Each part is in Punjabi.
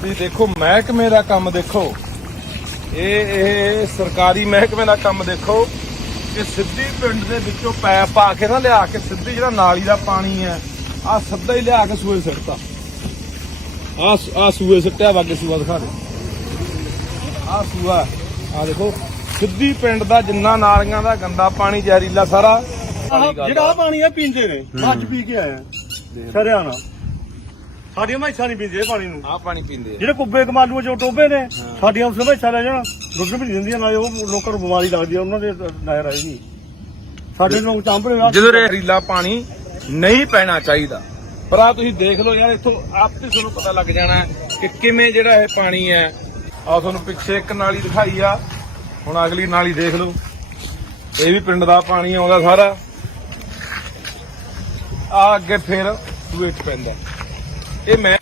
ਤੁਸੀਂ ਦੇਖੋ ਮਹਿਕਮੇ ਦਾ ਕੰਮ ਦੇਖੋ, ਇਹ ਸਰਕਾਰੀ ਮਹਿਕਮੇ ਦਾ ਕੰਮ ਦੇਖੋ ਕਿ ਸਿੱਧੀ ਪਿੰਡ ਦੇ ਵਿੱਚੋਂ ਪੈਪ ਪਾ ਕੇ ਨਾ ਲਿਆ ਕੇ ਸਿੱਧੀ ਜਿਹੜਾ ਨਾਲੀ ਦਾ ਪਾਣੀ ਹੈ ਆ ਸਿੱਧਾ ਹੀ ਲਿਆ ਕੇ ਸੂਏ ਸਿੱਟਤਾ। ਆ ਸੂਏ ਸਿੱਟਿਆ ਵਾ, ਅੱਗੇ ਸੂਆ ਦਿਖਾ ਦੇ। ਆ ਸੂਆ ਆ ਦੇਖੋ, ਸਿੱਧੀ ਪਿੰਡ ਦਾ ਜਿੰਨਾ ਨਾਲੀਆਂ ਦਾ ਗੰਦਾ ਪਾਣੀ ਜ਼ਹਿਰੀਲਾ ਸਾਰਾ ਜਿਹੜਾ ਪਾਣੀ ਆ ਪੀਂਦੇ ਨੇ, ਅੱਜ ਪੀ ਕੇ ਆਇਆ ਸਰਿਆਣਾ। ਸਾਡੀਆਂ ਮੈਸਾਂ ਨਹੀਂ ਪੀਂਦੇ ਪਾਣੀ ਨੂੰ, ਆ ਪਾਣੀ ਪੀਂਦੇ ਆ ਜਿਹੜੇ ਕੁੱਬੇ ਕਮਾਲੂ ਜੋ ਟੋਬੇ ਨੇ ਸਾਡੀਆਂ ਉਸ ਮੈਸਾਂ ਲੈ ਜਾਣਾ, ਦੁੱਧ ਵੀ ਨਹੀਂ ਦਿੰਦੀਆਂ, ਨਾ ਉਹ ਲੋਕਾਂ ਨੂੰ ਬਿਮਾਰੀ ਲੱਗਦੀ ਆ, ਉਹਨਾਂ ਦੇ ਨਹਿਰ ਆਈ ਨਹੀਂ। ਸਾਡੇ ਲੋਕ ਚਾਂਭਰੇ ਜਦੋਂ ਜ਼ਹਿਰੀਲਾ ਪਾਣੀ ਨਹੀਂ ਪੈਣਾ ਚਾਹੀਦਾ। ਪਰ ਆ ਤੁਸੀਂ ਦੇਖ ਲਓ ਯਾਰ, ਇੱਥੋਂ ਆਪੇ ਤੁਹਾਨੂੰ ਪਤਾ ਲੱਗ ਜਾਣਾ ਕਿ ਕਿਵੇਂ ਜਿਹੜਾ ਇਹ ਪਾਣੀ ਹੈ। ਆ ਤੁਹਾਨੂੰ ਪਿੱਛੇ ਇੱਕ ਨਾਲੀ ਦਿਖਾਈ ਆ, ਹੁਣ ਅਗਲੀ ਨਾਲੀ ਦੇਖ ਲਓ, ਇਹ ਵੀ ਪਿੰਡ ਦਾ ਪਾਣੀ ਆਉਂਦਾ ਸਾਰਾ। ਆ ਅੱਗੇ ਫਿਰ ਸੂਏ 'ਚ ਪੈਂਦਾ। ਇਹ ਮੈਂ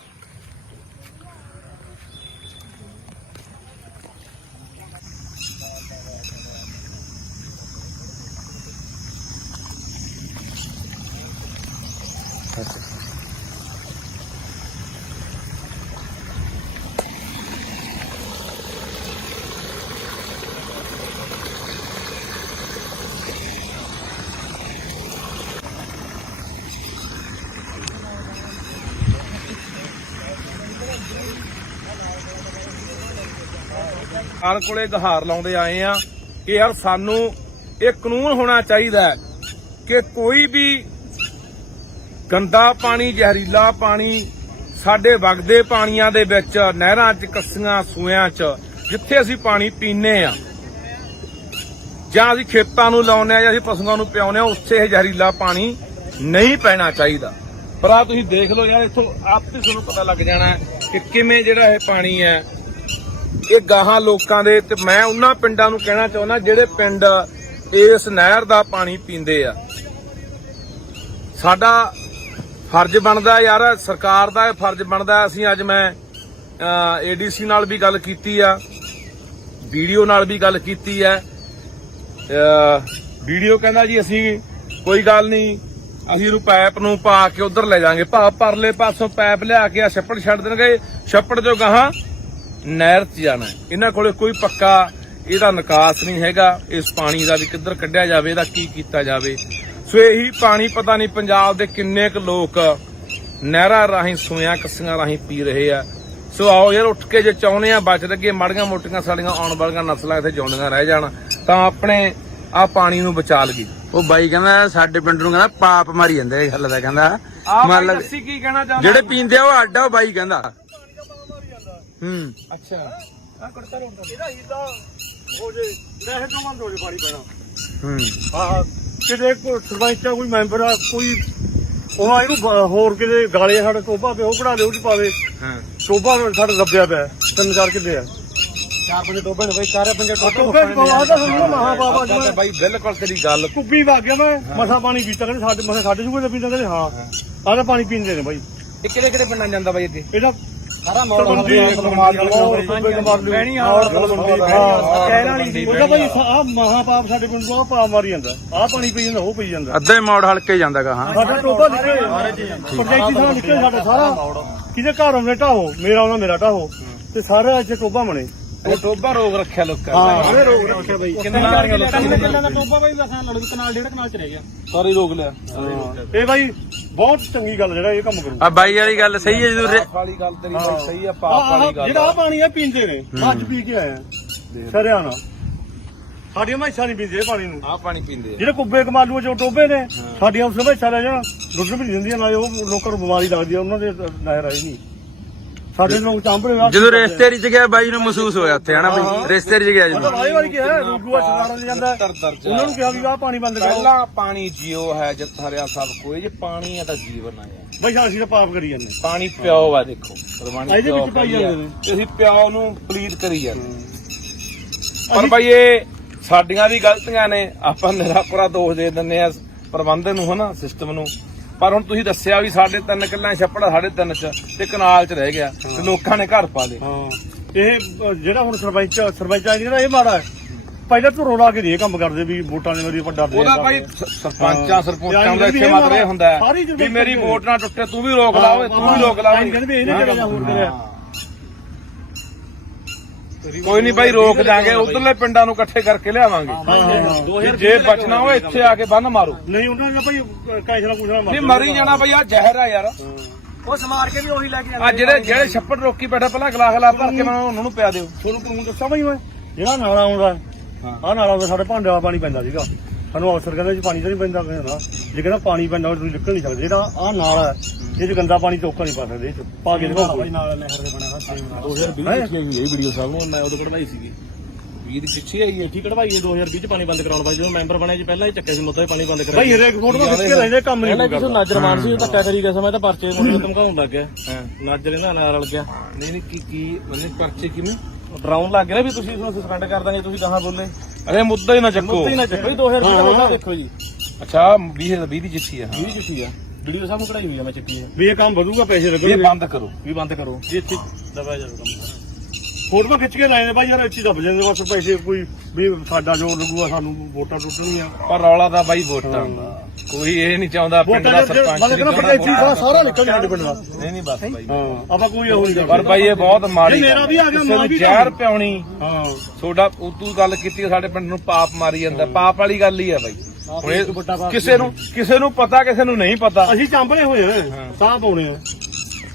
ਸਰਕਾਰ ਕੋਲੇ ਗੁਹਾਰ ਲਾਉਂਦੇ ਆਏ ਆ ਕਿ ਯਾਰ ਸਾਨੂੰ ਇਹ ਕਾਨੂੰਨ ਹੋਣਾ ਚਾਹੀਦਾ ਹੈ ਕਿ ਕੋਈ ਵੀ ਗੰਦਾ ਪਾਣੀ, ਜ਼ਹਿਰੀਲਾ ਪਾਣੀ ਸਾਡੇ ਵਗਦੇ ਪਾਣੀਆਂ ਦੇ ਵਿੱਚ, ਨਹਿਰਾਂ 'ਚ, ਕੱਸੀਆਂ, ਸੂਇਆਂ 'ਚ ਜਿੱਥੇ ਅਸੀਂ ਪਾਣੀ ਪੀਂਦੇ ਆ ਜਾਂ ਅਸੀਂ ਖੇਤਾਂ ਨੂੰ ਲਾਉਂਦੇ ਆ ਜਾਂ ਅਸੀਂ ਪਸ਼ੂਆਂ ਨੂੰ ਪਿਆਉਂਦੇ ਆ, ਉੱਥੇ ਇਹ ਜ਼ਹਿਰੀਲਾ ਪਾਣੀ ਨਹੀਂ ਪੈਣਾ ਚਾਹੀਦਾ। ਪਰ ਆ ਤੁਸੀਂ ਦੇਖ ਲਓ ਯਾਰ, ਇੱਥੋਂ ਆਪੇ ਤੁਹਾਨੂੰ ਪਤਾ ਲੱਗ ਜਾਣਾ ਕਿ ਕਿਵੇਂ ਜਿਹੜਾ ਇਹ ਪਾਣੀ ਹੈ ਇਹ ਗਾਹਾਂ ਲੋਕਾਂ ਦੇ। ਤੇ ਮੈਂ ਉਹਨਾਂ ਪਿੰਡਾਂ ਨੂੰ ਕਹਿਣਾ ਚਾਹੁੰਦਾ ਜਿਹੜੇ ਪਿੰਡ ਇਸ ਨਹਿਰ ਦਾ ਪਾਣੀ ਪੀਂਦੇ ਆ, ਸਾਡਾ ਫਰਜ਼ ਬਣਦਾ ਯਾਰ, ਸਰਕਾਰ ਦਾ ਇਹ ਫਰਜ਼ ਬਣਦਾ। ਅਸੀਂ ਅੱਜ ਮੈਂ ਏਡੀਸੀ ਨਾਲ ਵੀ ਗੱਲ ਕੀਤੀ ਆ, ਵੀਡੀਓ ਨਾਲ ਵੀ ਗੱਲ ਕੀਤੀ ਹੈ। ਵੀਡੀਓ ਕਹਿੰਦਾ ਜੀ ਅਸੀਂ ਕੋਈ ਗੱਲ ਨਹੀਂ, ਅਸੀਂ ਇਹਨੂੰ ਪਾਈਪ ਨੂੰ ਪਾ ਕੇ ਉਧਰ ਲੈ ਜਾਾਂਗੇ, ਪਰਲੇ ਪਾਸੋਂ ਪਾਈਪ ਲਿਆ ਕੇ ਆ ਛੱਪੜ ਛੱਡ ਦੇਣਗੇ, ਛੱਪੜ ਜੋ ਗਾਹਾਂ ਨਹਿਰ 'ਚ ਜਾਣਾ। ਇਹਨਾਂ ਕੋਲੇ ਕੋਈ ਪੱਕਾ ਇਹਦਾ ਨਿਕਾਸ ਨਹੀਂ ਹੈਗਾ, ਇਸ ਪਾਣੀ ਦਾ ਵੀ ਕਿੱਧਰ ਕੱਢਿਆ ਜਾਵੇ, ਇਹਦਾ ਕੀ ਕੀਤਾ ਜਾਵੇ। ਸੋ ਇਹੀ ਪਾਣੀ ਪਤਾ ਨਹੀਂ ਪੰਜਾਬ ਦੇ ਕਿੰਨੇ ਕੁ ਲੋਕ ਨਹਿਰਾਂ ਰਾਹੀਂ, ਸੂਇਆਂ, ਕੱਸੀਆਂ ਰਾਹੀਂ ਪੀ ਰਹੇ ਆ। ਸੋ ਆਓ ਯਾਰ, ਉੱਠ ਕੇ ਜੇ ਚਾਹੁੰਦੇ ਆ ਬਚ ਲੱਗੇ, ਮਾੜੀਆਂ ਮੋਟੀਆਂ ਸਾਡੀਆਂ ਆਉਣ ਵਾਲੀਆਂ ਨਸਲਾਂ ਇੱਥੇ ਜਿਉਂਦੀਆਂ ਰਹਿ ਜਾਣ, ਤਾਂ ਆਪਣੇ ਆ ਪਾਣੀ ਨੂੰ ਬਚਾ ਲਈਏ। ਉਹ ਬਾਈ ਕਹਿੰਦਾ ਸਾਡੇ ਪਿੰਡ ਨੂੰ ਕਹਿੰਦਾ ਪਾਪ ਮਾਰੀ ਜਾਂਦੇ, ਇਹ ਗੱਲ ਦਾ ਕਹਿੰਦਾ ਮਤਲਬ ਅਸੀਂ ਕੀ ਕਹਿਣਾ ਚਾਹੁੰਦੇ ਜਿਹੜੇ ਪੀਂਦੇ ਆ ਉਹ ਅੱਡ ਆ, ਉਹ ਬਾਈ ਕਹਿੰਦਾ। ਅੱਛਾ, ਇਹਦਾ ਹੀਲਾ ਹੋ ਜੇ, ਪੈਸੇ ਤੋਂ ਬੰਦ ਹੋ ਜੇ ਪਾਣੀ ਪੈਣਾ। ਹਾਂ ਕਿਤੇ ਕੋਈ ਸਰਪੰਚ ਆ, ਕੋਈ ਮੈਂਬਰ ਆ, ਕੋਈ ਉਹਨਾਂ ਇਹਨੂੰ ਹੋਰ ਕਿਤੇ ਗਾਲੇ ਸਾਡੇ ਟੋਬਾ ਪਿਆ, ਉਹ ਕਢਾ ਦੇ, ਉਹ ਚ ਪਾਵੇ। ਟੋਬਾ ਸਾਡਾ ਦੱਬਿਆ ਪਿਆ, 3-4 ਕਿੱਲੇ ਆ, 4-5 ਟੋਬੇ ਨੇ ਬਾਈ, 4-5 ਟੋਬੇ ਬਾਈ ਬਿਲਕੁਲ ਤੇਰੀ ਗੱਲ। ਕੁੱਬੀ ਵਗ ਗਿਆ, ਮੈਂ ਮਸਾ ਪਾਣੀ ਪੀਤਾ, ਕਹਿੰਦੇ ਸਾਡੇ ਸੂਬੇ ਦਾ ਪੀਂਦਾ, ਕਹਿੰਦੇ ਹਾਂ ਆਹ ਤਾਂ ਪਾਣੀ ਪੀਂਦੇ ਨੇ ਬਾਈ। ਇਹ ਕਿਹੜੇ ਕਿਹੜੇ ਪਿੰਡਾਂ ਜਾਂਦਾ ਬਾਈ ਅੱਗੇ? ਇਹਦਾ ਸਾਰਾ ਮੋੜ ਆ ਮਹਾਪਾਪ ਸਾਡੇ ਪਿੰਡ ਤੋਂ ਪਾਪ ਮਾਰੀ ਜਾਂਦਾ, ਆਹ ਪਾਣੀ ਪੀ ਜਾਂਦਾ, ਉਹ ਪੀ ਜਾਂਦਾ, ਅੱਧੇ ਮੋੜ ਹਲਕੇ ਜਾਂਦਾਗਾ। ਹਾਂ ਸਾਡਾ ਟੋਬਾ ਨਿਕਲੇ, ਪੰਚਾਇਤੀ ਸਾਰਾ ਨਿਕਲੇ ਸਾਡਾ ਸਾਰਾ, ਕਿਤੇ ਘਰ ਆਉਂਦੇ ਢਾਹੋ, ਮੇਰਾ ਆਉਣਾ ਮੇਰਾ ਢਾਹੋ, ਤੇ ਸਾਰੇ ਇੱਥੇ ਟੋਬਾ ਬਣੇ। ਉਹ ਟੋਬਾ ਰੋਗ ਰੱਖਿਆ ਲੋਕਾਂ ਨੇ, ਰੋਗ ਰੱਖਿਆ ਬਾਈ। ਕਿੰਨੇ ਨਾਲੀਆਂ ਲੋਕਾਂ ਨੇ? ਦਾ ਟੋਬਾ ਬਾਈ ਦੱਸਾਂ ਲੜ ਕਨਾਲ 1.5 ਕਨਾਲ ਚ ਰਹਿ ਗਿਆ, ਸਾਰੀ ਰੋਗ ਲਿਆ। ਇਹ ਬਾਈ ਬਹੁਤ ਚੰਗੀ ਗੱਲ ਜਿਹੜਾ ਇਹ ਕੰਮ ਕਰੂ। ਆ ਬਾਈ ਵਾਲੀ ਗੱਲ ਸਹੀ ਹੈ, ਜਦੋਂ ਵਾਲੀ ਗੱਲ ਤੇਰੀ ਬਾਈ ਸਹੀ ਆ, ਪਾਪ ਵਾਲੀ ਗੱਲ। ਜਿਹੜਾ ਪਾਣੀ ਆ ਪੀਂਦੇ ਨੇ, ਅੱਜ ਪੀ ਕੇ ਆਇਆ ਸਰਿਆਣਾ। ਸਾਡੀਆਂ ਮੈਸਾਂ ਨਹੀਂ ਪੀਂਦੇ ਪਾਣੀ ਨੂੰ, ਆ ਪਾਣੀ ਪੀਂਦੇ ਆ। ਜਿਹੜੇ ਕੁੱਬੇ ਕਮਾਲੂ ਜੋ ਟੋਬੇ ਨੇ ਸਾਡੀਆਂ ਉਸ ਮੈਸਾਂ ਲੈ ਜਾਣਾ, ਦੁੱਧ ਵੀ ਨਹੀਂ ਦਿੰਦੀਆਂ, ਨਾ ਉਹ ਲੋਕਾਂ ਨੂੰ ਬਿਮਾਰੀ ਲੱਗਦੀ ਆ, ਉਹਨਾਂ ਦੇ ਨਹਿਰ ਆਈ ਨਹੀਂ। ਸਾਡੇ ਲੋਕ ਚਾਂਭਰੇ ਜਦੋਂ ਰਿਸ਼ਤੇਦਾਰੀ ਚ ਗਿਆ ਬਾਈ ਨੂੰ ਮਹਿਸੂਸ ਹੋਇਆ ਉੱਥੇ, ਹਨਾ ਬਾਈ? ਰਿਸ਼ਤੇਦਾਰੀ ਚ ਗਿਆ ਜਦੋਂ ਵਾਰੀ ਕਿਹਾ ਰੂਬੂਆ ਚਲਾਣਾ ਜਾਂਦਾ, ਉਹਨਾਂ ਨੂੰ ਕਿਹਾ ਵੀ ਆਹ ਪਾਣੀ ਬੰਦ ਕਰੋ। ਪਹਿਲਾਂ ਪਾਣੀ ਜੀਓ ਹੈ, ਜਿੱਤ ਹਰਿਆ ਸਭ ਕੋਈ, ਜੇ ਪਾਣੀ ਆ ਤਾਂ ਜੀਵਨ ਆ ਯਾਰ। ਬਈ ਅਸੀਂ ਤਾਂ ਪਾਪ ਕਰੀ ਜਾਂਦੇ, ਪਾਣੀ ਪਿਓ ਆ, ਦੇਖੋ ਇਹਦੇ ਵਿੱਚ ਪਾਈ ਜਾਂਦੇ ਨੇ, ਅਸੀਂ ਪਿਓ ਨੂੰ ਪਲੀਤ ਕਰੀ ਜਾਂਦੇ। ਪਰ ਬਾਈ ਇਹ ਸਾਡੀਆਂ ਵੀ ਗਲਤੀਆਂ ਨੇ, ਆਪਾਂ ਨਿਰਾਪਰਾ ਦੋਸ਼ ਦੇ ਦਿੰਦੇ ਆ ਪ੍ਰਬੰਧਨ ਨੂੰ, ਹਨਾ, ਸਿਸਟਮ ਨੂੰ। ਪਰ ਹੁਣ ਤੁਸੀਂ ਦੱਸਿਆ ਵੀ ਸਾਡੇ 3 ਕਿੱਲਿਆਂ ਛੱਪੜ 3.5 ਚ ਤੇ ਕਨਾਲ ਚ ਰਹਿ ਗਿਆ, ਤੇ ਲੋਕਾਂ ਨੇ ਘਰ ਪਾ ਲਏ। ਇਹ ਜਿਹੜਾ ਹੁਣ ਸਰਪੰਚ ਆ ਜਿਹੜਾ ਇਹ ਮਾੜਾ ਹੈ, ਪਹਿਲਾਂ ਧੁਰੋਂ ਲਾ ਕੇ ਦੇ ਕੰਮ ਕਰਦੇ ਵੀ ਵੋਟਾਂ ਦੇ ਮੇਰੀ ਵੱਡਾ ਦੇ ਉਹਦਾ ਭਾਈ ਸਰਪੰਚਾਂ ਸਰਪੰਚਾਂ ਦਾ ਇੱਥੇ ਮਤਲਬ ਇਹ ਹੁੰਦਾ ਹੈ ਵੀ ਮੇਰੀ ਵੋਟ ਨਾ ਟੁੱਟੇ, ਤੂੰ ਵੀ ਰੋਕ ਲਾ ਓਏ, ਤੂੰ ਵੀ ਰੋਕ ਲਾ ਓਏ। ਕਹਿੰਦੇ ਵੀ ਇਹਨੇ ਕਿਹੜਾ ਹੋਰ ਕਰਿਆ। ਕੋਈ ਨਹੀਂ ਬਾਈ, ਰੋਕ ਦਾਂਗੇ, ਉਧਰਲੇ ਪਿੰਡਾਂ ਨੂੰ ਇਕੱਠੇ ਕਰਕੇ ਲਿਆਵਾਂਗੇ। ਜੇ ਬਚਣਾ ਹੋਵੇ ਇੱਥੇ ਆ ਕੇ ਬੰਨ ਮਾਰੋ। ਨਹੀਂ ਉਹਨਾਂ ਦਾ ਭਾਈ ਕੈਸਲਾ ਕੁਛਲਾ ਨਹੀਂ ਮਰੀ ਜਾਣਾ ਬਈ, ਆ ਜ਼ਹਿਰ ਆ ਯਾਰ। ਉਹ ਸਮਾਰ ਕੇ ਵੀ ਉਹੀ ਲੈ ਕੇ ਆ ਜਿਹੜੇ ਛੱਪੜ ਰੋਕੀ ਬੈਠਾ, ਪਹਿਲਾਂ ਗਲਾਸ ਭਰ ਕੇ ਮੈਂ ਉਹਨਾਂ ਨੂੰ ਪਿਆ ਦਿਓ। ਤੁਹਾਨੂੰ ਕਾਨੂੰਨ ਦੱਸਾਂ ਭਾਈ ਮੈਂ, ਜਿਹੜਾ ਨਾਲਾ ਆਉਂਦਾ ਆਹ ਨਾਲਾ ਆਉਂਦਾ ਸਾਡੇ ਭਾਂਡੇ ਵਾਲਾ ਪਾਣੀ ਪੈਂਦਾ ਸੀਗਾ, ਸਾਨੂੰ ਅਫਸਰ ਕਹਿੰਦਾ ਜੀ ਪਾਣੀ ਤਾਂ ਨਹੀਂ ਪੈਂਦਾ, ਕਹਿੰਦਾ ਜੇ ਕਹਿੰਦਾ ਪਾਣੀ ਪੈਂਦਾ ਤੁਸੀਂ ਨਿਕਲ ਨਹੀਂ ਸਕਦੇ। ਜਿਹੜਾ ਆਹ ਨਾਲਾ ਇਹ ਚ ਗੰਦਾ ਪਾਣੀ ਚੋਕਾ ਨਹੀਂ ਪਾ ਸਕਦੇ, ਪਾ ਕੇ ਦਿਖਾਓ ਭਾਈ। ਨਾਲ ਨਹਿਰ ਦੇ ਬਣਿਆ 2020 ਚ ਇਹ ਵੀਡੀਓ ਸਾਹਿਬ ਨੂੰ ਮੈਂ ਉਦੋਂ ਕਢਵਾਈ ਸੀਗੀ, 20 ਦੀ ਪਿੱਛੇ ਆਈ ਹੈ, ਠੀਕ ਕਢਵਾਈ ਹੈ 2020 ਚ ਪਾਣੀ ਬੰਦ ਕਰਾਉਣ ਬਾਈ, ਜਦੋਂ ਮੈਂਬਰ ਬਣਿਆ ਜੀ ਪਹਿਲਾਂ ਹੀ ਚੱਕਿਆ ਸੀ ਮੁੱਦਾ ਪਾਣੀ ਬੰਦ ਕਰਾਇਆ ਭਾਈ। ਹਰੇਕ ਫੋਟੋ ਖਿੱਚ ਕੇ ਲੈਂਦੇ ਕੰਮ ਨਹੀਂ ਕਰਦਾ। ਕਿਸੇ ਨਾਜਰਮਾਨ ਸੀ ਧੱਕਾ ਕਰੀ ਗਿਆ, ਮੈਂ ਤਾਂ ਪਰਚੇ ਨੂੰ ਧਮਕਾਉਣ ਲੱਗ ਗਿਆ। ਨਾਜਰ ਇਹਨਾਂ ਨਾਲ ਰਲ ਗਿਆ। ਨਹੀਂ ਕੀ ਮੈਨੇ ਪਰਚੇ ਕਿਵੇਂ ਡਰਾਉਣ ਲੱਗ ਗਿਆ ਵੀ ਤੁਸੀਂ ਇਸ ਨੂੰ ਸਸਪੈਂਡ ਕਰ ਦਾਂਗੇ, ਤੁਸੀਂ ਕਹਾਂ ਬੋਲੇ। ਅਰੇ ਮੁੱਦਾ ਹੀ ਨਾ ਚੱਕੋ, ਮੁੱਦਾ ਹੀ ਨਾ ਚੱਕੋ। 2020 ਦਾ ਦੇਖੋ ਜੀ। ਅੱਛਾ 20 ਦੀ ਚਿੱਠੀ ਆ। 20 ਚਿੱਠੀ ਆ, ਵੀਡੀਓ ਸਾਹਿਬ ਨੂੰ ਕਢਾਈ ਹੋਈ ਆ ਮੈਂ ਚੱਕੀ ਆ ਵੀ ਇਹ ਕੰਮ ਵਧੂਗਾ, ਪੈਸੇ ਲੱਗਣਗੇ। ਇਹ ਬੰਦ ਕਰੋ, ਵੀ ਬੰਦ ਕਰੋ ਜੀ, ਇੱਥੇ ਦਬਾ ਜਾਵੇ ਕੰਮ। ਫੋਟੋ ਖਿੱਚ ਕੇ ਲਾਏ ਨੇ ਭਾਈ ਯਾਰ, ਇੱਥੇ ਦੱਬ ਜਾਂਦੇ ਬਸ ਪੈਸੇ, ਕੋਈ ਵੀ ਸਾਡਾ ਜੋਰ ਲੱਗੂਗਾ, ਸਾਨੂੰ ਵੋਟਾਂ ਟੁੱਟਣਗੀਆਂ। ਪਰ ਰੌਲਾ ਤਾਂ ਬਾਈ ਵੋਟਾਂ ਦਾ, ਕੋਈ ਇਹ ਨਹੀਂ ਚਾਹੁੰਦਾ ਪਿੰਡ ਦਾ ਸਰਪੰਚ ਸਾਰਾ ਨਿਕਲ ਜਾਂਦਾ ਪਿੰਡ ਦਾ। ਨਹੀਂ ਬਸ ਬਾਈ, ਆਪਾਂ ਕੋਈ ਉਹ ਨਹੀਂ। ਪਰ ਬਾਈ ਇਹ ਬਹੁਤ ਮਾੜੀ ਮੇਰਾ ਵੀ ਆ ਗਿਆ, ਮਾਂ ਵੀ ਜ਼ਹਿਰ ਪਿਉਣੀ। ਹਾਂ ਤੁਹਾਡਾ ਤੂੰ ਗੱਲ ਕੀਤੀ, ਸਾਡੇ ਪਿੰਡ ਨੂੰ ਪਾਪ ਮਾਰੀ ਜਾਂਦਾ, ਪਾਪ ਵਾਲੀ ਗੱਲ ਹੀ ਆ ਬਾਈ। ਹੁਣ ਇਹ ਕਿਸੇ ਨੂੰ ਪਤਾ, ਕਿਸੇ ਨੂੰ ਨਹੀਂ ਪਤਾ। ਅਸੀਂ ਚਾਂਬਲੇ ਹੋਏ ਆ, ਸਾਹ ਪਾਉਣੇ ਆ।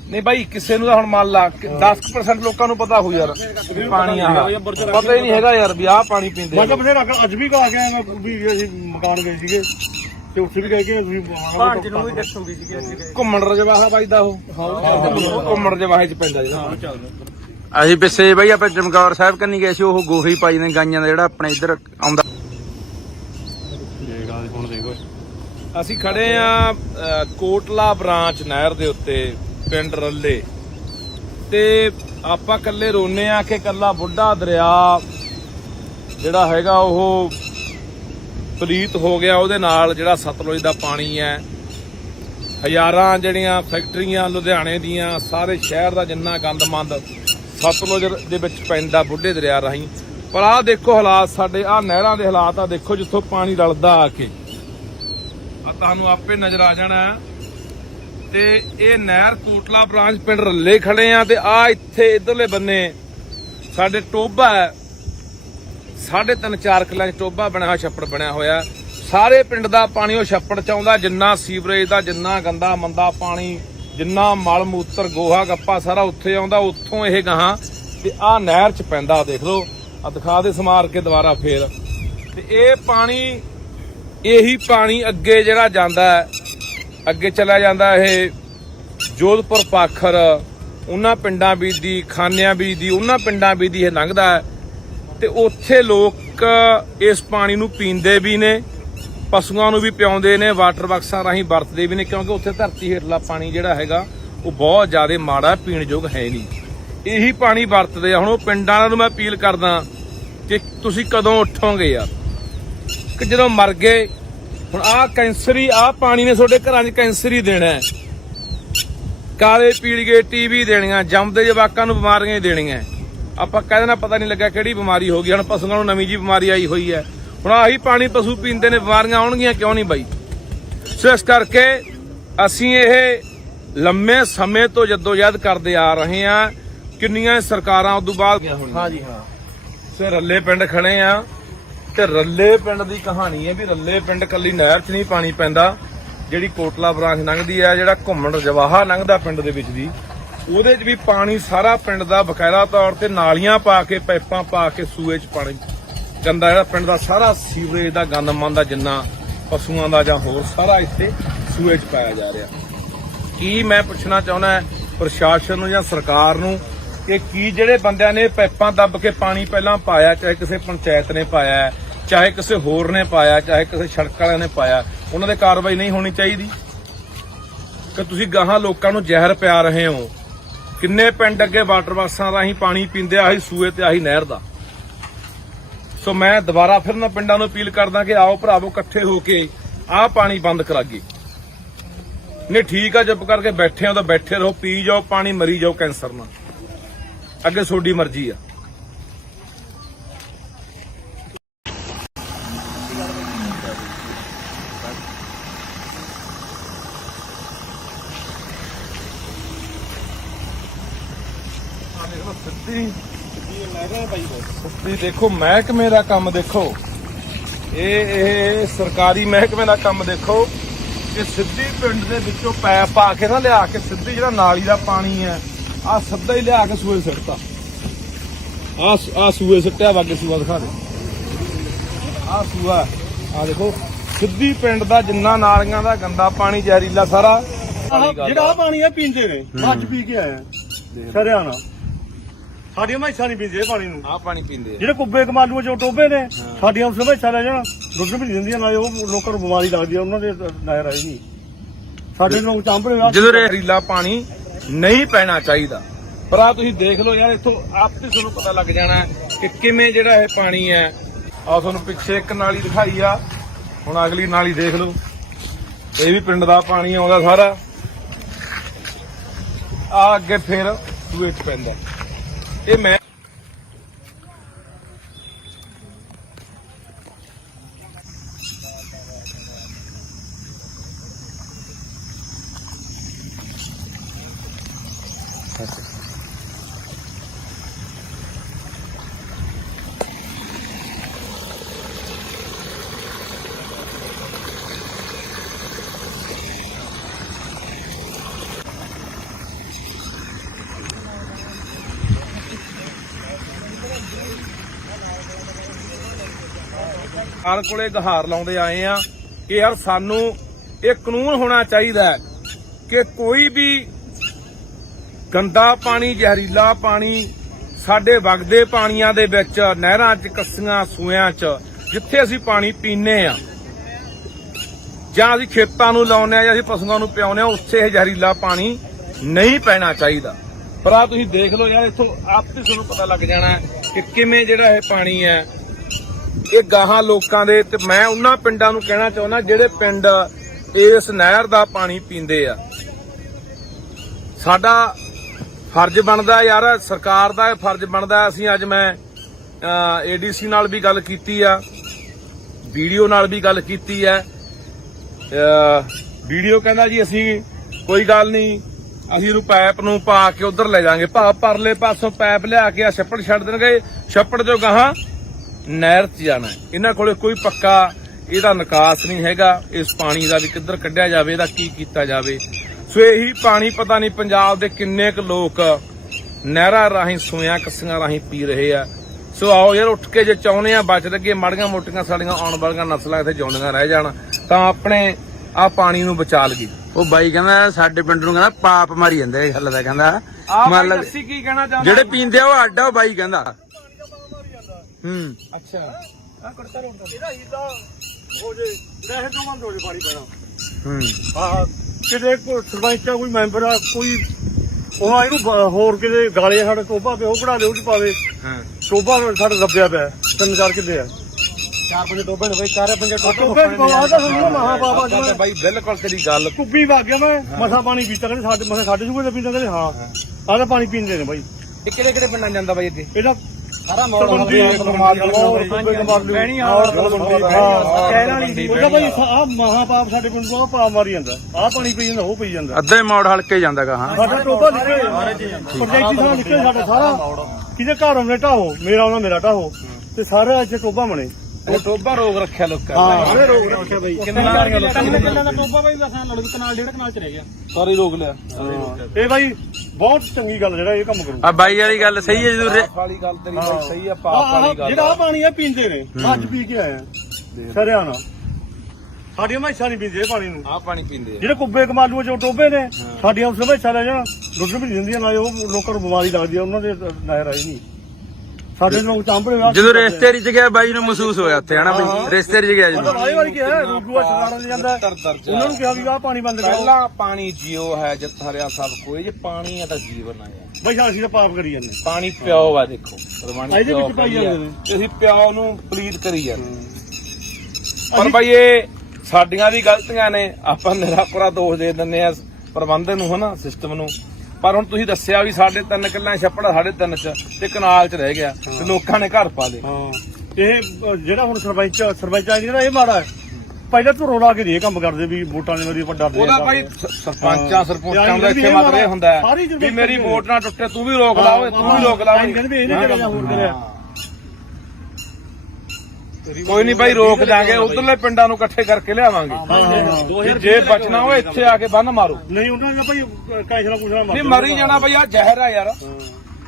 ਨਹੀਂ ਬਾਈ, ਕਿਸੇ ਨੂੰ ਤਾਂ ਹੁਣ ਮੰਨ ਲਾ 10% ਲੋਕਾਂ ਨੂੰ ਪਤਾ ਹੋ ਯਾਰ ਵੀ ਪਾਣੀ ਆ, ਪਤਾ ਹੀ ਨਹੀਂ ਹੈਗਾ ਯਾਰ ਵੀ ਆਹ ਪਾਣੀ ਪੀਂਦੇ। ਮੈਂ ਤਾਂ ਬਥੇਰਾ ਅੱਜ ਵੀ ਕਹਾ ਗਿਆ ਵੀ ਅਸੀਂ ਮਕਾਨ ਗਏ ਸੀਗੇ ਤੇ ਉੱਥੇ ਵੀ ਕਹਿ ਕੇ ਤੁਸੀਂ ਭਾਂਜ ਨੂੰ ਵੀ ਦੱਸੂਗੀ ਸੀਗੀ ਅਸੀਂ ਘੁੰਮਣ ਰਜਵਾਹਾ ਵੱਜਦਾ ਉਹ, ਘੁੰਮਣ ਰਜਵਾਹੇ ਚ ਪੈਂਦਾ ਜਿਹੜਾ। ਅਸੀਂ ਪਿੱਛੇ ਬਈ ਆਪਾਂ ਚਮਕੌਰ ਸਾਹਿਬ ਕੰਨੀ ਗਏ ਸੀ, ਉਹ ਗੋਹੀ ਪਾਈ ਨੇ ਗਾਈਆਂ ਦਾ ਜਿਹੜਾ ਆਪਣੇ ਇੱਧਰ ਆਉਂਦਾ। ਹੁਣ ਦੇਖੋ ਅਸੀਂ ਖੜੇ ਆ ਕੋਟਲਾ ਬ੍ਰਾਂਚ ਨਹਿਰ ਦੇ ਉੱਤੇ, ਪਿੰਡ ਰੱਲੇ, ਤੇ ਆਪਾਂ ਕੱਲੇ ਰੋਨੇ ਆ ਕਿ ਕੱਲਾ ਬੁੱਢਾ ਦਰਿਆ ਜਿਹੜਾ ਹੈਗਾ ਉਹ ਪਲੀਤ ਹੋ ਗਿਆ, ਉਹਦੇ ਨਾਲ ਜਿਹੜਾ ਸਤਲੁਜ ਦਾ ਪਾਣੀ ਹੈ। ਹਜ਼ਾਰਾਂ ਜਿਹੜੀਆਂ ਫੈਕਟਰੀਆਂ ਲੁਧਿਆਣੇ ਦੀਆਂ, ਸਾਰੇ ਸ਼ਹਿਰ ਦਾ ਜਿੰਨਾ ਗੰਦਮੰਦ ਸਤਲੁਜ ਦੇ ਵਿੱਚ ਪੈਂਦਾ ਬੁੱਢੇ ਦਰਿਆ ਰਾਹੀਂ। ਪਰ ਆਹ ਦੇਖੋ ਹਾਲਾਤ ਸਾਡੇ, ਆਹ ਨਹਿਰਾਂ ਦੇ ਹਾਲਾਤ ਆ ਦੇਖੋ, ਜਿੱਥੋਂ ਪਾਣੀ ਰਲਦਾ ਆ ਕੇ, ਆ ਤੁਹਾਨੂੰ ਆਪੇ ਨਜ਼ਰ ਆ ਜਾਣਾ। ਤੇ ਇਹ ਨਹਿਰ ਕੋਟਲਾ ਬ੍ਰਾਂਚ ਪਿੰਡ ਰੱਲੇ ਖੜੇ ਆ, ਤੇ ਆ ਇੱਥੇ ਇਧਰਲੇ ਬੰਨੇ ਸਾਡੇ ਟੋਭਾ ਹੈ, 3.5-4 ਕਿੱਲਿਆਂ 'ਚ ਟੋਭਾ ਬਣਿਆ ਹੋਇਆ, ਛੱਪੜ ਬਣਿਆ ਹੋਇਆ। ਸਾਰੇ ਪਿੰਡ ਦਾ ਪਾਣੀ ਉਹ ਛੱਪੜ 'ਚ ਆਉਂਦਾ, ਜਿੰਨਾ ਸੀਵਰੇਜ ਦਾ, ਜਿੰਨਾ ਗੰਦਾ ਮੰਦਾ ਪਾਣੀ, ਜਿੰਨਾ ਮਲ ਮੂਤਰ ਗੋਹਾ ਗੱਪਾ ਸਾਰਾ ਉੱਥੇ ਆਉਂਦਾ, ਉੱਥੋਂ ਇਹ ਗਾਹਾਂ ਤੇ ਆ ਨਹਿਰ 'ਚ ਪੈਂਦਾ। ਦੇਖ ਲਓ, ਆ ਦਿਖਾ ਦੇ ਸਮਾਰ ਕੇ ਦੁਬਾਰਾ ਫੇਰ। ਤੇ ਇਹ ਪਾਣੀ, ਇਹੀ ਪਾਣੀ ਅੱਗੇ ਜਿਹੜਾ ਜਾਂਦਾ ਹੈ, ਅੱਗੇ ਚਲਾ ਜਾਂਦਾ ਇਹ ਜੋਧਪੁਰ ਪਾਖਰ, ਉਹਨਾਂ ਪਿੰਡਾਂ ਬੀਦੀ, ਖਾਨਿਆਂ ਬੀਦੀ, ਉਹਨਾਂ ਪਿੰਡਾਂ ਬੀਦੀ ਇਹ ਲੰਘਦਾ ਹੈ। ਤੇ ਉੱਥੇ ਲੋਕ ਇਸ ਪਾਣੀ ਨੂੰ ਪੀਂਦੇ ਵੀ ਨੇ, ਪਸ਼ੂਆਂ ਨੂੰ ਵੀ ਪਿਆਉਂਦੇ ਨੇ, ਵਾਟਰ ਬਾਕਸਾਂ ਰਾਹੀਂ ਵਰਤਦੇ ਵੀ ਨੇ, ਕਿਉਂਕਿ ਉੱਥੇ ਧਰਤੀ ਹੇਠਲਾ ਪਾਣੀ ਜਿਹੜਾ ਹੈਗਾ ਉਹ ਬਹੁਤ ਜ਼ਿਆਦਾ ਮਾੜਾ, ਪੀਣ ਯੋਗ ਹੈ ਨਹੀਂ। ਇਹੀ ਪਾਣੀ ਵਰਤਦੇ ਆ। ਹੁਣ ਉਹ ਪਿੰਡਾਂ ਵਾਲਿਆਂ ਨੂੰ ਮੈਂ ਅਪੀਲ ਕਰਦਾ ਕਿ ਤੁਸੀਂ ਕਦੋਂ ਉੱਠੋਗੇ ਯਾਰ, ਕਿ ਜਦੋਂ ਮਰ ਗਏ। ਹੁਣ ਆਹ ਕੈਂਸਰੀ, ਆਹ ਪਾਣੀ ਨੇ ਤੁਹਾਡੇ ਘਰਾਂ 'ਚ ਕੈਂਸਰ ਹੀ ਦੇਣਾ, ਕਾਲੇ ਪੀਲੀਏ, ਟੀਵੀ ਦੇਣੀਆਂ, ਜੰਮਦੇ ਜਵਾਕਾਂ ਨੂੰ ਬਿਮਾਰੀਆਂ ਹੀ ਦੇਣੀਆਂ। ਆਪਾਂ ਕਹਿ ਦੇਣਾ ਪਤਾ ਨਹੀਂ ਲੱਗਾ ਕਿਹੜੀ ਬਿਮਾਰੀ ਹੋ ਗਈ। ਹੁਣ ਪਸ਼ੂਆਂ ਨੂੰ ਨਵੀਂ ਜੀ ਬਿਮਾਰੀ ਆਈ ਹੋਈ ਹੈ। ਹੁਣ ਆਹੀ ਪਾਣੀ ਪਸ਼ੂ ਪੀਂਦੇ ਨੇ, ਬਿਮਾਰੀਆਂ ਆਉਣਗੀਆਂ ਕਿਉਂ ਨਹੀਂ ਬਾਈ। ਸੋ ਇਸ ਕਰਕੇ ਅਸੀਂ ਇਹ ਲੰਮੇ ਸਮੇਂ ਤੋਂ ਜੱਦੋਜਹਿਦ ਕਰਦੇ ਆ ਰਹੇ ਹਾਂ। ਕਿੰਨੀਆਂ ਸਰਕਾਰਾਂ ਉਦੋਂ ਬਾਅਦ। ਹਾਂਜੀ ਹਾਂ, ਸੋ ਰੱਲੇ ਪਿੰਡ ਖੜੇ ਆ, ਤੇ ਰੱਲੇ ਪਿੰਡ ਦੀ ਕਹਾਣੀ ਹੈ ਵੀ ਰੱਲੇ ਪਿੰਡ ਕੱਲੀ ਨਹਿਰ 'ਚ ਨਹੀਂ ਪਾਣੀ ਪੈਂਦਾ, ਜਿਹੜੀ ਕੋਟਲਾ ਬ੍ਰਾਂਚ ਲੰਘਦੀ ਹੈ, ਜਿਹੜਾ ਘੁੰਮਣ ਰਜਵਾਹਾ ਲੰਘਦਾ ਪਿੰਡ ਦੇ ਵਿੱਚ ਦੀ, ਉਹਦੇ 'ਚ ਵੀ ਪਾਣੀ ਸਾਰਾ ਪਿੰਡ ਦਾ ਬਕਾਇਦਾ ਤੌਰ ਤੇ ਨਾਲੀਆਂ ਪਾ ਕੇ, ਪਾਈਪਾਂ ਪਾ ਕੇ ਸੂਏ 'ਚ ਪਾਣੀ ਗੰਦਾ, ਜਿਹੜਾ ਪਿੰਡ ਦਾ ਸਾਰਾ ਸੀਵਰੇਜ ਦਾ ਗੰਦਮੰਦ ਦਾ ਜਿੰਨਾ ਪਸ਼ੂਆਂ ਦਾ ਜਾਂ ਹੋਰ ਸਾਰਾ ਇੱਥੇ ਸੂਏ 'ਚ ਪਾਇਆ ਜਾ ਰਿਹਾ। ਕੀ ਮੈਂ ਪੁੱਛਣਾ ਚਾਹੁੰਦਾ ਪ੍ਰਸ਼ਾਸਨ ਨੂੰ ਜਾਂ ਸਰਕਾਰ ਨੂੰ ਕਿ ਕੀ ਜਿਹੜੇ ਬੰਦਿਆਂ ਨੇ ਪਾਈਪਾਂ ਦੱਬ ਕੇ ਪਾਣੀ ਪਹਿਲਾਂ ਪਾਇਆ, ਚਾਹੇ ਕਿਸੇ ਪੰਚਾਇਤ ਨੇ ਪਾਇਆ, ਚਾਹੇ ਕਿਸੇ ਹੋਰ ਨੇ ਪਾਇਆ, ਚਾਹੇ ਕਿਸੇ ਸੜਕ ਵਾਲਿਆਂ ਨੇ ਪਾਇਆ, ਉਹਨਾਂ ਦੇ ਕਾਰਵਾਈ ਨਹੀਂ ਹੋਣੀ ਚਾਹੀਦੀ? ਕਿ ਤੁਸੀਂ ਗਾਹਾਂ ਲੋਕਾਂ ਨੂੰ ਜ਼ਹਿਰ ਪਿਆ ਰਹੇ ਹੋ। ਕਿੰਨੇ ਪਿੰਡ ਅੱਗੇ ਵਾਟਰ ਬਾਕਸਾਂ ਰਾਹੀਂ ਪਾਣੀ ਪੀਂਦੇ, ਆਹੀ ਸੂਏ ਤੇ ਆਹੀ ਨਹਿਰ ਦਾ। ਸੋ ਮੈਂ ਦੁਬਾਰਾ ਫਿਰ ਨਾ ਪਿੰਡਾਂ ਨੂੰ ਅਪੀਲ ਕਰਦਾ ਕਿ ਆਓ ਭਰਾਵੋ, ਇਕੱਠੇ ਹੋ ਕੇ ਆਹ ਪਾਣੀ ਬੰਦ ਕਰਾਈਏ। ਨਹੀਂ ਠੀਕ ਆ, ਚੁੱਪ ਕਰਕੇ ਬੈਠੇ ਹੋ ਤਾਂ ਬੈਠੇ ਰਹੋ, ਪੀ ਜਾਓ ਪਾਣੀ, ਮਰੀ ਜਾਓ ਕੈਂਸਰ ਨਾਲ, ਅੱਗੇ ਤੁਹਾਡੀ ਮਰਜ਼ੀ ਆ। ਸਿੱਧੀ ਦੇਖੋ ਮਹਿਕਮੇ ਦਾ ਕੰਮ ਦੇਖੋ, ਇਹ ਸਰਕਾਰੀ ਮਹਿਕਮੇ ਦਾ ਕੰਮ ਦੇਖੋ ਕਿ ਸਿੱਧੀ ਪਿੰਡ ਦੇ ਵਿੱਚੋਂ ਪੈਪ ਪਾ ਕੇ ਨਾ ਲਿਆ ਕੇ ਸਿੱਧੀ ਜਿਹੜਾ ਨਾਲੀ ਦਾ ਪਾਣੀ ਹੈ ਆ ਸਿੱਧਾ ਹੀ ਲਿਆ ਕੇ ਸੂਏ ਸਿੱਟਤਾ। ਆ ਸੂਏ ਸਿੱਟਿਆ ਵਾਗੇ ਸੂਆ ਦਿਖਾ ਦੇ, ਆ ਸੂਆ ਆ ਦੇਖੋ ਸਿੱਧੀ ਪਿੰਡ ਦਾ ਜਿੰਨਾ ਨਾਲੀਆਂ ਦਾ ਗੰਦਾ ਪਾਣੀ ਜ਼ਹਿਰੀਲਾ ਸਾਰਾ ਜਿਹੜਾ ਪਾਣੀ ਆ ਪੀਂਦੇ ਨੇ ਅੱਜ ਪੀ ਕੇ ਆਇਆ ਹਰਿਆਣਾ। ਸਾਡੀਆਂ ਮੈਸਾਂ ਨਹੀਂ ਪੀਂਦੇ ਇਹ ਪਾਣੀ ਨੂੰ, ਆ ਪਾਣੀ ਪੀਂਦੇ ਆ ਜਿਹੜੇ ਕੁੱਬੇ ਕਮਾਲੂ ਜੋ ਟੋਬੇ ਨੇ ਸਾਡੀਆਂ ਉਸ ਮੈਸਾਂ ਲੈ ਜਾਣ ਦੁੱਧ ਵੀ ਨਹੀਂ ਦਿੰਦੀਆਂ, ਨਾਲੇ ਉਹ ਲੋਕਾਂ ਨੂੰ ਬਿਮਾਰੀ ਲੱਗਦੀ ਆ ਉਹਨਾਂ ਦੇ ਨਹਿਰ ਆਈ ਨਹੀਂ। ਸਾਡੇ ਲੋਕ ਚਾਂਪੜੇ ਜਦੋਂ ਜ਼ਹਿਰੀਲਾ ਪਾਣੀ ਨਹੀਂ ਪੈਣਾ ਚਾਹੀਦਾ। ਪਰ ਆ ਤੁਸੀਂ ਦੇਖ ਲਓ ਯਾਰ, ਇੱਥੋਂ ਆਪੇ ਤੁਹਾਨੂੰ ਪਤਾ ਲੱਗ ਜਾਣਾ ਕਿ ਕਿਵੇਂ ਜਿਹੜਾ ਇਹ ਪਾਣੀ ਹੈ। ਆ ਤੁਹਾਨੂੰ ਪਿੱਛੇ ਇੱਕ ਨਾਲੀ ਦਿਖਾਈ ਆ, ਹੁਣ ਅਗਲੀ ਨਾਲੀ ਦੇਖ ਲਓ, ਇਹ ਵੀ ਪਿੰਡ ਦਾ ਪਾਣੀ ਆਉਂਦਾ ਸਾਰਾ। ਆ ਅੱਗੇ ਫਿਰ ਸੂਏ 'ਚ ਪੈਂਦਾ ਇਹ। ਮੈਂ ਸਰਕਾਰ ਕੋਲੇ ਗੁਹਾਰ ਲਾਉਂਦੇ ਆਏ ਆ ਕਿ ਯਾਰ ਸਾਨੂੰ ਇਹ ਕਾਨੂੰਨ ਹੋਣਾ ਚਾਹੀਦਾ ਹੈ ਕਿ ਕੋਈ ਵੀ ਗੰਦਾ ਪਾਣੀ ਜ਼ਹਿਰੀਲਾ ਪਾਣੀ ਸਾਡੇ ਵਗਦੇ ਪਾਣੀਆਂ ਦੇ ਵਿੱਚ ਨਹਿਰਾਂ 'ਚ ਕੱਸੀਆਂ ਸੂਇਆਂ 'ਚ ਜਿੱਥੇ ਅਸੀਂ ਪਾਣੀ ਪੀਂਦੇ ਆ ਜਾਂ ਅਸੀਂ ਖੇਤਾਂ ਨੂੰ ਲਾਉਂਦੇ ਆ ਜਾਂ ਅਸੀਂ ਪਸ਼ੂਆਂ ਨੂੰ ਪਿਆਉਂਦੇ ਆ ਉੱਥੇ ਇਹ ਜ਼ਹਿਰੀਲਾ ਪਾਣੀ ਨਹੀਂ ਪੈਣਾ ਚਾਹੀਦਾ। ਪਰ ਆ ਤੁਸੀਂ ਦੇਖ ਲਓ ਯਾਰ, ਇੱਥੋਂ ਆਪੇ ਤੁਹਾਨੂੰ ਪਤਾ ਲੱਗ ਜਾਣਾ ਕਿ ਕਿਵੇਂ ਜਿਹੜਾ ਇਹ ਪਾਣੀ ਹੈ ਇਹ ਗਾਹਾਂ ਲੋਕਾਂ ਦੇ। ਤੇ ਮੈਂ ਉਹਨਾਂ ਪਿੰਡਾਂ ਨੂੰ ਕਹਿਣਾ ਚਾਹੁੰਦਾ ਜਿਹੜੇ ਪਿੰਡ ਇਸ ਨਹਿਰ ਦਾ ਪਾਣੀ ਪੀਂਦੇ ਆ, ਸਾਡਾ ਫਰਜ਼ ਬਣਦਾ ਯਾਰ, ਸਰਕਾਰ ਦਾ ਇਹ ਫਰਜ਼ ਬਣਦਾ। ਅਸੀਂ ਅੱਜ ਮੈਂ ਏਡੀਸੀ ਨਾਲ ਵੀ ਗੱਲ ਕੀਤੀ ਆ, ਵੀਡੀਓ ਨਾਲ ਵੀ ਗੱਲ ਕੀਤੀ ਹੈ। ਵੀਡੀਓ ਕਹਿੰਦਾ ਜੀ ਅਸੀਂ ਕੋਈ ਗੱਲ ਨਹੀਂ, ਅਸੀਂ ਇਹਨੂੰ ਪਾਈਪ ਨੂੰ ਪਾ ਕੇ ਉਧਰ ਲੈ ਜਾਾਂਗੇ, ਪਰਲੇ ਪਾਸੋਂ ਪਾਈਪ ਲਿਆ ਕੇ ਆ ਛੱਪੜ ਛੱਡ ਦੇਣਗੇ, ਛੱਪੜ ਤੋਂ ਗਾਹਾਂ ਨਹਿਰ 'ਚ ਜਾਣਾ। ਇਹਨਾਂ ਕੋਲੇ ਕੋਈ ਪੱਕਾ ਇਹਦਾ ਨਿਕਾਸ ਨਹੀਂ ਹੈਗਾ, ਇਸ ਪਾਣੀ ਦਾ ਵੀ ਕਿੱਧਰ ਕੱਢਿਆ ਜਾਵੇ, ਇਹਦਾ ਕੀ ਕੀਤਾ ਜਾਵੇ। ਸੋ ਇਹੀ ਪਾਣੀ ਪਤਾ ਨਹੀਂ ਪੰਜਾਬ ਦੇ ਕਿੰਨੇ ਕੁ ਲੋਕ ਨਹਿਰਾਂ ਰਾਹੀਂ ਸੂਇਆਂ ਕੱਸੀਆਂ ਰਾਹੀਂ ਪੀ ਰਹੇ ਆ। ਸੋ ਆਓ ਯਾਰ ਉੱਠ ਕੇ ਜੇ ਚਾਹੁੰਦੇ ਆ ਬਚ ਲੱਗੇ ਮਾੜੀਆਂ ਮੋਟੀਆਂ ਸਾਡੀਆਂ ਆਉਣ ਵਾਲੀਆਂ ਨਸਲਾਂ ਇੱਥੇ ਜਿਉਂਦੀਆਂ ਰਹਿ ਜਾਣ ਤਾਂ ਆਪਣੇ ਆ ਪਾਣੀ ਨੂੰ ਬਚਾ ਲਈਏ। ਉਹ ਬਾਈ ਕਹਿੰਦਾ ਸਾਡੇ ਪਿੰਡ ਨੂੰ ਕਹਿੰਦਾ ਪਾਪ ਮਾਰੀ ਜਾਂਦੇ ਇਹ ਹੱਲ ਦਾ, ਕਹਿੰਦਾ ਮੰਨ ਲਓ ਅਸੀਂ ਕੀ ਕਹਿਣਾ ਚਾਹੁੰਦੇ ਜਿਹੜੇ ਪੀਂਦੇ ਆ ਉਹ ਅੱਡ ਆ, ਉਹ ਬਾਈ ਕਹਿੰਦਾ। ਅੱਛਾ ਆ ਕਰਤਾ ਰੋਂਦਾ ਇਹਦਾ ਹੀਲਾ ਹੋ ਜੇ ਰਹਿ ਤੋਂ ਬੰਦ ਹੋ ਜੇ ਪਾਣੀ ਪੈਣਾ। ਹਾਂ ਕਿਤੇ ਕੋਈ ਸਰਪੰਚ ਆ ਕੋਈ ਮੈਂਬਰ ਆ ਕੋਈ ਉਹਨਾਂ ਇਹਨੂੰ ਹੋਰ ਕਿਤੇ ਗਾਲੇ ਸਾਡੇ ਟੋਬਾ ਪਿਆ ਉਹ ਕਢਾ ਦੇ ਉਹ ਚ ਪਾਵੇ। ਟੋਬਾ ਸਾਡੇ ਦੱਬਿਆ ਪਿਆ 3-4 ਕਿੱਲੇ ਆ, 4-5 ਟੋਬੇ ਨੇ ਬਈ, 4-5 ਟੋਬੇ ਪਵਾ ਦਾ ਸਾਨੂੰ ਮਹਾ ਬਾਬਾ ਜੀ ਬਾਈ ਬਿਲਕੁਲ ਤੇਰੀ ਗੱਲ ਕੁੱਬੀ ਵਗ ਗਿਆ। ਮੈਂ ਮਸਾ ਪਾਣੀ ਪੀਤਾ, ਕਹਿੰਦੇ ਸਾਡੇ ਮਸਾ ਸਾਡੇ ਜੂਗੇ ਤੇ ਪੀਂਦਾ, ਕਹਿੰਦੇ ਹਾਂ ਆਹ ਤਾਂ ਪਾਣੀ ਪੀਂਦੇ ਨੇ ਬਾਈ। ਇਹ ਕਿਹੜੇ ਕਿਹੜੇ ਪਿੰਡਾਂ ਜਾਂਦਾ ਬਾਈ ਅੱਗੇ? ਇਹਦਾ ਸਾਰਾ ਮੌੜ ਬਾਈ ਆ ਮਹਾਪਾਪ ਸਾਡੇ ਪਿੰਡ ਤੋਂ ਪਾ ਮਾਰੀ ਜਾਂਦਾ, ਆਹ ਪਾਣੀ ਪੀ ਜਾਂਦਾ ਉਹ ਪੀ ਜਾਂਦਾ, ਅੱਧੇ ਮੋੜ ਹਲਕੇ ਜਾਂਦਾ ਗਾ। ਹਾਂ ਸਾਡਾ ਟੋਬਾ ਨਿਕਲੇ ਪ੍ਰੋਜੈਕਟ ਸਾਰਾ ਨਿਕਲੇ ਸਾਡਾ ਸਾਰਾ, ਕਿਹਦੇ ਘਰ ਆਉਂਦੇ ਢਾਹੋ, ਮੇਰਾ ਆਉਂਦਾ ਮੇਰਾ ਢਾਹੋ, ਤੇ ਸਾਰੇ ਇੱਥੇ ਟੋਬਾ ਬਣੇ। ਉਹ ਟੋਬਾ ਰੋਗ ਰੱਖਿਆ ਲੋਕਾਂ ਹਾਂ ਉਹਨੇ ਰੋਗ ਰੱਖਿਆ ਬਾਈ, ਕਿੰਨੇ ਨਾਲੀਆਂ ਦਾ ਟੋਬਾ ਬਾਈ ਵਸਾਂ ਲੜ ਕਨਾਲ 1.5 ਕਨਾਲ ਚ ਰਹਿ ਗਿਆ, ਸਾਰੀ ਰੋਗ ਲਿਆ। ਇਹ ਬਾਈ ਬਹੁਤ ਚੰਗੀ ਗੱਲ ਜਿਹੜਾ ਇਹ ਕੰਮ ਕਰੂ। ਆ ਬਾਈ ਵਾਲੀ ਗੱਲ ਸਹੀ ਹੈ, ਜਦੋਂ ਵਾਲੀ ਗੱਲ ਤੇਰੀ ਬਾਈ ਸਹੀ ਆ, ਪਾਪ ਵਾਲੀ ਗੱਲ। ਜਿਹੜਾ ਪਾਣੀ ਆ ਪੀਂਦੇ ਨੇ ਅੱਜ ਪੀ ਕੇ ਆਇਆ ਹਰਿਆਣਾ। ਸਾਡੀਆਂ ਮੈਸਾਂ ਨਹੀਂ ਪੀਂਦੇ ਪਾਣੀ ਨੂੰ, ਆ ਪਾਣੀ ਪੀਂਦੇ ਆ ਜਿਹੜੇ ਕੁੱਬੇ ਕਮਾਲੂ ਜੋ ਟੋਬੇ ਨੇ ਸਾਡੀਆਂ ਉਸ ਮੈਸਾਂ ਲੈ ਜਾਣ ਦੁੱਧ ਵੀ ਨਹੀਂ ਦਿੰਦੀਆਂ, ਨਾਲੇ ਉਹ ਲੋਕਾਂ ਨੂੰ ਬਿਮਾਰੀ ਲੱਗਦੀ ਆ ਉਹਨਾਂ ਦੇ ਨਹਿਰ ਆਈ ਨਹੀਂ। ਸਾਡੇ ਲੋਕ ਚਾਂਪੜੇ ਜਦੋਂ ਰਿਸ਼ਤੇਰੀ ਚ ਗਿਆ ਬਾਈ ਨੂੰ ਮਹਿਸੂਸ ਹੋਇਆ ਉੱਥੇ ਹਨਾ ਬਾਈ, ਰਿਸ਼ਤੇਰੀ ਚ ਗਿਆ ਜਦੋਂ ਵਾਰੀ ਕਿਹਾ ਰੂਬੂਆ ਛਡਾਣਾ ਜਾਂਦਾ, ਉਹਨਾਂ ਨੂੰ ਕਿਹਾ ਵੀ ਆਹ ਪਾਣੀ ਬੰਦ ਕਰੋ। ਪਹਿਲਾਂ ਪਾਣੀ ਜੀਓ ਹੈ ਜਿੱਤ ਹਰਿਆ ਸਭ ਕੋਈ, ਜੇ ਪਾਣੀ ਹੈ ਤਾਂ ਜੀਵਨ ਆ ਯਾਰ। ਬਈ ਅਸੀਂ ਤਾਂ ਪਾਪ ਕਰੀ ਜਾਂਦੇ, ਪਾਣੀ ਪਿਓ ਆ ਦੇਖੋ ਰਵਾਨੀ ਇਹਦੇ ਵਿੱਚ ਪਾਈ ਜਾਂਦੇ ਨੇ, ਅਸੀਂ ਪਿਓ ਨੂੰ ਪਲੀਤ ਕਰੀ ਜਾਂਦੇ। ਪਰ ਬਾਈ ਇਹ ਸਾਡੀਆਂ ਵੀ ਗਲਤੀਆਂ ਨੇ, ਆਪਾਂ ਨਿਰਾਪਰਾ ਦੋਸ਼ ਦੇ ਦਿੰਦੇ ਆ ਪ੍ਰਬੰਧਨ ਨੂੰ ਹਨਾ, ਸਿਸਟਮ ਨੂੰ। ਪਰ ਹੁਣ ਤੁਸੀਂ ਦੱਸਿਆ ਵੀ ਸਾਡੇ 3 ਕਿੱਲਿਆਂ ਛੱਪੜ 3.5 ਚ ਤੇ ਕਨਾਲ ਚ ਰਹਿ ਗਿਆ ਤੇ ਲੋਕਾਂ ਨੇ ਘਰ ਪਾ ਲਏ। ਹਾਂ ਇਹ ਜਿਹੜਾ ਹੁਣ ਸਰਪੰਚ ਆ ਜਿਹੜਾ ਇਹ ਮਾੜਾ ਹੈ, ਪਹਿਲਾਂ ਤੋਂ ਰੋਲਾ ਕੇ ਦੇ ਕੰਮ ਕਰਦੇ ਵੀ ਵੋਟਾਂ ਦੇ ਮੇਰੀ ਵੱਡਾ ਉਹਦਾ ਭਾਈ ਸਰਪੰਚਾਂ ਸਰਪੰਚਾਂ ਦਾ ਇੱਥੇ ਮਤਲਬ ਇਹ ਹੁੰਦਾ ਹੈ ਵੀ ਮੇਰੀ ਵੋਟ ਨਾ ਟੁੱਟੇ, ਤੂੰ ਵੀ ਰੋਕ ਲਾ ਓਏ, ਤੂੰ ਵੀ ਰੋਕ ਲਾ ਓਏ। ਕਹਿੰਦੇ ਵੀ ਇਹਨੇ ਕਿਹੜਾ ਹੋਰ ਕਰਿਆ। ਕੋਈ ਨਹੀਂ ਭਾਈ, ਰੋਕ ਦਾਂਗੇ, ਉਧਰਲੇ ਪਿੰਡਾਂ ਨੂੰ ਇਕੱਠੇ ਕਰਕੇ ਲਿਆਵਾਂਗੇ। ਜੇ ਬਚਣਾ ਹੋਏ ਇੱਥੇ ਆ ਕੇ ਬੰਨ ਮਾਰੋ। ਨਹੀਂ ਉਹਨਾਂ ਦਾ ਭਾਈ ਕੈਸਲਾ ਕੁਸਲਾ ਨਹੀਂ ਮਰੀ ਜਾਣਾ ਭਾਈ, ਆ ਜ਼ਹਿਰ ਆ ਯਾਰ।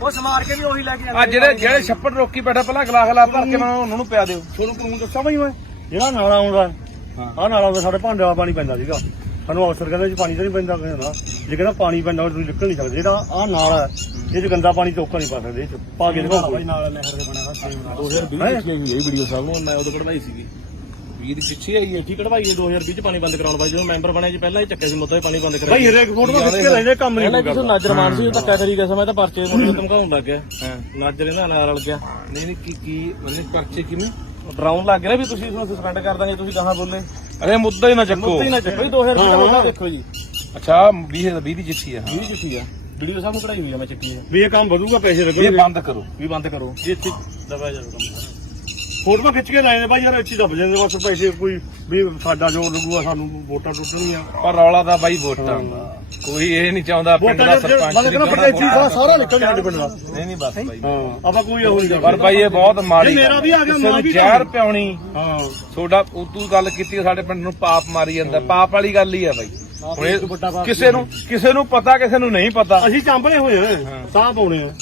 ਉਹ ਸਮਾਰ ਕੇ ਵੀ ਉਹੀ ਲੈ ਕੇ ਆ ਜਿਹੜੇ ਛੱਪੜ ਰੋਕੀ ਬੈਠਾ, ਪਹਿਲਾਂ ਗਲਾਸ ਗਲਾ ਭਰ ਕੇ ਮੈਂ ਉਹਨਾਂ ਨੂੰ ਪਿਆ ਦਿਓ। ਤੁਹਾਨੂੰ ਕਾਨੂੰਨ ਦੱਸਾਂ ਭਾਈ, ਮੈਂ ਜਿਹੜਾ ਨਾਲਾ ਆਉਂਦਾ ਆਹ ਨਾਲਾ ਆਉਂਦਾ, ਸਾਡੇ ਭਾਂਡੇ ਵਾਲਾ ਪਾਣੀ ਪੈਂਦਾ ਸੀਗਾ। ਸਾਨੂੰ ਅਫਸਰ ਕਹਿੰਦਾ ਜੀ ਪਾਣੀ ਤਾਂ ਨਹੀਂ ਪੈਂਦਾ, ਕਹਿੰਦਾ ਜੇ ਕਹਿੰਦਾ ਪਾਣੀ ਪੈਂਦਾ ਤੁਸੀਂ ਨਿਕਲ ਨਹੀਂ ਸਕਦੇ। ਜਿਹੜਾ ਆਹ ਨਾਲਾ ਹੈ ਇਹ ਚ ਗੰਦਾ ਪਾਣੀ ਟੋਕਾ ਨਹੀਂ ਪਾ ਸਕਦੇ, ਇਹ ਚ ਪਾ ਕੇ ਦਿਖਾਓ ਭਾਈ। ਨਾਲਾ ਨਹਿਰ ਦੇ ਬਣਿਆ ਹੋਇਆ 2020 ਚ ਵੀਡੀਓ ਸਾਹਿਬ ਨੂੰ ਮੈਂ ਉਦੋਂ ਕਢਵਾਈ ਸੀਗੀ। 20 ਦੀ ਪਿੱਛੇ ਆਈ ਇੱਥੇ ਕਢਵਾਈ ਹੈ 2020 ਚ ਪਾਣੀ ਬੰਦ ਕਰਾਉਣ ਬਾਈ, ਜਦੋਂ ਮੈਂਬਰ ਬਣਿਆ ਜੀ ਪਹਿਲਾਂ ਹੀ ਚੱਕਿਆ ਸੀ ਮੁੱਦਾ ਪਾਣੀ ਬੰਦ ਕਰਾਇਆ ਭਾਈ। ਹਰੇਕ ਫੋਟੋ ਖਿੱਚ ਕੇ ਲੈਂਦੇ ਕੰਮ ਨਹੀਂ ਕਰਦਾ। ਕਿਸੇ ਨਾਜਰਮਾਨ ਸੀ ਧੱਕਾ ਕਰੀ ਗਿਆ, ਮੈਂ ਤਾਂ ਪਰਚੇ ਨੂੰ ਧਮਕਾਉਣ ਲੱਗ ਗਿਆ। ਨਾਜਰ ਇਹਨਾਂ ਨਾਲ ਰਲ ਗਿਆ। ਨਹੀਂ ਕੀ ਉਹਨੇ ਪਰਚੇ ਕਿਵੇਂ ਡਰਾਉਣ ਲੱਗ ਰਿਹਾ ਵੀ ਤੁਸੀਂ ਸਸਪੈਂਡ ਕਰ ਦਾਂਗੇ, ਤੁਸੀਂ ਕਹਾਂ ਬੋਲੇ। ਅਰੇ ਮੁੱਦਾ ਹੀ ਨਾ ਚੱਕੋ, ਮੁੱਦਾ ਹੀ ਨਾ ਚੱਕੋ। 2020 ਦੇਖੋ ਜੀ। ਅੱਛਾ 20 ਦੀ ਚਿੱਠੀ ਆ। 20 ਚਿੱਠੀ ਆ, ਵੀਡੀਓ ਸਾਹਿਬ ਨੂੰ ਕਢਾਈ ਹੋਈ ਆ ਮੈਂ ਚੱਕੀ ਵੀ ਇਹ ਕੰਮ ਵਧੂਗਾ, ਪੈਸੇ ਲੱਗਣਗੇ। ਇਹ ਬੰਦ ਕਰੋ, ਵੀ ਬੰਦ ਕਰੋ ਜੀ, ਇੱਥੇ ਦਬਾਇਆ ਜਾਵੇ ਕੰਮ। ਫੋਟੋ ਖਿੱਚ ਕੇ ਲਾਏ ਨੇ ਭਾਈ ਯਾਰ, ਇੱਥੇ ਦੱਬ ਜਾਂਦੇ ਬਸ ਪੈਸੇ। ਕੋਈ ਵੀ ਸਾਡਾ ਜੋ ਲੱਗੂਗਾ, ਸਾਨੂੰ ਵੋਟਾਂ ਟੁੱਟਣਗੀਆਂ। ਪਰ ਰੌਲਾ ਤਾਂ ਬਾਈ ਵੋਟਾਂ ਦਾ, ਕੋਈ ਇਹ ਨਹੀਂ ਚਾਹੁੰਦਾ ਪਿੰਡ ਦਾ ਸਰਪੰਚ ਸਾਰਾ ਨਿਕਲ ਸਾਡੇ ਪਿੰਡ ਦਾ। ਨਹੀਂ ਬਸ ਬਾਈ, ਆਪਾਂ ਕੋਈ ਉਹ ਨਹੀਂ। ਪਰ ਬਾਈ ਇਹ ਬਹੁਤ ਮਾੜੀ ਮੇਰਾ ਵੀ ਆ ਗਿਆ, ਕਿਸੇ ਨੂੰ ਜ਼ਹਿਰ ਪਿਆਉਣੀ। ਤੁਹਾਡਾ ਤੂੰ ਗੱਲ ਕੀਤੀ ਸਾਡੇ ਪਿੰਡ ਨੂੰ ਪਾਪ ਮਾਰੀ ਜਾਂਦਾ, ਪਾਪ ਵਾਲੀ ਗੱਲ ਹੀ ਆ ਬਾਈ। ਹੁਣ ਕਿਸੇ ਨੂੰ ਪਤਾ, ਕਿਸੇ ਨੂੰ ਨਹੀਂ ਪਤਾ। ਅਸੀਂ ਚਾਂਬਲੇ ਹੋਏ ਆ, ਸਾਹ ਪਾਉਣੇ ਆ।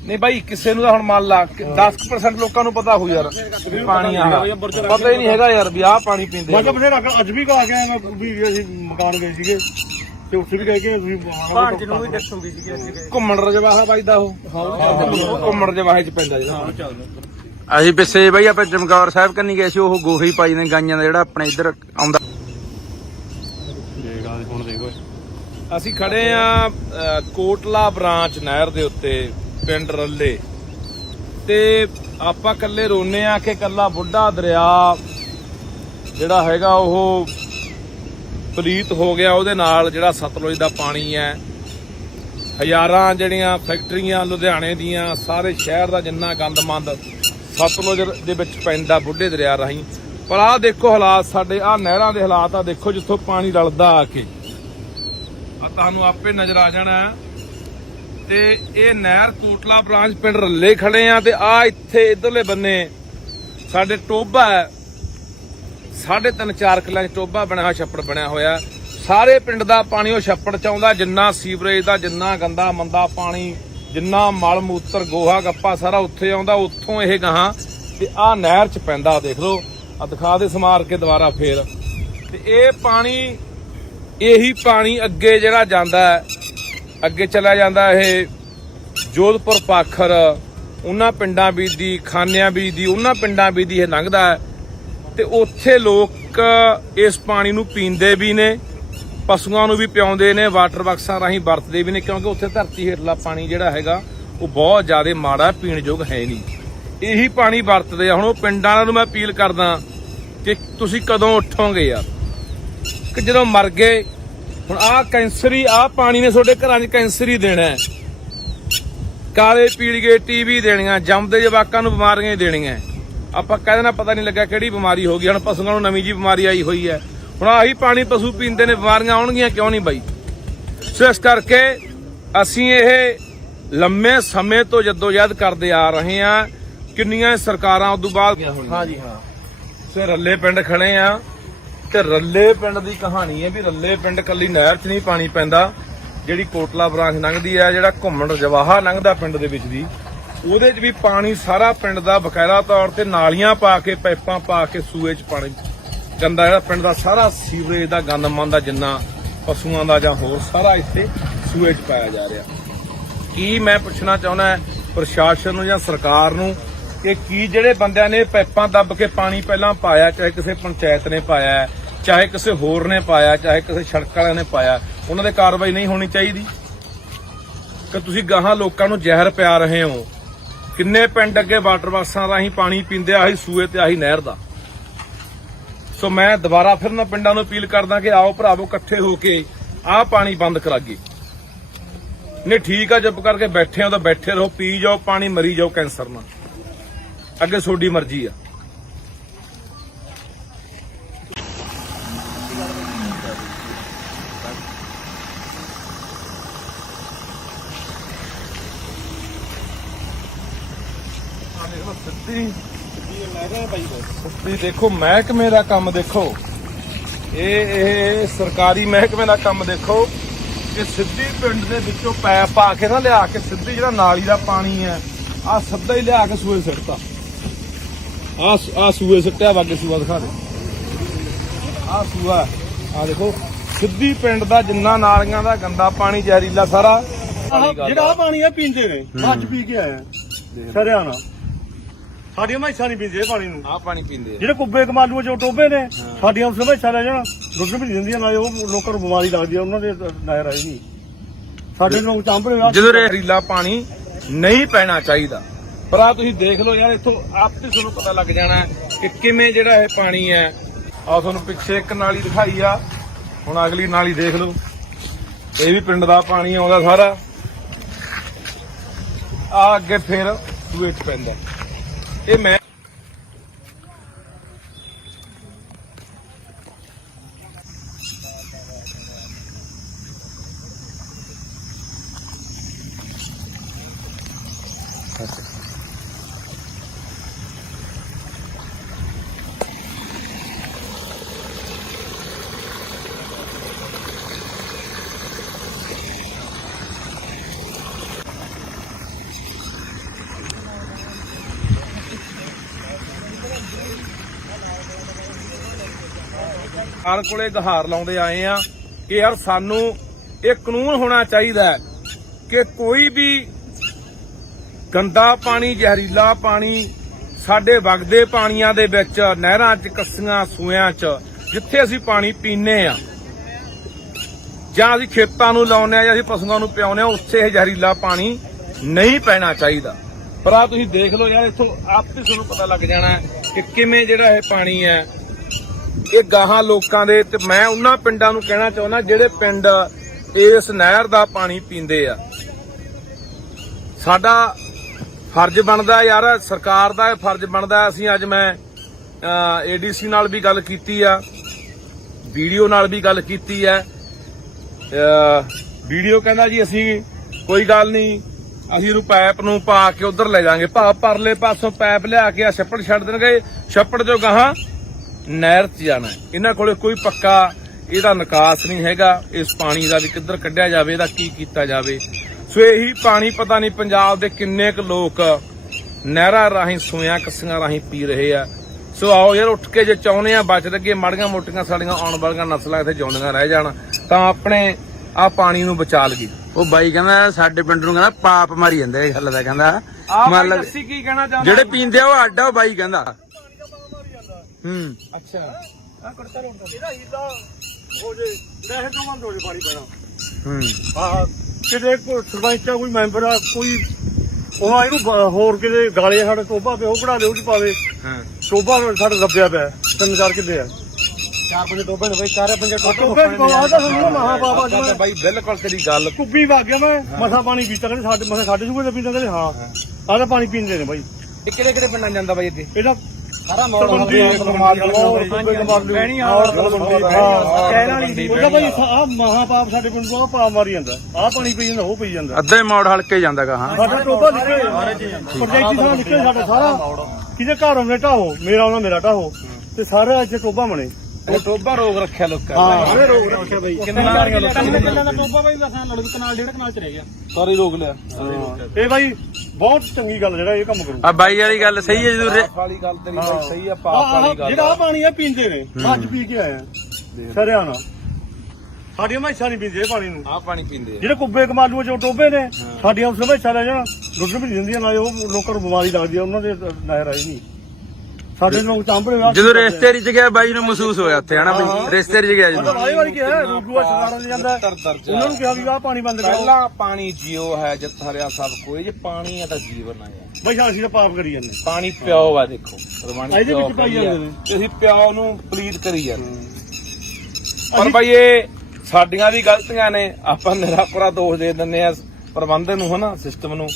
ਨਹੀਂ ਬਾਈ ਕਿਸੇ ਨੂੰ ਤਾਂ ਹੁਣ ਮੰਨ ਲਾ 10% ਲੋਕਾਂ ਨੂੰ ਪਤਾ ਹੋ ਯਾਰ ਵੀ ਪਾਣੀ ਆ, ਪਤਾ ਹੀ ਨਹੀਂ ਹੈਗਾ ਯਾਰ ਵੀ ਆਹ ਪਾਣੀ ਪੀਂਦੇ। ਮੈਂ ਤਾਂ ਬਥੇਰਾ ਅੱਜ ਵੀ ਕਹਾ ਗਿਆ ਵੀ ਅਸੀਂ ਮਕਾਨ ਗਏ ਸੀਗੇ ਤੇ ਉੱਥੇ ਵੀ ਕਹਿ ਕੇ ਤੁਸੀਂ ਭਾਂਜ ਨੂੰ ਵੀ ਦੱਸੋਗੇ ਸੀਗੇ ਅੱਜ ਗਏ। ਘੁੰਮਣ ਰਜਵਾਹਾ ਵੱਜਦਾ ਉਹ, ਘੁੰਮਣ ਰਜਵਾਹੇ ਚ ਪੈਂਦਾ ਜਿਹੜਾ। ਅਸੀਂ ਪਿੱਛੇ ਬਈ ਆਪਾਂ ਚਮਕੌਰ ਸਾਹਿਬ ਕੰਨੀ ਗਏ ਸੀ, ਉਹ ਗੋਹੀ ਪਾਈ ਨੇ ਗਾਈਆਂ ਦਾ ਜਿਹੜਾ ਆਪਣੇ ਇੱਧਰ ਆਉਂਦਾ। ਹੁਣ ਦੇਖੋ ਅਸੀਂ ਖੜੇ ਆ ਕੋਟਲਾ ਬ੍ਰਾਂਚ ਨਹਿਰ ਦੇ ਉੱਤੇ, ਪਿੰਡ ਰੱਲੇ, ਤੇ ਆਪਾਂ ਕੱਲੇ ਰੋਨੇ ਆ ਕਿ ਕੱਲਾ ਬੁੱਢਾ ਦਰਿਆ ਜਿਹੜਾ ਹੈਗਾ ਉਹ ਪਲੀਤ ਹੋ ਗਿਆ, ਉਹਦੇ ਨਾਲ ਜਿਹੜਾ ਸਤਲੁਜ ਦਾ ਪਾਣੀ ਹੈ। ਹਜ਼ਾਰਾਂ ਜਿਹੜੀਆਂ ਫੈਕਟਰੀਆਂ ਲੁਧਿਆਣੇ ਦੀਆਂ, ਸਾਰੇ ਸ਼ਹਿਰ ਦਾ ਜਿੰਨਾ ਗੰਦਮੰਦ ਸਤਲੁਜ ਦੇ ਵਿੱਚ ਪੈਂਦਾ ਬੁੱਢੇ ਦਰਿਆ ਰਾਹੀਂ। ਪਰ ਆਹ ਦੇਖੋ ਹਾਲਾਤ ਸਾਡੇ, ਆਹ ਨਹਿਰਾਂ ਦੇ ਹਾਲਾਤ ਆ ਦੇਖੋ, ਜਿੱਥੋਂ ਪਾਣੀ ਰਲਦਾ ਆ ਕੇ ਆ ਤੁਹਾਨੂੰ ਆਪੇ ਨਜ਼ਰ ਆ ਜਾਣਾ। ਤੇ ਇਹ ਨਹਿਰ ਕੋਟਲਾ ਬ੍ਰਾਂਚ ਪਿੰਡ ਰੱਲੇ ਖੜੇ ਆ, ਤੇ ਆ ਇੱਥੇ ਇਧਰਲੇ ਬੰਨੇ ਸਾਡੇ ਟੋਭਾ ਹੈ, 3.5-4 ਕਿੱਲਿਆਂ 'ਚ ਟੋਭਾ ਬਣਿਆ ਹੋਇਆ, ਛੱਪੜ ਬਣਿਆ ਹੋਇਆ। ਸਾਰੇ ਪਿੰਡ ਦਾ ਪਾਣੀ ਉਹ ਛੱਪੜ 'ਚ ਆਉਂਦਾ, ਜਿੰਨਾ ਸੀਵਰੇਜ ਦਾ, ਜਿੰਨਾ ਗੰਦਾ ਮੰਦਾ ਪਾਣੀ, ਜਿੰਨਾ ਮਲ ਮੂਤਰ ਗੋਹਾ ਗੱਪਾ ਸਾਰਾ ਉੱਥੇ ਆਉਂਦਾ। ਉੱਥੋਂ ਇਹ ਗਾਹਾਂ ਤੇ ਆ ਨਹਿਰ 'ਚ ਪੈਂਦਾ। ਦੇਖ ਲਓ, ਆ ਦਿਖਾ ਦੇ ਸਮਾਰ ਕੇ ਦੁਬਾਰਾ ਫੇਰ। ਤੇ ਇਹ ਪਾਣੀ, ਇਹੀ ਪਾਣੀ ਅੱਗੇ ਜਿਹੜਾ ਜਾਂਦਾ ਹੈ, ਅੱਗੇ ਚਲਾ ਜਾਂਦਾ ਇਹ ਜੋਧਪੁਰ ਪਾਖਰ, ਉਹਨਾਂ ਪਿੰਡਾਂ ਬੀਜਦੀ, ਖਾਨਿਆਂ ਬੀਜਦੀ, ਉਹਨਾਂ ਪਿੰਡਾਂ ਬੀਜਦੀ ਇਹ ਲੰਘਦਾ ਹੈ। ਤੇ ਉੱਥੇ ਲੋਕ ਇਸ ਪਾਣੀ ਨੂੰ ਪੀਂਦੇ ਵੀ ਨੇ, ਪਸ਼ੂਆਂ ਨੂੰ ਵੀ ਪਿਆਉਂਦੇ ਨੇ, ਵਾਟਰ ਬਾਕਸਾਂ ਰਾਹੀਂ ਵਰਤਦੇ ਵੀ ਨੇ, ਕਿਉਂਕਿ ਉੱਥੇ ਧਰਤੀ ਹੇਠਲਾ ਪਾਣੀ ਜਿਹੜਾ ਹੈਗਾ ਉਹ ਬਹੁਤ ਜ਼ਿਆਦਾ ਮਾੜਾ, ਪੀਣ ਯੋਗ ਹੈ ਨਹੀਂ। ਇਹੀ ਪਾਣੀ ਵਰਤਦੇ ਆ। ਹੁਣ ਉਹ ਪਿੰਡਾਂ ਵਾਲਿਆਂ ਨੂੰ ਮੈਂ ਅਪੀਲ ਕਰਦਾ ਕਿ ਤੁਸੀਂ ਕਦੋਂ ਉੱਠੋਗੇ ਯਾਰ, ਕਿ ਜਦੋਂ ਮਰ ਗਏ। ਹੁਣ ਆਹ ਕੈਂਸਰੀ, ਆਹ ਪਾਣੀ ਨੇ ਤੁਹਾਡੇ ਘਰਾਂ 'ਚ ਕੈਂਸਰ ਹੀ ਦੇਣਾ, ਕਾਲੇ ਪੀਲੀਏ, ਟੀਵੀ ਦੇਣੀਆਂ, ਜੰਮਦੇ ਜਵਾਕਾਂ ਨੂੰ ਬਿਮਾਰੀਆਂ ਹੀ ਦੇਣੀਆਂ। ਆਪਾਂ ਕਹਿ ਦੇਣਾ ਪਤਾ ਨਹੀਂ ਲੱਗਾ ਕਿਹੜੀ ਬਿਮਾਰੀ ਹੋ ਗਈ। ਹੁਣ ਪਸ਼ੂਆਂ ਨੂੰ ਨਵੀਂ ਜੀ ਬਿਮਾਰੀ ਆਈ ਹੋਈ ਹੈ। ਹੁਣ ਆਹੀ ਪਾਣੀ ਪਸ਼ੂ ਪੀਂਦੇ ਨੇ, ਬਿਮਾਰੀਆਂ ਆਉਣਗੀਆਂ ਕਿਉਂ ਨਹੀਂ ਬਾਈ। ਸੋ ਇਸ ਕਰਕੇ ਅਸੀਂ ਇਹ ਲੰਮੇ ਸਮੇਂ ਤੋਂ ਜਦੋਜਹਿਦ ਕਰਦੇ ਆ ਰਹੇ ਹਾਂ। ਕਿੰਨੀਆਂ ਸਰਕਾਰਾਂ ਉਦੋਂ ਬਾਅਦ। ਹਾਂਜੀ ਹਾਂ, ਸੋ ਰੱਲੇ ਪਿੰਡ ਖੜੇ ਆ, ਤੇ ਰੱਲੇ ਪਿੰਡ ਦੀ ਕਹਾਣੀ ਹੈ ਵੀ ਰੱਲੇ ਪਿੰਡ ਕੱਲੀ ਨਹਿਰ 'ਚ ਨਹੀਂ ਪਾਣੀ ਪੈਂਦਾ, ਜਿਹੜੀ ਕੋਟਲਾ ਬ੍ਰਾਂਚ ਲੰਘਦੀ ਹੈ, ਜਿਹੜਾ ਘੁੰਮਣ ਰਜਵਾਹਾ ਲੰਘਦਾ ਪਿੰਡ ਦੇ ਵਿੱਚ ਦੀ, ਉਹਦੇ 'ਚ ਵੀ ਪਾਣੀ ਸਾਰਾ ਪਿੰਡ ਦਾ ਬਕਾਇਦਾ ਤੌਰ ਤੇ ਨਾਲੀਆਂ ਪਾ ਕੇ, ਪਾਈਪਾਂ ਪਾ ਕੇ ਸੂਏ 'ਚ ਪਾਣੀ ਗੰਦਾ, ਜਿਹੜਾ ਪਿੰਡ ਦਾ ਸਾਰਾ ਸੀਵਰੇਜ ਦਾ ਗੰਦ ਮੰਦ ਦਾ, ਜਿੰਨਾ ਪਸ਼ੂਆਂ ਦਾ ਜਾਂ ਹੋਰ ਸਾਰਾ ਇੱਥੇ ਸੂਏ 'ਚ ਪਾਇਆ ਜਾ ਰਿਹਾ। ਕੀ ਮੈਂ ਪੁੱਛਣਾ ਚਾਹੁੰਦਾ ਪ੍ਰਸ਼ਾਸਨ ਨੂੰ ਜਾਂ ਸਰਕਾਰ ਨੂੰ ਕਿ ਕੀ ਜਿਹੜੇ ਬੰਦਿਆਂ ਨੇ ਪਾਈਪਾਂ ਦੱਬ ਕੇ ਪਾਣੀ ਪਹਿਲਾਂ ਪਾਇਆ, ਚਾਹੇ ਕਿਸੇ ਪੰਚਾਇਤ ਨੇ ਪਾਇਆ, ਚਾਹੇ ਕਿਸੇ ਹੋਰ ਨੇ ਪਾਇਆ, ਚਾਹੇ ਕਿਸੇ ਸੜਕ ਵਾਲਿਆਂ ਨੇ ਪਾਇਆ, ਉਹਨਾਂ ਦੇ ਕਾਰਵਾਈ ਨਹੀਂ ਹੋਣੀ ਚਾਹੀਦੀ? ਕਿ ਤੁਸੀਂ ਗਾਹਾਂ ਲੋਕਾਂ ਨੂੰ ਜ਼ਹਿਰ ਪਿਆ ਰਹੇ ਹੋ। ਕਿੰਨੇ ਪਿੰਡ ਅੱਗੇ ਵਾਟਰ ਬਾਕਸਾਂ ਰਾਹੀਂ ਪਾਣੀ ਪੀਂਦੇ, ਆਹੀ ਸੂਏ ਤੇ ਆਹੀ ਨਹਿਰ ਦਾ। ਸੋ ਮੈਂ ਦੁਬਾਰਾ ਫਿਰ ਨਾ ਪਿੰਡਾਂ ਨੂੰ ਅਪੀਲ ਕਰਦਾ ਕਿ ਆਓ ਭਰਾਵੋ, ਇਕੱਠੇ ਹੋ ਕੇ ਆਹ ਪਾਣੀ ਬੰਦ ਕਰਾਈਏ। ਨਹੀਂ ਠੀਕ ਆ, ਚੁੱਪ ਕਰਕੇ ਬੈਠੇ ਹੋ ਤਾਂ ਬੈਠੇ ਰਹੋ, ਪੀ ਜਾਓ ਪਾਣੀ, ਮਰੀ ਜਾਓ ਕੈਂਸਰ ਨਾਲ, ਅੱਗੇ ਤੁਹਾਡੀ ਮਰਜ਼ੀ ਆ। ਦੇਖੋ ਸਿੱਧੀ ਦੇਖੋ ਮਹਿਕਮੇ ਦਾ ਕੰਮ ਦੇਖੋ, ਇਹ ਸਰਕਾਰੀ ਮਹਿਕਮੇ ਦਾ ਕੰਮ ਦੇਖੋ ਕਿ ਸਿੱਧੀ ਪਿੰਡ ਦੇ ਵਿੱਚੋਂ ਪੈਪ ਪਾ ਕੇ ਨਾ ਲਿਆ ਕੇ ਸਿੱਧੀ ਜਿਹੜਾ ਨਾਲੀ ਦਾ ਪਾਣੀ ਹੈ ਆ ਸਿੱਧਾ ਹੀ ਲਿਆ ਕੇ ਸੂਏ ਸਿੱਟਤਾ। ਆ ਸੂਏ ਸਿੱਟਿਆ ਵਾਗੇ ਸੂਆ ਦਿਖਾ ਦੇ, ਆ ਸੂਆ ਆ ਦੇਖੋ ਸਿੱਧੀ ਪਿੰਡ ਦਾ ਜਿੰਨਾ ਨਾਲੀਆਂ ਦਾ ਗੰਦਾ ਪਾਣੀ ਜ਼ਹਿਰੀਲਾ ਸਾਰਾ ਜਿਹੜਾ ਪਾਣੀ ਆ ਪੀਂਦੇ ਨੇ ਅੱਜ ਪੀ ਕੇ ਆਇਆ ਸਰਿਆਣਾ। ਸਾਡੀਆਂ ਮੈਸਾਂ ਨਹੀਂ ਪੀਂਦੇ ਪਾਣੀ ਨੂੰ, ਆ ਪਾਣੀ ਪੀਂਦੇ ਆ ਜਿਹੜੇ ਕੁੱਬੇ ਕਮਾਲੂ ਜੋ ਟੋਬੇ ਨੇ ਸਾਡੀਆਂ ਉਸ ਮੈਸਾਂ ਲੈ ਜਾਣਾ ਦੁੱਧ ਵੀ ਦਿੰਦੀਆਂ ਨਾਲੇ ਉਹ ਲੋਕਾਂ ਨੂੰ ਬਿਮਾਰੀ ਲੱਗਦੀ ਆ ਉਹਨਾਂ ਦੇ ਨਹਿਰ ਆਈ ਨਹੀਂ। ਸਾਡੇ ਲੋਕ ਚਾਂਪੜੇ ਜਦੋਂ ਜ਼ਹਿਰੀਲਾ ਪਾਣੀ ਨਹੀਂ ਪੈਣਾ ਚਾਹੀਦਾ। ਪਰ ਆ ਤੁਸੀਂ ਦੇਖ ਲਓ ਯਾਰ, ਇੱਥੋਂ ਆਪੇ ਤੁਹਾਨੂੰ ਪਤਾ ਲੱਗ ਜਾਣਾ ਕਿ ਕਿਵੇਂ ਜਿਹੜਾ ਇਹ ਪਾਣੀ ਹੈ। ਆ ਤੁਹਾਨੂੰ ਪਿੱਛੇ ਇੱਕ ਨਾਲੀ ਦਿਖਾਈ ਆ, ਹੁਣ ਅਗਲੀ ਨਾਲੀ ਦੇਖ ਲਓ, ਇਹ ਵੀ ਪਿੰਡ ਦਾ ਪਾਣੀ ਆਉਂਦਾ ਸਾਰਾ। ਆ ਅੱਗੇ ਫਿਰ ਸੂਏ ਚ ਪੈਂਦਾ। ਇਹ ਮੈਂ ਸਰਕਾਰ ਕੋਲੇ ਗੁਹਾਰ ਲਾਉਂਦੇ ਆਏ ਆ ਕਿ ਯਾਰ ਸਾਨੂੰ ਇਹ ਕਾਨੂੰਨ ਹੋਣਾ ਚਾਹੀਦਾ ਹੈ ਕਿ ਕੋਈ ਵੀ ਗੰਦਾ ਪਾਣੀ ਜ਼ਹਿਰੀਲਾ ਪਾਣੀ ਸਾਡੇ ਵਗਦੇ ਪਾਣੀਆਂ ਦੇ ਵਿੱਚ ਨਹਿਰਾਂ 'ਚ ਕੱਸੀਆਂ ਸੂਇਆਂ 'ਚ ਜਿੱਥੇ ਅਸੀਂ ਪਾਣੀ ਪੀਂਦੇ ਆ ਜਾਂ ਅਸੀਂ ਖੇਤਾਂ ਨੂੰ ਲਾਉਂਦੇ ਆ ਜਾਂ ਅਸੀਂ ਪਸ਼ੂਆਂ ਨੂੰ ਪਿਆਉਂਦੇ ਆ ਉੱਥੇ ਇਹ ਜ਼ਹਿਰੀਲਾ ਪਾਣੀ ਨਹੀਂ ਪੈਣਾ ਚਾਹੀਦਾ। ਪਰ ਆ ਤੁਸੀਂ ਦੇਖ ਲਓ ਯਾਰ, ਇੱਥੋਂ ਆਪੇ ਤੁਹਾਨੂੰ ਪਤਾ ਲੱਗ ਜਾਣਾ ਕਿ ਕਿਵੇਂ ਜਿਹੜਾ ਇਹ ਪਾਣੀ ਹੈ ਇਹ ਗਾਹਾਂ ਲੋਕਾਂ ਦੇ। ਤੇ ਮੈਂ ਉਹਨਾਂ ਪਿੰਡਾਂ ਨੂੰ ਕਹਿਣਾ ਚਾਹੁੰਦਾ ਜਿਹੜੇ ਪਿੰਡ ਇਸ ਨਹਿਰ ਦਾ ਪਾਣੀ ਪੀਂਦੇ ਆ, ਸਾਡਾ ਫਰਜ਼ ਬਣਦਾ ਯਾਰ, ਸਰਕਾਰ ਦਾ ਇਹ ਫਰਜ਼ ਬਣਦਾ। ਅਸੀਂ ਅੱਜ ਮੈਂ ਏਡੀਸੀ ਨਾਲ ਵੀ ਗੱਲ ਕੀਤੀ ਆ, ਵੀਡੀਓ ਨਾਲ ਵੀ ਗੱਲ ਕੀਤੀ ਹੈ। ਵੀਡੀਓ ਕਹਿੰਦਾ ਜੀ ਅਸੀਂ ਕੋਈ ਗੱਲ ਨਹੀਂ, ਅਸੀਂ ਇਹਨੂੰ ਪਾਈਪ ਨੂੰ ਪਾ ਕੇ ਉਧਰ ਲੈ ਜਾਾਂਗੇ, ਪਰਲੇ ਪਾਸੋਂ ਪਾਈਪ ਲਿਆ ਕੇ ਆ ਛੱਪੜ ਛੱਡ ਦੇਣਗੇ, ਛੱਪੜ ਚੋਂ ਗਾਹਾਂ ਨਹਿਰ 'ਚ ਜਾਣਾ। ਇਹਨਾਂ ਕੋਲੇ ਕੋਈ ਪੱਕਾ ਇਹਦਾ ਨਿਕਾਸ ਨਹੀਂ ਹੈਗਾ, ਇਸ ਪਾਣੀ ਦਾ ਵੀ ਕਿੱਧਰ ਕੱਢਿਆ ਜਾਵੇ, ਇਹਦਾ ਕੀ ਕੀਤਾ ਜਾਵੇ। ਸੋ ਇਹੀ ਪਾਣੀ ਪਤਾ ਨਹੀਂ ਪੰਜਾਬ ਦੇ ਕਿੰਨੇ ਕੁ ਲੋਕ ਨਹਿਰਾਂ ਰਾਹੀਂ ਸੂਇਆਂ ਕੱਸੀਆਂ ਰਾਹੀਂ ਪੀ ਰਹੇ ਆ। ਸੋ ਆਓ ਯਾਰ ਉੱਠ ਕੇ ਜੇ ਚਾਹੁੰਦੇ ਆ ਬਚ ਲੱਗੇ, ਮਾੜੀਆਂ ਮੋਟੀਆਂ ਸਾਡੀਆਂ ਆਉਣ ਵਾਲੀਆਂ ਨਸਲਾਂ ਇੱਥੇ ਜਿਉਂਦੀਆਂ ਰਹਿ ਜਾਣ ਤਾਂ ਆਪਣੇ ਆ ਪਾਣੀ ਨੂੰ ਬਚਾ ਲਈਏ। ਉਹ ਬਾਈ ਕਹਿੰਦਾ ਸਾਡੇ ਪਿੰਡ ਨੂੰ ਕਹਿੰਦਾ ਪਾਪ ਮਾਰੀ ਜਾਂਦਾ ਇਹ ਗੱਲ ਦਾ, ਕਹਿੰਦਾ ਮੰਨ ਲਓ ਅਸੀਂ ਕੀ ਕਹਿਣਾ ਚਾਹੁੰਦੇ ਜਿਹੜੇ ਪੀਂਦੇ ਆ ਉਹ ਅੱਡ ਆ, ਉਹ ਬਾਈ ਕਹਿੰਦਾ। ਅੱਛਾ ਆ ਕੜਤਾ ਰੋਡ ਇਹਦਾ ਹੀਲਾ ਹੋ ਜੇ ਨਹਿਰ ਤੋਂ ਬੰਦ ਹੋ ਜੇ ਪਾਣੀ ਪੈਣਾ। ਆਹ ਕਿਤੇ ਕੋਈ ਸਰਪੰਚ ਆ ਕੋਈ ਮੈਂਬਰ ਆ ਕੋਈ ਉਹਨਾਂ ਇਹਨੂੰ ਹੋਰ ਕਿਤੇ ਗਾਲੇ ਸਾਡੇ ਟੋਬਾ ਪਿਆ ਉਹ ਕਢਾ ਦੇ ਉਹ ਚ ਪਾਵੇ। ਟੋਬਾ ਸਾਡੇ ਦੱਬਿਆ ਪਿਆ 3-4 ਕਿੱਲੇ ਆ, 4-5 ਟੋਬੇ ਨੇ ਬਈ, 4-5 ਟੋਬੇ ਆ ਤਾਂ ਸਾਨੂੰ ਮਹਾ ਬਾਬਾ ਜੀ ਬਾਈ ਬਿਲਕੁਲ ਤੇਰੀ ਗੱਲ ਕੁੱਬੀ ਵਗ ਗਿਆ। ਮੈਂ ਮਸਾ ਪਾਣੀ ਪੀਤਾ, ਕਹਿੰਦੇ ਸਾਡੇ ਮਸਾ ਸਾਡੇ ਸੂਬੇ ਦਾ ਪੀਂਦਾ, ਕਹਿੰਦੇ ਹਾਂ ਆਹ ਤਾਂ ਪਾਣੀ ਪੀਂਦੇ ਨੇ ਬਾਈ। ਇਹ ਕਿਹੜੇ ਕਿਹੜੇ ਪਿੰਡਾਂ ਜਾਂਦਾ ਬਾਈ ਇੱਥੇ? ਇਹਦਾ ਸਾਰਾ ਮੌੜ ਮਹਾਪਾਪ ਸਾਡੇ ਪਿੰਡ ਤੋਂ ਪਾ ਮਾਰੀ ਜਾਂਦਾ, ਆਹ ਪਾਣੀ ਪੀ ਜਾਂਦਾ ਉਹ ਪੀ ਜਾਂਦਾ, ਅੱਧੇ ਮੌੜ ਹਲਕੇ ਜਾਂਦਾ ਗਾ। ਹਾਂ ਸਾਡਾ ਟੋਬਾ ਨਿਕਲੇ ਪ੍ਰੋਜੈਕਟ ਸਾਰਾ ਨਿਕਲੇ ਸਾਡਾ ਸਾਰਾ, ਕਿਤੇ ਘਰ ਆਉਂਦੇ ਢਾਹੋ, ਮੇਰਾ ਆਉਣਾ ਮੇਰਾ ਢਾਹੋ, ਤੇ ਸਾਰਾ ਇੱਥੇ ਟੋਬਾ ਬਣੇ। ਉਹ ਟੋਬਾ ਰੋਗ ਰੱਖਿਆ ਲੋਕਾਂ ਹਾਂ ਰੋਗ ਰੱਖਿਆ ਬਈ, ਕਿੰਨਾ ਦਾ ਟੋਬਾ ਬਈ ਵਸਾਂ ਲੜ ਕਨਾਲ 1.5 ਕਨਾਲ ਚ ਰਹਿ ਗਿਆ, ਸਾਰੇ ਰੋਗ ਲਿਆ। ਇਹ ਬਾਈ ਬਹੁਤ ਚੰਗੀ ਗੱਲ ਜਿਹੜਾ ਇਹ ਕੰਮ ਕਰੂ। ਆ ਬਾਈ ਵਾਲੀ ਗੱਲ ਸਹੀ ਹੈ, ਜਦੋਂ ਵਾਲੀ ਗੱਲ ਤੇਰੀ ਬਾਈ ਸਹੀ ਆ, ਪਾਪ ਵਾਲੀ ਗੱਲ। ਜਿਹੜਾ ਪਾਣੀ ਆ ਪੀਂਦੇ ਨੇ ਅੱਜ ਪੀ ਕੇ ਆਇਆ ਸਰਿਆਣਾ। ਸਾਡੀਆਂ ਮੈਸਾਂ ਨਹੀਂ ਪੀਂਦੇ ਪਾਣੀ ਨੂੰ, ਆ ਪਾਣੀ ਪੀਂਦੇ ਆ ਜਿਹੜੇ ਕੁੱਬੇ ਕਮਾਲੂ ਜੋ ਟੋਬੇ ਨੇ ਸਾਡੀਆਂ ਉਸ ਮੈਸਾਂ ਲੈ ਜਾਣਾ ਦੁੱਧ ਵੀ ਦਿੰਦੀਆਂ ਨਾਲੇ ਉਹ ਲੋਕਾਂ ਨੂੰ ਬਿਮਾਰੀ ਲੱਗਦੀ ਆ ਉਹਨਾਂ ਦੇ ਨਹਿਰ ਆਈ ਨਹੀਂ। ਸਾਡੇ ਲੋਕ ਚਾਂਪੜੇ ਜਦੋਂ ਰਿਸ਼ਤੇਰੀ ਚ ਗਿਆ ਬਾਈ ਨੂੰ ਮਹਿਸੂਸ ਹੋਇਆ ਉੱਥੇ ਹਨਾ ਬਾਈ, ਰਿਸ਼ਤੇਰੀ ਚ ਗਿਆ ਜਦੋਂ ਵਾਰੀ ਵਾਰੀ ਕਿਹਾ ਰੂਬੂਆ ਸਰਕਾਰਾਂ ਨੇ ਜਾਂਦਾ ਉਹਨਾਂ ਨੂੰ ਕਿਹਾ ਵੀ ਆਹ ਪਾਣੀ ਬੰਦ ਕਰੋ। ਪਹਿਲਾਂ ਪਾਣੀ ਜੀਓ ਹੈ ਜਿੱਤ ਹਰਿਆ ਸਭ ਕੋਈ, ਜੇ ਪਾਣੀ ਹੈ ਤਾਂ ਜੀਵਨ ਆ ਯਾਰ। ਬਈ ਅਸੀਂ ਤਾਂ ਪਾਪ ਕਰੀ ਜਾਂਦੇ, ਪਾਣੀ ਪਿਓ ਆ ਦੇਖੋ ਰਵਾਨੀ ਇਹਦੇ ਵਿੱਚ ਪਾਈ ਜਾਂਦੇ ਨੇ, ਤੇ ਅਸੀਂ ਪਿਓ ਨੂੰ ਪਲੀਟ ਕਰੀ ਜਾਂਦੇ। ਪਰ ਬਾਈ ਇਹ ਸਾਡੀਆਂ ਵੀ ਗਲਤੀਆਂ ਨੇ, ਆਪਾਂ ਨਿਰਾਪਰਾ ਦੋਸ਼ ਦੇ ਦਿੰਦੇ ਆ ਪ੍ਰਬੰਧਨ ਨੂੰ ਹਨਾ, ਸਿਸਟਮ ਨੂੰ।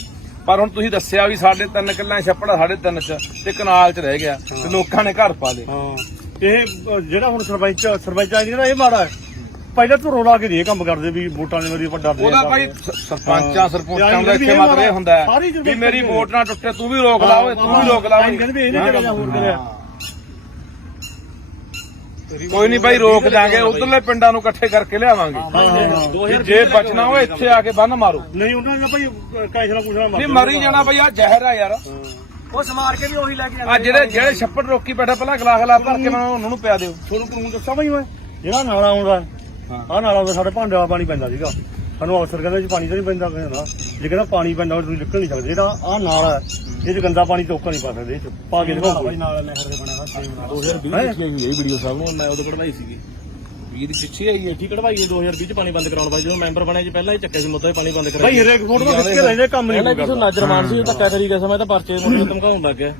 ਪਰ ਹੁਣ ਤੁਸੀਂ ਦੱਸਿਆ ਵੀ ਸਾਡੇ 3 ਕਿੱਲਿਆਂ ਛੱਪੜ 3.5 ਚ ਤੇ ਕਨਾਲ ਚ ਰਹਿ ਗਿਆ ਤੇ ਲੋਕਾਂ ਨੇ ਘਰ ਪਾ ਲਏ। ਹਾਂ ਇਹ ਜਿਹੜਾ ਹੁਣ ਸਰਪੰਚ ਆ ਜਿਹੜਾ ਇਹ ਮਾੜਾ ਹੈ, ਪਹਿਲਾਂ ਤੋਂ ਰੋਲਾ ਕੇ ਇਹ ਕੰਮ ਕਰਦੇ ਵੀ ਵੋਟਾਂ ਦੇ ਮੇਰੀ ਵੱਡਾ ਉਹਦਾ ਭਾਈ ਸਰਪੰਚਾਂ ਸਰਪੰਚਾਂ ਦਾ ਇੱਥੇ ਮਤਲਬ ਇਹ ਹੁੰਦਾ ਹੈ ਵੀ ਮੇਰੀ ਵੋਟ ਨਾ ਟੁੱਟੇ ਤੂੰ ਵੀ ਰੋਕ ਲਾ ਓਏ ਤੂੰ ਵੀ ਰੋਕ ਲਾ ਓਏ। ਕਹਿੰਦੇ ਵੀ ਇਹਨੇ ਕਿਹੜਾ ਹੋਰ ਕਰਿਆ। ਕੋਈ ਨਹੀਂ ਭਾਈ ਰੋਕ ਦਾਂਗੇ ਉਧਰਲੇ ਪਿੰਡਾਂ ਨੂੰ ਇਕੱਠੇ ਕਰਕੇ ਲਿਆਵਾਂਗੇ ਜੇ ਬਚਣਾ ਹੋਏ ਇੱਥੇ ਆ ਕੇ ਬੰਨ ਮਾਰੋ। ਨਹੀਂ ਉਹਨਾਂ ਦਾ ਭਾਈ ਕੈਸਲਾ ਕੁਛਣਾ ਨਹੀਂ ਮਰੀ ਜਾਣਾ ਭਾਈ ਆ ਜ਼ਹਿਰ ਆ ਯਾਰ। ਉਹ ਸਮਾਰ ਕੇ ਵੀ ਉਹੀ ਲੈ ਕੇ ਆ ਜਿਹੜੇ ਛੱਪੜ ਰੋਕੀ ਬੈਠਾ ਪਹਿਲਾਂ ਗਲਾਸ ਭਰ ਕੇ ਮੈਂ ਉਹਨਾਂ ਨੂੰ ਪਿਆ ਦਿਓ। ਤੁਹਾਨੂੰ ਕਾਨੂੰਨ ਦੱਸਾਂ ਭਾਈ ਮੈਂ ਜਿਹੜਾ ਨਾਲਾ ਆਉਂਦਾ ਆਹ ਨਾਲਾ ਆਉਂਦਾ ਸਾਡੇ ਭਾਂਡੇ ਵਾਲਾ ਪਾਣੀ ਪੈਂਦਾ ਸੀਗਾ ਸਾਨੂੰ ਅਫਸਰ ਕਹਿੰਦਾ ਜੀ ਪਾਣੀ ਤਾਂ ਨਹੀਂ ਪੈਂਦਾ ਕਹਿੰਦਾ ਜੇ ਕਹਿੰਦਾ ਪਾਣੀ ਪੈਂਦਾ ਤੁਸੀਂ ਨਿਕਲ ਨਹੀਂ ਸਕਦੇ ਜਿਹੜਾ ਆਹ ਨਾਲਾ ਇਹ ਚ ਗੰਦਾ ਪਾਣੀ ਟੋਕਾ ਨਹੀਂ ਪਾ ਸਕਦੇ ਇਹ ਚ ਪਾ ਕੇ ਦਿਖਾਓ ਭਾਈ ਨਾਲਾ ਨਹਿਰ ਦੇ ਬਣਿਆ ਹੋਇਆ 2020 ਚ ਇਹ ਵੀਡੀਓ ਸਾਹਿਬ ਨੂੰ ਮੈਂ ਉਦੋਂ ਕਢਵਾਈ ਸੀਗੀ 20 ਦੀ ਪਿੱਛੇ ਆਈ ਇੱਥੇ ਕਢਵਾਈ 2020 ਚ ਪਾਣੀ ਬੰਦ ਕਰਾਉਣ ਬਾਅਦ ਜਦੋਂ ਮੈਂਬਰ ਬਣਿਆ ਜੀ ਪਹਿਲਾਂ ਹੀ ਚੱਕੇ ਸੀ ਮੁੱਦਾ ਪਾਣੀ ਬੰਦ ਕਰਾਇਆ ਭਾਈ ਹਰੇਕ ਫੋਟੋ ਖਿੱਚ ਕੇ ਲੈਂਦੇ ਕੰਮ ਨਹੀਂ ਪਹਿਲਾਂ ਕਿਸੇ ਨਾਜਰ ਮਾਨ ਸੀ ਧੱਕਾ ਕਰੀ ਗਿਆ ਸਮੇਂ ਤਾਂ ਪਰਚੇ ਮੁੰਡੇ ਧਮਕਾਉਣ ਲੱਗ ਗਿਆ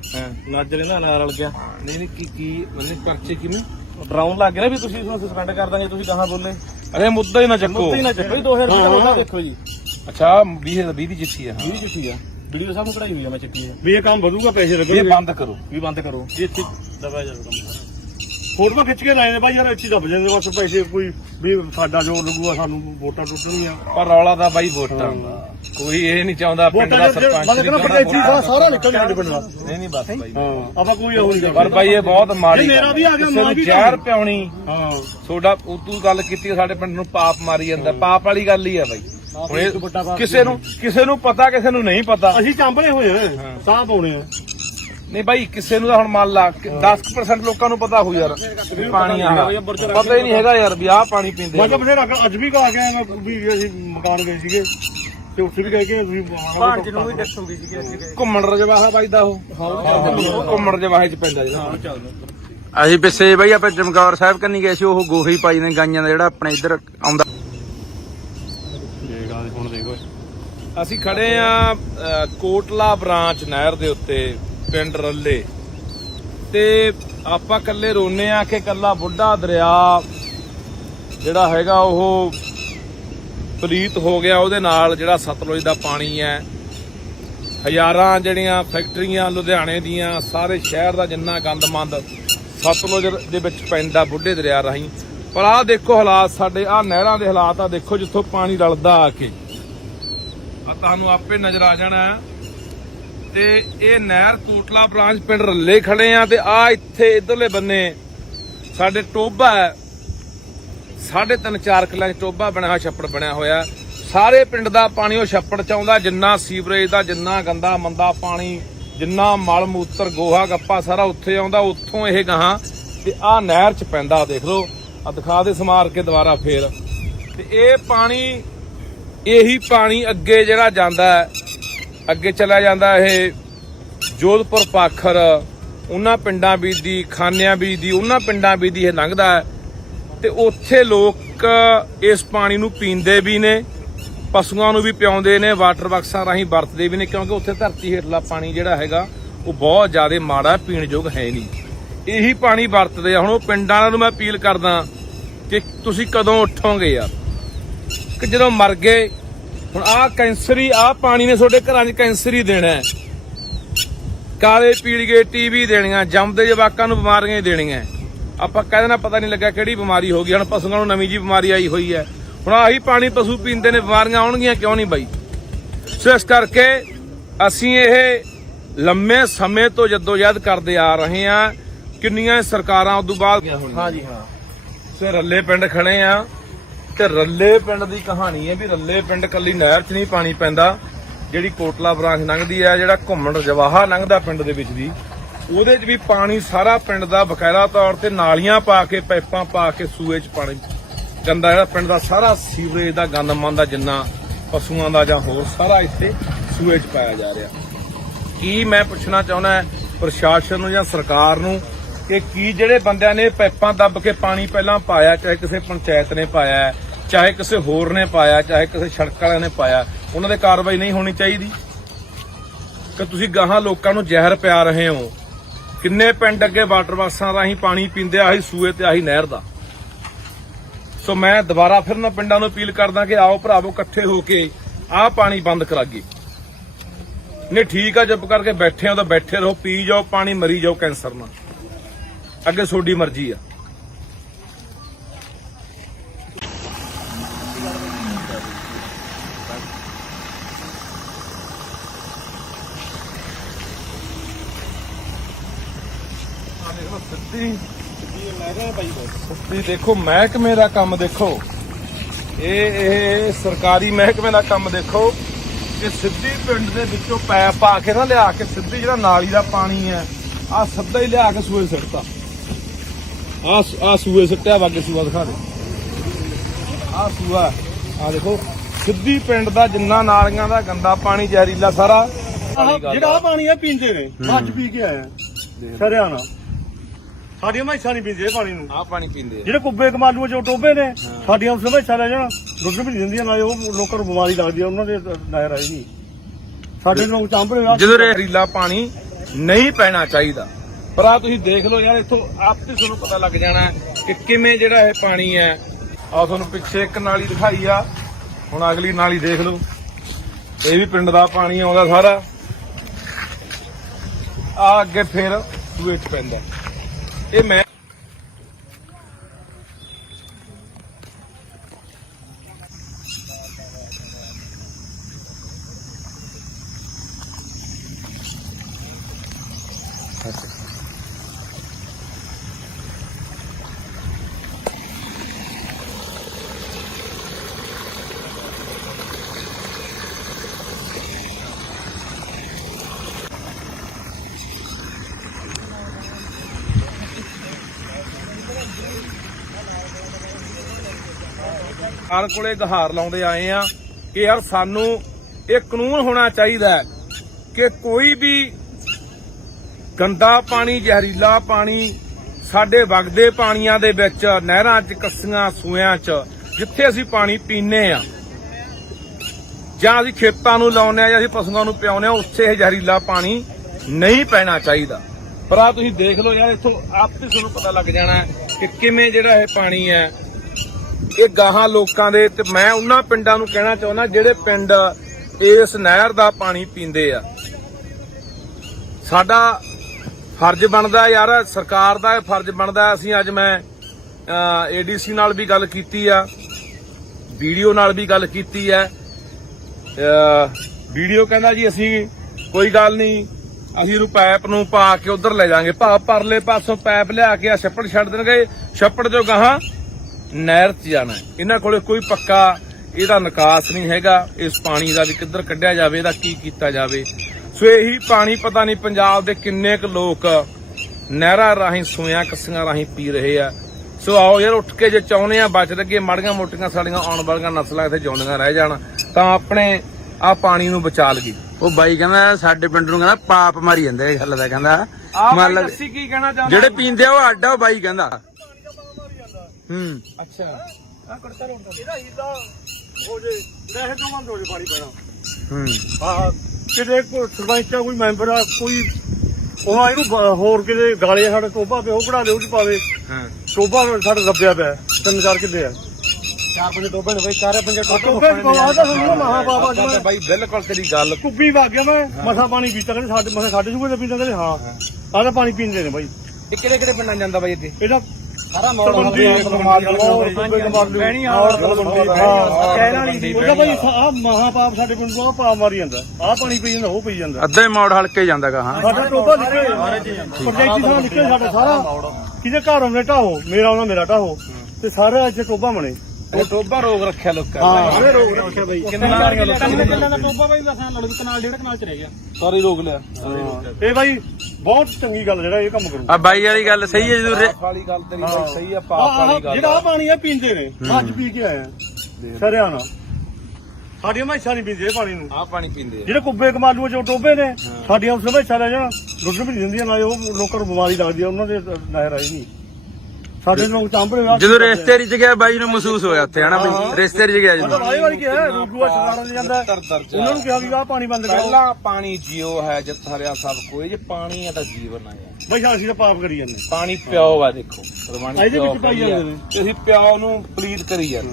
ਨਾਜਰ ਇਹਨਾਂ ਨਾਲ ਰਲ ਗਿਆ ਨਹੀਂ ਨਹੀਂ ਕੀ ਮੈਨੂੰ ਪਰਚੇ ਕਿਵੇਂ ਡਰਾਉਣ ਲੱਗ ਗਿਆ ਵੀ ਤੁਸੀਂ ਤੁਹਾਨੂੰ ਸਸਪੈਂਡ ਕਰ ਦਾਂਗੇ ਤੁਸੀਂ ਕਹਾਂ ਬੋਲੇ ਅਰੇ ਮੁੱਦਾ ਹੀ ਨਾ ਚੱਕੋ ਮੁੱਦਾ ਹੀ ਨਾ ਚੱਕੋ 2020 ਦਾ ਮੁੱਦਾ ਦੇਖੋ ਜੀ ਅੱਛਾ 20 ਦੀ ਚਿੱਠੀ ਆ 20 ਚਿੱਠੀ ਆ ਵੀਡੀਓ ਸਾਹਿਬ ਨੂੰ ਕਢਾਈ ਹੋਈ ਆ ਮੈਂ ਚੱਕੀ ਆ ਵੀ ਇਹ ਕੰਮ ਵਧੂਗਾ ਪੈਸੇ ਇਹ ਲੱਗਣਗੇ ਬੰਦ ਕਰੋ ਵੀ ਬੰਦ ਕਰੋ ਜੀ ਇੱਥੇ ਦਬਾਇਆ ਜਾਵੇ ਕੰਮ ਫੋਟੋ ਖਿੱਚ ਕੇ ਲਾਏ ਨੇ ਭਾਈ ਯਾਰ ਇੱਥੇ ਦੱਬ ਜਾਂਦੇ ਬਸ ਪੈਸੇ ਕੋਈ ਵੀ ਸਾਡਾ ਜੋ ਲੱਗੂਗਾ ਸਾਨੂੰ ਵੋਟਾਂ ਟੁੱਟਣਗੀਆਂ ਪਰ ਰੌਲਾ ਤਾਂ ਬਾਈ ਵੋਟਾਂ ਦਾ ਕੋਈ ਇਹ ਨਹੀਂ ਚਾਹੁੰਦਾ ਪਿੰਡ ਦਾ ਸਰਪੰਚ ਮੈਂ ਕਹਿੰਦਾ ਪੰਚਾਇਤੀ ਸਾਰਾ ਨਿਕਲ ਜਾਂਦਾ ਪਿੰਡ ਦਾ ਨਹੀਂ ਬਸ ਬਾਈ ਆਪਾਂ ਕੋਈ ਉਹ ਨਹੀਂ ਪਰ ਬਾਈ ਇਹ ਬਹੁਤ ਮਾੜੀ ਮੇਰਾ ਵੀ ਆ ਗਿਆ, ਕਿਸੇ ਨੂੰ ਮਾਂ ਵੀ ਜ਼ਹਿਰ ਪਿਆਉਣੀ ਹਾਂ ਤੁਹਾਡਾ ਤੂੰ ਗੱਲ ਕੀਤੀ ਸਾਡੇ ਪਿੰਡ ਨੂੰ ਪਾਪ ਮਾਰੀ ਜਾਂਦਾ ਪਾਪ ਵਾਲੀ ਗੱਲ ਹੀ ਆ ਬਾਈ ਹੁਣ ਇਹ ਕਿਸੇ ਨੂੰ ਪਤਾ ਕਿਸੇ ਨੂੰ ਨਹੀਂ ਪਤਾ ਅਸੀਂ ਚਾਂਬਲੇ ਹੋਏ ਆ ਸਾਹ ਪਾਉਣੇ ਆ ਨਹੀਂ ਬਾਈ ਕਿਸੇ ਨੂੰ ਤਾਂ ਹੁਣ ਮੰਨ ਲਾ 10% ਲੋਕਾਂ ਨੂੰ ਪਤਾ ਹੋ ਯਾਰ ਵੀ ਪਾਣੀ ਆ ਪਤਾ ਹੀ ਨਹੀਂ ਹੈਗਾ ਯਾਰ ਵੀ ਆਹ ਪਾਣੀ ਪੀਂਦੇ ਮੈਂ ਤਾਂ ਬਥੇਰਾ ਅੱਜ ਵੀ ਕਹਾ ਗਿਆ ਮੈਂ ਵੀ ਅਸੀਂ ਮਕਾਨ ਗਏ ਸੀਗੇ ਤੇ ਉੱਥੇ ਵੀ ਕਹਿ ਕੇ ਤੁਸੀਂ ਭਾਂਜ ਨੂੰ ਵੀ ਦੱਸੂਗੀ ਸੀ ਅੱਜ ਗਏ ਘੁੰਮਣ ਰਜਵਾਹਾ ਵੱਜਦਾ ਉਹ ਘੁੰਮਣ ਰਜਵਾਹੇ ਚ ਪੈਂਦਾ ਜਿਹੜਾ ਅਸੀਂ ਪਿੱਛੇ ਬਈ ਆਪਾਂ ਚਮਕੌਰ ਸਾਹਿਬ ਕੰਨੀ ਗਏ ਸੀ ਉਹ ਗੋਹੀ ਪਾਈ ਨੇ ਗਾਈਆਂ ਦਾ ਜਿਹੜਾ ਆਪਣੇ ਇੱਧਰ ਆਉਂਦਾ। ਹੁਣ ਦੇਖੋ ਅਸੀਂ ਖੜੇ ਆ ਕੋਟਲਾ ਬ੍ਰਾਂਚ ਨਹਿਰ ਦੇ ਉੱਤੇ ਪਿੰਡ ਰੱਲੇ ਤੇ ਆਪਾਂ ਕੱਲੇ ਰੋਨੇ ਆ ਕਿ ਕੱਲਾ ਬੁੱਢਾ ਦਰਿਆ ਜਿਹੜਾ ਹੈਗਾ ਉਹ ਪਲੀਤ ਹੋ ਗਿਆ ਉਹਦੇ ਨਾਲ ਜਿਹੜਾ ਸਤਲੁਜ ਦਾ ਪਾਣੀ ਹੈ ਹਜ਼ਾਰਾਂ ਜਿਹੜੀਆਂ ਫੈਕਟਰੀਆਂ ਲੁਧਿਆਣੇ ਦੀਆਂ ਸਾਰੇ ਸ਼ਹਿਰ ਦਾ ਜਿੰਨਾ ਗੰਦਮੰਦ ਸਤਲੁਜ ਦੇ ਵਿੱਚ ਪੈਂਦਾ ਬੁੱਢੇ ਦਰਿਆ ਰਾਹੀਂ। ਪਰ ਆਹ ਦੇਖੋ ਹਾਲਾਤ ਸਾਡੇ ਆਹ ਨਹਿਰਾਂ ਦੇ ਹਾਲਾਤ ਆ ਦੇਖੋ ਜਿੱਥੋਂ ਪਾਣੀ ਰਲਦਾ ਆ ਕੇ ਆ ਤੁਹਾਨੂੰ ਆਪੇ ਨਜ਼ਰ ਆ ਜਾਣਾ ਤੇ ਇਹ ਨਹਿਰ ਕੋਟਲਾ ਬ੍ਰਾਂਚ ਪਿੰਡ ਰੱਲੇ ਖੜੇ ਆ ਤੇ ਆ ਇੱਥੇ ਇਧਰਲੇ ਬੰਨੇ ਸਾਡੇ ਟੋਬਾ ਹੈ 3.5-4 ਕਿੱਲਾ ਟੋਬਾ ਬਣਿਆ ਹੋਇਆ ਛੱਪੜ ਬਣਿਆ ਹੋਇਆ ਸਾਰੇ ਪਿੰਡ ਦਾ ਪਾਣੀ ਉਹ ਛੱਪੜ ਚ ਆਉਂਦਾ ਜਿੰਨਾ ਸੀਵਰੇਜ ਦਾ ਜਿੰਨਾ ਗੰਦਾ ਮੰਦਾ ਪਾਣੀ ਜਿੰਨਾ ਮਲ ਮੂਤਰ ਗੋਹਾ ਗੱਪਾ ਸਾਰਾ ਉੱਥੇ ਆਉਂਦਾ ਉੱਥੋਂ ਇਹ ਗਾਹਾਂ ਤੇ ਆ ਨਹਿਰ ਚ ਪੈਂਦਾ ਦੇਖ ਲਓ ਆ ਦਿਖਾ ਦੇ ਸਮਾਰ ਕੇ ਦੁਬਾਰਾ ਫੇਰ ਤੇ ਇਹ ਪਾਣੀ ਇਹੀ ਪਾਣੀ ਅੱਗੇ ਜਿਹੜਾ ਜਾਂਦਾ ਹੈ ਅੱਗੇ ਚਲਾ ਜਾਂਦਾ ਇਹ ਜੋਧਪੁਰ ਪਾਖਰ ਉਹਨਾਂ ਪਿੰਡਾਂ ਬੀਜਦੀ ਖਾਨਿਆਂ ਬੀਜਦੀ ਉਹਨਾਂ ਪਿੰਡਾਂ ਬੀਜਦੀ ਇਹ ਲੰਘਦਾ ਹੈ ਤੇ ਉੱਥੇ ਲੋਕ ਇਸ ਪਾਣੀ ਨੂੰ ਪੀਂਦੇ ਵੀ ਨੇ ਪਸ਼ੂਆਂ ਨੂੰ ਵੀ ਪਿਆਉਂਦੇ ਨੇ ਵਾਟਰ ਬਾਕਸਾਂ ਰਾਹੀਂ ਵਰਤਦੇ ਵੀ ਨੇ ਕਿਉਂਕਿ ਉੱਥੇ ਧਰਤੀ ਹੇਠਲਾ ਪਾਣੀ ਜਿਹੜਾ ਹੈਗਾ ਉਹ ਬਹੁਤ ਜ਼ਿਆਦਾ ਮਾੜਾ ਪੀਣ ਯੋਗ ਹੈ ਨਹੀਂ ਇਹੀ ਪਾਣੀ ਵਰਤਦੇ ਆ। ਹੁਣ ਉਹ ਪਿੰਡਾਂ ਵਾਲਿਆਂ ਨੂੰ ਮੈਂ ਅਪੀਲ ਕਰਦਾ ਕਿ ਤੁਸੀਂ ਕਦੋਂ ਉੱਠੋਗੇ ਯਾਰ ਕਿ ਜਦੋਂ ਮਰ ਗਏ ਹੁਣ ਆਹ ਕੈਂਸਰੀ ਆਹ ਪਾਣੀ ਨੇ ਤੁਹਾਡੇ ਘਰਾਂ 'ਚ ਕੈਂਸਰ ਹੀ ਦੇਣਾ ਹੈ ਕਾਲੇ ਪੀਲੀਏ ਟੀਵੀ ਦੇਣੀਆਂ ਜੰਮਦੇ ਜਵਾਕਾਂ ਨੂੰ ਬਿਮਾਰੀਆਂ ਹੀ ਦੇਣੀਆਂ ਆਪਾਂ ਕਹਿ ਦੇਣਾ ਪਤਾ ਨਹੀਂ ਲੱਗਾ ਕਿਹੜੀ ਬਿਮਾਰੀ ਹੋ ਗਈ ਹੁਣ ਪਸ਼ੂਆਂ ਨੂੰ ਨਵੀਂ ਜੀ ਬਿਮਾਰੀ ਆਈ ਹੋਈ ਹੈ ਹੁਣ ਆਹੀ ਪਾਣੀ ਪਸ਼ੂ ਪੀਂਦੇ ਨੇ ਬਿਮਾਰੀਆਂ ਆਉਣਗੀਆਂ ਕਿਉਂ ਨਹੀਂ ਬਾਈ। ਸੋ ਇਸ ਕਰਕੇ ਅਸੀਂ ਇਹ ਲੰਮੇ ਸਮੇਂ ਤੋਂ ਜਦੋਜਹਿਦ ਕਰਦੇ ਆ ਰਹੇ ਹਾਂ ਕਿੰਨੀਆਂ ਸਰਕਾਰਾਂ ਉਦੋਂ ਬਾਅਦ ਹਾਂਜੀ ਹਾਂ ਸੋ ਰੱਲੇ ਪਿੰਡ ਖੜੇ ਆ ਤੇ ਰੱਲੇ ਪਿੰਡ ਦੀ ਕਹਾਣੀ ਹੈ ਵੀ ਰੱਲੇ ਪਿੰਡ ਕੱਲੀ ਨਹਿਰ 'ਚ ਨਹੀਂ ਪਾਣੀ ਪੈਂਦਾ ਜਿਹੜੀ ਕੋਟਲਾ ਬ੍ਰਾਂਚ ਲੰਘਦੀ ਹੈ ਜਿਹੜਾ ਘੁੰਮਣ ਰਜਵਾਹਾ ਲੰਘਦਾ ਪਿੰਡ ਦੇ ਵਿੱਚ ਦੀ ਉਹਦੇ 'ਚ ਵੀ ਪਾਣੀ ਸਾਰਾ ਪਿੰਡ ਦਾ ਬਕਾਇਦਾ ਤੌਰ ਤੇ ਨਾਲੀਆਂ ਪਾ ਕੇ ਪਾਈਪਾਂ ਪਾ ਕੇ ਸੂਏ 'ਚ ਪਾਣੀ ਗੰਦਾ ਜਿਹੜਾ ਪਿੰਡ ਦਾ ਸਾਰਾ ਸੀਵਰੇਜ ਦਾ ਗੰਦ ਮੰਦ ਜਿੰਨਾ ਪਸ਼ੂਆਂ ਦਾ ਜਾਂ ਹੋਰ ਸਾਰਾ ਇੱਥੇ ਸੂਏ 'ਚ ਪਾਇਆ ਜਾ ਰਿਹਾ। ਕੀ ਮੈਂ ਪੁੱਛਣਾ ਚਾਹੁੰਦਾ ਪ੍ਰਸ਼ਾਸਨ ਨੂੰ ਜਾਂ ਸਰਕਾਰ ਨੂੰ ਕਿ ਕੀ ਜਿਹੜੇ ਬੰਦਿਆਂ ਨੇ ਪਾਈਪਾਂ ਦੱਬ ਕੇ ਪਾਣੀ ਪਹਿਲਾਂ ਪਾਇਆ ਚਾਹੇ ਕਿਸੇ ਪੰਚਾਇਤ ਨੇ ਪਾਇਆ ਚਾਹੇ ਕਿਸੇ ਹੋਰ ਨੇ ਪਾਇਆ ਚਾਹੇ ਕਿਸੇ ਸੜਕ ਵਾਲਿਆਂ ਨੇ ਪਾਇਆ ਉਹਨਾਂ ਦੇ ਕਾਰਵਾਈ ਨਹੀਂ ਹੋਣੀ ਚਾਹੀਦੀ ਕਿ ਤੁਸੀਂ ਗਾਹਾਂ ਲੋਕਾਂ ਨੂੰ ਜ਼ਹਿਰ ਪਿਆ ਰਹੇ ਹੋ। ਕਿੰਨੇ ਪਿੰਡ ਅੱਗੇ ਵਾਟਰ ਬਾਕਸਾਂ ਰਾਹੀਂ ਪਾਣੀ ਪੀਂਦੇ ਆਹੀ ਸੂਏ ਤੇ ਆਹੀ ਨਹਿਰ ਦਾ। ਸੋ ਮੈਂ ਦੁਬਾਰਾ ਫਿਰ ਨਾ ਪਿੰਡਾਂ ਨੂੰ ਅਪੀਲ ਕਰਦਾ ਕਿ ਆਓ ਭਰਾਵੋ ਇਕੱਠੇ ਹੋ ਕੇ ਆਹ ਪਾਣੀ ਬੰਦ ਕਰਾਈਏ। ਨਹੀਂ ਠੀਕ ਆ ਚੁੱਪ ਕਰਕੇ ਬੈਠੇ ਹੋ ਤਾਂ ਬੈਠੇ ਰਹੋ ਪੀ ਜਾਓ ਪਾਣੀ ਮਰੀ ਜਾਓ ਕੈਂਸਰ ਨਾਲ ਅੱਗੇ ਤੁਹਾਡੀ ਮਰਜ਼ੀ ਆ। ਦੇਖ ਲਓ ਸਿੱਧੀ ਸਿੱਧੀ ਦੇਖੋ ਮਹਿਕਮੇ ਦਾ ਕੰਮ ਦੇਖੋ। ਇਹ ਸਰਕਾਰੀ ਮਹਿਕਮੇ ਦਾ ਕੰਮ ਦੇਖੋ ਕਿ ਸਿੱਧੀ ਪਿੰਡ ਦੇ ਵਿੱਚੋਂ ਪੈਪ ਪਾ ਕੇ ਨਾ ਲਿਆ ਕੇ ਸਿੱਧੀ ਜਿਹੜਾ ਨਾਲੀ ਦਾ ਪਾਣੀ ਹੈ ਆ ਸਿੱਧਾ ਹੀ ਲਿਆ ਕੇ ਸੂਏ ਸਿੱਟਤਾ। ਆ ਸੂਏ ਸਿੱਟਿਆ ਵਾ, ਅੱਗੇ ਸੂਆ ਦਿਖਾ ਦੇ। ਆ ਸੂਆ ਆ ਦੇਖੋ ਸਿੱਧੀ ਪਿੰਡ ਦਾ ਜਿੰਨਾ ਨਾਲੀਆਂ ਦਾ ਗੰਦਾ ਪਾਣੀ ਜ਼ਹਿਰੀਲਾ ਸਾਰਾ ਜਿਹੜਾ ਪਾਣੀ ਆ ਪੀਂਦੇ ਨੇ ਅੱਜ ਪੀ ਕੇ ਆਇਆ ਸਰਿਆਣਾ। ਸਾਡੀਆਂ ਮੈਸਾਂ ਨਹੀਂ ਪੀਂਦੇ ਪਾਣੀ ਨੂੰ। ਆ ਪਾਣੀ ਪੀਂਦੇ ਆ ਜਿਹੜੇ ਕੁੱਬੇ ਕਮਾਲੂ ਜੋ ਟੋਬੇ ਨੇ ਸਾਡੀਆਂ ਉਸ ਮੈਸਾਂ ਲੈ ਜਾਣਾ ਦੁੱਧ ਵੀ ਨਹੀਂ ਦਿੰਦੀਆਂ, ਨਾਲੇ ਉਹ ਲੋਕਾਂ ਨੂੰ ਬਿਮਾਰੀ ਲੱਗਦੀ ਆ, ਉਹਨਾਂ ਦੇ ਨਹਿਰ ਆਈ ਨਹੀਂ। ਸਾਡੇ ਲੋਕ ਚਾਂਭਰੇ ਆ ਜਦੋਂ ਜ਼ਹਿਰੀਲਾ ਪਾਣੀ ਨਹੀਂ ਪੈਣਾ ਚਾਹੀਦਾ। ਪਰ ਆ ਤੁਸੀਂ ਦੇਖ ਲਓ ਯਾਰ, ਇੱਥੋਂ ਆਪੇ ਤੁਹਾਨੂੰ ਪਤਾ ਲੱਗ ਜਾਣਾ ਕਿ ਕਿਵੇਂ ਜਿਹੜਾ ਇਹ ਪਾਣੀ ਹੈ। ਆ ਤੁਹਾਨੂੰ ਪਿੱਛੇ ਇੱਕ ਨਾਲੀ ਦਿਖਾਈ ਆ, ਹੁਣ ਅਗਲੀ ਨਾਲੀ ਦੇਖ ਲਓ। ਇਹ ਵੀ ਪਿੰਡ ਦਾ ਪਾਣੀ ਆਉਂਦਾ ਸਾਰਾ। ਆ ਅੱਗੇ ਫਿਰ ਸੂਏ 'ਚ ਪੈਂਦਾ। ਇਹ ਮੈਂ ਸਰਕਾਰ ਕੋਲੇ ਗੁਹਾਰ ਲਾਉਂਦੇ ਆਏ ਆ ਕਿ ਯਾਰ ਸਾਨੂੰ ਇਹ ਕਾਨੂੰਨ ਹੋਣਾ ਚਾਹੀਦਾ ਹੈ ਕਿ ਕੋਈ ਵੀ ਗੰਦਾ ਪਾਣੀ ਜ਼ਹਿਰੀਲਾ ਪਾਣੀ ਸਾਡੇ ਵਗਦੇ ਪਾਣੀਆਂ ਦੇ ਵਿੱਚ ਨਹਿਰਾਂ 'ਚ ਕੱਸੀਆਂ ਸੂਇਆਂ 'ਚ ਜਿੱਥੇ ਅਸੀਂ ਪਾਣੀ ਪੀਂਦੇ ਆ ਜਾਂ ਅਸੀਂ ਖੇਤਾਂ ਨੂੰ ਲਾਉਂਦੇ ਆ ਜਾਂ ਅਸੀਂ ਪਸ਼ੂਆਂ ਨੂੰ ਪਿਆਉਂਦੇ ਆ ਉੱਥੇ ਇਹ ਜ਼ਹਿਰੀਲਾ ਪਾਣੀ ਨਹੀਂ ਪੈਣਾ ਚਾਹੀਦਾ। ਪਰ ਆ ਤੁਸੀਂ ਦੇਖ ਲਓ ਯਾਰ, ਇੱਥੋਂ ਆਪੇ ਤੁਹਾਨੂੰ ਪਤਾ ਲੱਗ ਜਾਣਾ ਕਿ ਕਿਵੇਂ ਜਿਹੜਾ ਇਹ ਪਾਣੀ ਹੈ ਇਹ ਗਾਹਾਂ ਲੋਕਾਂ ਦੇ। ਤੇ ਮੈਂ ਉਹਨਾਂ ਪਿੰਡਾਂ ਨੂੰ ਕਹਿਣਾ ਚਾਹੁੰਦਾ ਜਿਹੜੇ ਪਿੰਡ ਇਸ ਨਹਿਰ ਦਾ ਪਾਣੀ ਪੀਂਦੇ ਆ, ਸਾਡਾ ਫਰਜ਼ ਬਣਦਾ ਯਾਰ, ਸਰਕਾਰ ਦਾ ਇਹ ਫਰਜ਼ ਬਣਦਾ। ਅਸੀਂ ਅੱਜ ਮੈਂ ਏਡੀਸੀ ਨਾਲ ਵੀ ਗੱਲ ਕੀਤੀ ਆ, ਵੀਡੀਓ ਨਾਲ ਵੀ ਗੱਲ ਕੀਤੀ ਹੈ। ਵੀਡੀਓ ਕਹਿੰਦਾ ਜੀ ਅਸੀਂ ਕੋਈ ਗੱਲ ਨਹੀਂ, ਅਸੀਂ ਇਹਨੂੰ ਪਾਈਪ ਨੂੰ ਪਾ ਕੇ ਉਧਰ ਲੈ ਜਾਾਂਗੇ। ਪਰਲੇ ਪਾਸੋਂ ਪਾਈਪ ਲਿਆ ਕੇ ਆ ਛੱਪੜ ਛੱਡ ਦੇਣਗੇ, ਛੱਪੜ ਜੋ ਗਾਹਾਂ ਨਹਿਰ 'ਚ ਜਾਣਾ। ਇਹਨਾਂ ਕੋਲੇ ਕੋਈ ਪੱਕਾ ਇਹਦਾ ਨਿਕਾਸ ਨਹੀਂ ਹੈਗਾ। ਇਸ ਪਾਣੀ ਦਾ ਵੀ ਕਿੱਧਰ ਕੱਢਿਆ ਜਾਵੇ, ਇਹਦਾ ਕੀ ਕੀਤਾ ਜਾਵੇ। ਸੋ ਇਹੀ ਪਾਣੀ ਪਤਾ ਨਹੀਂ ਪੰਜਾਬ ਦੇ ਕਿੰਨੇ ਕੁ ਲੋਕ ਨਹਿਰਾਂ ਰਾਹੀਂ ਸੂਇਆਂ ਕੱਸੀਆਂ ਰਾਹੀਂ ਪੀ ਰਹੇ ਆ। ਸੋ ਆਓ ਯਾਰ ਉੱਠ ਕੇ ਜੇ ਚਾਹੁੰਦੇ ਆ ਬਚ ਲੱਗੇ, ਮਾੜੀਆਂ ਮੋਟੀਆਂ ਸਾਡੀਆਂ ਆਉਣ ਵਾਲੀਆਂ ਨਸਲਾਂ ਇੱਥੇ ਜਿਉਂਦੀਆਂ ਰਹਿ ਜਾਣ ਤਾਂ ਆਪਣੇ ਆ ਪਾਣੀ ਨੂੰ ਬਚਾ ਲਈਏ। ਉਹ ਬਾਈ ਕਹਿੰਦਾ ਸਾਡੇ ਪਿੰਡ ਨੂੰ ਕਹਿੰਦਾ ਪਾਪ ਮਾਰੀ ਜਾਂਦੇ ਇਹ ਗੱਲ ਦਾ। ਕਹਿੰਦਾ ਮੰਨ ਲ ਅਸੀਂ ਕੀ ਕਹਿਣਾ ਚਾਹੁੰਦੇ ਜਿਹੜੇ ਪੀਂਦੇ ਆ ਉਹ ਅੱਡ ਆ, ਉਹ ਬਾਈ ਕਹਿੰਦਾ। ਅੱਛਾ ਇਹਦਾ ਹੀਲਾ ਹੋ ਜੇ ਨਹਿਰ ਤੋਂ ਬੰਦ ਹੋ ਜੇ ਪਾਣੀ ਪੈਣਾ। ਹਾਂ ਕਿਤੇ ਕੋਈ ਸਰਪੰਚ ਆ ਕੋਈ ਮੈਂਬਰ ਆ ਕੋਈ ਉਹਨਾਂ ਇਹਨੂੰ ਹੋਰ ਕਿਤੇ ਗਾਲੇ ਸਾਡੇ ਟੋਬਾ ਪਿਆ ਉਹ ਕਢਾ ਦੇ ਉਹ ਚ ਪਾਵੇ। ਟੋਬਾ ਸਾਡੇ ਦੱਬਿਆ ਪਿਆ 3-4 ਕਿੱਲੇ ਆ। 4-5 ਟੋਬੇ ਨੇ ਬਈ, 4-5 ਟੋਬੇ ਮਹਾ ਬਾਬਾ ਬਾਈ ਬਿਲਕੁਲ ਤੇਰੀ ਗੱਲ। ਕੁੱਬੀ ਵਗ ਗਿਆ ਮੈਂ ਮਸਾ ਪਾਣੀ ਪੀਤਾ, ਕਹਿੰਦੇ ਸਾਡੇ ਸੂਬੇ ਦੇ ਪੀਂਦੇ, ਕਹਿੰਦੇ ਹਾਂ ਆਹ ਤਾਂ ਪਾਣੀ ਪੀਂਦੇ ਨੇ ਬਾਈ। ਇਹ ਕਿਹੜੇ ਕਿਹੜੇ ਪਿੰਡਾਂ ਜਾਂਦਾ ਬਾਈ ਇੱਥੇ? ਇਹਦਾ ਸਾਰਾ ਮਹਾਪਾਪ ਸਾਡੇ ਕੋਲ ਪਾਪ ਮਾਰੀ ਜਾਂਦਾ। ਆਹ ਪਾਣੀ ਪੀ ਜਾਂਦਾ, ਉਹ ਪੀ ਜਾਂਦਾ। ਅੱਧੇ ਮੋੜ ਹਲਕੇ ਜਾਂਦਾਗਾ। ਹਾਂ ਸਾਡਾ ਟੋਬਾ ਨਿਕਲੇ ਪ੍ਰੋਜੈਕਟ ਸਾਰਾ ਨਿਕਲੇ ਸਾਡਾ ਸਾਰਾ। ਕਿਹਦੇ ਘਰ ਆਉਂਦੇ ਢਾਹੋ, ਮੇਰਾ ਆਉਂਦਾ ਮੇਰਾ ਢਾਹੋ, ਤੇ ਸਾਰੇ ਇੱਥੇ ਟੋਬਾ ਬਣੇ। ਉਹ ਟੋਬਾ ਰੋਗ ਰੱਖਿਆ ਲੋਕਾਂ ਹਾਂ ਰੋਗ ਰੱਖਿਆ ਬਾਈ। ਕਿੰਨੇ ਨਾਲੀਆਂ ਲੋਕਾਂ ਨੇ ਦਾ ਟੋਬਾ ਬਾਈ ਵਸਾਂ ਲੜ ਕਨਾਲ 1.5 ਕਨਾਲ ਚ ਰਹਿ ਗਿਆ। ਸਾਰੀ ਰੋਗ ਲਿਆ। ਇਹ ਬਾਈ ਬਹੁਤ ਚੰਗੀ ਗੱਲ ਜਿਹੜਾ ਇਹ ਕੰਮ ਕਰੂ। ਆ ਬਾਈ ਵਾਲੀ ਗੱਲ ਸਹੀ ਹੈ। ਜਦੋਂ ਵਾਲੀ ਗੱਲ ਤੇਰੀ ਬਾਈ ਸਹੀ ਆ, ਪਾਪ ਵਾਲੀ ਗੱਲ। ਜਿਹੜਾ ਪਾਣੀ ਆ ਪੀਂਦੇ ਨੇ ਅੱਜ ਪੀ ਕੇ ਆਇਆ ਸਰਿਆਣਾ। ਸਾਡੀਆਂ ਮੈਸਾਂ ਨਹੀਂ ਪੀਂਦੇ ਪਾਣੀ ਨੂੰ। ਆ ਪਾਣੀ ਪੀਂਦੇ ਆ ਜਿਹੜੇ ਕੁੱਬੇ ਕਮਾਲੂ ਜੋ ਟੋਬੇ ਨੇ ਸਾਡੀਆਂ ਉਸ ਮੈਸਾਂ ਲੈ ਜਾਣਾ ਦੁੱਧ ਵੀ ਨਹੀਂ ਦਿੰਦੀਆਂ, ਨਾਲੇ ਉਹ ਲੋਕਾਂ ਨੂੰ ਬਿਮਾਰੀ ਲੱਗਦੀ ਆ, ਉਹਨਾਂ ਦੇ ਨਹਿਰ ਆਈ ਨਹੀਂ। ਸਾਡੇ ਲੋਕ ਚਾਂਭਰੇ ਆ। ਜਦੋਂ ਰਿਸ਼ਤੇਰੀ ਚ ਗਿਆ ਬਾਈ ਨੂੰ ਮਹਿਸੂਸ ਹੋਇਆ ਉੱਥੇ ਹਨਾ ਬਾਈ, ਰਿਸ਼ਤੇਰੀ ਚ ਗਿਆ ਜਦੋਂ। ਵਾਰੀ ਵਾਰੀ ਕਿਹਾ ਰੂਬੂਆ ਚਲਾਉਣ ਜਾਂਦਾ, ਉਹਨਾਂ ਨੂੰ ਕਿਹਾ ਵੀ ਆਹ ਪਾਣੀ ਬੰਦ ਕਰੋ। ਪਹਿਲਾ ਪਾਣੀ ਜੀਓ ਹੈ ਜਿੱਤ ਹਰਿਆ ਸਭ ਕੋਈ। ਜੇ ਪਾਣੀ ਹੈ ਤਾਂ ਜੀਵਨ ਆ ਯਾਰ। ਬਈ ਅਸੀਂ ਤਾਂ ਪਾਪ ਕਰੀ ਜਾਂਦੇ। ਪਾਣੀ ਪਿਓ ਆ ਦੇਖੋ, ਪ੍ਰਮਾਣੀ ਇਹਦੇ ਵਿੱਚ ਪਾਈ ਜਾਂਦੇ ਨੇ। ਤੇ ਅਸੀਂ ਪਿਓ ਨੂੰ ਪਲੀਤ ਕਰੀ ਜਾਂਦੇ।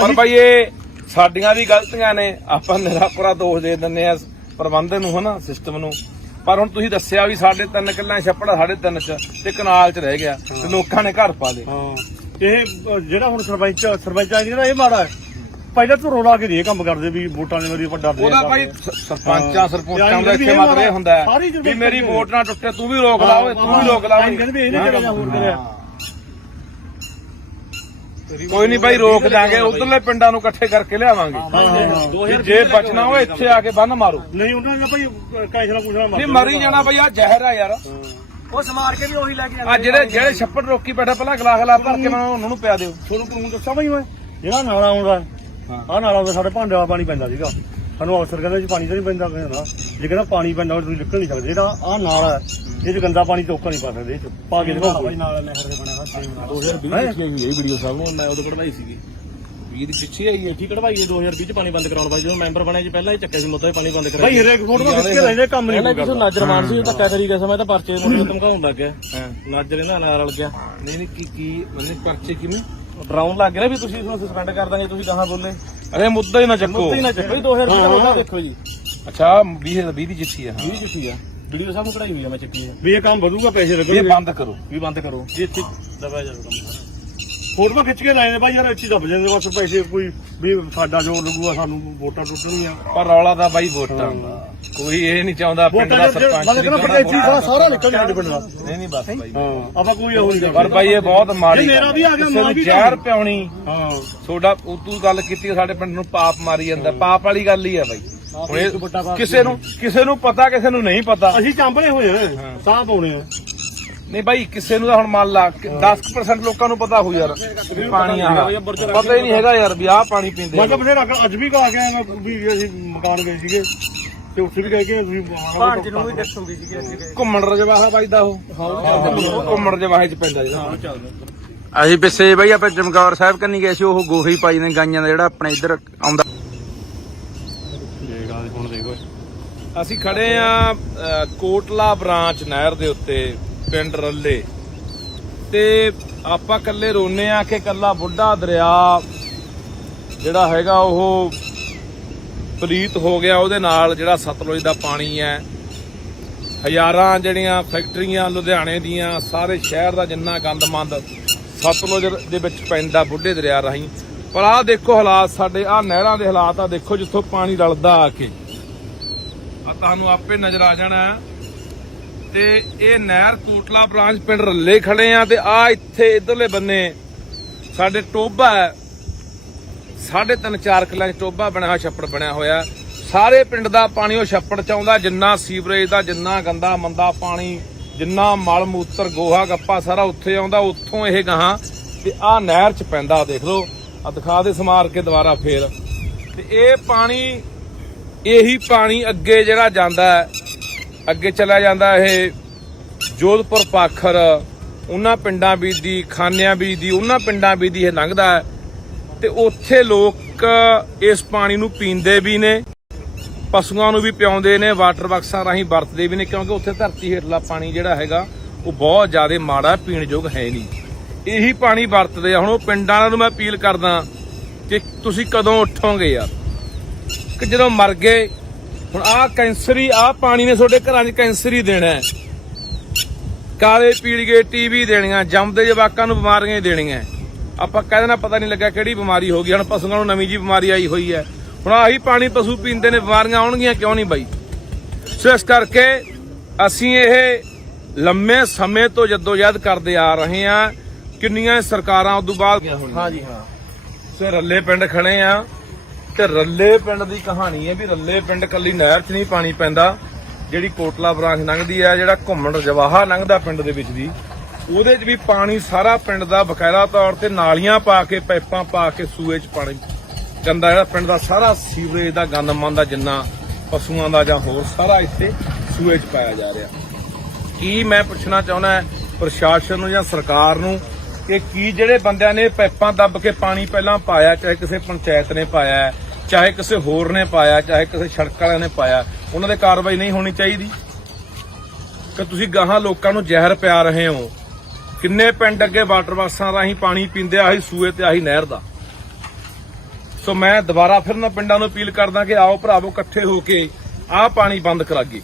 ਪਰ ਬਾਈ ਇਹ ਸਾਡੀਆਂ ਵੀ ਗਲਤੀਆਂ ਨੇ, ਆਪਾਂ ਨਿਰਾਪਰਾ ਦੋਸ਼ ਦੇ ਦਿੰਦੇ ਆ ਪ੍ਰਬੰਧਨ ਨੂੰ ਹਨਾ, ਸਿਸਟਮ ਨੂੰ। ਪਰ ਹੁਣ ਤੁਸੀਂ ਦੱਸਿਆ ਵੀ ਸਾਡੇ 3 ਕਿੱਲਿਆਂ ਛੱਪੜ 3.5 ਚ ਤੇ ਕਨਾਲ ਚ ਰਹਿ ਗਿਆ ਤੇ ਲੋਕਾਂ ਨੇ ਘਰ ਪਾ ਲਏ। ਹਾਂ ਇਹ ਜਿਹੜਾ ਹੁਣ ਸਰਪੰਚ ਆ ਜਿਹੜਾ ਇਹ ਮਾੜਾ ਹੈ। ਪਹਿਲਾਂ ਤੋਂ ਰੋਲਾ ਕੇ ਇਹ ਕੰਮ ਕਰਦੇ ਵੀ ਵੋਟਾਂ ਦੇ ਮੇਰੀ ਵੱਡਾ ਦੇ ਉਹਦਾ ਭਾਈ ਸਰਪੰਚਾਂ ਸਰਪੰਚਾਂ ਦਾ ਇੱਥੇ ਮਤਲਬ ਇਹ ਹੁੰਦਾ ਹੈ ਵੀ ਮੇਰੀ ਵੋਟ ਨਾ ਟੁੱਟੇ, ਤੂੰ ਵੀ ਰੋਕ ਲਾ ਓਏ, ਤੂੰ ਵੀ ਰੋਕ ਲਾ ਓਏ। ਕਹਿੰਦੇ ਵੀ ਇਹਨੇ ਕਿਹੜਾ ਹੋਰ ਕਰਿਆ। ਕੋਈ ਨਹੀਂ ਭਾਈ, ਰੋਕ ਦਾਂਗੇ, ਉਧਰਲੇ ਪਿੰਡਾਂ ਨੂੰ ਇਕੱਠੇ ਕਰਕੇ ਲਿਆਵਾਂਗੇ। ਜੇ ਬਚਣਾ ਹੋਵੇ ਇੱਥੇ ਆ ਕੇ ਬੰਨ ਮਾਰੋ। ਨਹੀਂ ਉਹਨਾਂ ਨੇ ਭਾਈ ਕੈਸਲਾ ਕੁਛਣਾ ਨਹੀਂ ਮਰੀ ਜਾਣਾ ਭਾਈ, ਆ ਜ਼ਹਿਰ ਆ ਯਾਰ। ਉਹ ਸਮਾਰ ਕੇ ਵੀ ਉਹੀ ਲੈ ਕੇ ਆ ਜਿਹੜੇ ਛੱਪੜ ਰੋਕੀ ਬੈਠਾ, ਪਹਿਲਾਂ ਗਲਾਸ ਭਰ ਕੇ ਮੈਂ ਉਹਨਾਂ ਨੂੰ ਪਿਆ ਦਿਓ। ਤੁਹਾਨੂੰ ਕਾਨੂੰਨ ਦੱਸਾਂ ਭਾਈ ਮੈਂ, ਜਿਹੜਾ ਨਾਲਾ ਆਉਂਦਾ ਆਹ ਨਾਲਾ ਆਉਂਦਾ ਸਾਡੇ ਭਾਂਡੇ ਵਾਲਾ ਪਾਣੀ ਪੈਂਦਾ ਸੀਗਾ, ਸਾਨੂੰ ਅਫਸਰ ਕਹਿੰਦਾ ਜੀ ਪਾਣੀ ਤਾਂ ਨਹੀਂ ਪੈਂਦਾ, ਕਹਿੰਦਾ ਜੇ ਕਹਿੰਦਾ ਪਾਣੀ ਪੈਂਦਾ ਤੁਸੀਂ ਨਿਕਲ ਨਹੀਂ ਸਕਦੇ। ਜਿਹੜਾ ਆਹ ਨਾਲਾ ਇਹ ਚ ਗੰਦਾ ਪਾਣੀ ਚੋਕਾ ਨਹੀਂ ਪਾ ਸਕਦੇ, ਪਾ ਕੇ ਦਿਖਾਓ ਭਾਈ। ਨਾਲ ਨਹਿਰ ਦੇ ਬਣਿਆ ਹੋਇਆ 2020 ਚ ਇਹ ਵੀਡੀਓ ਸਾਹਿਬ ਨੂੰ ਮੈਂ ਉਦੋਂ ਕਢਵਾਈ ਸੀਗੀ, 20 ਦੀ ਪਿੱਛੇ ਆਈ ਇੱਥੇ ਕਢਵਾਈ 2020 ਚ ਪਾਣੀ ਬੰਦ ਕਰਾਉਣ ਬਾਈ ਜਦੋਂ ਮੈਂਬਰ ਬਣਿਆ ਜੀ ਪਹਿਲਾਂ ਹੀ ਚੱਕਿਆ ਸੀ ਮੁੱਦਾ ਪਾਣੀ ਬੰਦ ਕਰਾਇਆ ਭਾਈ ਹਰੇਕ ਫੋਟੋ ਖਿੱਚ ਕੇ ਲੈਂਦੇ ਕੰਮ ਨਹੀਂ ਪਹਿਲਾਂ ਕਿਸੇ ਨਾਜਰ ਮਾਨ ਸੀ ਧੱਕਾ ਕਰੀ ਗਿਆ ਸੀ, ਮੈਂ ਤਾਂ ਪਰਚੇ ਨੂੰ ਧਮਕਾਉਣ ਲੱਗ ਗਿਆ। ਨਾਜਰ ਇਹਨਾਂ ਨਾਲ ਰਲ ਗਿਆ। ਨਹੀਂ ਕੀ ਮੈਨੇ ਪਰਚੇ ਕਿਵੇਂ ਡਰਾਉਣ ਲੱਗ ਗਿਆ ਵੀ ਤੁਸੀਂ ਇਸ ਨੂੰ ਸਸਪੈਂਡ ਕਰ ਦਾਂਗੇ, ਤੁਸੀਂ ਕਹਾਂ ਬੋਲੇ ਅਰੇ ਮੁੱਦਾ ਹੀ ਨਾ ਚੱਕੋ। ਮੁੱਦਾ ਹੀ ਨਾ ਚੱਕੋ। 2020 ਦਾ ਮੁੱਦਾ ਦੇਖੋ ਜੀ। ਅੱਛਾ 20 ਦੀ ਚਿੱਠੀ ਆ। 20 ਚਿੱਠੀ ਆ, ਵੀਡੀਓ ਸਾਹਿਬ ਨੂੰ ਕਢਾਈ ਹੋਈ ਆ ਮੈਂ ਚੱਕੀ ਆ ਵੀ ਇਹ ਕੰਮ ਵਧੂਗਾ, ਪੈਸੇ ਇਹ ਲੱਗਣਗੇ। ਬੰਦ ਕਰੋ। ਵੀ ਬੰਦ ਕਰੋ ਜੀ ਇੱਥੇ ਦਬਾ ਜਾ ਕੰਮ ਫੋਟੋ ਖਿੱਚ ਕੇ ਲਾਏ ਨੇ ਭਾਈ ਯਾਰ, ਇੱਥੇ ਦੱਬ ਜਾਂਦੇ ਬਸ ਪੈਸੇ। ਕੋਈ ਵੀ ਸਾਡਾ ਜੋਰ ਲੱਗੂਗਾ, ਸਾਨੂੰ ਵੋਟਾਂ ਟੁੱਟਣਗੀਆਂ। ਪਰ ਰੌਲਾ ਤਾਂ ਬਾਈ ਵੋਟਾਂ ਦਾ, ਕੋਈ ਇਹ ਨਹੀਂ ਚਾਹੁੰਦਾ ਪਿੰਡ ਦਾ ਸਰਪੰਚ ਮੈਂ ਕਹਿੰਦਾ ਪੰਚਾਇਤੀ ਸਾਰਾ ਨਿਕਲ ਜਾਂਦਾ ਪਿੰਡ ਦਾ। ਨਹੀਂ ਬਸ ਬਾਈ, ਆਪਾਂ ਕੋਈ ਇਹੋ ਨਹੀਂ ਪਰ ਬਾਈ ਇਹ ਬਹੁਤ ਮਾੜੀ ਮੇਰਾ ਵੀ ਆ ਗਿਆ, ਕਿਸੇ ਨੂੰ ਮਾਂ ਵੀ ਜ਼ਹਿਰ ਪਿਆਉਣੀ। ਹਾਂ ਤੁਹਾਡਾ ਤੂੰ ਗੱਲ ਕੀਤੀ ਸਾਡੇ ਪਿੰਡ ਨੂੰ ਪਾਪ ਮਾਰੀ ਜਾਂਦਾ, ਪਾਪ ਵਾਲੀ ਗੱਲ ਹੀ ਆ ਬਾਈ। ਹੁਣ ਇਹ ਕਿਸੇ ਨੂੰ ਪਤਾ, ਕਿਸੇ ਨੂੰ ਨਹੀਂ ਪਤਾ। ਅਸੀਂ ਚਾਂਬਲੇ ਹੋਏ ਆ, ਸਾਹ ਪਾਉਣੇ ਆ। ਨਹੀਂ ਬਾਈ ਕਿਸੇ ਨੂੰ ਤਾਂ ਹੁਣ ਮੰਨ ਲਾ 10% ਲੋਕਾਂ ਨੂੰ ਪਤਾ ਹੋ ਯਾਰ ਵੀ ਪਾਣੀ ਆ, ਪਤਾ ਹੀ ਨਹੀਂ ਹੈਗਾ ਯਾਰ ਵੀ ਆਹ ਪਾਣੀ ਪੀਂਦੇ। ਮੈਂ ਤਾਂ ਬਥੇਰਾ ਅੱਜ ਵੀ ਕਹਾ ਗਿਆ ਮੈਂ ਵੀ ਅਸੀਂ ਮਕਾਨ ਗਏ ਸੀਗੇ ਤੇ ਉੱਥੇ ਵੀ ਕਹਿ ਕੇ ਤੁਸੀਂ ਭਾਂਜ ਨੂੰ ਵੀ ਦੱਸੂਗੀ ਸੀਗੀ ਅਸੀਂ ਗਏ। ਘੁੰਮਣ ਰਜਵਾਹਾ ਵੱਜਦਾ ਉਹ, ਘੁੰਮਣ ਰਜਵਾਹੇ ਚ ਪੈਂਦਾ ਜਿਹੜਾ। ਅਸੀਂ ਪਿੱਛੇ ਬਈ ਆਪਾਂ ਚਮਕੌਰ ਸਾਹਿਬ ਕੰਨੀ ਗਏ ਸੀ, ਉਹ ਗੋਹੀ ਪਾਈ ਨੇ ਗਾਈਆਂ ਦਾ ਜਿਹੜਾ ਆਪਣੇ ਇੱਧਰ ਆਉਂਦਾ। ਹੁਣ ਦੇਖੋ ਅਸੀਂ ਖੜੇ ਆ ਕੋਟਲਾ ਬ੍ਰਾਂਚ ਨਹਿਰ ਦੇ ਉੱਤੇ, ਪਿੰਡ ਰੱਲੇ, ਤੇ ਆਪਾਂ ਕੱਲੇ ਰੋਨੇ ਆ ਕਿ ਕੱਲਾ ਬੁੱਢਾ ਦਰਿਆ ਜਿਹੜਾ ਹੈਗਾ ਉਹ ਪਲੀਤ ਹੋ ਗਿਆ, ਉਹਦੇ ਨਾਲ ਜਿਹੜਾ ਸਤਲੁਜ ਦਾ ਪਾਣੀ ਹੈ। ਹਜ਼ਾਰਾਂ ਜਿਹੜੀਆਂ ਫੈਕਟਰੀਆਂ ਲੁਧਿਆਣੇ ਦੀਆਂ, ਸਾਰੇ ਸ਼ਹਿਰ ਦਾ ਜਿੰਨਾ ਗੰਦਮੰਦ ਸਤਲੁਜ ਦੇ ਵਿੱਚ ਪੈਂਦਾ ਬੁੱਢੇ ਦਰਿਆ ਰਾਹੀਂ। ਪਰ ਆਹ ਦੇਖੋ ਹਾਲਾਤ ਸਾਡੇ, ਆਹ ਨਹਿਰਾਂ ਦੇ ਹਾਲਾਤ ਆ ਦੇਖੋ, ਜਿੱਥੋਂ ਪਾਣੀ ਰਲਦਾ ਆ ਕੇ ਆ ਤੁਹਾਨੂੰ ਆਪੇ ਨਜ਼ਰ ਆ ਜਾਣਾ। ਤੇ ਇਹ ਨਹਿਰ ਕੋਟਲਾ ਬ੍ਰਾਂਚ ਪਿੰਡ ਰੱਲੇ ਖੜੇ ਆ, ਤੇ ਆ ਇੱਥੇ ਇਧਰਲੇ ਬੰਨੇ ਸਾਡੇ ਟੋਭਾ ਹੈ, 3.5-4 ਕਿੱਲਾ ਟੋਭਾ ਬਣਿਆ ਹੋਇਆ, ਛੱਪੜ ਬਣਿਆ ਹੋਇਆ। ਸਾਰੇ ਪਿੰਡ ਦਾ ਪਾਣੀ ਉਹ ਛੱਪੜ ਚ ਆਉਂਦਾ, ਜਿੰਨਾ ਸੀਵਰੇਜ ਦਾ, ਜਿੰਨਾ ਗੰਦਾ ਮੰਦਾ ਪਾਣੀ, ਜਿੰਨਾ ਮਲ ਮੂਤਰ ਗੋਹਾ ਗੱਪਾ ਸਾਰਾ ਉੱਥੇ ਆਉਂਦਾ, ਉੱਥੋਂ ਇਹ ਗਾਹਾਂ ਤੇ ਆ ਨਹਿਰ ਚ ਪੈਂਦਾ। ਦੇਖ ਲਓ, ਆ ਦਿਖਾ ਦੇ ਸਮਾਰ ਕੇ ਦੁਬਾਰਾ ਫੇਰ। ਤੇ ਇਹ ਪਾਣੀ, ਇਹੀ ਪਾਣੀ ਅੱਗੇ ਜਿਹੜਾ ਜਾਂਦਾ ਹੈ, ਅੱਗੇ ਚਲਾ ਜਾਂਦਾ ਇਹ ਜੋਧਪੁਰ ਪਾਖਰ, ਉਹਨਾਂ ਪਿੰਡਾਂ ਬੀਜਦੀ, ਖਾਨਿਆਂ ਬੀਜਦੀ, ਉਹਨਾਂ ਪਿੰਡਾਂ ਬੀਜਦੀ ਇਹ ਲੰਘਦਾ ਹੈ। ਤੇ ਉੱਥੇ ਲੋਕ ਇਸ ਪਾਣੀ ਨੂੰ ਪੀਂਦੇ ਵੀ ਨੇ, ਪਸ਼ੂਆਂ ਨੂੰ ਵੀ ਪਿਆਉਂਦੇ ਨੇ, ਵਾਟਰ ਬਾਕਸਾਂ ਰਾਹੀਂ ਵਰਤਦੇ ਵੀ ਨੇ, ਕਿਉਂਕਿ ਉੱਥੇ ਧਰਤੀ ਹੇਠਲਾ ਪਾਣੀ ਜਿਹੜਾ ਹੈਗਾ ਉਹ ਬਹੁਤ ਜ਼ਿਆਦਾ ਮਾੜਾ, ਪੀਣ ਯੋਗ ਹੈ ਨਹੀਂ। ਇਹੀ ਪਾਣੀ ਵਰਤਦੇ ਆ। ਹੁਣ ਉਹ ਪਿੰਡਾਂ ਵਾਲਿਆਂ ਨੂੰ ਮੈਂ ਅਪੀਲ ਕਰਦਾ ਕਿ ਤੁਸੀਂ ਕਦੋਂ ਉੱਠੋਗੇ ਯਾਰ, ਕਿ ਜਦੋਂ ਮਰ ਗਏ। ਹੁਣ ਆਹ ਕੈਂਸਰੀ, ਆਹ ਪਾਣੀ ਨੇ ਤੁਹਾਡੇ ਘਰਾਂ 'ਚ ਕੈਂਸਰ ਹੀ ਦੇਣਾ ਹੈ, ਕਾਲੇ ਪੀਲੀਏ, ਟੀਵੀ ਦੇਣੀਆਂ, ਜੰਮਦੇ ਜਵਾਕਾਂ ਨੂੰ ਬਿਮਾਰੀਆਂ ਹੀ ਦੇਣੀਆਂ। ਆਪਾਂ ਕਹਿ ਦੇਣਾ ਪਤਾ ਨਹੀਂ ਲੱਗਾ ਕਿਹੜੀ ਬਿਮਾਰੀ ਹੋ ਗਈ। ਹੁਣ ਪਸ਼ੂਆਂ ਨੂੰ ਨਵੀਂ ਜੀ ਬਿਮਾਰੀ ਆਈ ਹੋਈ ਹੈ। ਹੁਣ ਆਹੀ ਪਾਣੀ ਪਸ਼ੂ ਪੀਂਦੇ ਨੇ, ਬਿਮਾਰੀਆਂ ਆਉਣਗੀਆਂ ਕਿਉਂ ਨਹੀਂ ਬਾਈ। ਸੋ ਇਸ ਕਰਕੇ ਅਸੀਂ ਇਹ ਲੰਮੇ ਸਮੇਂ ਤੋਂ ਜੱਦੋਜਹਿਦ ਕਰਦੇ ਆ ਰਹੇ ਹਾਂ। ਕਿੰਨੀਆਂ ਸਰਕਾਰਾਂ ਉਦੋਂ ਬਾਅਦ। ਹਾਂਜੀ ਹਾਂ। ਸੋ ਰੱਲੇ ਪਿੰਡ ਖੜੇ ਆ, ਤੇ ਰੱਲੇ ਪਿੰਡ ਦੀ ਕਹਾਣੀ ਹੈ ਵੀ ਰੱਲੇ ਪਿੰਡ ਕੱਲੀ ਨਹਿਰ 'ਚ ਨਹੀਂ ਪਾਣੀ ਪੈਂਦਾ, ਜਿਹੜੀ ਕੋਟਲਾ ਬ੍ਰਾਂਚ ਲੰਘਦੀ ਹੈ, ਜਿਹੜਾ ਘੁੰਮਣ ਰਜਵਾਹਾ ਲੰਘਦਾ ਪਿੰਡ ਦੇ ਵਿੱਚ ਦੀ, ਉਹਦੇ 'ਚ ਵੀ ਪਾਣੀ ਸਾਰਾ ਪਿੰਡ ਦਾ ਬਕਾਇਦਾ ਤੌਰ ਤੇ ਨਾਲੀਆਂ ਪਾ ਕੇ, ਪਾਈਪਾਂ ਪਾ ਕੇ ਸੂਏ 'ਚ ਪਾਣੀ ਗੰਦਾ, ਜਿਹੜਾ ਪਿੰਡ ਦਾ ਸਾਰਾ ਸੀਵਰੇਜ ਦਾ ਗੰਦਮੰਦ ਦਾ ਜਿੰਨਾ ਪਸ਼ੂਆਂ ਦਾ ਜਾਂ ਹੋਰ ਸਾਰਾ ਇੱਥੇ ਸੂਏ 'ਚ ਪਾਇਆ ਜਾ ਰਿਹਾ। ਕੀ ਮੈਂ ਪੁੱਛਣਾ ਚਾਹੁੰਦਾ ਪ੍ਰਸ਼ਾਸਨ ਨੂੰ ਜਾਂ ਸਰਕਾਰ ਨੂੰ ਕਿ ਕੀ ਜਿਹੜੇ ਬੰਦਿਆਂ ਨੇ ਪਾਈਪਾਂ ਦੱਬ ਕੇ ਪਾਣੀ ਪਹਿਲਾਂ ਪਾਇਆ, ਚਾਹੇ ਕਿਸੇ ਪੰਚਾਇਤ ਨੇ ਪਾਇਆ, ਚਾਹੇ ਕਿਸੇ ਹੋਰ ਨੇ ਪਾਇਆ, ਚਾਹੇ ਕਿਸੇ ਸੜਕ ਵਾਲਿਆਂ ਨੇ ਪਾਇਆ, ਉਹਨਾਂ ਦੇ ਕਾਰਵਾਈ ਨਹੀਂ ਹੋਣੀ ਚਾਹੀਦੀ? ਕਿ ਤੁਸੀਂ ਗਾਹਾਂ ਲੋਕਾਂ ਨੂੰ ਜ਼ਹਿਰ ਪਿਆ ਰਹੇ ਹੋ। ਕਿੰਨੇ ਪਿੰਡ ਅੱਗੇ ਵਾਟਰ ਬਾਕਸਾਂ ਰਾਹੀਂ ਪਾਣੀ ਪੀਂਦੇ, ਆਹੀ ਸੂਏ ਤੇ ਆਹੀ ਨਹਿਰ ਦਾ। ਸੋ ਮੈਂ ਦੁਬਾਰਾ ਫਿਰ ਨਾ ਪਿੰਡਾਂ ਨੂੰ ਅਪੀਲ ਕਰਦਾ ਕਿ ਆਓ ਭਰਾਵੋ, ਇਕੱਠੇ ਹੋ ਕੇ ਆਹ ਪਾਣੀ ਬੰਦ ਕਰਾਈਏ।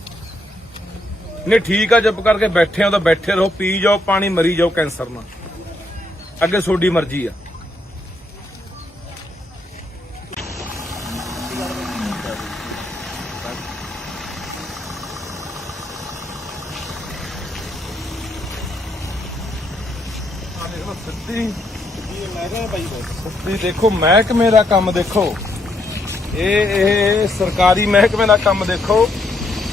ਨਹੀਂ ਠੀਕ ਆ, ਚੁੱਪ ਕਰਕੇ ਬੈਠੇ ਹੋ ਤਾਂ ਬੈਠੇ ਰਹੋ, ਪੀ ਜਾਓ ਪਾਣੀ, ਮਰੀ ਜਾਓ ਕੈਂਸਰ ਨਾਲ, ਅੱਗੇ ਤੁਹਾਡੀ ਮਰਜ਼ੀ ਆ। ਸਿੱਧੀ ਦੇਖੋ ਮਹਿਕਮੇ ਦਾ ਕੰਮ ਦੇਖੋ, ਇਹ ਸਰਕਾਰੀ ਮਹਿਕਮੇ ਦਾ ਕੰਮ ਦੇਖੋ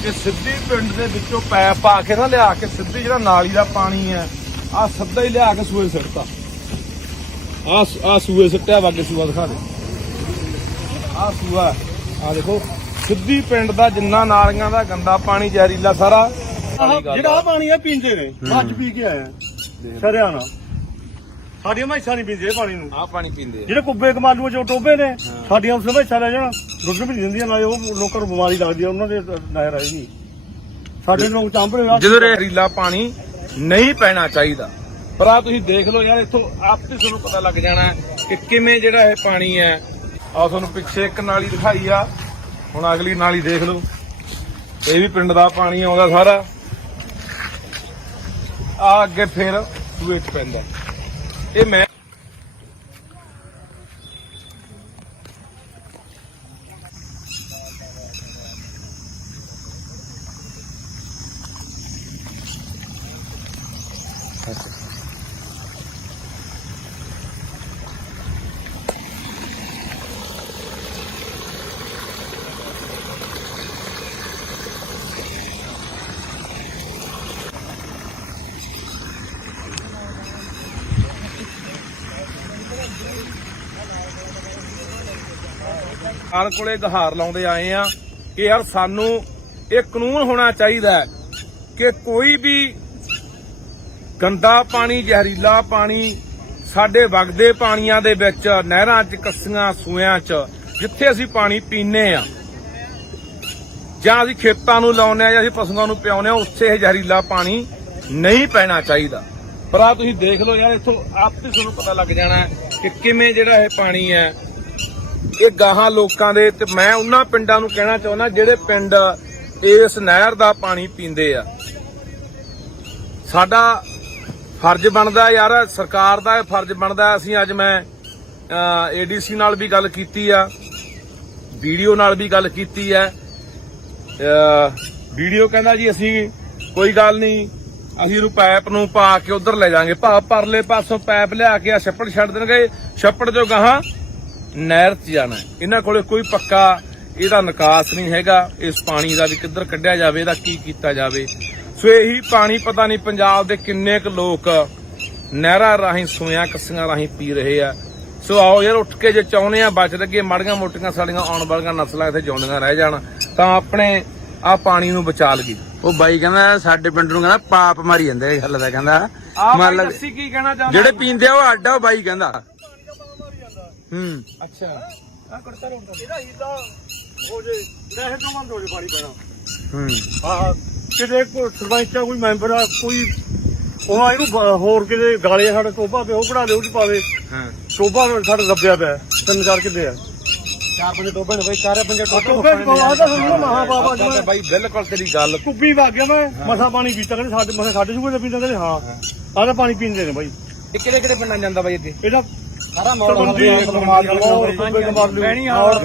ਕਿ ਸਿੱਧੀ ਪਿੰਡ ਦੇ ਵਿੱਚੋਂ ਪੈਪ ਪਾ ਕੇ ਨਾ ਲਿਆ ਕੇ ਸਿੱਧੀ ਜਿਹੜਾ ਨਾਲੀ ਦਾ ਪਾਣੀ ਹੈ ਆ ਸਿੱਧਾ ਹੀ ਲਿਆ ਕੇ ਸੂਏ ਸਿੱਟਤਾ। ਆ ਸੂਏ ਸਿੱਟਿਆ ਵਾਗੇ ਸੂਆ ਦਿਖਾ ਦੇ, ਆ ਸੂਆ ਆ ਦੇਖੋ ਸਿੱਧੀ ਪਿੰਡ ਦਾ ਜਿੰਨਾ ਨਾਲੀਆਂ ਦਾ ਗੰਦਾ ਪਾਣੀ ਜ਼ਹਿਰੀਲਾ ਸਾਰਾ ਜਿਹੜਾ ਪਾਣੀ ਆ ਪੀਂਦੇ ਨੇ ਅੱਜ ਪੀ ਕੇ ਆਇਆ ਸਰਿਆਣਾ। ਸਾਡੀਆਂ ਮੈਸਾਂ ਨਹੀਂ ਪੀਂਦੇ ਇਹ ਪਾਣੀ ਨੂੰ, ਆ ਪਾਣੀ ਪੀਂਦੇ ਆ ਜਿਹੜੇ ਕੁੱਬੇ ਕਮਾਲੂ ਚੋਂ ਟੋਬੇ ਨੇ ਸਾਡੀਆਂ ਉਸ ਮੈਸਾਂ ਲੈ ਜਾਣਾ ਦੁੱਧ ਵੀ ਨਹੀਂ ਦਿੰਦੀਆਂ, ਨਾ ਉਹ ਲੋਕਾਂ ਨੂੰ ਬਿਮਾਰੀ ਲੱਗਦੀ ਆ, ਉਹਨਾਂ ਦੇ ਨਹਿਰ ਆਈ ਨਹੀਂ। ਸਾਡੇ ਲੋਕ ਚਾਂਪੜੇ ਜਦੋਂ ਜ਼ਹਿਰੀਲਾ ਪਾਣੀ ਨਹੀਂ ਪੈਣਾ ਚਾਹੀਦਾ। ਪਰ ਆ ਤੁਸੀਂ ਦੇਖ ਲਓ ਯਾਰ, ਇੱਥੋਂ ਆਪੇ ਤੁਹਾਨੂੰ ਪਤਾ ਲੱਗ ਜਾਣਾ ਕਿ ਕਿਵੇਂ ਜਿਹੜਾ ਇਹ ਪਾਣੀ ਹੈ। ਆ ਤੁਹਾਨੂੰ ਪਿੱਛੇ ਇੱਕ ਨਾਲੀ ਦਿਖਾਈ ਆ, ਹੁਣ ਅਗਲੀ ਨਾਲੀ ਦੇਖ ਲਓ, ਇਹ ਵੀ ਪਿੰਡ ਦਾ ਪਾਣੀ ਆਉਂਦਾ ਸਾਰਾ। ਆ ਅੱਗੇ ਫਿਰ ਸੂਏ 'ਚ ਪੈਂਦਾ ਇਹ। ਮੈਂ ਆਲ ਕੋਲੇ ਗਹਾਰ ਲਾਉਂਦੇ ਆਏ ਆ ਕਿ ਯਾਰ ਸਾਨੂੰ ਇਹ ਕਾਨੂੰਨ ਹੋਣਾ ਚਾਹੀਦਾ ਹੈ ਕਿ ਕੋਈ ਵੀ ਗੰਦਾ ਪਾਣੀ ਜ਼ਹਿਰੀਲਾ ਪਾਣੀ ਸਾਡੇ ਵਗਦੇ ਪਾਣੀਆਂ ਦੇ ਵਿੱਚ ਨਹਿਰਾਂ 'ਚ ਕੱਸੀਆਂ ਸੂਇਆਂ 'ਚ ਜਿੱਥੇ ਅਸੀਂ ਪਾਣੀ ਪੀਂਦੇ ਆ ਜਾਂ ਅਸੀਂ ਖੇਤਾਂ ਨੂੰ ਲਾਉਂਦੇ ਆ ਜਾਂ ਅਸੀਂ ਪਸ਼ੂਆਂ ਨੂੰ ਪਿਆਉਂਦੇ ਆ ਉੱਥੇ ਇਹ ਜ਼ਹਿਰੀਲਾ ਪਾਣੀ ਨਹੀਂ ਪੈਣਾ ਚਾਹੀਦਾ। ਪਰ ਆ ਤੁਸੀਂ ਦੇਖ ਲਓ ਯਾਰ, ਇੱਥੋਂ ਆਪੇ ਤੁਹਾਨੂੰ ਪਤਾ ਲੱਗ ਜਾਣਾ ਕਿ ਕਿਵੇਂ ਜਿਹੜਾ ਇਹ ਪਾਣੀ ਹੈ ਇਹ ਗਾਹਾਂ ਲੋਕਾਂ ਦੇ। ਤੇ ਮੈਂ ਉਹਨਾਂ ਪਿੰਡਾਂ ਨੂੰ ਕਹਿਣਾ ਚਾਹੁੰਦਾ ਜਿਹੜੇ ਪਿੰਡ ਇਸ ਨਹਿਰ ਦਾ ਪਾਣੀ ਪੀਂਦੇ ਆ, ਸਾਡਾ ਫਰਜ਼ ਬਣਦਾ ਯਾਰ, ਸਰਕਾਰ ਦਾ ਇਹ ਫਰਜ਼ ਬਣਦਾ। ਅਸੀਂ ਅੱਜ ਮੈਂ ਏਡੀਸੀ ਨਾਲ ਵੀ ਗੱਲ ਕੀਤੀ ਆ, ਵੀਡੀਓ ਨਾਲ ਵੀ ਗੱਲ ਕੀਤੀ ਹੈ। ਵੀਡੀਓ ਕਹਿੰਦਾ ਜੀ ਅਸੀਂ ਕੋਈ ਗੱਲ ਨਹੀਂ, ਅਸੀਂ ਇਹਨੂੰ ਪਾਈਪ ਨੂੰ ਪਾ ਕੇ ਉਧਰ ਲੈ ਜਾਾਂਗੇ, ਪਰਲੇ ਪਾਸੋਂ ਪਾਈਪ ਲਿਆ ਕੇ ਆ ਛੱਪੜ ਛੱਡ ਦੇਣਗੇ, ਛੱਪੜ ਜੋ ਗਾਹਾਂ ਨਹਿਰ 'ਚ ਜਾਣਾ। ਇਹਨਾਂ ਕੋਲੇ ਕੋਈ ਪੱਕਾ ਇਹਦਾ ਨਿਕਾਸ ਨਹੀਂ ਹੈਗਾ ਇਸ ਪਾਣੀ ਦਾ ਵੀ ਕਿੱਧਰ ਕੱਢਿਆ ਜਾਵੇ, ਇਹਦਾ ਕੀ ਕੀਤਾ ਜਾਵੇ। ਸੋ ਇਹੀ ਪਾਣੀ ਪਤਾ ਨਹੀਂ ਪੰਜਾਬ ਦੇ ਕਿੰਨੇ ਕੁ ਲੋਕ ਨਹਿਰਾਂ ਰਾਹੀਂ ਸੂਇਆਂ ਕੱਸੀਆਂ ਰਾਹੀਂ ਪੀ ਰਹੇ ਆ। ਸੋ ਆਓ ਯਾਰ ਉੱਠ ਕੇ ਜੇ ਚਾਹੁੰਦੇ ਆ ਬਚ ਲੱਗੇ, ਮਾੜੀਆਂ ਮੋਟੀਆਂ ਸਾਡੀਆਂ ਆਉਣ ਵਾਲੀਆਂ ਨਸਲਾਂ ਇੱਥੇ ਜਿਉਂਦੀਆਂ ਰਹਿ ਜਾਣ ਤਾਂ ਆਪਣੇ ਆ ਪਾਣੀ ਨੂੰ ਬਚਾ ਲਈਏ। ਉਹ ਬਾਈ ਕਹਿੰਦਾ ਸਾਡੇ ਪਿੰਡ ਨੂੰ ਕਹਿੰਦਾ ਪਾਪ ਮਾਰੀ ਜਾਂਦੇ ਇਹ ਹੱਲ ਦਾ, ਕਹਿੰਦਾ ਮੰਨ ਲਓ ਅਸੀਂ ਕੀ ਕਹਿਣਾ ਚਾਹੁੰਦੇ ਜਿਹੜੇ ਪੀਂਦੇ ਆ ਉਹ ਅੱਡ ਆ, ਉਹ ਬਾਈ ਕਹਿੰਦਾ। ਅੱਛਾ ਇਹਦਾ ਹੀਲਾ ਹੋ ਜੇ ਨਹਿਰ ਤੋਂ ਬੰਦ ਹੋ ਜੇ ਪਾਣੀ ਪੈਣਾ। ਹਾਂ ਕਿਤੇ ਕੋਈ ਸਰਪੰਚ ਆ ਕੋਈ ਮੈਂਬਰ ਆ ਕੋਈ ਉਹਨਾਂ ਇਹਨੂੰ ਹੋਰ ਕਿਤੇ ਗਾਲੇ ਸਾਡੇ ਟੋਬਾ ਪਿਆ ਉਹ ਕਢਾ ਲਿਓ, ਉਹਦੀ ਪਾਵੇ। ਟੋਬਾ ਸਾਡਾ ਦੱਬਿਆ ਪਿਆ 3-4 ਕਿੱਲੇ ਆ, 4-5 ਟੋਬੇ ਨੇ ਬਈ, 4-5 ਟੋਬੇ ਮਹਾ ਬਾਬਾ ਬਾਈ ਬਿਲਕੁਲ ਤੇਰੀ ਗੱਲ ਕੁੱਬੀ ਵਗ ਗਿਆ। ਮੈਂ ਮਸਾ ਪਾਣੀ ਪੀਤਾ, ਕਹਿੰਦੇ ਸਾਡੇ ਸੂਬੇ ਦੇ ਪੀਂਦੇ, ਕਹਿੰਦੇ ਹਾਂ ਆਹ ਤਾਂ ਪਾਣੀ ਪੀਂਦੇ ਨੇ ਬਾਈ। ਇਹ ਕਿਹੜੇ ਕਿਹੜੇ ਪਿੰਡਾਂ ਜਾਂਦਾ ਬਾਈ ਅੱਗੇ? ਇਹਦਾ ਸਾਰਾ ਮੌੜ ਬਾਈ ਆਹ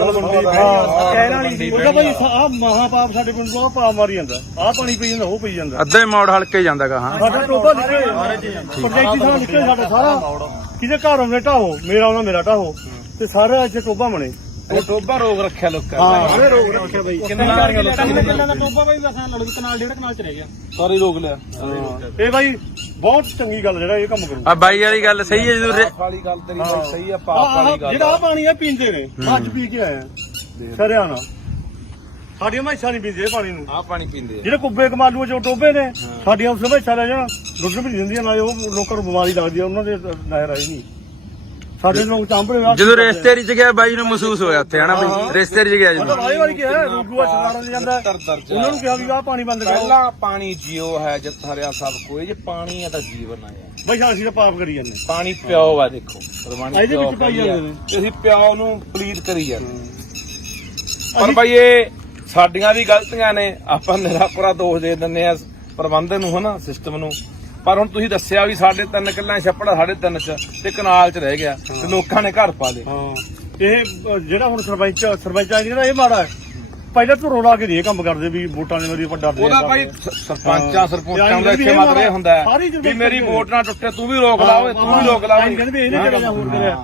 ਮਹਾਪਾਪ ਸਾਡੇ ਪਿੰਡ ਤੋਂ ਪਾ ਮਾਰੀ ਜਾਂਦਾ, ਆਹ ਪਾਣੀ ਪੀ ਜਾਂਦਾ ਉਹ ਪੀ ਜਾਂਦਾ। ਅੱਧੇ ਮੋੜ ਹਲਕੇ ਜਾਂਦਾਗਾ। ਹਾਂ ਸਾਡਾ ਟੋਬਾ ਨਿਕਲੇ ਪੰਚਾਇਤੀ ਥਾਂ ਨਿਕਲੇ ਸਾਡਾ ਸਾਰਾ, ਕਿਤੇ ਘਰ ਆਉਂਦੇ ਢਾਹੋ, ਮੇਰਾ ਆਉਣਾ ਮੇਰਾ ਢਾਹੋ, ਤੇ ਸਾਰੇ ਇੱਥੇ ਟੋਬਾ ਬਣੇ। ਉਹ ਟੋਬਾ ਰੋਗ ਰੱਖਿਆ ਲੋਕਾਂ ਹਾਂ ਰੋਗ ਰੱਖਿਆ ਬਾਈ, ਕਿੰਨੇ ਨਾਲੀਆਂ ਲੋਕਾਂ ਨੇ ਟੋਬਾ ਬਾਈ ਵਸਾਂ ਲੜ ਕਨਾਲ 1.5 ਕਨਾਲ ਚ ਰਹਿ ਗਿਆ, ਸਾਰੇ ਰੋਗ ਲਿਆ। ਇਹ ਬਾਈ ਬਹੁਤ ਚੰਗੀ ਗੱਲ ਜਿਹੜਾ ਇਹ ਕੰਮ ਕਰੂ। ਆ ਬਾਈ ਵਾਲੀ ਗੱਲ ਸਹੀ ਹੈ, ਜਦੋਂ ਵਾਲੀ ਗੱਲ ਤੇਰੀ ਬਾਈ ਸਹੀ ਆ, ਪਾਪ ਵਾਲੀ ਗੱਲ। ਜਿਹੜਾ ਆ ਪਾਣੀ ਆ ਪੀਂਦੇ ਨੇ ਅੱਜ ਪੀ ਕੇ ਆਇਆ ਸਰਿਆਣਾ। ਸਾਡੀਆਂ ਮੈਸਾਂ ਨਹੀਂ ਪੀਂਦੇ ਇਹ ਪਾਣੀ ਨੂੰ, ਆ ਪਾਣੀ ਪੀਂਦੇ ਆ ਜਿਹੜੇ ਕੁੱਬੇ ਕਮਾਲੂ ਚੋਂ ਟੋਬੇ ਨੇ ਸਾਡੀਆਂ ਉਸ ਮੈਸਾਂ ਲੈ ਜਾਣਾ ਦੁੱਧ ਵੀ ਨਹੀਂ ਦਿੰਦੀਆਂ, ਨਾ ਉਹ ਲੋਕਾਂ ਨੂੰ ਬਿਮਾਰੀ ਲੱਗਦੀ ਆ, ਉਹਨਾਂ ਦੇ ਨਹਿਰ ਆਈ ਨਹੀਂ। ਸਾਡੇ ਲੋਕ ਚਾਂਪੜੇ ਜਦੋਂ ਰਿਸ਼ਤੇਰੀ ਚ ਗਿਆ ਬਾਈ ਨੂੰ ਮਹਿਸੂਸ ਹੋਇਆ ਉੱਥੇ ਹਨਾ ਬਈ, ਰਿਸ਼ਤੇਰੀ ਚ ਗਿਆ ਜਦੋਂ ਵਾਲੀ ਵਾਲੀ ਕਿਹਾ ਰੂਗੂਆ ਛਲਾਣਾ ਜਾਂਦਾ, ਉਹਨਾਂ ਨੂੰ ਕਿਹਾ ਵੀ ਆਹ ਪਾਣੀ ਬੰਦ ਕਰੋ। ਪਹਿਲਾਂ ਪਾਣੀ ਜੀਓ ਹੈ ਜਿੱਤ ਹਰਿਆ ਸਭ ਕੋਈ, ਜੇ ਪਾਣੀ ਹੈ ਤਾਂ ਜੀਵਨ ਆ ਯਾਰ। ਬਈ ਅਸੀਂ ਤਾਂ ਪਾਪ ਕਰੀ ਜਾਂਦੇ, ਪਾਣੀ ਪਿਓ ਆ ਦੇਖੋ, ਇਹਦੇ ਵਿੱਚ ਪਾਈ ਜਾਂਦੇ ਨੇ, ਅਸੀਂ ਪਿਓ ਨੂੰ ਪਲੀਤ ਕਰੀ ਜਾਂਦੇ। ਪਰ ਬਾਈ ਇਹ ਸਾਡੀਆਂ ਵੀ ਗਲਤੀਆਂ ਨੇ, ਆਪਾਂ ਨਿਰਾਪਰਾ ਦੋਸ਼ ਦੇ ਦਿੰਦੇ ਆ ਪ੍ਰਬੰਧਨ ਨੂੰ ਹਨਾ, ਸਿਸਟਮ ਨੂੰ। ਪਰ ਹੁਣ ਤੁਸੀਂ ਦੱਸਿਆ ਵੀ 3.5 ਕਿੱਲਾ ਛੱਪੜਾ 3.5 ਚ ਤੇ ਕਨਾਲ ਚ ਰਹਿ ਗਿਆ ਤੇ ਲੋਕਾਂ ਨੇ ਘਰ ਪਾ ਲਏ। ਹਾਂ ਇਹ ਜਿਹੜਾ ਹੁਣ ਸਰਪੰਚ ਆ ਜਿਹੜਾ ਇਹ ਮਾੜਾ ਹੈ, ਪਹਿਲਾਂ ਤੋਂ ਰੋਲਾ ਕੇ ਇਹ ਕੰਮ ਕਰਦੇ ਵੀ ਵੋਟਾਂ ਦੇ ਮੇਰੀ ਵੱਡਾ ਦੇ ਉਹਦਾ ਭਾਈ ਸਰਪੰਚਾਂ ਸਰਪੰਚਾਂ ਦਾ ਇੱਥੇ ਮਤਲਬ ਇਹ ਹੁੰਦਾ ਹੈ ਵੀ ਮੇਰੀ ਵੋਟ ਨਾ ਟੁੱਟੇ ਤੂੰ ਵੀ ਰੋਕ ਲਾ ਓਏ ਤੂੰ ਵੀ ਰੋਕ ਲਾ ਓਏ ਕਹਿੰਦੇ ਵੀ ਇਹਨੇ ਕਿਹੜਾ ਹੋਰ ਕਰਿਆ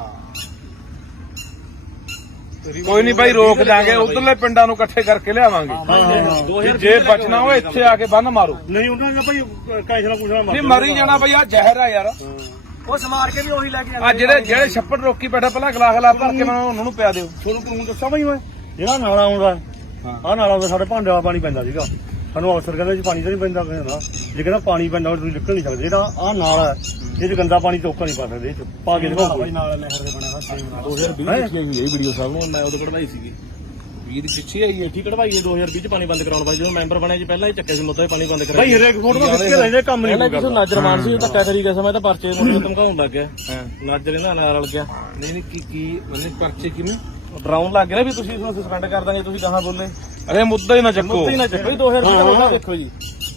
ਕੋਈ ਨਹੀਂ ਭਾਈ ਰੋਕ ਦਾਂਗੇ ਉਧਰਲੇ ਪਿੰਡਾਂ ਨੂੰ ਇਕੱਠੇ ਕਰਕੇ ਲਿਆਵਾਂਗੇ ਜੇ ਬਚਣਾ ਹੋਵੇ ਇੱਥੇ ਆ ਕੇ ਬੰਨ ਮਾਰੋ ਨਹੀਂ ਉਹਨਾਂ ਦਾ ਭਾਈ ਕੈਸਲਾ ਕੁਛਲਾ ਨਹੀਂ ਮਰੀ ਜਾਣਾ ਭਾਈ ਆ ਜ਼ਹਿਰ ਆ ਯਾਰ ਉਹ ਸਮਾਰ ਕੇ ਵੀ ਉਹੀ ਲੈ ਕੇ ਆ ਜਿਹੜੇ ਛੱਪੜ ਰੋਕੀ ਬੈਠਾ ਪਹਿਲਾਂ ਗਲਾਸ ਭਰ ਕੇ ਮੈਂ ਉਹਨਾਂ ਨੂੰ ਪਿਆ ਦਿਓ ਤੁਹਾਨੂੰ ਕਾਨੂੰਨ ਦੱਸਾਂ ਭਾਈ ਮੈਂ ਜਿਹੜਾ ਨਾਲਾ ਆਉਂਦਾ ਆਹ ਨਾਲਾ ਆਉਂਦਾ ਸਾਡੇ ਭਾਂਡੇ ਵਾਲਾ ਪਾਣੀ ਪੈਂਦਾ ਸੀਗਾ ਸਾਨੂੰ ਅਫਸਰ ਕਹਿੰਦਾ ਜੀ ਪਾਣੀ ਤਾਂ ਨਹੀਂ ਪੈਂਦਾ ਕਹਿੰਦਾ ਜੇ ਕਹਿੰਦਾ ਪਾਣੀ ਪੈਂਦਾ ਤੁਸੀਂ ਨਿਕਲ ਨਹੀਂ ਸਕਦੇ ਜਿਹੜਾ ਆਹ ਨਾਲਾ ਇਹ ਚ ਗੰਦਾ ਪਾਣੀ ਚੋਕਾ ਨਹੀਂ ਪਾ ਸਕਦੇ ਇਹ ਚ ਪਾ ਕੇ ਦਿਖਾਓ ਭਾਈ ਨਾਲਾ ਨਹਿਰ ਦੇ ਬਣਿਆ ਹੋਇਆ 2020 ਚ ਆਈ ਇਹ ਵੀਡੀਓ ਸਭ ਨੂੰ ਮੈਂ ਉਦੋਂ ਕਢਵਾਈ ਸੀਗੀ 20 ਦੀ ਪਿੱਛੇ ਆਈ ਹੈ ਠੀਕ ਕਢਵਾਈ ਹੈ 2020 ਚ ਪਾਣੀ ਬੰਦ ਕਰਾਉਣ ਬਾਅਦ ਜਦੋਂ ਮੈਂਬਰ ਬਣਿਆ ਜੀ ਪਹਿਲਾਂ ਹੀ ਚੱਕੇ ਸੀ ਮੁੱਦਾ ਪਾਣੀ ਬੰਦ ਕਰਾਇਆ ਭਾਈ ਹਰੇਕ ਫੋਟੋ ਖਿੱਚ ਕੇ ਲੈਂਦੇ ਕੰਮ ਨਹੀਂ ਕਿਸੇ ਕਰਦਾ ਨਾਜਰਮਾਨ ਸੀ ਧੱਕਾ ਕਰੀ ਗਿਆ ਮੈਂ ਤਾਂ ਪਰਚੇ ਨੂੰ ਧਮਕਾਉਣ ਲੱਗ ਗਿਆ ਨਾਜਰ ਇਹਨਾਂ ਨਾਲ ਰਲ ਗਿਆ ਨਹੀਂ ਕੀ ਮੈਨੇ ਪਰਚੇ ਕਿਵੇਂ ਡਰਾਉਣ ਲੱਗ ਗਿਆ ਨਾ ਵੀ ਤੁਸੀਂ ਇਸ ਨੂੰ ਸਸਪੈਂਡ ਕਰ ਦਾਂਗੇ ਤੁਸੀਂ ਕਹਾਂ ਬੋਲੇ ਅਰੇ ਮੁੱਦਾ ਹੀ ਨਾ ਚੱਕੋ ਮੁੱਦਾ ਹੀ ਨਾ ਚੱਕੋ 2020 ਦਾ ਦੇਖੋ ਜੀ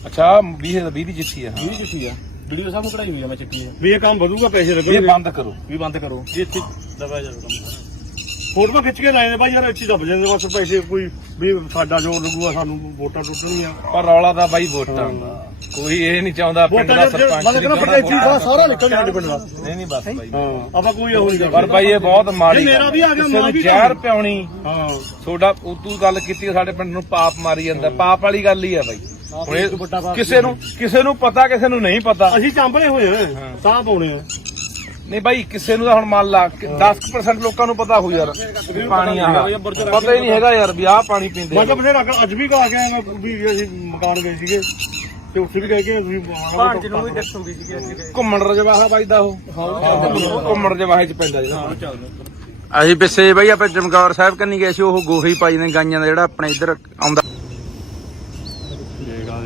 ਅੱਛਾ 20 ਦੀ ਚਿੱਠੀ ਆ 20 ਚਿੱਠੀ ਆ ਵੀਡੀਓ ਸਭ ਨੂੰ ਕਢਾਈ ਹੋਈ ਆ ਮੈਂ ਚੱਕੀ ਆ ਵੀ ਇਹ ਕੰਮ ਵਧੂਗਾ ਪੈਸੇ ਇਹ ਲੱਗਣਗੇ ਬੰਦ ਕਰੋ ਵੀ ਬੰਦ ਕਰੋ ਜੀ ਇੱਥੇ ਦਬਾ ਜਾ ਕੰਮ ਫੋਟੋ ਖਿੱਚ ਕੇ ਲਾਏ ਨੇ ਭਾਈ ਯਾਰ ਇੱਥੇ ਦੱਬ ਜਾਂਦੇ ਬਸ ਪੈਸੇ ਕੋਈ ਵੀ ਸਾਡਾ ਜੋਰ ਲੱਗੂਗਾ ਸਾਨੂੰ ਵੋਟਾਂ ਟੁੱਟਣਗੀਆਂ ਪਰ ਰੌਲਾ ਤਾਂ ਬਾਈ ਵੋਟਾਂ ਦਾ ਕੋਈ ਇਹ ਨਹੀਂ ਚਾਹੁੰਦਾ ਪਿੰਡ ਦਾ ਸਰਪੰਚ ਮੈਂ ਕਹਿੰਦਾ ਪੰਚਾਇਤੀ ਸਾਰਾ ਨਿਕਲ ਜਾਂਦਾ ਪਿੰਡ ਦਾ ਨਹੀਂ ਬਸ ਬਾਈ ਆਪਾਂ ਕੋਈ ਉਹ ਨਹੀਂ ਪਰ ਬਾਈ ਇਹ ਬਹੁਤ ਮਾੜੀ ਜੇ ਮੇਰਾ ਵੀ ਆ ਗਿਆ, ਕਿਸੇ ਨੂੰ ਮਾਂ ਵੀ ਜ਼ਹਿਰ ਪਿਉਣੀ ਹਾਂ ਤੁਹਾਡਾ ਤੂੰ ਗੱਲ ਕੀਤੀ ਸਾਡੇ ਪਿੰਡ ਨੂੰ ਪਾਪ ਮਾਰੀ ਜਾਂਦਾ ਪਾਪ ਵਾਲੀ ਗੱਲ ਹੀ ਆ ਬਾਈ ਹੁਣ ਇਹ ਕਿਸੇ ਨੂੰ ਪਤਾ ਕਿਸੇ ਨੂੰ ਨਹੀਂ ਪਤਾ ਅਸੀਂ ਚਾਂਬਲੇ ਹੋਏ ਆ ਸਾਹ ਪਾਉਣੇ ਆ ਨਹੀਂ ਬਾਈ ਕਿਸੇ ਨੂੰ ਤਾਂ ਹੁਣ ਮੰਨ ਲਾ 10% ਲੋਕਾਂ ਨੂੰ ਪਤਾ ਹੋ ਯਾਰ ਵੀ ਪਾਣੀ ਆ ਪਤਾ ਹੀ ਨਹੀਂ ਹੈਗਾ ਯਾਰ ਵੀ ਆਹ ਪਾਣੀ ਪੀਂਦੇ ਮੈਂ ਤਾਂ ਬਥੇਰਾ ਅੱਜ ਵੀ ਕਹਾ ਗਿਆ ਵੀ ਅਸੀਂ ਮਕਾਨ ਗਏ ਸੀਗੇ ਤੇ ਉੱਥੇ ਵੀ ਕਹਿ ਕੇ ਤੁਸੀਂ ਭਾਂਜ ਨੂੰ ਵੀ ਦੱਸੂਗੀ ਸੀਗੀ ਅਸੀਂ ਘੁੰਮਣ ਰਜਵਾਹਾ ਵੱਜਦਾ ਉਹ ਘੁੰਮਣ ਰਜਵਾਹੇ ਚ ਪੈਂਦਾ ਜਿਹੜਾ ਅਸੀਂ ਪਿੱਛੇ ਬਈ ਆਪਾਂ ਚਮਕੌਰ ਸਾਹਿਬ ਕੰਨੀ ਗਏ ਸੀ ਉਹ ਗੋਹੀ ਪਾਈ ਨੇ ਗਾਈਆਂ ਦਾ ਜਿਹੜਾ ਆਪਣੇ ਇੱਧਰ ਆਉਂਦਾ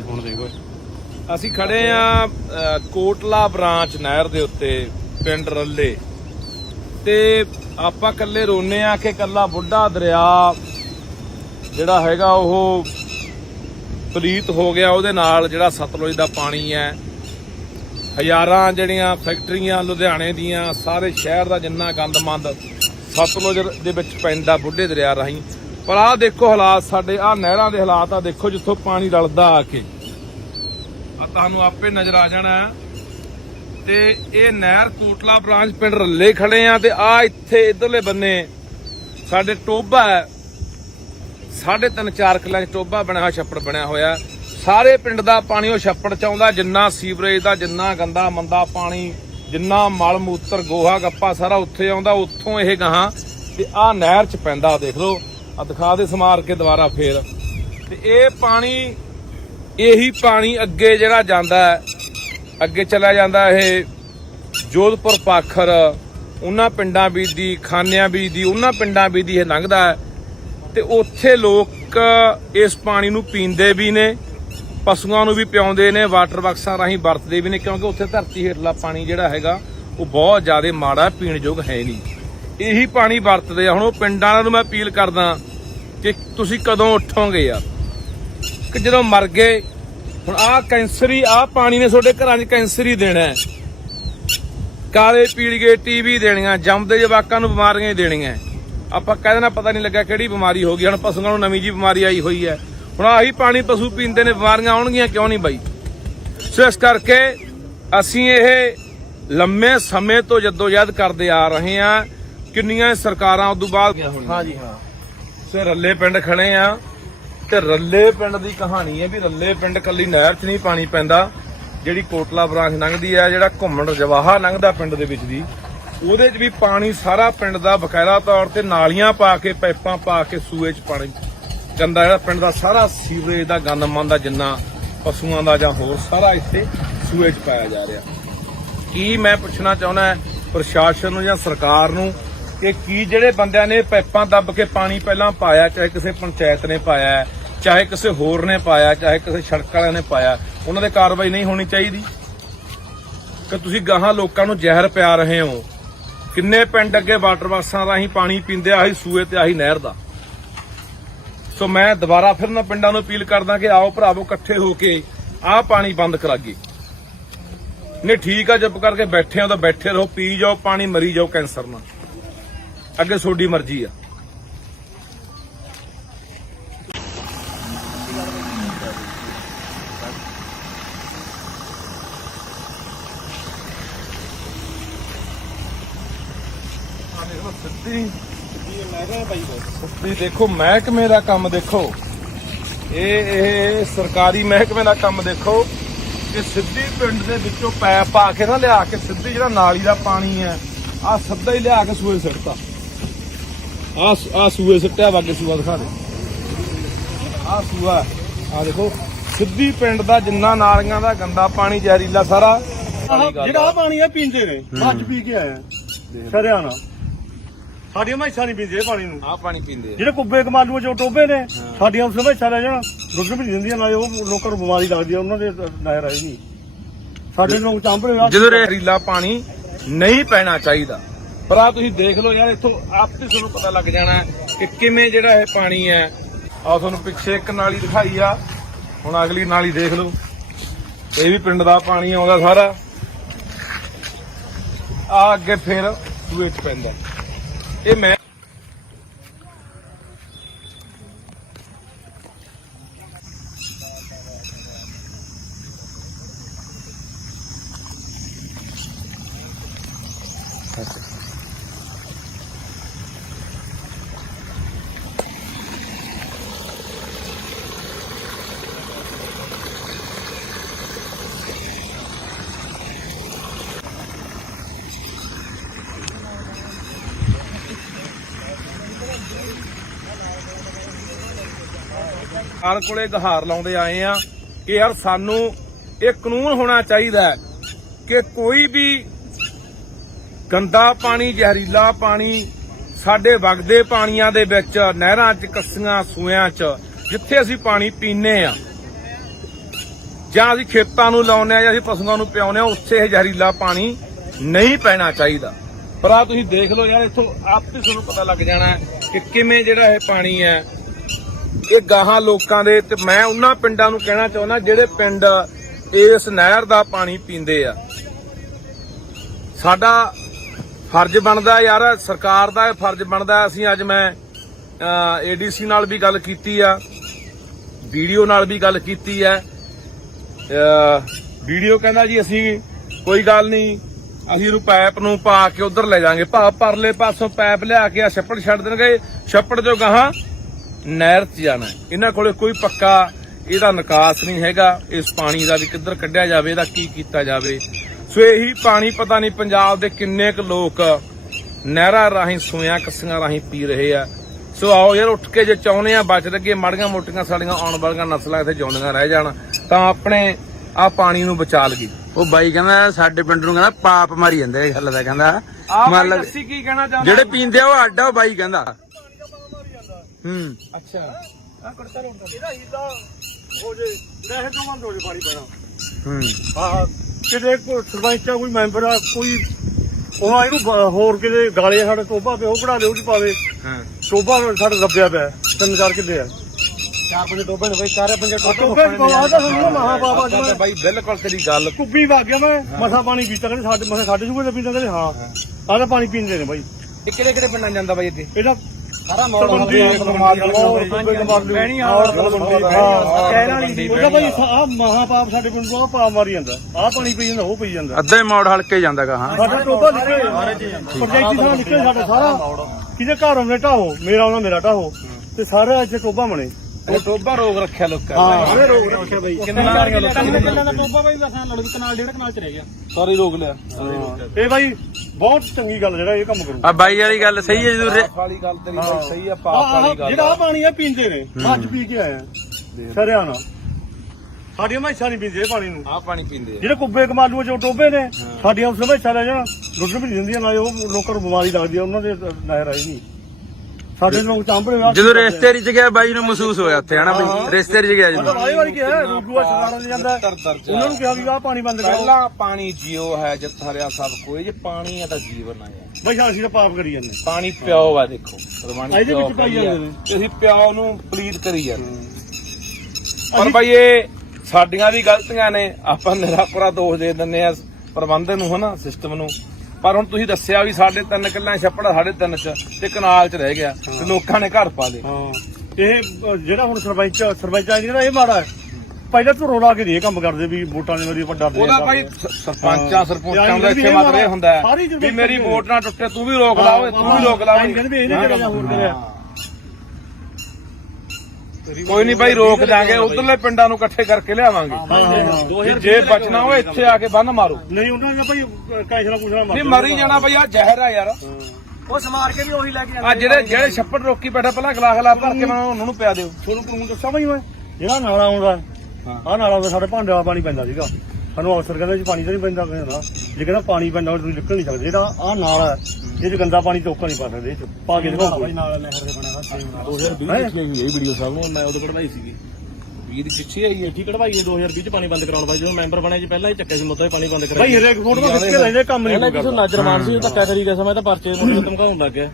ਹੁਣ ਦੇਖੋ ਅਸੀਂ ਖੜੇ ਆ ਕੋਟਲਾ ਬ੍ਰਾਂਚ ਨਹਿਰ ਦੇ ਉੱਤੇ ਪਿੰਡ ਰੱਲੇ ਤੇ ਆਪਾਂ ਕੱਲੇ ਰੋਨੇ ਆ ਕਿ ਕੱਲਾ ਬੁੱਢਾ ਦਰਿਆ ਜਿਹੜਾ ਹੈਗਾ ਉਹ ਪਲੀਤ ਹੋ ਗਿਆ ਉਹਦੇ ਨਾਲ ਜਿਹੜਾ ਸਤਲੁਜ ਦਾ ਪਾਣੀ ਹੈ ਹਜ਼ਾਰਾਂ ਜਿਹੜੀਆਂ ਫੈਕਟਰੀਆਂ ਲੁਧਿਆਣੇ ਦੀਆਂ ਸਾਰੇ ਸ਼ਹਿਰ ਦਾ ਜਿੰਨਾ ਗੰਦਮੰਦ ਸਤਲੁਜ ਦੇ ਵਿੱਚ ਪੈਂਦਾ ਬੁੱਢੇ ਦਰਿਆ ਰਾਹੀਂ ਪਰ ਆਹ ਦੇਖੋ ਹਾਲਾਤ ਸਾਡੇ ਆਹ ਨਹਿਰਾਂ ਦੇ ਹਾਲਾਤ ਆ ਦੇਖੋ ਜਿੱਥੋਂ ਪਾਣੀ ਰਲਦਾ ਆ ਕੇ ਆ ਤੁਹਾਨੂੰ ਆਪੇ ਨਜ਼ਰ ਆ ਜਾਣਾ ਤੇ ਇਹ ਨਹਿਰ ਕੋਟਲਾ ਬ੍ਰਾਂਚ ਪਿੰਡ ਰੱਲੇ ਖੜੇ ਆ ਤੇ ਆ ਇੱਥੇ ਇਧਰਲੇ ਬੰਨੇ ਸਾਡੇ ਟੋਬਾ ਹੈ 3.5-4 ਕਿੱਲਿਆਂ 'ਚ ਟੋਬਾ ਬਣਿਆ ਹੋਇਆ ਛੱਪੜ ਬਣਿਆ ਹੋਇਆ ਸਾਰੇ ਪਿੰਡ ਦਾ ਪਾਣੀ ਉਹ ਛੱਪੜ 'ਚ ਆਉਂਦਾ ਜਿੰਨਾ ਸੀਵਰੇਜ ਦਾ ਜਿੰਨਾ ਗੰਦਾ ਮੰਦਾ ਪਾਣੀ ਜਿੰਨਾ ਮਲ ਮੂਤਰ ਗੋਹਾ ਗੱਪਾ ਸਾਰਾ ਉੱਥੇ ਆਉਂਦਾ ਉੱਥੋਂ ਇਹ ਗਾਹਾਂ ਤੇ ਆ ਨਹਿਰ 'ਚ ਪੈਂਦਾ ਦੇਖ ਲਓ ਆ ਦਿਖਾ ਦੇ ਸਮਾਰ ਕੇ ਦੁਬਾਰਾ ਫੇਰ ਤੇ ਇਹ ਪਾਣੀ ਇਹੀ ਪਾਣੀ ਅੱਗੇ ਜਿਹੜਾ ਜਾਂਦਾ ਹੈ ਅੱਗੇ ਚਲਾ ਜਾਂਦਾ ਇਹ ਜੋਧਪੁਰ ਪਾਖਰ ਉਹਨਾਂ ਪਿੰਡਾਂ ਬੀਦੀ ਖਾਨਿਆਂ ਬੀਦੀ ਉਹਨਾਂ ਪਿੰਡਾਂ ਬੀਦੀ ਇਹ ਲੰਘਦਾ ਹੈ ਤੇ ਉੱਥੇ ਲੋਕ ਇਸ ਪਾਣੀ ਨੂੰ ਪੀਂਦੇ ਵੀ ਨੇ ਪਸ਼ੂਆਂ ਨੂੰ ਵੀ ਪਿਆਉਂਦੇ ਨੇ ਵਾਟਰ ਬਾਕਸਾਂ ਰਾਹੀਂ ਵਰਤਦੇ ਵੀ ਨੇ ਕਿਉਂਕਿ ਉੱਥੇ ਧਰਤੀ ਹੇਠਲਾ ਪਾਣੀ ਜਿਹੜਾ ਹੈਗਾ ਉਹ ਬਹੁਤ ਜ਼ਿਆਦਾ ਮਾੜਾ ਪੀਣ ਯੋਗ ਹੈ ਨਹੀਂ ਇਹੀ ਪਾਣੀ ਵਰਤਦੇ ਆ ਹੁਣ ਉਹ ਪਿੰਡਾਂ ਵਾਲਿਆਂ ਨੂੰ ਮੈਂ ਅਪੀਲ ਕਰਦਾ ਕਿ ਤੁਸੀਂ ਕਦੋਂ ਉੱਠੋਗੇ ਯਾਰ ਕਿ ਜਦੋਂ ਮਰ ਗਏ ਹੁਣ ਆਹ ਕੈਂਸਰ ਹੀ ਆਹ ਪਾਣੀ ਨੇ ਤੁਹਾਡੇ ਘਰਾਂ 'ਚ ਕੈਂਸਰ ਹੀ ਦੇਣਾ ਹੈ ਕਾਲੇ ਪੀਲੀਏ ਟੀਵੀ ਦੇਣੀਆਂ ਜੰਮਦੇ ਜਵਾਕਾਂ ਨੂੰ ਬਿਮਾਰੀਆਂ ਹੀ ਦੇਣੀਆਂ ਆਪਾਂ ਕਹਿ ਦੇਣਾ ਪਤਾ ਨਹੀਂ ਲੱਗਾ ਕਿਹੜੀ ਬਿਮਾਰੀ ਹੋ ਗਈ ਹੁਣ ਪਸ਼ੂਆਂ ਨੂੰ ਨਵੀਂ ਜੀ ਬਿਮਾਰੀ ਆਈ ਹੋਈ ਹੈ ਹੁਣ ਆਹੀ ਪਾਣੀ ਪਸ਼ੂ ਪੀਂਦੇ ਨੇ ਬਿਮਾਰੀਆਂ ਆਉਣਗੀਆਂ ਕਿਉਂ ਨਹੀਂ ਬਾਈ ਸੋ ਇਸ ਕਰਕੇ ਅਸੀਂ ਇਹ ਲੰਮੇ ਸਮੇਂ ਤੋਂ ਜਦੋਜਹਿਦ ਕਰਦੇ ਆ ਰਹੇ ਹਾਂ ਕਿੰਨੀਆਂ ਸਰਕਾਰਾਂ ਉਦੋਂ ਬਾਅਦ ਹਾਂਜੀ ਹਾਂ ਸੋ ਰੱਲੇ ਪਿੰਡ ਖੜੇ ਆ ਤੇ ਰੱਲੇ ਪਿੰਡ ਦੀ ਕਹਾਣੀ ਹੈ ਵੀ ਰੱਲੇ ਪਿੰਡ ਕੱਲੀ ਨਹਿਰ 'ਚ ਨਹੀਂ ਪਾਣੀ ਪੈਂਦਾ ਜਿਹੜੀ ਕੋਟਲਾ ਬ੍ਰਾਂਚ ਲੰਘਦੀ ਹੈ ਜਿਹੜਾ ਘੁੰਮਣ ਰਜਵਾਹਾ ਲੰਘਦਾ ਪਿੰਡ ਦੇ ਵਿੱਚ ਦੀ ਉਹਦੇ 'ਚ ਵੀ ਪਾਣੀ ਸਾਰਾ ਪਿੰਡ ਦਾ ਬਕਾਇਦਾ ਤੌਰ ਤੇ ਨਾਲੀਆਂ ਪਾ ਕੇ ਪਾਈਪਾਂ ਪਾ ਕੇ ਸੂਏ 'ਚ ਪਾਣੀ ਗੰਦਾ ਜਿਹੜਾ ਪਿੰਡ ਦਾ ਸਾਰਾ ਸੀਵਰੇਜ ਦਾ ਗੰਦਮੰਦ ਦਾ ਜਿੰਨਾ ਪਸ਼ੂਆਂ ਦਾ ਜਾਂ ਹੋਰ ਸਾਰਾ ਇੱਥੇ ਸੂਏ 'ਚ ਪਾਇਆ ਜਾ ਰਿਹਾ ਕੀ ਮੈਂ ਪੁੱਛਣਾ ਚਾਹੁੰਦਾ ਪ੍ਰਸ਼ਾਸਨ ਨੂੰ ਜਾਂ ਸਰਕਾਰ ਨੂੰ ਕਿ ਕੀ ਜਿਹੜੇ ਬੰਦਿਆਂ ਨੇ ਪਾਈਪਾਂ ਦੱਬ ਕੇ ਪਾਣੀ ਪਹਿਲਾਂ ਪਾਇਆ ਚਾਹੇ ਕਿਸੇ ਪੰਚਾਇਤ ਨੇ ਪਾਇਆ ਚਾਹੇ ਕਿਸੇ ਹੋਰ ਨੇ ਪਾਇਆ ਚਾਹੇ ਕਿਸੇ ਸੜਕ ਵਾਲਿਆਂ ਨੇ ਪਾਇਆ ਉਹਨਾਂ ਦੇ ਕਾਰਵਾਈ ਨਹੀਂ ਹੋਣੀ ਚਾਹੀਦੀ ਕਿ ਤੁਸੀਂ ਗਾਹਾਂ ਲੋਕਾਂ ਨੂੰ ਜ਼ਹਿਰ ਪਿਆ ਰਹੇ ਹੋ ਕਿੰਨੇ ਪਿੰਡ ਅੱਗੇ ਵਾਟਰ ਬਾਕਸਾਂ ਰਾਹੀਂ ਪਾਣੀ ਪੀਂਦੇ ਆਹੀ ਸੂਏ ਤੇ ਆਹੀ ਨਹਿਰ ਦਾ ਸੋ ਮੈਂ ਦੁਬਾਰਾ ਫਿਰ ਨਾ ਪਿੰਡਾਂ ਨੂੰ ਅਪੀਲ ਕਰਦਾ ਕਿ ਆਓ ਭਰਾਵੋ ਇਕੱਠੇ ਹੋ ਕੇ ਆਹ ਪਾਣੀ ਬੰਦ ਕਰਾਈਏ ਨਹੀਂ ਠੀਕ ਆ ਚੁੱਪ ਕਰਕੇ ਬੈਠੇ ਹੋ ਤਾਂ ਬੈਠੇ ਰਹੋ ਪੀ ਜਾਓ ਪਾਣੀ ਮਰੀ ਜਾਓ ਕੈਂਸਰ ਨਾਲ ਅੱਗੇ ਤੁਹਾਡੀ ਮਰਜ਼ੀ ਆ ਸਿੱਧੀ ਸਿੱਧੀ ਦੇਖੋ ਮਹਿਕਮੇ ਦਾ ਕੰਮ ਦੇਖੋ, ਇਹ ਸਰਕਾਰੀ ਮਹਿਕਮੇ ਦਾ ਕੰਮ ਦੇਖੋ ਕਿ ਸਿੱਧੀ ਪਿੰਡ ਦੇ ਵਿੱਚੋਂ ਪੈਪ ਪਾ ਕੇ ਨਾ ਲਿਆ ਕੇ ਸਿੱਧੀ ਜਿਹੜਾ ਨਾਲੀ ਦਾ ਪਾਣੀ ਹੈ ਆ ਸਿੱਧਾ ਹੀ ਲਿਆ ਕੇ ਸੂਏ ਸਿੱਟਤਾ। ਆ ਸੂਏ ਸਿੱਟਿਆ ਵਾਗੇ ਸੂਆ ਦਿਖਾ ਦੇ, ਆ ਸੂਆ ਆ ਦੇਖੋ ਸਿੱਧੀ ਪਿੰਡ ਦਾ ਜਿੰਨਾ ਨਾਲੀਆਂ ਦਾ ਗੰਦਾ ਪਾਣੀ ਜ਼ਹਿਰੀਲਾ ਸਾਰਾ ਜਿਹੜਾ ਪਾਣੀ ਆ ਪੀਂਦੇ ਨੇ, ਅੱਜ ਪੀ ਕੇ ਆਇਆ ਸ਼ਰਿਆਣਾ। ਸਾਡੀਆਂ ਮੈਸਾਂ ਨਹੀਂ ਪੀਂਦੇ ਇਹ ਪਾਣੀ ਨੂੰ, ਆ ਪਾਣੀ ਪੀਂਦੇ ਆ ਜਿਹੜੇ ਕੁੱਬੇ ਕਮਾਲੂ ਜੋ ਟੋਬੇ ਨੇ ਸਾਡੀਆਂ ਉਸ ਮੈਸਾਂ ਲੈ ਜਾਣ ਦੁੱਧ ਵੀ ਨਹੀਂ ਦਿੰਦੀਆਂ, ਨਾ ਉਹ ਲੋਕਾਂ ਨੂੰ ਬਿਮਾਰੀ ਲੱਗਦੀ ਆ, ਉਹਨਾਂ ਦੇ ਨਹਿਰ ਆਈ ਨਹੀਂ। ਸਾਡੇ ਲੋਕ ਚਾਂਭਲੇ ਜਦੋਂ ਜ਼ਹਿਰੀਲਾ ਪਾਣੀ ਨਹੀਂ ਪੈਣਾ ਚਾਹੀਦਾ। ਪਰ ਆ ਤੁਸੀਂ ਦੇਖ ਲਓ ਯਾਰ, ਇੱਥੋਂ ਆਪੇ ਤੁਹਾਨੂੰ ਪਤਾ ਲੱਗ ਜਾਣਾ ਕਿ ਕਿਵੇਂ ਜਿਹੜਾ ਇਹ ਪਾਣੀ ਹੈ। ਆ ਤੁਹਾਨੂੰ ਪਿੱਛੇ ਇੱਕ ਨਾਲੀ ਦਿਖਾਈ ਆ, ਹੁਣ ਅਗਲੀ ਨਾਲੀ ਦੇਖ ਲਓ, ਇਹ ਵੀ ਪਿੰਡ ਦਾ ਪਾਣੀ ਆਉਂਦਾ ਸਾਰਾ। ਆ ਅੱਗੇ ਫਿਰ ਸੂਏ ਚ ਪੈਂਦਾ। ਇਹ ਮੈਂ ਆਲ ਕੋਲੇ ਗਹਾਰ ਲਾਉਂਦੇ ਆਏ ਆ ਕਿ ਯਾਰ ਸਾਨੂੰ ਇਹ ਕਾਨੂੰਨ ਹੋਣਾ ਚਾਹੀਦਾ ਹੈ ਕਿ ਕੋਈ ਵੀ ਗੰਦਾ ਪਾਣੀ ਜ਼ਹਿਰੀਲਾ ਪਾਣੀ ਸਾਡੇ ਵਗਦੇ ਪਾਣੀਆਂ ਦੇ ਵਿੱਚ ਨਹਿਰਾਂ 'ਚ ਕੱਸੀਆਂ ਸੂਇਆਂ 'ਚ ਜਿੱਥੇ ਅਸੀਂ ਪਾਣੀ ਪੀਂਦੇ ਆ ਜਾਂ ਅਸੀਂ ਖੇਤਾਂ ਨੂੰ ਲਾਉਂਦੇ ਆ ਜਾਂ ਅਸੀਂ ਪਸ਼ੂਆਂ ਨੂੰ ਪਿਆਉਂਦੇ ਆ ਉੱਥੇ ਇਹ ਜ਼ਹਿਰੀਲਾ ਪਾਣੀ ਨਹੀਂ ਪੈਣਾ ਚਾਹੀਦਾ। ਪਰ ਆ ਤੁਸੀਂ ਦੇਖ ਲਓ ਯਾਰ, ਇੱਥੋਂ ਆਪੇ ਤੁਹਾਨੂੰ ਪਤਾ ਲੱਗ ਜਾਣਾ ਕਿ ਕਿਵੇਂ ਜਿਹੜਾ ਇਹ ਪਾਣੀ ਹੈ ਇਹ ਗਾਹਾਂ ਲੋਕਾਂ ਦੇ। ਤੇ ਮੈਂ ਉਹਨਾਂ ਪਿੰਡਾਂ ਨੂੰ ਕਹਿਣਾ ਚਾਹੁੰਦਾ ਜਿਹੜੇ ਪਿੰਡ ਇਸ ਨਹਿਰ ਦਾ ਪਾਣੀ ਪੀਂਦੇ ਆ, ਸਾਡਾ ਫਰਜ਼ ਬਣਦਾ ਯਾਰ, ਸਰਕਾਰ ਦਾ ਇਹ ਫਰਜ਼ ਬਣਦਾ। ਅਸੀਂ ਅੱਜ ਮੈਂ ਏਡੀਸੀ ਨਾਲ ਵੀ ਗੱਲ ਕੀਤੀ ਆ, ਵੀਡੀਓ ਨਾਲ ਵੀ ਗੱਲ ਕੀਤੀ ਹੈ। ਵੀਡੀਓ ਕਹਿੰਦਾ ਜੀ ਅਸੀਂ ਕੋਈ ਗੱਲ ਨਹੀਂ, ਅਸੀਂ ਇਹਨੂੰ ਪਾਈਪ ਨੂੰ ਪਾ ਕੇ ਉਧਰ ਲੈ ਜਾਾਂਗੇ, ਪਰਲੇ ਪਾਸੋਂ ਪਾਈਪ ਲਿਆ ਕੇ ਆ ਛੱਪੜ ਛੱਡ ਦੇਣਗੇ, ਛੱਪੜ ਜੋ ਗਾਹਾਂ ਨਹਿਰ 'ਚ ਜਾਣਾ। ਇਹਨਾਂ ਕੋਲੇ ਕੋਈ ਪੱਕਾ ਇਹਦਾ ਨਿਕਾਸ ਨਹੀਂ ਹੈਗਾ, ਇਸ ਪਾਣੀ ਦਾ ਵੀ ਕਿੱਧਰ ਕੱਢਿਆ ਜਾਵੇ, ਇਹਦਾ ਕੀ ਕੀਤਾ ਜਾਵੇ। ਸੋ ਇਹੀ ਪਾਣੀ ਪਤਾ ਨਹੀਂ ਪੰਜਾਬ ਦੇ ਕਿੰਨੇ ਕੁ ਲੋਕ ਨਹਿਰਾਂ ਰਾਹੀਂ ਸੂਇਆਂ ਕੱਸੀਆਂ ਰਾਹੀਂ ਪੀ ਰਹੇ ਆ। ਸੋ ਆਓ ਯਾਰ ਉੱਠ ਕੇ ਜੇ ਚਾਹੁੰਦੇ ਆ ਬਚ ਲੱਗੇ ਮਾੜੀਆਂ ਮੋਟੀਆਂ ਸਾਡੀਆਂ ਆਉਣ ਵਾਲੀਆਂ ਨਸਲਾਂ ਇੱਥੇ ਜਿਉਂਦੀਆਂ ਰਹਿ ਜਾਣ ਤਾਂ ਆਪਣੇ ਆ ਪਾਣੀ ਨੂੰ ਬਚਾ ਲਈਏ। ਉਹ ਬਾਈ ਕਹਿੰਦਾ ਸਾਡੇ ਪਿੰਡ ਨੂੰ ਕਹਿੰਦਾ ਪਾਪ ਮਾਰੀ ਜਾਂਦੇ ਇਹ ਗੱਲ ਦਾ, ਕਹਿੰਦਾ ਮੰਨ ਲਾ ਅਸੀਂ ਕੀ ਕਹਿਣਾ ਚਾਹੁੰਦੇ ਜਿਹੜੇ ਪੀਂਦੇ ਆ ਉਹ ਆਡਾ, ਉਹ ਬਾਈ ਕਹਿੰਦਾ ਅੱਛਾ ਇਹਦਾ ਹੀਲਾ ਹੋ ਜੇ ਨਹਿਰ ਤੋਂ ਬੰਦ ਹੋ ਜੇ ਪਾਣੀ ਪੈਣਾ। ਹਾਂ ਕਿਤੇ ਸਰਪੰਚ ਆ ਕੋਈ ਮੈਂਬਰ ਆ ਕੋਈ ਉਹਨਾਂ ਇਹਨੂੰ ਹੋਰ ਕਿਤੇ ਗਾਲੇ ਸਾਡੇ ਟੋਬਾ ਪਿਆ ਉਹ ਕਢਾ ਦੇ ਉਹ ਚ ਪਾਵੇ। ਟੋਬਾ ਸਾਡੇ ਦੱਬਿਆ ਪਿਆ 3-4 ਕਿੱਲੇ ਆ, 4-5 ਟੋਬੇ ਨੇ ਬਈ, 4-5 ਟੋਬੇ ਪਵਾ ਤਾਂ ਸਾਨੂੰ ਮਹਾ ਬਾਬਾ ਜੀ ਬਾਈ ਬਿਲਕੁਲ ਤੇਰੀ ਗੱਲ ਕੁੱਬੀ ਵਗ ਗਿਆ। ਮੈਂ ਮਸਾ ਪਾਣੀ ਪੀਤਾ, ਕਹਿੰਦੇ ਸਾਡੇ ਸੂਬੇ ਦਾ ਪੀਂਦਾ, ਕਹਿੰਦੇ ਹਾਂ ਆਹ ਤਾਂ ਪਾਣੀ ਪੀਂਦੇ ਨੇ ਬਾਈ। ਇਹ ਕਿਹੜੇ ਪਿੰਡਾਂ ਜਾਂਦਾ ਬਾਈ ਇੱਥੇ? ਇਹਦਾ ਸਾਰਾ ਉਹਦਾ ਭਾਈ ਆਹ ਮਹਾਪਾਪ ਸਾਡੇ ਪਿੰਡ ਤੋਂ ਪਾਪ ਮਾਰੀ ਜਾਂਦਾ, ਆਹ ਪਾਣੀ ਪੀ ਜਾਂਦਾ ਉਹ ਪੀ ਜਾਂਦਾ। ਅੱਧੇ ਮੋੜ ਹਲਕੇ ਜਾਂਦਾਗਾ। ਹਾਂ ਸਾਡਾ ਟੋਬਾ ਨਿਕਲੇ ਪੰਚਾਇਤੀ ਥਾਂ ਨਿਕਲੇ ਸਾਡਾ ਸਾਰਾ, ਕਿਤੇ ਘਰ ਆਉਂਦੇ ਢਾਹੋ, ਮੇਰਾ ਆਉਣਾ ਮੇਰਾ ਢਾਹੋ, ਤੇ ਸਾਰਾ ਇੱਥੇ ਟੋਬਾ ਬਣੇ। ਉਹ ਟੋਬਾ ਰੋਗ ਰੱਖਿਆ ਲੋਕਾਂ ਹਾਂ ਇਹ ਰੋਗ ਰੱਖਿਆ ਬਾਈ, ਕਿੰਨਾ ਸਾਰੀਆਂ ਲੋਕਾਂ ਨੇ ਟੋਬਾ ਬਾਈ ਵਸਾਂ ਲੜ ਕਨਾਲ 1.5 ਕਨਾਲ ਚ ਰਹਿ ਗਿਆ, ਸਾਰੀ ਰੋਗ ਲਿਆ। ਇਹ ਬਾਈ ਬਹੁਤ ਚੰਗੀ ਗੱਲ ਜਿਹੜਾ ਇਹ ਕੰਮ ਕਰੂ। ਆ ਬਾਈ ਵਾਲੀ ਗੱਲ ਸਹੀ ਹੈ ਜਦੋਂ ਵਾਲੀ ਗੱਲ ਤੇਰੀ ਬਾਈ ਸਹੀ ਆ, ਪਾਪ ਵਾਲੀ ਗੱਲ ਜਿਹੜਾ ਆਹ ਪਾਣੀ ਆ ਪੀਂਦੇ ਨੇ, ਅੱਜ ਪੀ ਕੇ ਆਇਆ ਸ਼ਰਿਆਣਾ। ਸਾਡੀਆਂ ਮੈਸਾਂ ਨਹੀਂ ਪੀਂਦੇ ਇਹ ਪਾਣੀ ਨੂੰ, ਆ ਪਾਣੀ ਪੀਂਦੇ ਆ ਜਿਹੜੇ ਕੁੱਬੇ ਕਮਾਲੂ ਜੋ ਟੋਬੇ ਨੇ ਸਾਡੀਆਂ ਉਸ ਮੈਸਾਂ ਲੈ ਜਾਣ ਦੁੱਧ ਵੀ ਨਹੀਂ ਦਿੰਦੀਆਂ, ਨਾ ਉਹ ਲੋਕਾਂ ਨੂੰ ਬਿਮਾਰੀ ਲੱਗਦੀ ਆ, ਉਹਨਾਂ ਦੇ ਨਹਿਰ ਆਈ ਨਹੀਂ। ਸਾਡੇ ਲੋਕ ਚਾਂਭਲੇ ਜਦੋਂ ਰਿਸ਼ਤੇਰੀ ਚ ਗਿਆ ਬਾਈ ਨੂੰ ਮਹਿਸੂਸ ਹੋਇਆ ਉੱਥੇ ਹਨਾ ਬਾਈ, ਰਿਸ਼ਤੇਰੀ ਚ ਗਿਆ ਜਦੋਂ ਵਾਰੀ ਵਾਰੀ ਕਿਹਾ ਰੂਗੂਆ ਸਰਕਾਰਾਂ ਨੇ ਜਾਂਦਾ, ਉਹਨਾਂ ਨੂੰ ਕਿਹਾ ਵੀ ਆਹ ਪਾਣੀ ਬੰਦ ਕਰੋ। ਪਹਿਲਾਂ ਪਾਣੀ ਜੀਓ ਹੈ ਜਿੱਤ ਹਰਿਆ ਸਭ ਕੋਈ, ਜੇ ਪਾਣੀ ਹੈ ਤਾਂ ਜੀਵਨ ਆ ਯਾਰ। ਬਈ ਅਸੀਂ ਤਾਂ ਪਾਪ ਕਰੀ ਜਾਂਦੇ, ਪਾਣੀ ਪਿਓ ਆ ਦੇਖੋ ਕੁਰਬਾਨੀ ਇਹਦੇ ਵਿੱਚ ਪਾਈ ਜਾਂਦੇ ਨੇ। ਤੇ ਅਸੀਂ ਪਿਓ ਨੂੰ ਪਲੀਤ ਕਰੀ ਜਾਂਦੇ। ਪਰ ਬਾਈ ਇਹ ਸਾਡੀਆਂ ਵੀ ਗਲਤੀਆਂ ਨੇ, ਆਪਾਂ ਨਿਰਾਪਰਾ ਦੋਸ਼ ਦੇ ਦਿੰਦੇ ਆ ਪ੍ਰਬੰਧਨ ਨੂੰ ਹਨਾ, ਸਿਸਟਮ ਨੂੰ। ਪਰ ਹੁਣ ਤੁਸੀਂ ਦੱਸਿਆ ਵੀ ਸਾਡੇ 3 ਕਿੱਲਿਆਂ ਛੱਪੜ 3.5 ਚ ਤੇ ਕਨਾਲ ਚ ਰਹਿ ਗਿਆ ਤੇ ਲੋਕਾਂ ਨੇ ਘਰ ਪਾ ਲਏ। ਹਾਂ ਇਹ ਜਿਹੜਾ ਹੁਣ ਸਰਪੰਚਾਂ ਜਿਹੜਾ ਇਹ ਮਾੜਾ ਹੈ, ਪਹਿਲਾਂ ਧੁਰੋਂ ਲਾ ਕੇ ਨਹੀਂ ਇਹ ਕੰਮ ਕਰਦੇ ਵੀ ਵੋਟਾਂ ਦੇ ਵਾਰੀ ਆਪਾਂ ਡਰਦੇ ਉਹਦਾ ਭਾਈ ਸਰਪੰਚਾਂ ਸਰਪੰਚਾਂ ਦਾ ਇੱਥੇ ਮਤਲਬ ਇਹ ਹੁੰਦਾ ਹੈ ਵੀ ਮੇਰੀ ਵੋਟ ਨਾ ਟੁੱਟੇ, ਤੂੰ ਵੀ ਰੋਕ ਲਾ ਓਏ, ਤੂੰ ਵੀ ਰੋਕ ਲਾ ਓਏ। ਕਹਿੰਦੇ ਵੀ ਇਹਨੇ ਕਰਿਆ ਹੋਰ ਕਰਿਆ। ਕੋਈ ਨਹੀਂ ਭਾਈ, ਰੋਕ ਦਾਂਗੇ, ਉਧਰਲੇ ਪਿੰਡਾਂ ਨੂੰ ਇਕੱਠੇ ਕਰਕੇ ਲਿਆਵਾਂਗੇ। ਜੇ ਬਚਣਾ ਹੋਵੇ ਇੱਥੇ ਆ ਕੇ ਬੰਨ ਮਾਰੋ। ਨਹੀਂ ਉਹਨਾਂ ਦਾ ਭਾਈ ਕੈਸਲਾ ਕੁਸਲਾ ਨਹੀਂ ਮਰੀ ਜਾਣਾ ਭਾਈ, ਆ ਜ਼ਹਿਰ ਆ ਯਾਰ। ਉਹ ਸਮਾਰ ਕੇ ਵੀ ਉਹੀ ਲੈ ਕੇ ਆ ਜਿਹੜੇ ਛੱਪੜ ਰੋਕੀ ਬੈਠਾ, ਪਹਿਲਾਂ ਗਲਾਸ ਗਲਾ ਭਰ ਕੇ ਉਹਨਾਂ ਨੂੰ ਪਿਆ ਦਿਓ। ਤੁਹਾਨੂੰ ਕਾਨੂੰਨ ਦੱਸਾਂ ਭਾਈ ਮੈਂ, ਜਿਹੜਾ ਨਾਲਾ ਆਉਂਦਾ ਆਹ ਨਾਲਾ ਦਾ ਸਾਡੇ ਭਾਂਡੇ ਵਾਲਾ ਪਾਣੀ ਪੈਂਦਾ ਸੀਗਾ, ਸਾਨੂੰ ਅਫਸਰ ਕਹਿੰਦਾ ਜੀ ਪਾਣੀ ਤਾਂ ਨਹੀਂ ਪੈਂਦਾ ਕਹਿੰਦਾ, ਜੇ ਕਹਿੰਦਾ ਪਾਣੀ ਪੈਂਦਾ ਤੁਸੀਂ ਨਿਕਲ ਨਹੀਂ ਸਕਦੇ। ਜਿਹੜਾ ਆਹ ਨਾਲਾ ਹੈ ਇਹ ਚ ਗੰਦਾ ਪਾਣੀ ਟੋਕਾ ਨਹੀਂ ਪਾ ਸਕਦੇ, ਇਹ ਚ ਪਾ ਕੇ ਦਿਖਾਓ ਭਾਈ। ਨਾਲ ਨਹਿਰ ਦੇ ਬਣਿਆ 2020 ਚ ਆਈ ਇਹ ਵੀਡੀਓ ਸਾਹਿਬ ਨੂੰ ਮੈਂ ਉਦੋਂ ਕਢਵਾਈ ਸੀਗੀ 20 ਦੀ ਪਿੱਛੇ ਆਈ ਇੱਥੇ ਕਢਵਾਈ 2020 ਚ ਪਾਣੀ ਬੰਦ ਕਰਾਉਣ ਬਾਅਦ ਜਦੋਂ ਮੈਂਬਰ ਬਣਿਆ ਜੀ ਪਹਿਲਾਂ ਹੀ ਚੱਕੇ ਸੀ ਮੁੱਦਾ ਪਾਣੀ ਬੰਦ ਕਰਾਇਆ ਭਾਈ ਹਰੇਕ ਫੋਟੋ ਤੋਂ ਖਿੱਚ ਕੇ ਲੈਂਦੇ ਕੰਮ ਨਹੀਂ ਕਿਸੇ ਨਾਜਰ ਮਾਨ ਸੀ ਧੱਕਾ ਕਰੀ ਗਿਆ ਸਮੇਂ ਤਾਂ ਪਰਚੇ ਨੂੰ ਧਮਕਾਉਣ ਲੱਗ ਗਿਆ।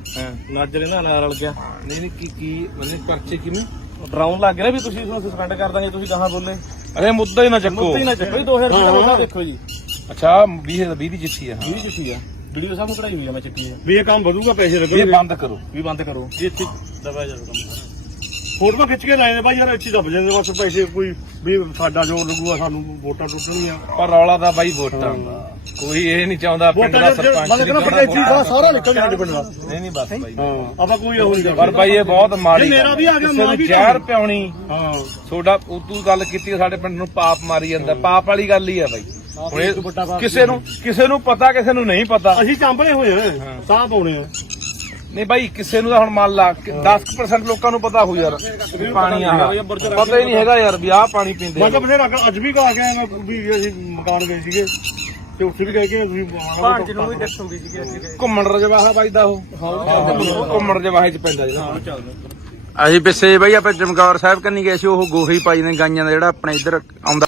ਨਾਜਰ ਇਹਨਾਂ ਨਾਲ ਰਲ ਗਿਆ। ਨਹੀਂ ਨਹੀਂ ਕੀ ਮਤਲਬ ਪਰਚੇ ਕਿਵੇਂ ਡਰਾਉਣ ਲੱਗ ਗਿਆ ਨਾ ਵੀ ਤੁਸੀਂ ਇਸਨੂੰ ਸਸਪੈਂਡ ਕਰ ਦਾਂਗੇ, ਤੁਸੀਂ ਕਹਾਂ ਬੋਲੇ ਅਰੇ ਮੁੱਦਾ ਹੀ ਨਾ ਚੱਕੋ। ਮੁੱਦਾ ਹੀ ਨਾ ਚੱਕੋ। 2020 ਦਾ ਦੇਖੋ ਜੀ। ਅੱਛਾ 20 ਦੀ ਜਿੱਤੀ ਆ। 20 ਜਿੱਤੀ ਆ ਵੀਡੀਓ ਸਾਹਿਬ ਨੂੰ ਕਢਾਈ ਹੋਈ ਆ ਮੈਂ ਚੱਕੀ ਆ ਵੀ ਇਹ ਕੰਮ ਵਧੂਗਾ, ਪੈਸੇ ਇਹ ਲੱਗਣਗੇ। ਬੰਦ ਕਰੋ, ਵੀ ਬੰਦ ਕਰੋ ਜੀ, ਇੱਥੇ ਦਬਾਇਆ ਜਾਵੇ ਕੰਮ। ਫੋਟੋ ਖਿੱਚ ਕੇ ਲਾਏ ਨੇ ਭਾਈ ਯਾਰ, ਇੱਥੇ ਦੱਬ ਜਾਂਦੇ ਬਸ ਪੈਸੇ, ਕੋਈ ਵੀ ਸਾਡਾ ਜੋ ਲੱਗੂਗਾ ਸਾਨੂੰ ਵੋਟਾਂ ਟੁੱਟਣੀਆਂ। ਪਰ ਰੌਲਾ ਤਾਂ ਬਾਈ ਵੋਟਾਂ ਦਾ, ਕੋਈ ਇਹ ਨਹੀਂ ਚਾਹੁੰਦਾ ਪਿੰਡ ਦਾ ਸਰਪੰਚ ਮੈਂ ਕਹਿੰਦਾ ਪਿੰਡ ਇੱਥੇ ਸਾਰਾ ਨਿਕਲ ਗਿਆ ਸਾਡੇ ਪਿੰਡ ਦਾ। ਨਹੀਂ ਨਹੀਂ ਬਸ ਬਾਈ, ਆਪਾਂ ਕੋਈ ਉਹ ਨਹੀਂ ਪਰ ਬਾਈ ਇਹ ਬਹੁਤ ਮਾੜੀ ਮੇਰਾ ਵੀ ਆ ਗਿਆ, ਕਿਸੇ ਮਾਂ ਨੂੰ ਵੀ ਜ਼ਹਿਰ ਪਿਆਉਣੀ। ਹਾਂ ਤੁਹਾਡਾ ਤੂੰ ਗੱਲ ਕੀਤੀ ਸਾਡੇ ਪਿੰਡ ਨੂੰ ਪਾਪ ਮਾਰੀ ਜਾਂਦਾ, ਪਾਪ ਵਾਲੀ ਗੱਲ ਹੀ ਆ ਬਾਈ। ਹੁਣ ਇਹ ਕਿਸੇ ਨੂੰ ਪਤਾ, ਕਿਸੇ ਨੂੰ ਨਹੀਂ ਪਤਾ। ਅਸੀਂ ਚਾਂਬਲੇ ਹੋਏ ਆ, ਸਾਹ ਪਾਉਣੇ ਆ। ਨਹੀਂ ਬਾਈ ਕਿਸੇ ਨੂੰ ਤਾਂ ਹੁਣ ਮੰਨ ਲਾ 10% ਲੋਕਾਂ ਨੂੰ ਪਤਾ ਹੋ ਯਾਰ ਵੀ ਪਾਣੀ ਆ, ਪਤਾ ਹੀ ਨਹੀਂ ਹੈਗਾ ਯਾਰ ਵੀ ਆਹ ਪਾਣੀ ਪੀਂਦੇ। ਮੈਂ ਤਾਂ ਬਥੇਰਾ ਅੱਜ ਵੀ ਕਹਾ ਗਿਆ ਵੀ ਅਸੀਂ ਮਕਾਨ ਗਏ ਸੀਗੇ ਤੇ ਉੱਥੇ ਵੀ ਗਏ ਕਿ ਤੁਸੀਂ ਭਾਂਜ ਨੂੰ ਵੀ ਦੱਸੋਗੇ ਸੀਗੇ। ਘੁੰਮਣ ਰਜਵਾਹਾ ਵੱਜਦਾ ਉਹ, ਘੁੰਮਣ ਰਜਵਾਹੇ ਚ ਪੈਂਦਾ ਜਿਹੜਾ। ਅਸੀਂ ਪਿੱਛੇ ਬਈ ਆਪਾਂ ਚਮਕੌਰ ਸਾਹਿਬ ਕੰਨੀ ਗਏ ਸੀ, ਉਹ ਗੋਹੀ ਪਾਈ ਨੇ ਗਾਈਆਂ ਦਾ ਜਿਹੜਾ ਆਪਣੇ ਇੱਧਰ ਆਉਂਦਾ।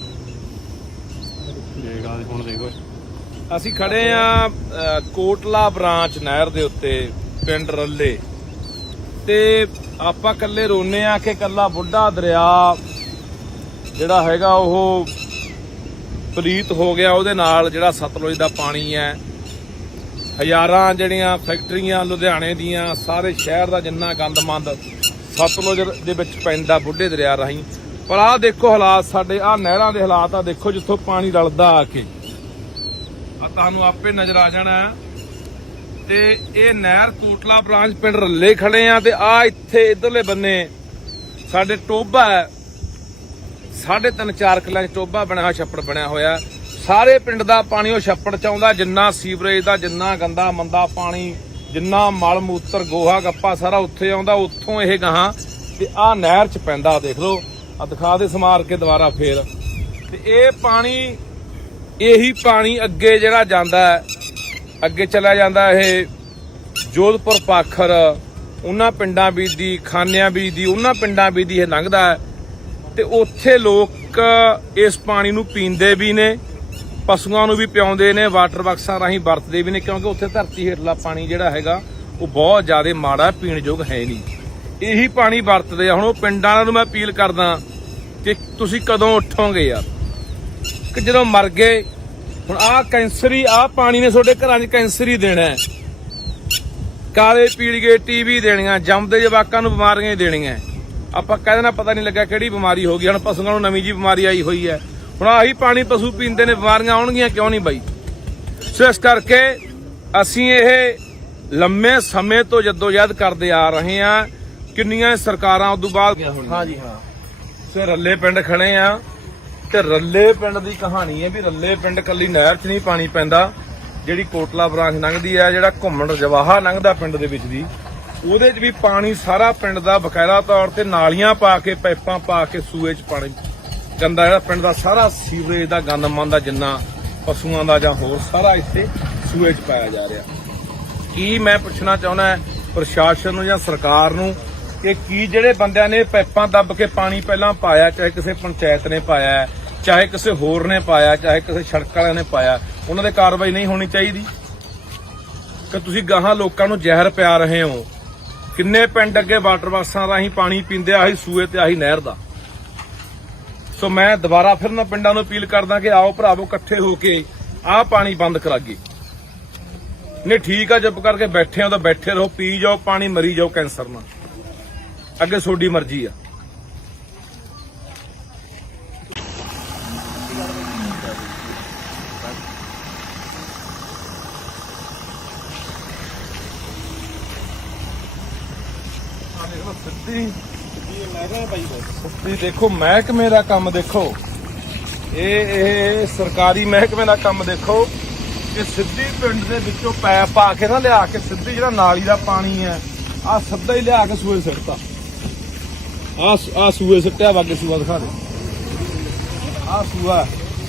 ਹੁਣ ਦੇਖੋ ਅਸੀਂ ਖੜੇ ਆ ਕੋਟਲਾ ਬ੍ਰਾਂਚ ਨਹਿਰ ਦੇ ਉੱਤੇ, ਪਿੰਡ ਰੱਲੇ, ਤੇ ਆਪਾਂ ਕੱਲੇ ਰੋਨੇ ਆ ਕਿ ਕੱਲਾ ਬੁੱਢਾ ਦਰਿਆ ਜਿਹੜਾ ਹੈਗਾ ਉਹ ਪਲੀਤ ਹੋ ਗਿਆ, ਉਹਦੇ ਨਾਲ ਜਿਹੜਾ ਸਤਲੁਜ ਦਾ ਪਾਣੀ ਹੈ। ਹਜ਼ਾਰਾਂ ਜਿਹੜੀਆਂ ਫੈਕਟਰੀਆਂ ਲੁਧਿਆਣੇ ਦੀਆਂ, ਸਾਰੇ ਸ਼ਹਿਰ ਦਾ ਜਿੰਨਾ ਗੰਦਮੰਦ ਸਤਲੁਜ ਦੇ ਵਿੱਚ ਪੈਂਦਾ ਬੁੱਢੇ ਦਰਿਆ ਰਾਹੀਂ। ਪਰ ਆਹ ਦੇਖੋ ਹਾਲਾਤ ਸਾਡੇ, ਆਹ ਨਹਿਰਾਂ ਦੇ ਹਾਲਾਤ ਆ ਦੇਖੋ, ਜਿੱਥੋਂ ਪਾਣੀ ਰਲਦਾ ਆ ਕੇ ਆ ਤੁਹਾਨੂੰ ਆਪੇ ਨਜ਼ਰ ਆ ਜਾਣਾ। ਤੇ ਇਹ ਨਹਿਰ ਕੋਟਲਾ ਬ੍ਰਾਂਚ ਪਿੰਡ ਰੱਲੇ ਖੜੇ ਆ, ਤੇ ਆ ਇੱਥੇ ਇਧਰਲੇ ਬੰਨੇ ਸਾਡੇ ਟੋਭਾ ਹੈ, 3.5-4 ਕਿੱਲਿਆਂ 'ਚ ਟੋਭਾ ਬਣਿਆ ਹੋਇਆ, ਛੱਪੜ ਬਣਿਆ ਹੋਇਆ। ਸਾਰੇ ਪਿੰਡ ਦਾ ਪਾਣੀ ਉਹ ਛੱਪੜ 'ਚ ਆਉਂਦਾ, ਜਿੰਨਾ ਸੀਵਰੇਜ ਦਾ, ਜਿੰਨਾ ਗੰਦਾ ਮੰਦਾ ਪਾਣੀ, ਜਿੰਨਾ ਮਲ ਮੂਤਰ ਗੋਹਾ ਗੱਪਾ ਸਾਰਾ ਉੱਥੇ ਆਉਂਦਾ। ਉੱਥੋਂ ਇਹ ਗਾਹਾਂ ਤੇ ਆਹ ਨਹਿਰ 'ਚ ਪੈਂਦਾ। ਦੇਖ ਲਓ, ਆ ਦਿਖਾ ਦੇ ਸਮਾਰ ਕੇ ਦੁਬਾਰਾ ਫੇਰ। ਤੇ ਇਹ ਪਾਣੀ, ਇਹੀ ਪਾਣੀ ਅੱਗੇ ਜਿਹੜਾ ਜਾਂਦਾ ਹੈ, ਅੱਗੇ ਚਲਾ ਜਾਂਦਾ ਇਹ ਜੋਧਪੁਰ ਪਾਖਰ, ਉਹਨਾਂ ਪਿੰਡਾਂ ਬੀਜਦੀ, ਖਾਨਿਆਂ ਬੀਜਦੀ, ਉਹਨਾਂ ਪਿੰਡਾਂ ਬੀਜਦੀ ਇਹ ਲੰਘਦਾ ਹੈ। ਤੇ ਉੱਥੇ ਲੋਕ ਇਸ ਪਾਣੀ ਨੂੰ ਪੀਂਦੇ ਵੀ ਨੇ, ਪਸ਼ੂਆਂ ਨੂੰ ਵੀ ਪਿਆਉਂਦੇ ਨੇ, ਵਾਟਰ ਬਾਕਸਾਂ ਰਾਹੀਂ ਵਰਤਦੇ ਵੀ ਨੇ, ਕਿਉਂਕਿ ਉੱਥੇ ਧਰਤੀ ਹੇਠਲਾ ਪਾਣੀ ਜਿਹੜਾ ਹੈਗਾ ਉਹ ਬਹੁਤ ਜ਼ਿਆਦਾ ਮਾੜਾ, ਪੀਣ ਯੋਗ ਹੈ ਨਹੀਂ। ਇਹੀ ਪਾਣੀ ਵਰਤਦੇ ਆ। ਹੁਣ ਉਹ ਪਿੰਡਾਂ ਵਾਲਿਆਂ ਨੂੰ ਮੈਂ ਅਪੀਲ ਕਰਦਾ ਕਿ ਤੁਸੀਂ ਕਦੋਂ ਉੱਠੋਗੇ ਯਾਰ, ਕਿ ਜਦੋਂ ਮਰ ਗਏ। ਹੁਣ ਆਹ ਕੈਂਸਰੀ, ਆਹ ਪਾਣੀ ਨੇ ਤੁਹਾਡੇ ਘਰਾਂ 'ਚ ਕੈਂਸਰ ਹੀ ਦੇਣਾ ਹੈ, ਕਾਲੇ ਪੀਲੀਏ, ਟੀਵੀ ਦੇਣੀਆਂ, ਜੰਮਦੇ ਜਵਾਕਾਂ ਨੂੰ ਬਿਮਾਰੀਆਂ ਹੀ ਦੇਣੀਆਂ। ਆਪਾਂ ਕਹਿ ਦੇਣਾ ਪਤਾ ਨਹੀਂ ਲੱਗਾ ਕਿਹੜੀ ਬਿਮਾਰੀ ਹੋ ਗਈ। ਹੁਣ ਪਸ਼ੂਆਂ ਨੂੰ ਨਵੀਂ ਜੀ ਬਿਮਾਰੀ ਆਈ ਹੋਈ ਹੈ। ਹੁਣ ਆਹੀ ਪਾਣੀ ਪਸ਼ੂ ਪੀਂਦੇ ਨੇ, ਬਿਮਾਰੀਆਂ ਆਉਣਗੀਆਂ ਕਿਉਂ ਨਹੀਂ ਬਾਈ। ਸੋ ਇਸ ਕਰਕੇ ਅਸੀਂ ਇਹ ਲੰਮੇ ਸਮੇਂ ਤੋਂ ਜਦੋਜਹਿਦ ਕਰਦੇ ਆ ਰਹੇ ਹਾਂ। ਕਿੰਨੀਆਂ ਸਰਕਾਰਾਂ ਉਦੋਂ ਬਾਅਦ। ਹਾਂਜੀ ਹਾਂ। ਸੋ ਰੱਲੇ ਪਿੰਡ ਖੜੇ ਆ, ਤੇ ਰੱਲੇ ਪਿੰਡ ਦੀ ਕਹਾਣੀ ਹੈ ਵੀ ਰੱਲੇ ਪਿੰਡ ਕੱਲੀ ਨਹਿਰ 'ਚ ਨਹੀਂ ਪਾਣੀ ਪੈਂਦਾ, ਜਿਹੜੀ ਕੋਟਲਾ ਬ੍ਰਾਂਚ ਲੰਘਦੀ ਹੈ, ਜਿਹੜਾ ਘੁੰਮਣ ਰਜਵਾਹਾ ਲੰਘਦਾ ਪਿੰਡ ਦੇ ਵਿੱਚ ਦੀ, ਉਹਦੇ 'ਚ ਵੀ ਪਾਣੀ ਸਾਰਾ ਪਿੰਡ ਦਾ ਬਕਾਇਦਾ ਤੌਰ ਤੇ ਨਾਲੀਆਂ ਪਾ ਕੇ, ਪਾਈਪਾਂ ਪਾ ਕੇ ਸੂਏ 'ਚ ਪਾਣੀ ਗੰਦਾ, ਜਿਹੜਾ ਪਿੰਡ ਦਾ ਸਾਰਾ ਸੀਵਰੇਜ ਦਾ ਗੰਦ ਮੰਦਾ, ਜਿੰਨਾ ਪਸ਼ੂਆਂ ਦਾ ਜਾਂ ਹੋਰ ਸਾਰਾ ਇੱਥੇ ਸੂਏ 'ਚ ਪਾਇਆ ਜਾ ਰਿਹਾ। ਕੀ ਮੈਂ ਪੁੱਛਣਾ ਚਾਹੁੰਦਾ ਪ੍ਰਸ਼ਾਸਨ ਨੂੰ ਜਾਂ ਸਰਕਾਰ ਨੂੰ ਕਿ ਕੀ ਜਿਹੜੇ ਬੰਦਿਆਂ ਨੇ ਪਾਈਪਾਂ ਦੱਬ ਕੇ ਪਾਣੀ ਪਹਿਲਾਂ ਪਾਇਆ, ਚਾਹੇ ਕਿਸੇ ਪੰਚਾਇਤ ਨੇ ਪਾਇਆ, ਚਾਹੇ ਕਿਸੇ ਹੋਰ ਨੇ ਪਾਇਆ, ਚਾਹੇ ਕਿਸੇ ਸੜਕ ਵਾਲਿਆਂ ਨੇ ਪਾਇਆ, ਉਹਨਾਂ ਦੇ ਕਾਰਵਾਈ ਨਹੀਂ ਹੋਣੀ ਚਾਹੀਦੀ? ਕਿ ਤੁਸੀਂ ਗਾਹਾਂ ਲੋਕਾਂ ਨੂੰ ਜ਼ਹਿਰ ਪਿਆ ਰਹੇ ਹੋ। ਕਿੰਨੇ ਪਿੰਡ ਅੱਗੇ ਵਾਟਰ ਬਾਕਸਾਂ ਰਾਹੀਂ ਪਾਣੀ ਪੀਂਦੇ, ਆਹੀ ਸੂਏ ਤੇ ਆਹੀ ਨਹਿਰ ਦਾ। ਸੋ ਮੈਂ ਦੁਬਾਰਾ ਫਿਰ ਨਾ ਪਿੰਡਾਂ ਨੂੰ ਅਪੀਲ ਕਰਦਾ ਕਿ ਆਓ ਭਰਾਵੋ, ਇਕੱਠੇ ਹੋ ਕੇ ਆਹ ਪਾਣੀ ਬੰਦ ਕਰਾਈਏ। ਨਹੀਂ ਠੀਕ ਆ, ਚੁੱਪ ਕਰਕੇ ਬੈਠੇ ਹੋ ਤਾਂ ਬੈਠੇ ਰਹੋ, ਪੀ ਜਾਓ ਪਾਣੀ, ਮਰੀ ਜਾਓ ਕੈਂਸਰ ਨਾਲ, ਅੱਗੇ ਤੁਹਾਡੀ ਮਰਜ਼ੀ ਆ। ਸਿੱਧੀ ਸਿੱਧੀ ਦੇਖੋ ਮਹਿਕਮੇ ਦਾ ਕੰਮ ਦੇਖੋ, ਇਹ ਸਰਕਾਰੀ ਮਹਿਕਮੇ ਦਾ ਕੰਮ ਦੇਖੋ ਕਿ ਸਿੱਧੀ ਪਿੰਡ ਦੇ ਵਿੱਚੋਂ ਪੈਪ ਪਾ ਕੇ ਨਾ ਲਿਆ ਕੇ ਸਿੱਧੀ ਜਿਹੜਾ ਨਾਲੀ ਦਾ ਪਾਣੀ ਹੈ ਆ ਸਿੱਧਾ ਹੀ ਲਿਆ ਕੇ ਸੂਏ ਸਿੱਟਤਾ। ਆ ਸੂਏ ਸਿੱਟਿਆ ਵਾਗੇ ਸੂਆ ਦਿਖਾ ਦੇ, ਆ ਸੂਆ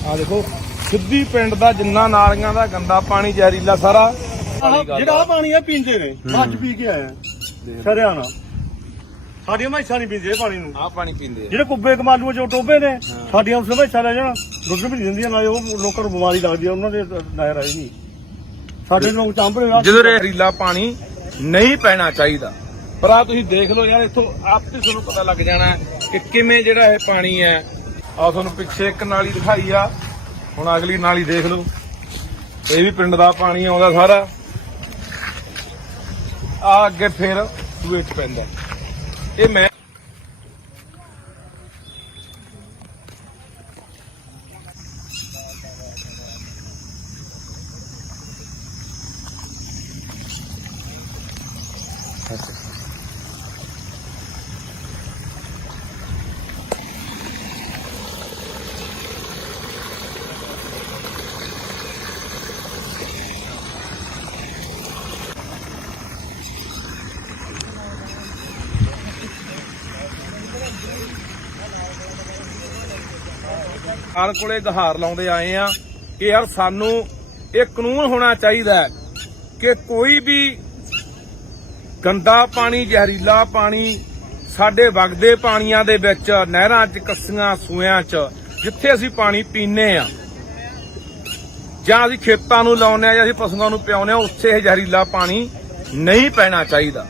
ਆ ਦੇਖੋ ਸਿੱਧੀ ਪਿੰਡ ਦਾ ਜਿੰਨਾ ਨਾਲੀਆਂ ਦਾ ਗੰਦਾ ਪਾਣੀ ਜ਼ਹਿਰੀਲਾ ਸਾਰਾ ਜਿਹੜਾ ਆਹ ਪਾਣੀ ਆ ਪੀਂਦੇ ਨੇ ਅੱਜ ਪੀ ਕੇ ਆਇਆ ਹਰਿਆਣਾ। ਸਾਡੀਆਂ ਮੈਸਾਂ ਨਹੀਂ ਪੀਂਦੇ ਇਹ ਪਾਣੀ ਨੂੰ। ਆ ਪਾਣੀ ਪੀਂਦੇ ਆ ਜਿਹੜੇ ਕੁੱਬੇ ਕਮਾਲੂ ਜੋ ਟੋਬੇ ਨੇ ਸਾਡੀਆਂ ਉਸ ਮੈਸਾਂ ਲੈ ਜਾਣ ਦੁੱਧ ਵੀ ਨਹੀਂ ਦਿੰਦੀਆਂ, ਨਾ ਉਹ ਲੋਕਾਂ ਨੂੰ ਬਿਮਾਰੀ ਲੱਗਦੀ ਆ ਉਹਨਾਂ ਦੇ ਨਹਿਰ ਆਈ ਨਹੀਂ। ਸਾਡੇ ਲੋਕ ਚਾਂਭਲੇ ਜਦੋਂ ਜ਼ਹਿਰੀਲਾ ਪਾਣੀ ਨਹੀਂ ਪੈਣਾ ਚਾਹੀਦਾ। ਪਰ ਆ ਤੁਸੀਂ ਦੇਖ ਲਓ ਯਾਰ, ਇੱਥੋਂ ਆਪੇ ਤੁਹਾਨੂੰ ਪਤਾ ਲੱਗ ਜਾਣਾ ਕਿ ਕਿਵੇਂ ਜਿਹੜਾ ਇਹ ਪਾਣੀ ਹੈ। ਆ ਤੁਹਾਨੂੰ ਪਿੱਛੇ ਇੱਕ ਨਾਲੀ ਦਿਖਾਈ ਆ, ਹੁਣ ਅਗਲੀ ਨਾਲੀ ਦੇਖ ਲਓ, ਇਹ ਵੀ ਪਿੰਡ ਦਾ ਪਾਣੀ ਆਉਂਦਾ ਸਾਰਾ। ਆ ਅੱਗੇ ਫਿਰ ਸੂਏ ਚ ਪੈਂਦਾ। ਇਹ ਮੈਂ ਸਰਕਾਰ ਕੋਲੇ ਗੁਹਾਰ ਲਾਉਂਦੇ ਆਏ ਆ ਕਿ ਯਾਰ ਸਾਨੂੰ ਇਹ ਕਾਨੂੰਨ ਹੋਣਾ ਚਾਹੀਦਾ ਹੈ ਕਿ ਕੋਈ ਵੀ ਗੰਦਾ ਪਾਣੀ ਜ਼ਹਿਰੀਲਾ ਪਾਣੀ ਸਾਡੇ ਵਗਦੇ ਪਾਣੀਆਂ ਦੇ ਵਿੱਚ ਨਹਿਰਾਂ 'ਚ ਕੱਸੀਆਂ ਸੂਇਆਂ 'ਚ ਜਿੱਥੇ ਅਸੀਂ ਪਾਣੀ ਪੀਂਦੇ ਆ ਜਾਂ ਅਸੀਂ ਖੇਤਾਂ ਨੂੰ ਲਾਉਂਦੇ ਆ ਜਾਂ ਅਸੀਂ ਪਸ਼ੂਆਂ ਨੂੰ ਪਿਆਉਂਦੇ ਆ ਉੱਥੇ ਇਹ ਜ਼ਹਿਰੀਲਾ ਪਾਣੀ ਨਹੀਂ ਪੈਣਾ ਚਾਹੀਦਾ।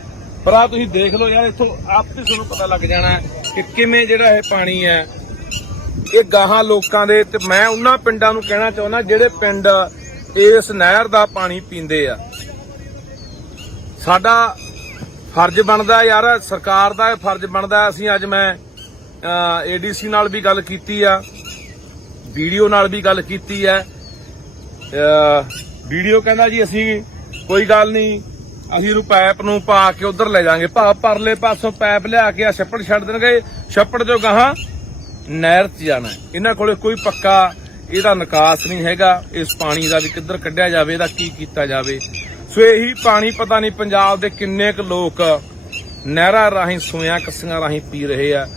ਪਰ ਆ ਤੁਸੀਂ ਦੇਖ ਲਓ ਯਾਰ, ਇੱਥੋਂ ਆਪੇ ਤੁਹਾਨੂੰ ਪਤਾ ਲੱਗ ਜਾਣਾ ਕਿ ਕਿਵੇਂ ਜਿਹੜਾ ਇਹ ਪਾਣੀ ਹੈ ਇਹ ਗਾਹਾਂ ਲੋਕਾਂ ਦੇ। ਤੇ ਮੈਂ ਉਹਨਾਂ ਪਿੰਡਾਂ ਨੂੰ ਕਹਿਣਾ ਚਾਹੁੰਦਾ ਜਿਹੜੇ ਪਿੰਡ ਇਸ ਨਹਿਰ ਦਾ ਪਾਣੀ ਪੀਂਦੇ ਆ, ਸਾਡਾ ਫਰਜ਼ ਬਣਦਾ ਯਾਰ, ਸਰਕਾਰ ਦਾ ਇਹ ਫਰਜ਼ ਬਣਦਾ। ਅਸੀਂ ਅੱਜ ਮੈਂ ਏਡੀਸੀ ਨਾਲ ਵੀ ਗੱਲ ਕੀਤੀ ਆ, ਵੀਡੀਓ ਨਾਲ ਵੀ ਗੱਲ ਕੀਤੀ ਹੈ। ਵੀਡੀਓ ਕਹਿੰਦਾ ਜੀ ਅਸੀਂ ਕੋਈ ਗੱਲ ਨਹੀਂ, ਅਸੀਂ ਇਹਨੂੰ ਪਾਈਪ ਨੂੰ ਪਾ ਕੇ ਉਧਰ ਲੈ ਜਾਾਂਗੇ, ਪਰਲੇ ਪਾਸੋਂ ਪਾਈਪ ਲਿਆ ਕੇ ਆ ਛੱਪੜ ਛੱਡ ਦੇਣਗੇ, ਛੱਪੜ ਜੋ ਗਾਹਾਂ ਨਹਿਰ 'ਚ ਜਾਣਾ। ਇਹਨਾਂ ਕੋਲੇ ਕੋਈ ਪੱਕਾ ਇਹਦਾ ਨਿਕਾਸ ਨਹੀਂ ਹੈਗਾ ਇਸ ਪਾਣੀ ਦਾ, ਵੀ ਕਿੱਧਰ ਕੱਢਿਆ ਜਾਵੇ, ਇਹਦਾ ਕੀ ਕੀਤਾ ਜਾਵੇ। ਸੋ ਇਹੀ ਪਾਣੀ ਪਤਾ ਨਹੀਂ ਪੰਜਾਬ ਦੇ ਕਿੰਨੇ ਕੁ ਲੋਕ ਨਹਿਰਾਂ ਰਾਹੀਂ ਸੂਇਆਂ ਕੱਸੀਆਂ ਰਾਹੀਂ ਪੀ ਰਹੇ ਆ।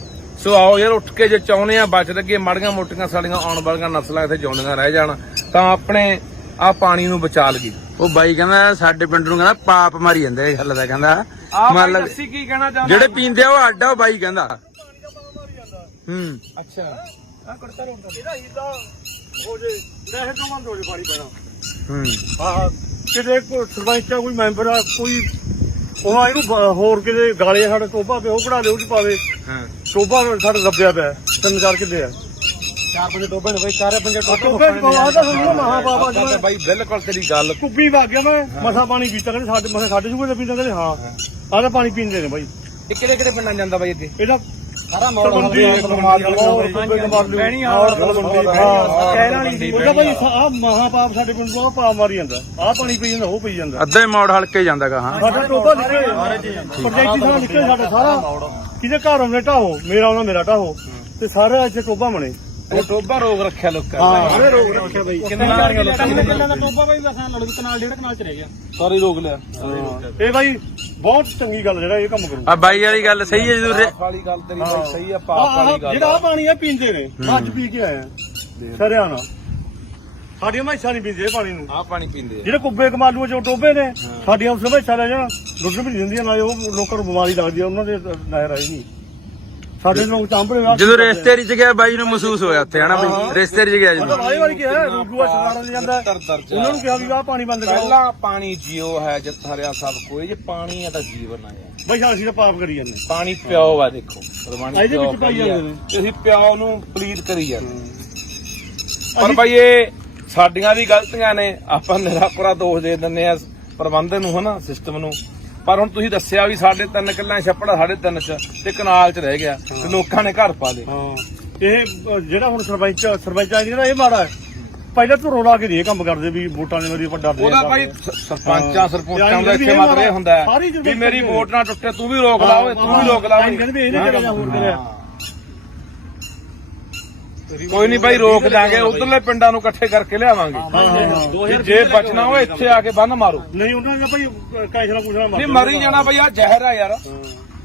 ਸੋ ਆਓ ਯਾਰ ਉੱਠ ਕੇ ਜੇ ਚਾਹੁੰਦੇ ਆ ਬਚ ਲੱਗੇ, ਮਾੜੀਆਂ ਮੋਟੀਆਂ ਸਾਡੀਆਂ ਆਉਣ ਵਾਲੀਆਂ ਨਸਲਾਂ ਇੱਥੇ ਜਿਉਂਦੀਆਂ ਰਹਿ ਜਾਣ ਤਾਂ ਆਪਣੇ ਆ ਪਾਣੀ ਨੂੰ ਬਚਾ ਲਈਏ। ਉਹ ਬਾਈ ਕਹਿੰਦਾ ਸਾਡੇ ਪਿੰਡ ਨੂੰ ਕਹਿੰਦਾ ਪਾਪ ਮਾਰੀ ਜਾਂਦੇ ਇਹ ਗੱਲ ਦਾ, ਕਹਿੰਦਾ ਮੰਨ ਲਓ ਅਸੀਂ ਕੀ ਕਹਿਣਾ ਚਾਹੁੰਦੇ ਜਿਹੜੇ ਪੀਂਦੇ ਆ ਉਹ ਅੱਡ ਆ, ਉਹ ਬਾਈ ਕਹਿੰਦਾ। ਅੱਛਾ ਆ ਕਰਤਾ ਰੋਂਦਾ ਇਹਦਾ ਹੀਲਾ ਹੋ ਜੇ ਪੈਸੇ ਤੋਂ ਬੰਦ ਹੋ ਜੇ ਪਾਣੀ ਪੈਣਾ। ਆਹ ਕਿਤੇ ਕੋਈ ਸਰਪੰਚ ਆ ਕੋਈ ਮੈਂਬਰ ਆ ਕੋਈ ਉਹਨਾਂ ਇਹਨੂੰ ਹੋਰ ਕਿਤੇ ਗਾਲੇ ਸਾਡੇ ਟੋਬਾ ਪਿਆ ਉਹ ਕਢਾ ਦੇ ਉਹ ਚ ਪਾਵੇ। ਟੋਬਾ ਸਾਡੇ ਦੱਬਿਆ ਪਿਆ 3-4 ਕਿੱਲੇ ਆ, 4-5 ਟੋਬੇ ਨੇ ਬਾਈ, 4-5 ਟੋਬੇ ਮਹਾ ਬਾਬਾ ਜੀ ਬਾਈ ਬਿਲਕੁਲ ਤੇਰੀ ਗੱਲ ਕੁੱਬੀ ਵਗ ਗਿਆ। ਮੈਂ ਮਸਾ ਪਾਣੀ ਪੀਤਾ, ਕਹਿੰਦੇ ਸਾਡੇ ਜੂਗੇ ਪੀਂਦਾ, ਕਹਿੰਦੇ ਹਾਂ ਆਹ ਤਾਂ ਪਾਣੀ ਪੀਂਦੇ ਨੇ ਬਾਈ। ਇਹ ਕਿਹੜੇ ਕਿਹੜੇ ਪਿੰਡਾਂ ਜਾਂਦਾ ਬਾਈ ਇੱਥੇ? ਇਹਦਾ ਸਾਰਾ ਉਹਦਾ ਭਾਈ ਆਹ ਮਹਾਪਾਪ ਸਾਡੇ ਪਿੰਡ ਤੋਂ ਪਾ ਮਾਰੀ ਜਾਂਦਾ, ਆਹ ਪਾਣੀ ਪੀ ਜਾਂਦਾ ਉਹ ਪੀ ਜਾਂਦਾ। ਅੱਧਾ ਹੀ ਮੋੜ ਹਲਕੇ ਜਾਂਦਾ ਗਾ। ਹਾਂ ਸਾਡਾ ਟੋਬਾ ਨਿਕਲੇ ਪ੍ਰੋਜੈਕਟ ਸਾਰਾ ਨਿਕਲੇ ਸਾਡਾ ਸਾਰਾ, ਕਿਤੇ ਘਰ ਆਉਂਦੇ ਢਾਹੋ, ਮੇਰਾ ਆਉਂਦਾ ਮੇਰਾ ਢਾਹੋ, ਤੇ ਸਾਰਾ ਇੱਥੇ ਟੋਬਾ ਬਣੇ। ਉਹ ਟੋਬਾ ਰੋਗ ਰੱਖਿਆ ਲੋਕਾਂ ਹਾਂ ਉਹਨੇ ਰੋਗ ਰੱਖਿਆ ਬਾਈ। ਕਿੰਨਾ ਦਾ ਟੋਬਾ ਬਾਈ ਵਸਾਂ ਲੜ ਕਨਾਲ 1.5 ਕਨਾਲ ਚ ਰਹਿ ਗਿਆ, ਸਾਰੀ ਰੋਗ ਲਿਆ। ਇਹ ਬਾਈ ਬਹੁਤ ਚੰਗੀ ਗੱਲ ਜਿਹੜਾ ਇਹ ਕੰਮ ਕਰੂ। ਆ ਬਾਈ ਵਾਲੀ ਗੱਲ ਸਹੀ ਹੈ ਜਦੋਂ ਵਾਲੀ ਗੱਲ ਤੇਰੀ ਬਾਈ ਸਹੀ ਆ, ਪਾਪ ਵਾਲੀ ਗੱਲ। ਜਿਹੜਾ ਆਹ ਪਾਣੀ ਆ ਪੀਂਦੇ ਨੇ ਅੱਜ ਪੀ ਕੇ ਆਇਆ ਹਰਿਆਣਾ। ਸਾਡੀਆਂ ਮੈਸਾਂ ਨਹੀਂ ਪੀਂਦੇ ਇਹ ਪਾਣੀ ਨੂੰ। ਆ ਪਾਣੀ ਪੀਂਦੇ ਆ ਜਿਹੜੇ ਕੁੱਬੇ ਕਮਾਲੂ ਜੋ ਟੋਬੇ ਨੇ ਸਾਡੀਆਂ ਉਸ ਮੈਸਾਂ ਲੈ ਜਾਣ ਦੁੱਧ ਵੀ ਨਹੀਂ ਦਿੰਦੀਆਂ, ਨਾ ਉਹ ਲੋਕਾਂ ਨੂੰ ਬਿਮਾਰੀ ਲੱਗਦੀ ਆ ਉਹਨਾਂ ਦੇ ਨਹਿਰ ਆਈ ਨਹੀਂ। ਸਾਡੇ ਲੋਕ ਚਾਂਭਲੇ ਜਦੋਂ ਰਿਸ਼ਤੇਰੀ ਚ ਗਿਆ ਬਾਈ ਨੂੰ ਮਹਿਸੂਸ ਹੋਇਆ ਉੱਥੇ ਹਨਾ ਬਾਈ, ਰਿਸ਼ਤੇਰੀ ਚ ਗਿਆ ਜਦੋਂ ਵਾਰੀ ਕਿਹਾ ਰੂਗੂਆ ਸਰਕਾਰਾਂ ਨੇ ਜਾਂਦਾ ਉਹਨਾਂ ਨੂੰ ਕਿਹਾ ਵੀ ਆਹ ਪਾਣੀ ਬੰਦ ਕਰੋ। ਪਹਿਲਾਂ ਪਾਣੀ ਜੀਓ ਹੈ ਜਿੱਤ ਹਰਿਆ ਸਭ ਕੋਈ, ਜੇ ਪਾਣੀ ਹੈ ਤਾਂ ਜੀਵਨ ਆ ਯਾਰ। ਬਈ ਅਸੀਂ ਤਾਂ ਪਾਪ ਕਰੀ ਜਾਂਦੇ, ਪਾਣੀ ਪਿਓ ਆ ਦੇਖੋ ਰਵਾਨੀ ਇਹਦੇ ਵਿੱਚ ਪਾਈ ਜਾਂਦੇ ਨੇ, ਤੇ ਅਸੀਂ ਪਿਓ ਨੂੰ ਪਲੀਤ ਕਰੀ ਜਾਂਦੇ। ਪਰ ਬਾਈ ਇਹ ਸਾਡੀਆਂ ਵੀ ਗਲਤੀਆਂ ਨੇ, ਆਪਾਂ ਨਿਰਾਪਰਾ ਦੋਸ਼ ਦੇ ਦਿੰਦੇ ਆ ਪ੍ਰਬੰਧਨ ਨੂੰ ਹਨਾ, ਸਿਸਟਮ ਨੂੰ। ਪਰ ਹੁਣ ਤੁਸੀਂ ਦੱਸਿਆ ਵੀ ਸਾਡੇ 3 ਕਿੱਲਿਆਂ ਛੱਪੜ 3.5 ਚ ਤੇ ਕਨਾਲ ਚ ਰਹਿ ਗਿਆ ਤੇ ਲੋਕਾਂ ਨੇ ਘਰ ਪਾ ਲਏ। ਹਾਂ ਇਹ ਜਿਹੜਾ ਹੁਣ ਸਰਪੰਚ ਜਿਹੜਾ ਇਹ ਮਾੜਾ ਹੈ, ਪਹਿਲਾਂ ਤੋਂ ਰੋਲਾ ਕੇ ਨਹੀਂ ਇਹ ਕੰਮ ਕਰਦੇ ਵੀ ਵੋਟਾਂ ਦੇ ਮੇਰੀ ਵੱਡਾ ਉਹਦਾ ਭਾਈ ਸਰਪੰਚਾਂ ਸਰਪੰਚਾਂ ਦਾ ਇੱਥੇ ਮਤਲਬ ਇਹ ਹੁੰਦਾ ਹੈ ਵੀ ਮੇਰੀ ਵੋਟ ਨਾ ਟੁੱਟੇ ਤੂੰ ਵੀ ਰੋਕ ਲਾ ਓਏ ਤੂੰ ਵੀ ਰੋਕ ਲਾ ਓਏ। ਕਹਿੰਦੇ ਵੀ ਇਹਨੇ ਕਰਿਆ ਹੋਰ ਕਰਿਆ। ਕੋਈ ਨਹੀਂ ਭਾਈ ਰੋਕ ਦਾਂਗੇ ਉਧਰਲੇ ਪਿੰਡਾਂ ਨੂੰ ਇਕੱਠੇ ਕਰਕੇ ਲਿਆਵਾਂਗੇ ਜੇ ਬਚਣਾ ਹੋਵੇ ਇੱਥੇ ਆ ਕੇ ਬੰਨ ਮਾਰੋ। ਨਹੀਂ ਉਹਨਾਂ ਦਾ ਭਾਈ ਕੈਸਲਾ ਕੁਛਲਾ ਨਹੀਂ ਮਰੀ ਜਾਣਾ ਭਾਈ ਆ ਜ਼ਹਿਰ ਆ ਯਾਰ।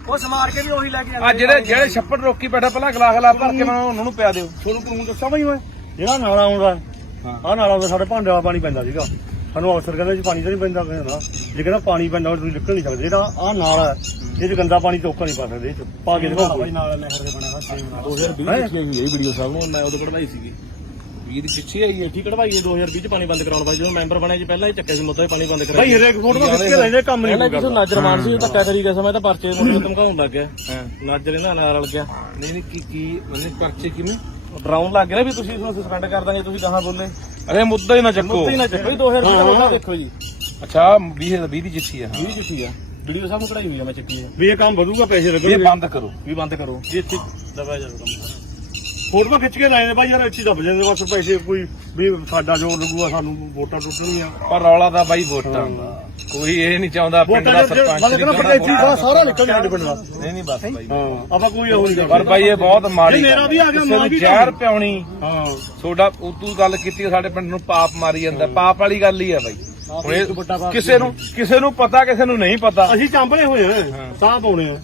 ਉਹ ਸਮਾਰ ਕੇ ਵੀ ਉਹੀ ਲੈ ਕੇ ਆ ਜਿਹੜੇ ਛੱਪੜ ਰੋਕੀ ਬੈਠਾ ਪਹਿਲਾਂ ਗਲਾਸ ਲਾ ਭਰ ਕੇ ਉਹਨਾਂ ਨੂੰ ਪਿਆ ਦਿਓ। ਤੁਹਾਨੂੰ ਕਾਨੂੰਨ ਦੱਸਾਂ ਭਾਈ ਓਏ ਜਿਹੜਾ ਨਾਲਾ ਆਉਂਦਾ ਆਹ ਨਾਲਾ ਆਉਂਦਾ ਸਾਡੇ ਭਾਂਡੇ ਵਾਲਾ ਪਾਣੀ ਪੈਂਦਾ ਸੀਗਾ ਸਾਨੂੰ ਅਫਸਰ ਕਹਿੰਦਾ ਜੀ ਪਾਣੀ ਤਾਂ ਨਹੀਂ ਪੈਂਦਾ ਕਹਿੰਦਾ ਜੇ ਕਹਿੰਦਾ ਪਾਣੀ ਪੈਂਦਾ ਤੁਸੀਂ ਨਿਕਲ ਨਹੀਂ ਸਕਦੇ ਜਿਹੜਾ ਆਹ ਨਾਲਾ ਹੈ ਇਹ ਚ ਗੰਦਾ ਪਾਣੀ ਟੋਕਾ ਨਹੀਂ ਪਾ ਸਕਦੇ ਇਹ ਚ ਪਾ ਕੇ ਦਿਖਾਓ ਭਾਈ ਨਾਲ ਨਹਿਰ ਦੇ ਬਣਿਆ ਹੋਇਆ 2020 ਚ ਆਈ ਇਹ ਵੀਡੀਓ ਸਾਹਿਬ ਨੂੰ ਮੈਂ ਉਦੋਂ ਕਢਵਾਈ ਸੀਗੀ 20 ਦੀ ਪਿੱਛੇ ਆਈ ਇੱਥੇ ਕਢਵਾਈ 2020 ਚ ਪਾਣੀ ਬੰਦ ਕਰਾਉਣ ਬਾਅਦ ਜਦੋਂ ਮੈਂਬਰ ਬਣਿਆ ਜੀ ਪਹਿਲਾਂ ਹੀ ਚੱਕਿਆ ਸੀ ਮੁੱਦਾ ਪਾਣੀ ਬੰਦ ਕਰਾਇਆ ਭਾਈ ਹਰੇਕ ਫੋਟੋ ਖਿੱਚ ਕੇ ਲੈਂਦੇ ਕੰਮ ਨਹੀਂ ਕਿਸੇ ਨਾਜਰਮਾਨ ਸੀ ਧੱਕਾ ਕਰੀ ਗਿਆ ਸਮੇਂ ਤਾਂ ਪਰਚੇ ਮੁੰਡੇ ਧਮਕਾਉਣ ਲੱਗ ਗਿਆ ਨਾਜਰ ਇਹਨਾਂ ਨਾਲ ਰਲ ਗਿਆ ਨਹੀਂ ਕੀ ਉਹਨੇ ਪਰਚੇ ਕਿਵੇਂ ਡਰਾਉਣ ਲੱਗ ਗਿਆ ਵੀ ਤੁਸੀਂ ਤੁਹਾਨੂੰ ਸਸਪੈਂਡ ਕਰ ਦਾਂਗੇ ਤੁਸੀਂ ਕਹਾਂ ਬੋਲੇ ਅਰੇ ਮੁੱਦਾ ਹੀ ਨਾ ਚੱਕੋ ਮੁੱਦਾ ਹੀ ਨਾ ਚੱਕੋ 2020 ਦਾ ਦੇਖੋ ਜੀ ਅੱਛਾ 20 ਦੀ ਚਿੱਠੀ ਆ 20 ਚਿੱਠੀ ਆ ਵੀਡੀਓ ਸਾਹਿਬ ਨੂੰ ਕਢਾਈ ਹੋਈ ਆ ਮੈਂ ਚੱਕੀ ਵੀ ਇਹ ਕੰਮ ਵਧੂਗਾ ਪੈਸੇ ਇਹ ਲੱਗਣਗੇ ਬੰਦ ਕਰੋ ਵੀ ਬੰਦ ਕਰੋ ਜੀ ਇੱਥੇ ਦਬਾਇਆ ਜਾਵੇ ਕੰਮ ਫੋਟੋ ਖਿੱਚ ਕੇ ਲਾਏ ਨੇ ਭਾਈ ਯਾਰ ਇੱਥੇ ਦੱਬ ਜਾਂਦੇ ਬਸ ਪੈਸੇ ਕੋਈ ਵੀ ਸਾਡਾ ਜੋ ਲੱਗੂਗਾ ਸਾਨੂੰ ਵੋਟਾਂ ਟੁੱਟਣੀਆਂ ਪਰ ਰੌਲਾ ਤਾਂ ਬਾਈ ਵੋਟਾਂ ਦਾ ਕੋਈ ਇਹ ਨਹੀਂ ਚਾਹੁੰਦਾ ਪਿੰਡ ਦਾ ਸਰਪੰਚ ਸਾਰਾ ਨਿਕਲ ਗਿਆ ਸਾਡੇ ਪਿੰਡ ਦਾ ਨਹੀਂ ਨਹੀਂ ਬਸ ਬਾਈ ਆਪਾਂ ਕੋਈ ਉਹ ਨਹੀਂ ਕਰਦੇ ਪਰ ਬਾਈ ਇਹ ਬਹੁਤ ਮਾੜੀ ਮੇਰਾ ਵੀ ਆ ਗਿਆ, ਕਿਸੇ ਨੂੰ ਮਾਂ ਵੀ ਜ਼ਹਿਰ ਪਿਆਉਣੀ ਹਾਂ ਤੁਹਾਡਾ ਤੂੰ ਗੱਲ ਕੀਤੀ ਸਾਡੇ ਪਿੰਡ ਨੂੰ ਪਾਪ ਮਾਰੀ ਜਾਂਦਾ ਪਾਪ ਵਾਲੀ ਗੱਲ ਹੀ ਆ ਬਾਈ ਹੁਣ ਇਹ ਕਿਸੇ ਨੂੰ ਪਤਾ ਕਿਸੇ ਨੂੰ ਨਹੀਂ ਪਤਾ ਅਸੀਂ ਚਾਂਬਲੇ ਹੋਏ ਆ ਸਾਹ ਪਾਉਣੇ ਆ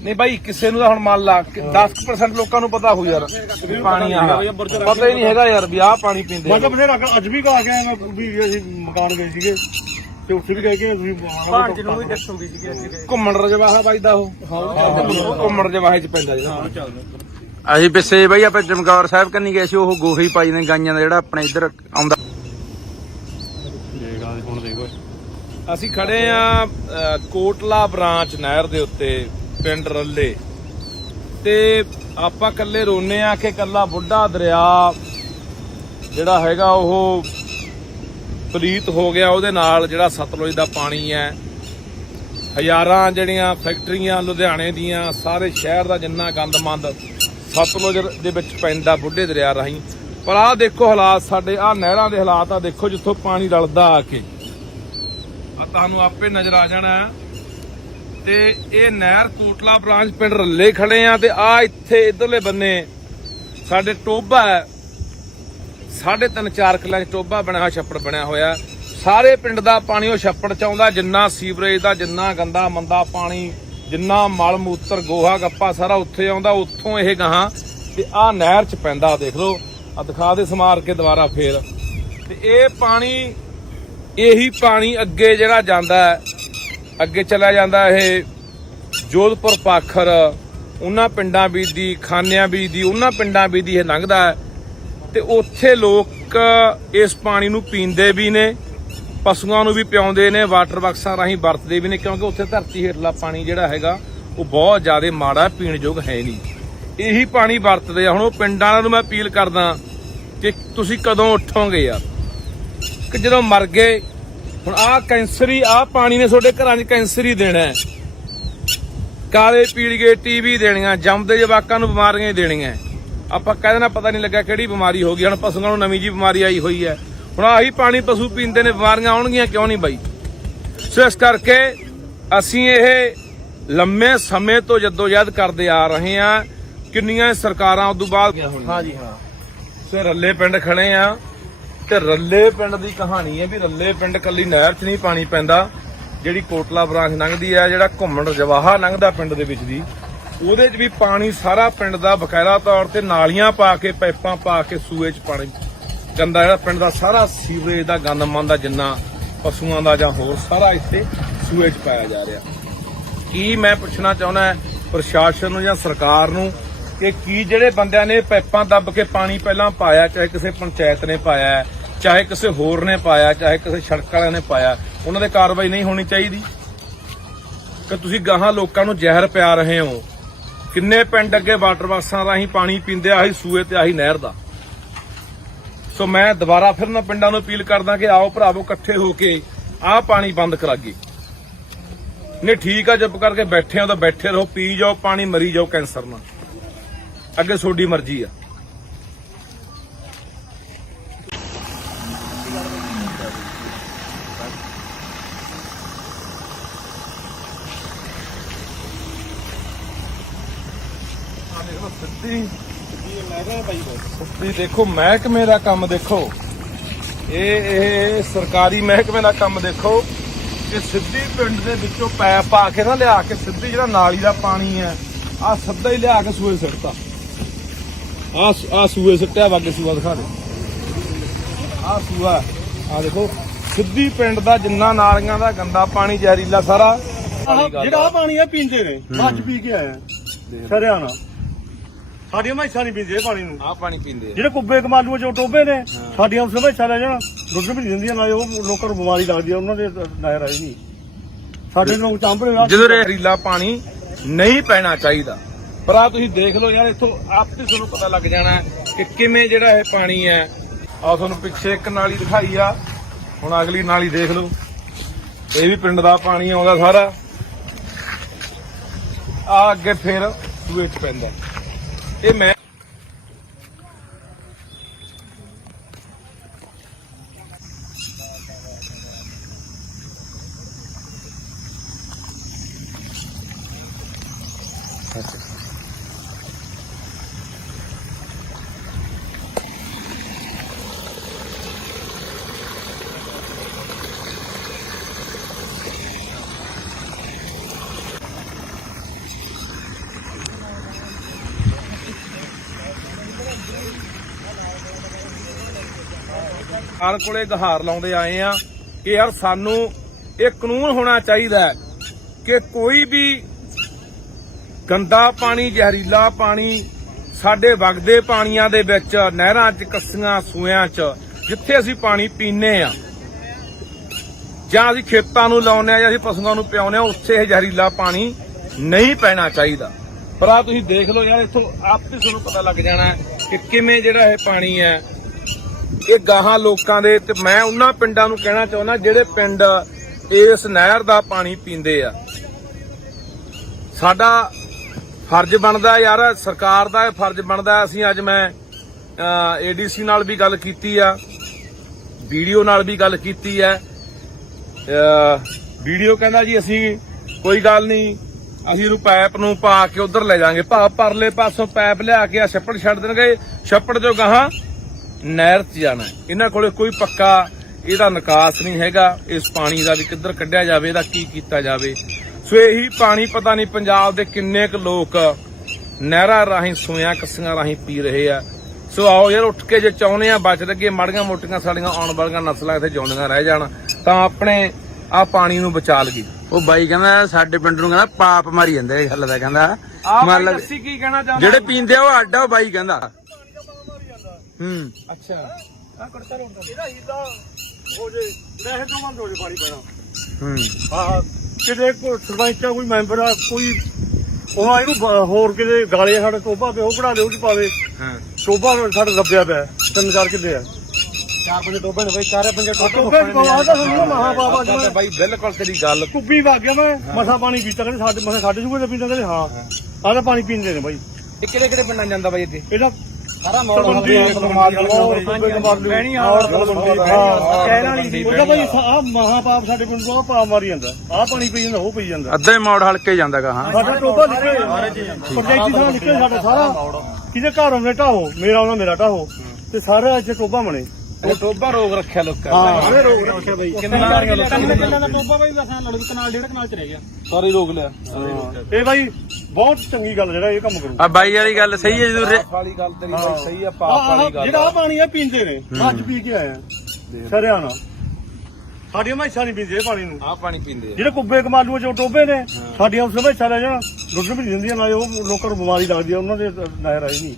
ਨਹੀਂ ਬਾਈ ਕਿਸੇ ਨੂੰ ਤਾਂ ਹੁਣ ਮੰਨ ਲਾ 10% ਲੋਕਾਂ ਨੂੰ ਪਤਾ ਹੋ ਯਾਰ ਵੀ ਪਾਣੀ ਆ ਪਤਾ ਹੀ ਨਹੀਂ ਹੈਗਾ ਯਾਰ ਵੀ ਆਹ ਪਾਣੀ ਪੀਂਦੇ ਮਤਲਬ ਫਿਰ ਅੱਜ ਵੀ ਕਹਾ ਗਿਆ ਵੀ ਅਸੀਂ ਮਕਾਨ ਗਏ ਸੀਗੇ ਤੇ ਉੱਥੇ ਵੀ ਕਹਿ ਕੇ ਤੁਸੀਂ ਭਾਂਜ ਨੂੰ ਵੀ ਦੱਸੋਗੇ ਸੀਗੇ ਘੁੰਮਣ ਰਜਵਾਹਾ ਬਾਈ ਦਾ ਉਹ ਘੁੰਮਣ ਰਜਵਾਹੇ ਚ ਪੈਂਦਾ ਜਿਹੜਾ ਅਸੀਂ ਪਿੱਛੇ ਬਈ ਆਪਾਂ ਚਮਕੌਰ ਸਾਹਿਬ ਕੰਨੀ ਗਏ ਸੀ ਉਹ ਗੋਹੀ ਪਾਈ ਨੇ ਗਾਈਆਂ ਦਾ ਜਿਹੜਾ ਆਪਣੇ ਇੱਧਰ ਆਉਂਦਾ। ਹੁਣ ਦੇਖੋ ਅਸੀਂ ਖੜੇ ਆ ਕੋਟਲਾ ਬ੍ਰਾਂਚ ਨਹਿਰ ਦੇ ਉੱਤੇ ਪਿੰਡ ਰੱਲੇ ਤੇ ਆਪਾਂ ਕੱਲੇ ਰੋਨੇ ਆ ਕਿ ਕੱਲਾ ਬੁੱਢਾ ਦਰਿਆ ਜਿਹੜਾ ਹੈਗਾ ਉਹ ਪਲੀਤ ਹੋ ਗਿਆ ਉਹਦੇ ਨਾਲ ਜਿਹੜਾ ਸਤਲੁਜ ਦਾ ਪਾਣੀ ਹੈ ਹਜ਼ਾਰਾਂ ਜਿਹੜੀਆਂ ਫੈਕਟਰੀਆਂ ਲੁਧਿਆਣੇ ਦੀਆਂ ਸਾਰੇ ਸ਼ਹਿਰ ਦਾ ਜਿੰਨਾ ਗੰਦਮੰਦ ਸਤਲੁਜ ਦੇ ਵਿੱਚ ਪੈਂਦਾ ਬੁੱਢੇ ਦਰਿਆ ਰਾਹੀਂ। ਪਰ ਆਹ ਦੇਖੋ ਹਾਲਾਤ ਸਾਡੇ ਆਹ ਨਹਿਰਾਂ ਦੇ ਹਾਲਾਤ ਆ ਦੇਖੋ ਜਿੱਥੋਂ ਪਾਣੀ ਰਲਦਾ ਆ ਕੇ ਆ ਤੁਹਾਨੂੰ ਆਪੇ ਨਜ਼ਰ ਆ ਜਾਣਾ ਤੇ ਇਹ ਨਹਿਰ ਕੋਟਲਾ ਬ੍ਰਾਂਚ ਪਿੰਡ ਰੱਲੇ ਖੜੇ ਆ ਤੇ ਆ ਇੱਥੇ ਇਧਰਲੇ ਬੰਨੇ ਸਾਡੇ ਟੋਭਾ ਹੈ 3.5-4 ਕਿੱਲਿਆਂ 'ਚ ਟੋਭਾ ਬਣਿਆ ਹੋਇਆ ਛੱਪੜ ਬਣਿਆ ਹੋਇਆ ਸਾਰੇ ਪਿੰਡ ਦਾ ਪਾਣੀ ਉਹ ਛੱਪੜ 'ਚ ਆਉਂਦਾ ਜਿੰਨਾ ਸੀਵਰੇਜ ਦਾ ਜਿੰਨਾ ਗੰਦਾ ਮੰਦਾ ਪਾਣੀ ਜਿੰਨਾ ਮਲ ਮੂਤਰ ਗੋਹਾ ਗੱਪਾ ਸਾਰਾ ਉੱਥੇ ਆਉਂਦਾ ਉੱਥੋਂ ਇਹ ਗਾਹਾਂ ਤੇ ਆ ਨਹਿਰ 'ਚ ਪੈਂਦਾ ਦੇਖ ਲਓ ਆ ਦਿਖਾ ਦੇ ਸਮਾਰ ਕੇ ਦੁਬਾਰਾ ਫੇਰ ਤੇ ਇਹ ਪਾਣੀ ਇਹੀ ਪਾਣੀ ਅੱਗੇ ਜਿਹੜਾ ਜਾਂਦਾ ਹੈ ਅੱਗੇ ਚਲਾ ਜਾਂਦਾ ਇਹ ਜੋਧਪੁਰ ਪਾਖਰ ਉਹਨਾਂ ਪਿੰਡਾਂ ਬੀਦੀ ਖਾਨਿਆਂ ਬੀਦੀ ਉਹਨਾਂ ਪਿੰਡਾਂ ਬੀਦੀ ਇਹ ਲੰਘਦਾ ਹੈ ਤੇ ਉੱਥੇ ਲੋਕ ਇਸ ਪਾਣੀ ਨੂੰ ਪੀਂਦੇ ਵੀ ਨੇ ਪਸ਼ੂਆਂ ਨੂੰ ਵੀ ਪਿਆਉਂਦੇ ਨੇ ਵਾਟਰ ਬਾਕਸਾਂ ਰਾਹੀਂ ਵਰਤਦੇ ਵੀ ਨੇ ਕਿਉਂਕਿ ਉੱਥੇ ਧਰਤੀ ਹੇਠਲਾ ਪਾਣੀ ਜਿਹੜਾ ਹੈਗਾ ਉਹ ਬਹੁਤ ਜ਼ਿਆਦਾ ਮਾੜਾ ਪੀਣ ਯੋਗ ਹੈ ਨਹੀਂ ਇਹੀ ਪਾਣੀ ਵਰਤਦੇ ਆ। ਹੁਣ ਉਹ ਪਿੰਡਾਂ ਵਾਲਿਆਂ ਨੂੰ ਮੈਂ ਅਪੀਲ ਕਰਦਾ ਕਿ ਤੁਸੀਂ ਕਦੋਂ ਉੱਠੋਗੇ ਯਾਰ ਕਿ ਜਦੋਂ ਮਰ ਗਏ ਹੁਣ ਆਹ ਕੈਂਸਰੀ ਆਹ ਪਾਣੀ ਨੇ ਤੁਹਾਡੇ ਘਰਾਂ 'ਚ ਕੈਂਸਰੀ ਦੇਣਾ ਹੈ ਕਾਲੇ ਪੀਲੀਏ ਟੀਵੀ ਦੇਣੀਆਂ ਜੰਮਦੇ ਜਵਾਕਾਂ ਨੂੰ ਬਿਮਾਰੀਆਂ ਹੀ ਦੇਣੀਆਂ ਆਪਾਂ ਕਹਿ ਦੇਣਾ ਪਤਾ ਨਹੀਂ ਲੱਗਾ ਕਿਹੜੀ ਬਿਮਾਰੀ ਹੋ ਗਈ ਹੁਣ ਪਸ਼ੂਆਂ ਨੂੰ ਨਵੀਂ ਜੀ ਬਿਮਾਰੀ ਆਈ ਹੋਈ ਹੈ ਹੁਣ ਆਹੀ ਪਾਣੀ ਪਸ਼ੂ ਪੀਂਦੇ ਨੇ ਬਿਮਾਰੀਆਂ ਆਉਣਗੀਆਂ ਕਿਉਂ ਨਹੀਂ ਬਾਈ। ਸੋ ਇਸ ਕਰਕੇ ਅਸੀਂ ਇਹ ਲੰਮੇ ਸਮੇਂ ਤੋਂ ਜਦੋਜਹਿਦ ਕਰਦੇ ਆ ਰਹੇ ਹਾਂ ਕਿੰਨੀਆਂ ਸਰਕਾਰਾਂ ਉਦੋਂ ਬਾਅਦ ਹਾਂ ਜੀ ਹਾਂ ਸੋ ਰੱਲੇ ਪਿੰਡ ਖੜੇ ਆ ਤੇ ਰੱਲੇ ਪਿੰਡ ਦੀ ਕਹਾਣੀ ਹੈ ਵੀ ਰੱਲੇ ਪਿੰਡ ਕੱਲੀ ਨਹਿਰ 'ਚ ਨਹੀਂ ਪਾਣੀ ਪੈਂਦਾ ਜਿਹੜੀ ਕੋਟਲਾ ਬ੍ਰਾਂਚ ਲੰਘਦੀ ਹੈ ਜਿਹੜਾ ਘੁੰਮਣ ਰਜਵਾਹਾ ਲੰਘਦਾ ਪਿੰਡ ਦੇ ਵਿੱਚ ਦੀ ਉਹਦੇ 'ਚ ਵੀ ਪਾਣੀ ਸਾਰਾ ਪਿੰਡ ਦਾ ਬਕਾਇਦਾ ਤੌਰ ਤੇ ਨਾਲੀਆਂ ਪਾ ਕੇ ਪਾਈਪਾਂ ਪਾ ਕੇ ਸੂਏ 'ਚ ਪਾਣੀ ਗੰਦਾ ਜਿਹੜਾ ਪਿੰਡ ਦਾ ਸਾਰਾ ਸੀਵਰੇਜ ਦਾ ਗੰਦ ਮੰਦ ਦਾ ਜਿੰਨਾ ਪਸ਼ੂਆਂ ਦਾ ਜਾਂ ਹੋਰ ਸਾਰਾ ਇੱਥੇ ਸੂਏ 'ਚ ਪਾਇਆ ਜਾ ਰਿਹਾ। ਕੀ ਮੈਂ ਪੁੱਛਣਾ ਚਾਹੁੰਦਾ ਪ੍ਰਸ਼ਾਸਨ ਨੂੰ ਜਾਂ ਸਰਕਾਰ ਨੂੰ ਕਿ ਕੀ ਜਿਹੜੇ ਬੰਦਿਆਂ ਨੇ ਪਾਈਪਾਂ ਦੱਬ ਕੇ ਪਾਣੀ ਪਹਿਲਾਂ ਪਾਇਆ ਚਾਹੇ ਕਿਸੇ ਪੰਚਾਇਤ ਨੇ ਪਾਇਆ ਚਾਹੇ ਕਿਸੇ ਹੋਰ ਨੇ ਪਾਇਆ ਚਾਹੇ ਕਿਸੇ ਸੜਕ ਵਾਲਿਆਂ ਨੇ ਪਾਇਆ ਉਹਨਾਂ ਦੇ ਕਾਰਵਾਈ ਨਹੀਂ ਹੋਣੀ ਚਾਹੀਦੀ ਕਿ ਤੁਸੀਂ ਗਾਹਾਂ ਲੋਕਾਂ ਨੂੰ ਜ਼ਹਿਰ ਪਿਆ ਰਹੇ ਹੋ। ਕਿੰਨੇ ਪਿੰਡ ਅੱਗੇ ਵਾਟਰ ਬਾਕਸਾਂ ਰਾਹੀਂ ਪਾਣੀ ਪੀਂਦੇ ਆਹੀ ਸੂਏ ਤੇ ਆਹੀ ਨਹਿਰ ਦਾ। ਸੋ ਮੈਂ ਦੁਬਾਰਾ ਫਿਰ ਨਾ ਪਿੰਡਾਂ ਨੂੰ ਅਪੀਲ ਕਰਦਾ ਕਿ ਆਓ ਭਰਾਵੋ ਇਕੱਠੇ ਹੋ ਕੇ ਆਹ ਪਾਣੀ ਬੰਦ ਕਰਾਈਏ। ਨਹੀਂ ਠੀਕ ਆ ਚੁੱਪ ਕਰਕੇ ਬੈਠੇ ਹੋ ਤਾਂ ਬੈਠੇ ਰਹੋ ਪੀ ਜਾਓ ਪਾਣੀ ਮਰੀ ਜਾਓ ਕੈਂਸਰ ਨਾਲ ਅੱਗੇ ਤੁਹਾਡੀ ਮਰਜ਼ੀ ਆ। ਤੁਸੀਂ ਦੇਖੋ ਮਹਿਕਮੇ ਦਾ ਕੰਮ ਦੇਖੋ, ਇਹ ਸਰਕਾਰੀ ਮਹਿਕਮੇ ਦਾ ਕੰਮ ਦੇਖੋ ਕਿ ਸਿੱਧੀ ਪਿੰਡ ਦੇ ਵਿੱਚੋਂ ਪੈਪ ਪਾ ਕੇ ਨਾ ਲਿਆ ਕੇ ਸਿੱਧੀ ਜਿਹੜਾ ਨਾਲੀ ਦਾ ਪਾਣੀ ਹੈ ਆ ਸਿੱਧਾ ਹੀ ਲਿਆ ਕੇ ਸੂਏ ਸਿੱਟਤਾ। ਆ ਸੂਏ ਸਿੱਟਿਆ ਵਾਗੇ ਸੂਆ ਦਿਖਾ ਦੇ, ਆ ਸੂਆ ਆ ਦੇਖੋ ਸਿੱਧੀ ਪਿੰਡ ਦਾ ਜਿੰਨਾ ਨਾਲੀਆਂ ਦਾ ਗੰਦਾ ਪਾਣੀ ਜ਼ਹਿਰੀਲਾ ਸਾਰਾ ਜਿਹੜਾ ਆਹ ਪਾਣੀ ਆ ਪੀਂਦੇ ਨੇ ਅੱਜ ਪੀ ਕੇ ਆਇਆ ਹਰਿਆਣਾ। ਸਾਡੀਆਂ ਮੈਸਾਂ ਨਹੀਂ ਪੀਂਦੇ ਇਹ ਪਾਣੀ ਨੂੰ। ਆ ਪਾਣੀ ਪੀਂਦੇ ਆ ਜਿਹੜੇ ਕੁੱਬੇ ਕਮਾਲੂ ਚ ਟੋਬੇ ਨੇ ਸਾਡੀਆਂ ਉਸ ਮੈਸਾਂ ਲੈ ਜਾਣ ਦੁੱਧ ਵੀ ਨਹੀਂ ਦਿੰਦੀਆਂ, ਨਾ ਉਹ ਲੋਕਾਂ ਨੂੰ ਬਿਮਾਰੀ ਲੱਗਦੀ ਆ ਉਹਨਾਂ ਦੇ ਨਹਿਰ ਆਈ ਨਹੀਂ। ਸਾਡੇ ਲੋਕ ਚਾਂਭਲੇ ਜਦੋਂ ਜ਼ਹਿਰੀਲਾ ਪਾਣੀ ਨਹੀਂ ਪੈਣਾ ਚਾਹੀਦਾ। ਪਰ ਆ ਤੁਸੀਂ ਦੇਖ ਲਓ ਯਾਰ, ਇੱਥੋਂ ਆਪੇ ਤੁਹਾਨੂੰ ਪਤਾ ਲੱਗ ਜਾਣਾ ਕਿ ਕਿਵੇਂ ਜਿਹੜਾ ਇਹ ਪਾਣੀ ਹੈ। ਆ ਤੁਹਾਨੂੰ ਪਿੱਛੇ ਇੱਕ ਨਾਲੀ ਦਿਖਾਈ ਆ, ਹੁਣ ਅਗਲੀ ਨਾਲੀ ਦੇਖ ਲਓ, ਇਹ ਵੀ ਪਿੰਡ ਦਾ ਪਾਣੀ ਆਉਂਦਾ ਸਾਰਾ। ਆ ਅੱਗੇ ਫਿਰ ਸੂਏ ਚ ਪੈਂਦਾ। ਇਹ ਮੈਂ ਸਰਕਾਰ ਕੋਲੇ ਗੁਹਾਰ ਲਾਉਂਦੇ ਆਏ ਆ ਕਿ ਯਾਰ ਸਾਨੂੰ ਇਹ ਕਾਨੂੰਨ ਹੋਣਾ ਚਾਹੀਦਾ ਹੈ ਕਿ ਕੋਈ ਵੀ ਗੰਦਾ ਪਾਣੀ ਜ਼ਹਿਰੀਲਾ ਪਾਣੀ ਸਾਡੇ ਵਗਦੇ ਪਾਣੀਆਂ ਦੇ ਵਿੱਚ ਨਹਿਰਾਂ 'ਚ ਕੱਸੀਆਂ ਸੂਇਆਂ 'ਚ ਜਿੱਥੇ ਅਸੀਂ ਪਾਣੀ ਪੀਂਦੇ ਆ ਜਾਂ ਅਸੀਂ ਖੇਤਾਂ ਨੂੰ ਲਾਉਂਦੇ ਆ ਜਾਂ ਅਸੀਂ ਪਸ਼ੂਆਂ ਨੂੰ ਪਿਆਉਂਦੇ ਆ ਉੱਥੇ ਇਹ ਜ਼ਹਿਰੀਲਾ ਪਾਣੀ ਨਹੀਂ ਪੈਣਾ ਚਾਹੀਦਾ। ਪਰ ਆ ਤੁਸੀਂ ਦੇਖ ਲਓ ਯਾਰ, ਇੱਥੋਂ ਆਪੇ ਤੁਹਾਨੂੰ ਪਤਾ ਲੱਗ ਜਾਣਾ ਕਿ ਕਿਵੇਂ ਜਿਹੜਾ ਇਹ ਪਾਣੀ ਹੈ ਇਹ ਗਾਹਾਂ ਲੋਕਾਂ ਦੇ। ਤੇ ਮੈਂ ਉਹਨਾਂ ਪਿੰਡਾਂ ਨੂੰ ਕਹਿਣਾ ਚਾਹੁੰਦਾ ਜਿਹੜੇ ਪਿੰਡ ਇਸ ਨਹਿਰ ਦਾ ਪਾਣੀ ਪੀਂਦੇ ਆ, ਸਾਡਾ ਫਰਜ਼ ਬਣਦਾ ਯਾਰ, ਸਰਕਾਰ ਦਾ ਇਹ ਫਰਜ਼ ਬਣਦਾ। ਅਸੀਂ ਅੱਜ ਮੈਂ ਏਡੀਸੀ ਨਾਲ ਵੀ ਗੱਲ ਕੀਤੀ ਆ, ਵੀਡੀਓ ਨਾਲ ਵੀ ਗੱਲ ਕੀਤੀ ਹੈ। ਵੀਡੀਓ ਕਹਿੰਦਾ ਜੀ ਅਸੀਂ ਕੋਈ ਗੱਲ ਨਹੀਂ, ਅਸੀਂ ਇਹਨੂੰ ਪਾਈਪ ਨੂੰ ਪਾ ਕੇ ਉਧਰ ਲੈ ਜਾਾਂਗੇ, ਪਰਲੇ ਪਾਸੋਂ ਪਾਈਪ ਲਿਆ ਕੇ ਆ ਛੱਪੜ ਛੱਡ ਦੇਣਗੇ, ਛੱਪੜ ਜੋ ਗਾਹਾਂ ਨਹਿਰ 'ਚ ਜਾਣਾ। ਇਹਨਾਂ ਕੋਲੇ ਕੋਈ ਪੱਕਾ ਇਹਦਾ ਨਿਕਾਸ ਨਹੀਂ ਹੈਗਾ ਇਸ ਪਾਣੀ ਦਾ, ਵੀ ਕਿੱਧਰ ਕੱਢਿਆ ਜਾਵੇ, ਇਹਦਾ ਕੀ ਕੀਤਾ ਜਾਵੇ। ਸੋ ਇਹੀ ਪਾਣੀ ਪਤਾ ਨਹੀਂ ਪੰਜਾਬ ਦੇ ਕਿੰਨੇ ਕੁ ਲੋਕ ਨਹਿਰਾਂ ਰਾਹੀਂ ਸੂਇਆਂ ਕੱਸੀਆਂ ਰਾਹੀਂ ਪੀ ਰਹੇ ਆ। ਸੋ ਆਓ ਯਾਰ ਉੱਠ ਕੇ ਜੇ ਚਾਹੁੰਦੇ ਆ ਬਚ ਲੱਗੇ, ਮਾੜੀਆਂ ਮੋਟੀਆਂ ਸਾਡੀਆਂ ਆਉਣ ਵਾਲੀਆਂ ਨਸਲਾਂ ਇੱਥੇ ਜਿਉਂਦੀਆਂ ਰਹਿ ਜਾਣ ਤਾਂ ਆਪਣੇ ਆ ਪਾਣੀ ਨੂੰ ਬਚਾ ਲਈਏ। ਉਹ ਬਾਈ ਕਹਿੰਦਾ ਸਾਡੇ ਪਿੰਡ ਨੂੰ ਕਹਿੰਦਾ ਪਾਪ ਮਾਰੀ ਜਾਂਦੇ ਇਹ ਗੱਲ ਦਾ, ਕਹਿੰਦਾ ਮੰਨ ਲ ਅਸੀਂ ਕੀ ਕਹਿਣਾ ਚਾਹੁੰਦੇ ਜਿਹੜੇ ਪੀਂਦੇ ਆ ਉਹ ਅੱਡ ਆ, ਉਹ ਬਾਈ ਕਹਿੰਦਾ। ਅੱਛਾ ਆ ਕਰਤਾ ਰੋਂਦਾ ਇਹਦਾ ਹੀਲਾ ਹੋ ਜੇ ਨਹਿਰ ਤੋਂ ਬੰਦ ਹੋ ਜੇ ਪਾਣੀ ਪੈਣਾ। ਹਾਂ ਕਿਤੇ ਕੋਈ ਸਰਪੰਚ ਆ ਕੋਈ ਮੈਂਬਰ ਆ ਕੋਈ ਉਹਨਾਂ ਇਹਨੂੰ ਹੋਰ ਕਿਤੇ ਗਾਲੇ ਸਾਡੇ ਟੋਬਾ ਪਿਆ ਉਹ ਕਢਾ ਦੇ ਉਹ ਚ ਪਾਵੇ। ਟੋਬਾ ਸਾਡੇ ਦੱਬਿਆ ਪਿਆ 3-4 ਕਿੱਲੇ ਆ, 4-5 ਟੋਬੇ ਨੇ ਬਈ, 4-5 ਟੋਬੇ ਮਹਾ ਬਾਬਾ ਜੀ ਬਾਈ ਬਿਲਕੁਲ ਤੇਰੀ ਗੱਲ ਕੁੱਬੀ ਵਗ ਗਿਆ। ਮੈਂ ਮਸਾ ਪਾਣੀ ਪੀਤਾ, ਕਹਿੰਦੇ ਸਾਡੇ ਜੂਗੇ ਤੇ ਪੀਂਦਾ, ਕਹਿੰਦੇ ਹਾਂ ਆਹ ਤਾਂ ਪਾਣੀ ਪੀਂਦੇ ਨੇ ਬਾਈ। ਇਹ ਕਿਹੜੇ ਕਿਹੜੇ ਪਿੰਡਾਂ ਜਾਂਦਾ ਬਾਈ ਇੱਥੇ? ਇਹਦਾ ਸਾਰਾ ਮਹਾਪਾਪ ਸਾਡੇ ਪਿੰਡ ਤੋਂ ਪਾ ਮਾਰੀ ਜਾਂਦਾ, ਆਹ ਪਾਣੀ ਪੀ ਜਾਂਦਾ ਉਹ ਪੀ ਜਾਂਦਾ, ਅੱਧੇ ਮੋੜ ਹਲਕੇ ਜਾਂਦਾ ਗਾ। ਹਾਂ ਸਾਡਾ ਟੋਬਾ ਨਿਕਲੇ ਪ੍ਰੋਜੈਕਟ ਥਾਂ ਨਿਕਲੇ ਸਾਡਾ ਸਾਰਾ, ਕਿਤੇ ਘਰ ਆਉਂਦੇ ਢਾਹੋ, ਮੇਰਾ ਆਉਂਦਾ ਮੇਰਾ ਢਾਹੋ, ਤੇ ਸਾਰਾ ਇੱਥੇ ਟੋਬਾ ਬਣੇ। ਉਹ ਟੋਬਾ ਰੋਗ ਰੱਖਿਆ ਲੋਕਾਂ ਹਾਂ ਉਹਨੇ ਰੋਗ ਰੱਖਿਆ ਬਾਈ। ਕਿੰਨਾ ਦਾ ਟੋਬਾ ਬਾਈ ਵਸਾਂ ਲੜ ਕਨਾਲ 1.5 ਕਨਾਲ ਚ ਰਹਿ ਗਿਆ, ਸਾਰੀ ਰੋਗ ਲਿਆ। ਇਹ ਬਾਈ ਬਹੁਤ ਚੰਗੀ ਗੱਲ ਜਿਹੜਾ ਇਹ ਕੰਮ ਕਰੂ। ਆ ਬਾਈ ਵਾਲੀ ਗੱਲ ਸਹੀ ਹੈ, ਜਦੋਂ ਵਾਲੀ ਗੱਲ ਤੇਰੀ ਬਾਈ ਸਹੀ ਆ, ਪਾਪ ਵਾਲੀ ਗੱਲ। ਜਿਹੜਾ ਆਹ ਪਾਣੀ ਆ ਪੀਂਦੇ ਨੇ ਅੱਜ ਪੀ ਕੇ ਆਇਆ ਹਰਿਆਣਾ। ਸਾਡੀਆਂ ਮੈਸਾਂ ਨਹੀਂ ਪੀਂਦੇ ਇਹ ਪਾਣੀ ਨੂੰ। ਆ ਪਾਣੀ ਪੀਂਦੇ ਆ ਜਿਹੜੇ ਕੁੱਬੇ ਕਮਾਲੂ ਚ ਟੋਬੇ ਨੇ ਸਾਡੀਆਂ ਉਸ ਮੈਸਾਂ ਲੈ ਜਾਣ ਦੁੱਧ ਵੀ ਨਹੀਂ ਦਿੰਦੀਆਂ, ਨਾ ਉਹ ਲੋਕਾਂ ਨੂੰ ਬਿਮਾਰੀ ਲੱਗਦੀ ਆ ਉਹਨਾਂ ਦੇ ਨਹਿਰ ਆਈ ਨਹੀਂ।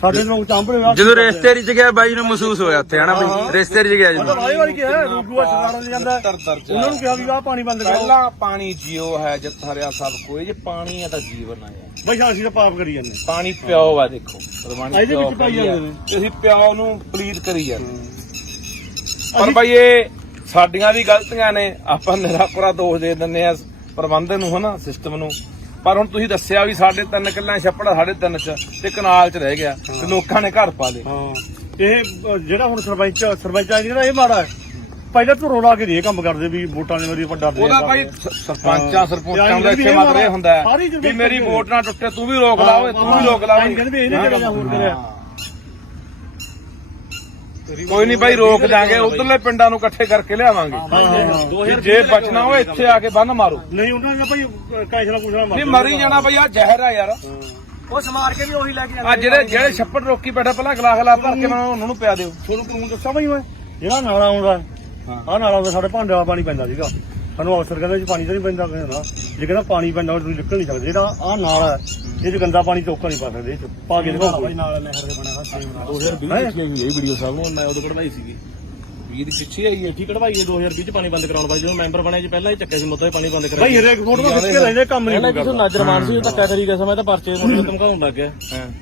ਸਾਡੇ ਲੋਕ ਚਾਂਭਲੇ ਜਦੋਂ ਰਿਸ਼ਤੇਰੀ ਚ ਗਿਆ ਬਾਈ ਨੂੰ ਮਹਿਸੂਸ ਹੋਇਆ ਉੱਥੇ ਹਨਾ ਬਾਈ, ਰਿਸ਼ਤੇਰੀ ਚ ਗਿਆ ਜਦੋਂ ਵਾਰੀ ਕਿਹਾ ਰੂਗੂਆ ਸਰਕਾਰਾਂ ਨੇ ਜਾਂਦਾ ਉਹਨਾਂ ਨੂੰ ਕਿਹਾ ਵੀ ਆਹ ਪਾਣੀ ਬੰਦ ਕਰੋ। ਪਹਿਲਾਂ ਪਾਣੀ ਜੀਓ ਹੈ ਜਿੱਤ ਹਰਿਆ ਸਭ ਕੋਈ, ਜੇ ਪਾਣੀ ਹੈ ਤਾਂ ਜੀਵਨ ਆ ਯਾਰ। ਬਈ ਅਸੀਂ ਤਾਂ ਪਾਪ ਕਰੀ ਜਾਂਦੇ, ਪਾਣੀ ਪਿਓ ਆ ਦੇਖੋ, ਰਵਾਨੀ ਇਹਦੇ ਵਿੱਚ ਪਾਈ ਜਾਂਦੇ ਨੇ, ਤੇ ਅਸੀਂ ਪਿਓ ਨੂੰ ਪਲੀਤ ਕਰੀ ਜਾਂਦੇ। ਪਰ ਬਾਈ ਇਹ ਸਾਡੀਆਂ ਵੀ ਗਲਤੀਆਂ ਨੇ, ਆਪਾਂ ਨਿਰਾਪਰਾ ਦੋਸ਼ ਦੇ ਦਿੰਦੇ ਆ ਪ੍ਰਬੰਧਨ ਨੂੰ ਹਨਾ, ਸਿਸਟਮ ਨੂੰ। ਪਰ ਹੁਣ ਤੁਸੀਂ ਦੱਸਿਆ ਵੀ ਸਾਡੇ 3 ਕਿੱਲਿਆਂ ਛੱਪੜ 3.5 ਚ ਤੇ ਕਨਾਲ ਚ ਰਹਿ ਗਿਆ ਤੇ ਲੋਕਾਂ ਨੇ ਘਰ ਪਾ ਲਏ। ਹਾਂ ਇਹ ਜਿਹੜਾ ਹੁਣ ਸਰਪੰਚ ਆ ਜਿਹੜਾ ਇਹ ਮਾੜਾ ਹੈ, ਪਹਿਲਾਂ ਤੋਂ ਰੋਲਾ ਕੇ ਦੇ ਕੰਮ ਕਰਦੇ ਵੀ ਵੋਟਾਂ ਦੇ ਮੇਰੀ ਵੱਡਾ ਦੇ ਉਹਦਾ ਭਾਈ ਸਰਪੰਚਾਂ ਸਰਪੰਚਾਂ ਦਾ ਇੱਥੇ ਮਤਲਬ ਇਹ ਹੁੰਦਾ ਹੈ ਵੀ ਮੇਰੀ ਵੋਟ ਨਾ ਟੁੱਟੇ, ਤੂੰ ਵੀ ਰੋਕ ਲਾ ਓਏ, ਤੂੰ ਵੀ ਰੋਕ ਲਾ ਓਏ। ਕਹਿੰਦੇ ਵੀ ਇਹਨੇ ਕਰਿਆ ਹੋਰ ਕਰਿਆ। ਕੋਈ ਨਹੀਂ ਭਾਈ, ਰੋਕ ਜਾਾਂਗੇ, ਉਧਰਲੇ ਪਿੰਡਾਂ ਨੂੰ ਇਕੱਠੇ ਕਰਕੇ ਲਿਆਵਾਂਗੇ। ਜੇ ਬਚਣਾ ਹੋਏ ਇੱਥੇ ਆ ਕੇ ਬੰਨ ਮਾਰੋ। ਨਹੀਂ ਉਹਨਾਂ ਦਾ ਭਾਈ ਕੈਸਲਾ ਕੁਛਲਾ ਨਹੀਂ ਮਰੀ ਜਾਣਾ ਭਾਈ, ਆ ਜ਼ਹਿਰ ਆ ਯਾਰ। ਉਹ ਸਮਾਰ ਕੇ ਵੀ ਉਹੀ ਲੈ ਕੇ ਆ ਜਿਹੜੇ ਛੱਪੜ ਰੋਕੀ ਬੈਠਾ, ਪਹਿਲਾਂ ਗਲਾਸ ਗਲਾ ਭਰ ਕੇ ਉਹਨਾਂ ਨੂੰ ਪਿਆ ਦਿਓ। ਤੁਹਾਨੂੰ ਕਾਨੂੰਨ ਦੱਸਾਂ ਭਾਈ ਮੈਂ, ਜਿਹੜਾ ਨਾਲਾ ਆਉਂਦਾ ਆਹ ਨਾਲਾ ਆਉਂਦਾ ਸਾਡੇ ਭਾਂਡੇ ਵਾਲਾ ਪਾਣੀ ਪੈਂਦਾ ਸੀਗਾ, ਸਾਨੂੰ ਅਫਸਰ ਕਹਿੰਦਾ ਜੀ ਪਾਣੀ ਤਾਂ ਨਹੀਂ ਪੈਂਦਾ ਕਹਿੰਦਾ, ਜੇ ਕਹਿੰਦਾ ਪਾਣੀ ਪੈਂਦਾ ਤੁਸੀਂ ਨਿਕਲ ਨਹੀਂ ਸਕਦੇ। ਜਿਹੜਾ ਆਹ ਨਾਲਾ ਹੈ ਇਹ ਚ ਗੰਦਾ ਪਾਣੀ ਟੋਕਾ ਨਹੀਂ ਪਾ ਸਕਦੇ, ਇਹ ਚ ਪਾ ਕੇ ਦਿਖਾਓ ਭਾਈ। ਨਾਲ ਨਹਿਰ ਦੇ ਬਣਿਆ ਹੋਇਆ 2020 ਚ ਆਈ ਹੈ ਵੀਡੀਓ ਸਾਹਿਬ ਨੂੰ, ਮੈਂ ਉਦੋਂ ਕਢਵਾਈ ਸੀਗੀ। 20 ਦੀ ਪਿੱਛੇ ਆਈ ਹੈ, ਠੀਕ ਕਢਵਾਈ ਹੈ 2020 ਚ ਪਾਣੀ ਬੰਦ ਕਰਾਉਣ ਬਾਅਦ, ਜਦੋਂ ਮੈਂਬਰ ਬਣਿਆ ਜੀ ਪਹਿਲਾਂ ਹੀ ਚੱਕਿਆ ਸੀ ਮੁੱਦਾ ਪਾਣੀ ਬੰਦ ਕਰਾਇਆ। ਭਾਈ ਹਰੇਕ ਫੋਟੋ ਖਿੱਚ ਕੇ ਲੈਂਦੇ ਕੰਮ ਨਹੀਂ ਕਿਸੇ ਨਾਜਰਮਾਨ ਸੀ, ਧੱਕਾ ਕਰੀ ਗਿਆ ਸਮੇਂ ਤਾਂ ਪਰਚੇ ਨੂੰ ਧਮਕਾਉਣ ਲੱਗ ਗਿਆ।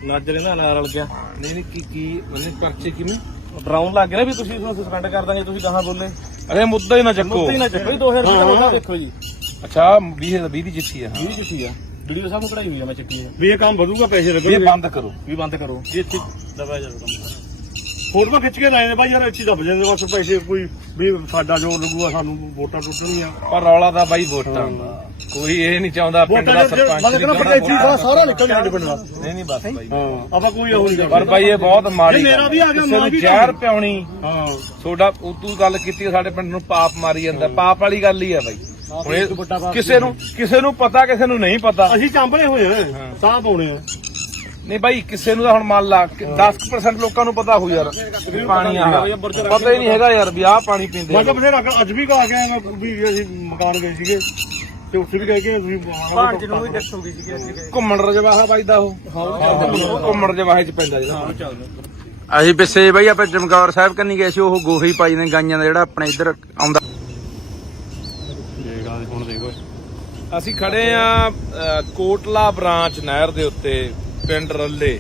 ਨਾਜਰ ਇਹਦਾ ਨਾਲ ਰਲ ਗਿਆ। ਨਹੀਂ ਕੀ ਮੈਨੂੰ ਪਰਚੇ ਕਿਵੇਂ ਡਰਾਉਣ ਲੱਗ ਗਿਆ ਵੀ ਤੁਸੀਂ ਸਸਪੈਂਡ ਕਰ ਦਾਂਗੇ, ਤੁਸੀਂ ਕਹਾਂ ਬੋਲੇ। ਅਰੇ ਮੁੱਦਾ ਹੀ ਨਾ ਚੱਕੋ, ਮੁੱਦਾ ਹੀ ਨਾ ਚੱਕੋ। 2020 ਦਾ ਦੇਖੋ ਜੀ। ਅੱਛਾ 20 ਦੀ ਚਿੱਠੀ ਆ। 20 ਚਿੱਠੀ ਆ, ਵੀਡੀਓ ਸਾਹਿਬ ਨੂੰ ਕਢਾਈ ਹੋਈ ਆ ਮੈਂ ਚੱਕੀ ਹੈ ਵੀ ਇਹ ਕੰਮ ਵਧੂਗਾ, ਪੈਸੇ ਇਹ ਲੱਗਣਗੇ। ਬੰਦ ਕਰੋ, ਵੀ ਬੰਦ ਕਰੋ ਜੀ, ਇੱਥੇ ਦਬਾਇਆ ਜਾਵੇ ਕੰਮ ਸਾਰਾ। ਫੋਟੋ ਖਿੱਚ ਕੇ ਲਾਏ ਨੇ ਭਾਈ ਯਾਰ, ਇੱਥੇ ਦੱਬ ਜਾਂਦੇ ਬਸ ਪੈਸੇ, ਕੋਈ ਵੀ ਸਾਡਾ ਜੋ ਲੱਗੂਗਾ ਸਾਨੂੰ ਵੋਟਾਂ ਟੁੱਟਣੀਆਂ। ਪਰ ਰੌਲਾ ਤਾਂ ਬਾਈ ਵੋਟਾਂ ਦਾ, ਕੋਈ ਇਹ ਨਹੀਂ ਚਾਹੁੰਦਾ ਪਿੰਡ ਦਾ ਸਰਪੰਚ ਮੈਂ ਕਹਿੰਦਾ ਪੰਚਾਇਤੀ ਸਾਰਾ ਨਿਕਲ ਗਿਆ ਸਾਡੇ ਪਿੰਡ ਦਾ। ਨਹੀਂ ਬਸ ਬਾਈ, ਆਪਾਂ ਕੋਈ ਉਹ ਨਹੀਂ ਕਰਦੇ। ਪਰ ਬਾਈ ਇਹ ਬਹੁਤ ਮਾੜੀ ਮੇਰਾ ਵੀ ਆ ਗਿਆ, ਕਿਸੇ ਮਾਂ ਨੂੰ ਵੀ ਜ਼ਹਿਰ ਪਿਆਉਣੀ। ਹਾਂ ਤੁਹਾਡਾ ਤੂੰ ਗੱਲ ਕੀਤੀ ਸਾਡੇ ਪਿੰਡ ਨੂੰ ਪਾਪ ਮਾਰੀ ਜਾਂਦਾ, ਪਾਪ ਵਾਲੀ ਗੱਲ ਹੀ ਆ ਬਾਈ। ਹੁਣ ਇਹ ਕਿਸੇ ਨੂੰ ਪਤਾ, ਕਿਸੇ ਨੂੰ ਨਹੀਂ ਪਤਾ। ਅਸੀਂ ਚਾਂਬਲੇ ਹੋਏ ਆ, ਸਾਹ ਪਾਉਣੇ ਆ। ਨਹੀਂ ਬਾਈ ਕਿਸੇ ਨੂੰ ਤਾਂ ਹੁਣ ਮੰਨ ਲਾ 10% ਲੋਕਾਂ ਨੂੰ ਪਤਾ ਹੋ ਯਾਰ ਵੀ ਪਾਣੀ ਆ, ਪਤਾ ਹੀ ਨਹੀਂ ਹੈਗਾ ਯਾਰ ਵੀ ਆਹ ਪਾਣੀ ਪੀਂਦੇ। ਮੈਂ ਤਾਂ ਬਥੇਰਾ ਅੱਜ ਵੀ ਕਹਾ ਗਿਆ ਵੀ ਅਸੀਂ ਮਕਾਨ ਗਏ ਸੀਗੇ ਤੇ ਉੱਥੇ ਵੀ ਕਹਿ ਕੇ ਤੁਸੀਂ ਭਾਂਜ ਨੂੰ ਵੀ ਦੱਸੋਗੇ ਸੀਗੇ ਅਸੀਂ ਘੁੰਮਣ ਰਜਵਾਹਾ ਬਾਈ ਦਾ ਉਹ ਘੁੰਮਣ ਰਜਵਾਹੇ ਚ ਪੈਂਦਾ ਜਿਹੜਾ। ਅਸੀਂ ਪਿੱਛੇ ਬਈ ਆਪਾਂ ਚਮਕੌਰ ਸਾਹਿਬ ਕੰਨੀ ਗਏ ਸੀ, ਉਹ ਗੋਹੀ ਪਾਈ ਨੇ ਗਾਈਆਂ ਦਾ ਜਿਹੜਾ ਆਪਣੇ ਇੱਧਰ ਆਉਂਦਾ। ਹੁਣ ਦੇਖੋ ਅਸੀਂ ਖੜੇ ਆ ਕੋਟਲਾ ਬ੍ਰਾਂਚ ਨਹਿਰ ਦੇ ਉੱਤੇ, ਪਿੰਡ ਰੱਲੇ,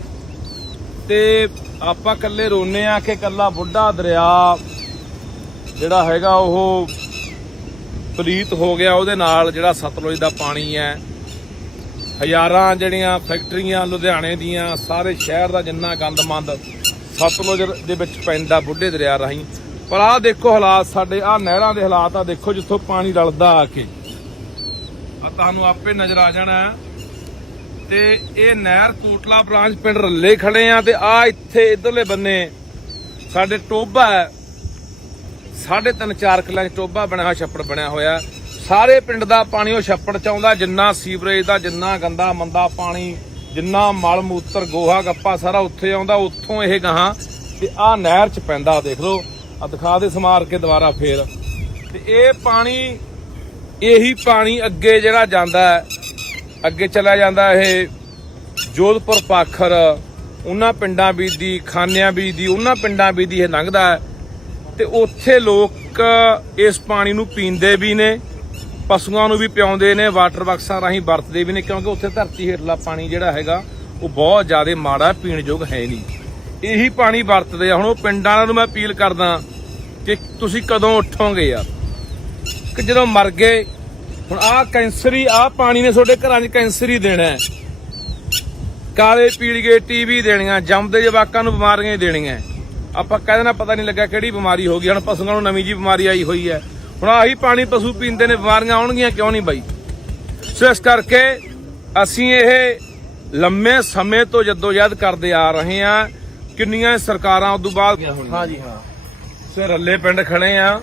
ਤੇ ਆਪਾਂ ਕੱਲੇ ਰੋਨੇ ਆ ਕਿ ਕੱਲਾ ਬੁੱਢਾ ਦਰਿਆ ਜਿਹੜਾ ਹੈਗਾ ਉਹ ਪਲੀਤ ਹੋ ਗਿਆ, ਉਹਦੇ ਨਾਲ ਜਿਹੜਾ ਸਤਲੁਜ ਦਾ ਪਾਣੀ ਹੈ। ਹਜ਼ਾਰਾਂ ਜਿਹੜੀਆਂ ਫੈਕਟਰੀਆਂ ਲੁਧਿਆਣੇ ਦੀਆਂ, ਸਾਰੇ ਸ਼ਹਿਰ ਦਾ ਜਿੰਨਾ ਗੰਦਮੰਦ ਸਤਲੁਜ ਦੇ ਵਿੱਚ ਪੈਂਦਾ ਬੁੱਢੇ ਦਰਿਆ ਰਾਹੀਂ। ਪਰ ਆਹ ਦੇਖੋ ਹਾਲਾਤ ਸਾਡੇ, ਆਹ ਨਹਿਰਾਂ ਦੇ ਹਾਲਾਤ ਆ ਦੇਖੋ, ਜਿੱਥੋਂ ਪਾਣੀ ਰਲਦਾ ਆ ਕੇ ਆ ਤੁਹਾਨੂੰ ਆਪੇ ਨਜ਼ਰ ਆ ਜਾਣਾ। ਤੇ ਇਹ ਨਹਿਰ ਕੋਟਲਾ ਬ੍ਰਾਂਚ ਪਿੰਡ ਰੱਲੇ ਖੜੇ ਆ, ਤੇ ਆ ਇੱਥੇ ਇਧਰਲੇ ਬੰਨੇ ਸਾਡੇ ਟੋਭਾ ਹੈ, 3.5-4 ਕਿੱਲਿਆਂ 'ਚ ਟੋਭਾ ਬਣਿਆ ਹੋਇਆ, ਛੱਪੜ ਬਣਿਆ ਹੋਇਆ। ਸਾਰੇ ਪਿੰਡ ਦਾ ਪਾਣੀ ਉਹ ਛੱਪੜ 'ਚ ਆਉਂਦਾ, ਜਿੰਨਾ ਸੀਵਰੇਜ ਦਾ, ਜਿੰਨਾ ਗੰਦਾ ਮੰਦਾ ਪਾਣੀ, ਜਿੰਨਾ ਮਲ ਮੂਤਰ ਗੋਹਾ ਗੱਪਾ ਸਾਰਾ ਉੱਥੇ ਆਉਂਦਾ, ਉੱਥੋਂ ਇਹ ਗਾਹਾਂ ਤੇ ਆ ਨਹਿਰ 'ਚ ਪੈਂਦਾ। ਦੇਖ ਲਓ, ਆ ਦਿਖਾ ਦੇ ਸਮਾਰ ਕੇ ਦੁਬਾਰਾ ਫੇਰ। ਤੇ ਇਹ ਪਾਣੀ, ਇਹੀ ਪਾਣੀ ਅੱਗੇ ਜਿਹੜਾ ਜਾਂਦਾ ਹੈ, ਅੱਗੇ ਚਲਾ ਜਾਂਦਾ ਇਹ ਜੋਧਪੁਰ ਪਾਖਰ, ਉਹਨਾਂ ਪਿੰਡਾਂ ਬੀਦੀ, ਖਾਨਿਆਂ ਬੀਦੀ, ਉਹਨਾਂ ਪਿੰਡਾਂ ਬੀਦੀ ਇਹ ਲੰਘਦਾ ਹੈ। ਤੇ ਉੱਥੇ ਲੋਕ ਇਸ ਪਾਣੀ ਨੂੰ ਪੀਂਦੇ ਵੀ ਨੇ, ਪਸ਼ੂਆਂ ਨੂੰ ਵੀ ਪਿਆਉਂਦੇ ਨੇ, ਵਾਟਰ ਬਾਕਸਾਂ ਰਾਹੀਂ ਵਰਤਦੇ ਵੀ ਨੇ, ਕਿਉਂਕਿ ਉੱਥੇ ਧਰਤੀ ਹੇਠਲਾ ਪਾਣੀ ਜਿਹੜਾ ਹੈਗਾ ਉਹ ਬਹੁਤ ਜ਼ਿਆਦਾ ਮਾੜਾ, ਪੀਣ ਯੋਗ ਹੈ ਨਹੀਂ। ਇਹੀ ਪਾਣੀ ਵਰਤਦੇ ਆ। ਹੁਣ ਉਹ ਪਿੰਡਾਂ ਵਾਲਿਆਂ ਨੂੰ ਮੈਂ ਅਪੀਲ ਕਰਦਾ ਕਿ ਤੁਸੀਂ ਕਦੋਂ ਉੱਠੋਗੇ ਯਾਰ, ਕਿ ਜਦੋਂ ਮਰ ਗਏ। ਹੁਣ ਆਹ ਕੈਂਸਰੀ, ਆਹ ਪਾਣੀ ਨੇ ਤੁਹਾਡੇ ਘਰਾਂ 'ਚ ਕੈਂਸਰ ਹੀ ਦੇਣਾ ਹੈ, ਕਾਲੇ ਪੀਲੀਏ, ਟੀਵੀ ਦੇਣੀਆਂ, ਜੰਮਦੇ ਜਵਾਕਾਂ ਨੂੰ ਬਿਮਾਰੀਆਂ ਹੀ ਦੇਣੀਆਂ। ਆਪਾਂ ਕਹਿ ਦੇਣਾ ਪਤਾ ਨਹੀਂ ਲੱਗਾ ਕਿਹੜੀ ਬਿਮਾਰੀ ਹੋ ਗਈ। ਹੁਣ ਪਸ਼ੂਆਂ ਨੂੰ ਨਵੀਂ ਜੀ ਬਿਮਾਰੀ ਆਈ ਹੋਈ ਹੈ। ਹੁਣ ਆਹੀ ਪਾਣੀ ਪਸ਼ੂ ਪੀਂਦੇ ਨੇ, ਬਿਮਾਰੀਆਂ ਆਉਣਗੀਆਂ ਕਿਉਂ ਨਹੀਂ ਬਾਈ। ਸੋ ਇਸ ਕਰਕੇ ਅਸੀਂ ਇਹ ਲੰਮੇ ਸਮੇਂ ਤੋਂ ਜਦੋਜਹਿਦ ਕਰਦੇ ਆ ਰਹੇ ਹਾਂ। ਕਿੰਨੀਆਂ ਸਰਕਾਰਾਂ ਉਦੋਂ ਬਾਅਦ। ਹਾਂਜੀ ਹਾਂ, ਸੋ ਰੱਲੇ ਪਿੰਡ ਖੜੇ ਆ,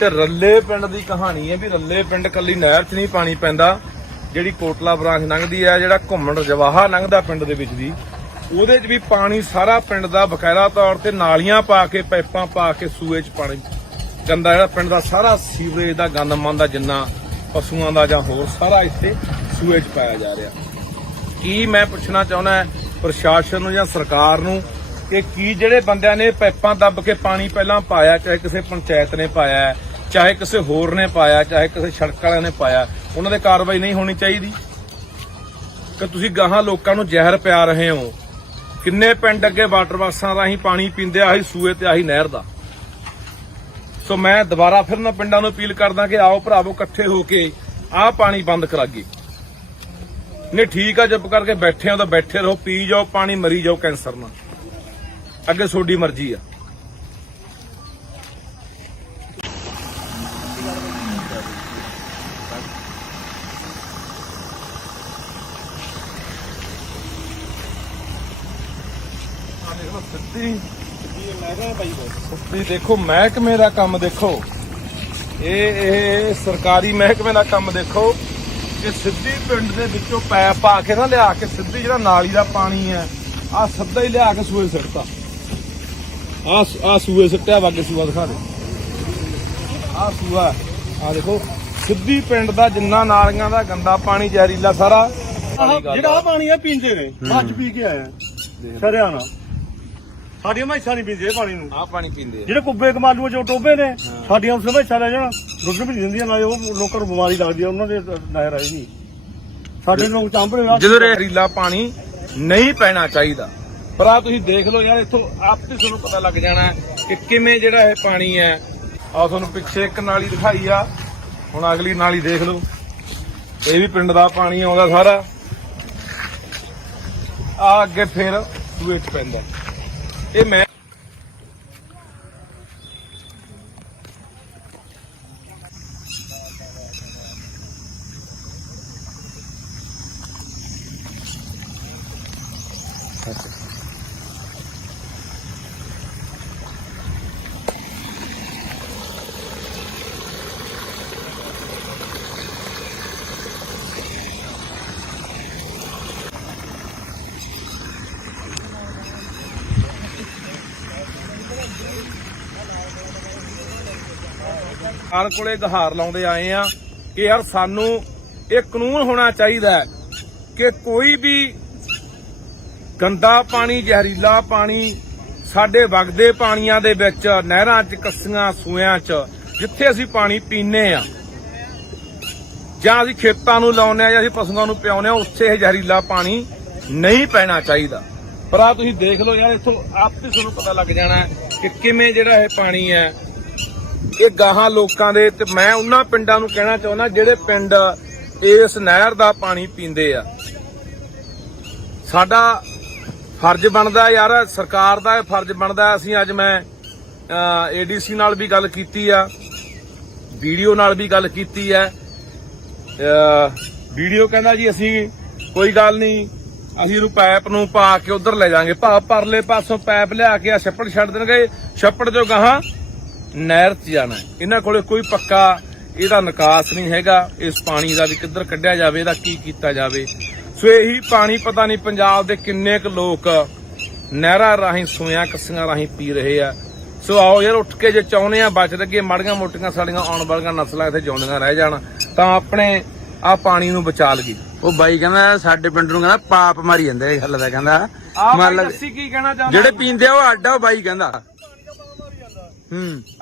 ਤੇ ਰੱਲੇ ਪਿੰਡ ਦੀ ਕਹਾਣੀ ਹੈ ਵੀ ਰੱਲੇ ਪਿੰਡ ਕੱਲੀ ਨਹਿਰ 'ਚ ਨਹੀਂ ਪਾਣੀ ਪੈਂਦਾ, ਜਿਹੜੀ ਕੋਟਲਾ ਬ੍ਰਾਂਚ ਲੰਘਦੀ ਹੈ, ਜਿਹੜਾ ਘੁੰਮਣ ਰਜਵਾਹਾ ਲੰਘਦਾ ਪਿੰਡ ਦੇ ਵਿੱਚ ਦੀ, ਉਹਦੇ 'ਚ ਵੀ ਪਾਣੀ ਸਾਰਾ ਪਿੰਡ ਦਾ ਬਕਾਇਦਾ ਤੌਰ ਤੇ ਨਾਲੀਆਂ ਪਾ ਕੇ, ਪਾਈਪਾਂ ਪਾ ਕੇ ਸੂਏ 'ਚ ਪਾਣੀ ਗੰਦਾ, ਜਿਹੜਾ ਪਿੰਡ ਦਾ ਸਾਰਾ ਸੀਵਰੇਜ ਦਾ ਗੰਦ ਮੰਦ ਦਾ, ਜਿੰਨਾ ਪਸ਼ੂਆਂ ਦਾ ਜਾਂ ਹੋਰ ਸਾਰਾ ਇੱਥੇ ਸੂਏ 'ਚ ਪਾਇਆ ਜਾ ਰਿਹਾ। ਕੀ ਮੈਂ ਪੁੱਛਣਾ ਚਾਹੁੰਦਾ ਪ੍ਰਸ਼ਾਸਨ ਨੂੰ ਜਾਂ ਸਰਕਾਰ ਨੂੰ ਕਿ ਕੀ ਜਿਹੜੇ ਬੰਦਿਆਂ ਨੇ ਪਾਈਪਾਂ ਦੱਬ ਕੇ ਪਾਣੀ ਪਹਿਲਾਂ ਪਾਇਆ, ਚਾਹੇ ਕਿਸੇ ਪੰਚਾਇਤ ਨੇ ਪਾਇਆ, ਚਾਹੇ ਕਿਸੇ ਹੋਰ ਨੇ ਪਾਇਆ, ਚਾਹੇ ਕਿਸੇ ਸੜਕ ਵਾਲਿਆਂ ਨੇ ਪਾਇਆ, ਉਹਨਾਂ ਦੇ ਕਾਰਵਾਈ ਨਹੀਂ ਹੋਣੀ ਚਾਹੀਦੀ? ਕਿ ਤੁਸੀਂ ਗਾਹਾਂ ਲੋਕਾਂ ਨੂੰ ਜ਼ਹਿਰ ਪਿਆ ਰਹੇ ਹੋ। ਕਿੰਨੇ ਪਿੰਡ ਅੱਗੇ ਵਾਟਰ ਬਾਕਸਾਂ ਰਾਹੀਂ ਪਾਣੀ ਪੀਂਦੇ, ਆਹੀ ਸੂਏ ਤੇ ਆਹੀ ਨਹਿਰ ਦਾ। ਸੋ ਮੈਂ ਦੁਬਾਰਾ ਫਿਰ ਨਾ ਪਿੰਡਾਂ ਨੂੰ ਅਪੀਲ ਕਰਦਾ ਕਿ ਆਓ ਭਰਾਵੋ, ਇਕੱਠੇ ਹੋ ਕੇ ਆਹ ਪਾਣੀ ਬੰਦ ਕਰਾਈਏ। ਨਹੀਂ ਠੀਕ ਆ, ਚੁੱਪ ਕਰਕੇ ਬੈਠੇ ਹੋ ਤਾਂ ਬੈਠੇ ਰਹੋ, ਪੀ ਜਾਓ ਪਾਣੀ, ਮਰੀ ਜਾਓ ਕੈਂਸਰ ਨਾਲ, ਅੱਗੇ ਤੁਹਾਡੀ ਮਰਜ਼ੀ ਆ। ਤੁਸੀਂ ਦੇਖੋ ਮਹਿਕਮੇ ਦਾ ਕੰਮ ਦੇਖੋ, ਇਹ ਸਰਕਾਰੀ ਮਹਿਕਮੇ ਦਾ ਕੰਮ ਦੇਖੋ ਕਿ ਸਿੱਧੀ ਪਿੰਡ ਦੇ ਵਿੱਚੋਂ ਪੈਪ ਪਾ ਕੇ ਨਾ ਲਿਆ ਕੇ ਸਿੱਧੀ ਜਿਹੜਾ ਨਾਲੀ ਦਾ ਪਾਣੀ ਹੈ ਆ ਸਿੱਧਾ ਹੀ ਲਿਆ ਕੇ ਸੂਏ ਸਿੱਟਤਾ। ਆ ਸੂਏ ਸਿੱਟਿਆ ਵਾਗੇ ਸੂਆ ਦਿਖਾ ਦੇ, ਆ ਸੂਆ ਆ ਦੇਖੋ ਸਿੱਧੀ ਪਿੰਡ ਦਾ ਜਿੰਨਾ ਨਾਲੀਆਂ ਦਾ ਗੰਦਾ ਪਾਣੀ ਜ਼ਹਿਰੀਲਾ ਸਾਰਾ ਜਿਹੜਾ ਪਾਣੀ ਆ ਪੀਂਦੇ ਨੇ ਅੱਜ ਪੀ ਕੇ ਆਇਆ ਸ਼ਰਿਆਣਾ। ਸਾਡੀਆਂ ਮੈਸਾਂ ਨਹੀਂ ਪੀਂਦੇ ਇਹ ਪਾਣੀ ਨੂੰ, ਆ ਪਾਣੀ ਪੀਂਦੇ ਆ ਜਿਹੜੇ ਕੁੱਬੇ ਕਮਾਲੂ ਜੋ ਟੋਬੇ ਨੇ ਸਾਡੀਆਂ ਉਸ ਮੈਸਾਂ ਲੈ ਜਾਣ ਦੁੱਧ ਵੀ ਦਿੰਦੀਆਂ ਨਾਲੇ ਉਹ ਲੋਕਾਂ ਨੂੰ ਬਿਮਾਰੀ ਲੱਗਦੀ ਆ ਉਹਨਾਂ ਦੇ ਨਹਿਰ ਆਈ ਨਹੀਂ ਸਾਡੇ ਲੋਕ ਚਾਂਪੜੇ ਜਦੋਂ ਜ਼ਹਿਰੀਲਾ ਪਾਣੀ ਨਹੀਂ ਪੈਣਾ ਚਾਹੀਦਾ। ਪਰ ਆ ਤੁਸੀਂ ਦੇਖ ਲਓ ਯਾਰ ਇੱਥੋਂ ਆਪ ਤੇ ਤੁਹਾਨੂੰ ਪਤਾ ਲੱਗ ਜਾਣਾ ਕਿ ਕਿਵੇਂ ਜਿਹੜਾ ਇਹ ਪਾਣੀ ਹੈ। ਆ ਤੁਹਾਨੂੰ ਪਿੱਛੇ ਇੱਕ ਨਾਲੀ ਦਿਖਾਈ ਆ, ਹੁਣ ਅਗਲੀ ਨਾਲੀ ਦੇਖ ਲਓ, ਇਹ ਵੀ ਪਿੰਡ ਦਾ ਪਾਣੀ ਆਉਂਦਾ ਸਾਰਾ। ਆ ਅੱਗੇ ਫਿਰ ਸੂਏ ਚ ਪੈਂਦਾ ਇਹ ਮੈਂ ਸਰਕਾਰ ਕੋਲੇ ਗੁਹਾਰ ਲਾਉਂਦੇ ਆਏ ਆ ਕਿ ਯਾਰ ਸਾਨੂੰ ਇਹ ਕਾਨੂੰਨ ਹੋਣਾ ਚਾਹੀਦਾ ਹੈ ਕਿ ਕੋਈ ਵੀ ਗੰਦਾ ਪਾਣੀ ਜ਼ਹਿਰੀਲਾ ਪਾਣੀ ਸਾਡੇ ਵਗਦੇ ਪਾਣੀਆਂ ਦੇ ਵਿੱਚ ਨਹਿਰਾਂ 'ਚ ਕੱਸੀਆਂ ਸੂਇਆਂ 'ਚ ਜਿੱਥੇ ਅਸੀਂ ਪਾਣੀ ਪੀਂਦੇ ਆ ਜਾਂ ਅਸੀਂ ਖੇਤਾਂ ਨੂੰ ਲਾਉਂਦੇ ਆ ਜਾਂ ਅਸੀਂ ਪਸ਼ੂਆਂ ਨੂੰ ਪਿਆਉਂਦੇ ਆ ਉੱਥੇ ਇਹ ਜ਼ਹਿਰੀਲਾ ਪਾਣੀ ਨਹੀਂ ਪੈਣਾ ਚਾਹੀਦਾ। ਪਰ ਆ ਤੁਸੀਂ ਦੇਖ ਲਓ ਯਾਰ ਇੱਥੋਂ ਆਪ ਤੇ ਤੁਹਾਨੂੰ ਪਤਾ ਲੱਗ ਜਾਣਾ ਕਿ ਕਿਵੇਂ ਜਿਹੜਾ ਇਹ ਪਾਣੀ ਹੈ ਇਹ ਗਾਹਾਂ ਲੋਕਾਂ ਦੇ। ਤੇ ਮੈਂ ਉਹਨਾਂ ਪਿੰਡਾਂ ਨੂੰ ਕਹਿਣਾ ਚਾਹੁੰਦਾ ਜਿਹੜੇ ਪਿੰਡ ਇਸ ਨਹਿਰ ਦਾ ਪਾਣੀ ਪੀਂਦੇ ਆ, ਸਾਡਾ ਫਰਜ਼ ਬਣਦਾ ਯਾਰ, ਸਰਕਾਰ ਦਾ ਇਹ ਫਰਜ਼ ਬਣਦਾ। ਅਸੀਂ ਅੱਜ ਮੈਂ ਏਡੀਸੀ ਨਾਲ ਵੀ ਗੱਲ ਕੀਤੀ ਆ, ਵੀਡੀਓ ਨਾਲ ਵੀ ਗੱਲ ਕੀਤੀ ਹੈ। ਵੀਡੀਓ ਕਹਿੰਦਾ ਜੀ ਅਸੀਂ ਕੋਈ ਗੱਲ ਨਹੀਂ, ਅਸੀਂ ਇਹਨੂੰ ਪਾਈਪ ਨੂੰ ਪਾ ਕੇ ਉਧਰ ਲੈ ਜਾਾਂਗੇ, ਪਰਲੇ ਪਾਸੋਂ ਪਾਈਪ ਲਿਆ ਕੇ ਆ ਛੱਪੜ ਛੱਡ ਦੇਣਗੇ, ਛੱਪੜ ਤੋਂ ਗਾਹਾਂ ਨਹਿਰ 'ਚ ਜਾਣਾ। ਇਹਨਾਂ ਕੋਲੇ ਕੋਈ ਪੱਕਾ ਇਹਦਾ ਨਿਕਾਸ ਨਹੀਂ ਹੈਗਾ ਇਸ ਪਾਣੀ ਦਾ, ਵੀ ਕਿੱਧਰ ਕੱਢਿਆ ਜਾਵੇ, ਇਹਦਾ ਕੀ ਕੀਤਾ ਜਾਵੇ। ਸੋ ਇਹੀ ਪਾਣੀ ਪਤਾ ਨਹੀਂ ਪੰਜਾਬ ਦੇ ਕਿੰਨੇ ਕੁ ਲੋਕ ਨਹਿਰਾਂ ਰਾਹੀਂ ਸੂਇਆਂ ਕੱਸੀਆਂ ਰਾਹੀਂ ਪੀ ਰਹੇ ਆ। ਸੋ ਆਓ ਯਾਰ ਉੱਠ ਕੇ ਜੇ ਚਾਹੁੰਦੇ ਆ ਬਚ ਲੱਗੇ ਮਾੜੀਆਂ ਮੋਟੀਆਂ ਸਾਡੀਆਂ ਆਉਣ ਵਾਲੀਆਂ ਨਸਲਾਂ ਇੱਥੇ ਜਿਉਂਦੀਆਂ ਰਹਿ ਜਾਣ ਤਾਂ ਆਪਣੇ ਆ ਪਾਣੀ ਨੂੰ ਬਚਾ ਲਈਏ। ਉਹ ਬਾਈ ਕਹਿੰਦਾ ਸਾਡੇ ਪਿੰਡ ਨੂੰ ਕਹਿੰਦਾ ਪਾਪ ਮਾਰੀ ਜਾਂਦਾ ਇਹ ਗੱਲ ਦਾ, ਕਹਿੰਦਾ ਮੰਨ ਲਾ ਅਸੀਂ ਕੀ ਕਹਿਣਾ ਚਾਹੁੰਦੇ ਜਿਹੜੇ ਪੀਂਦੇ ਆ ਉਹ ਅੱਡ ਆ, ਉਹ ਬਾਈ ਕਹਿੰਦਾ।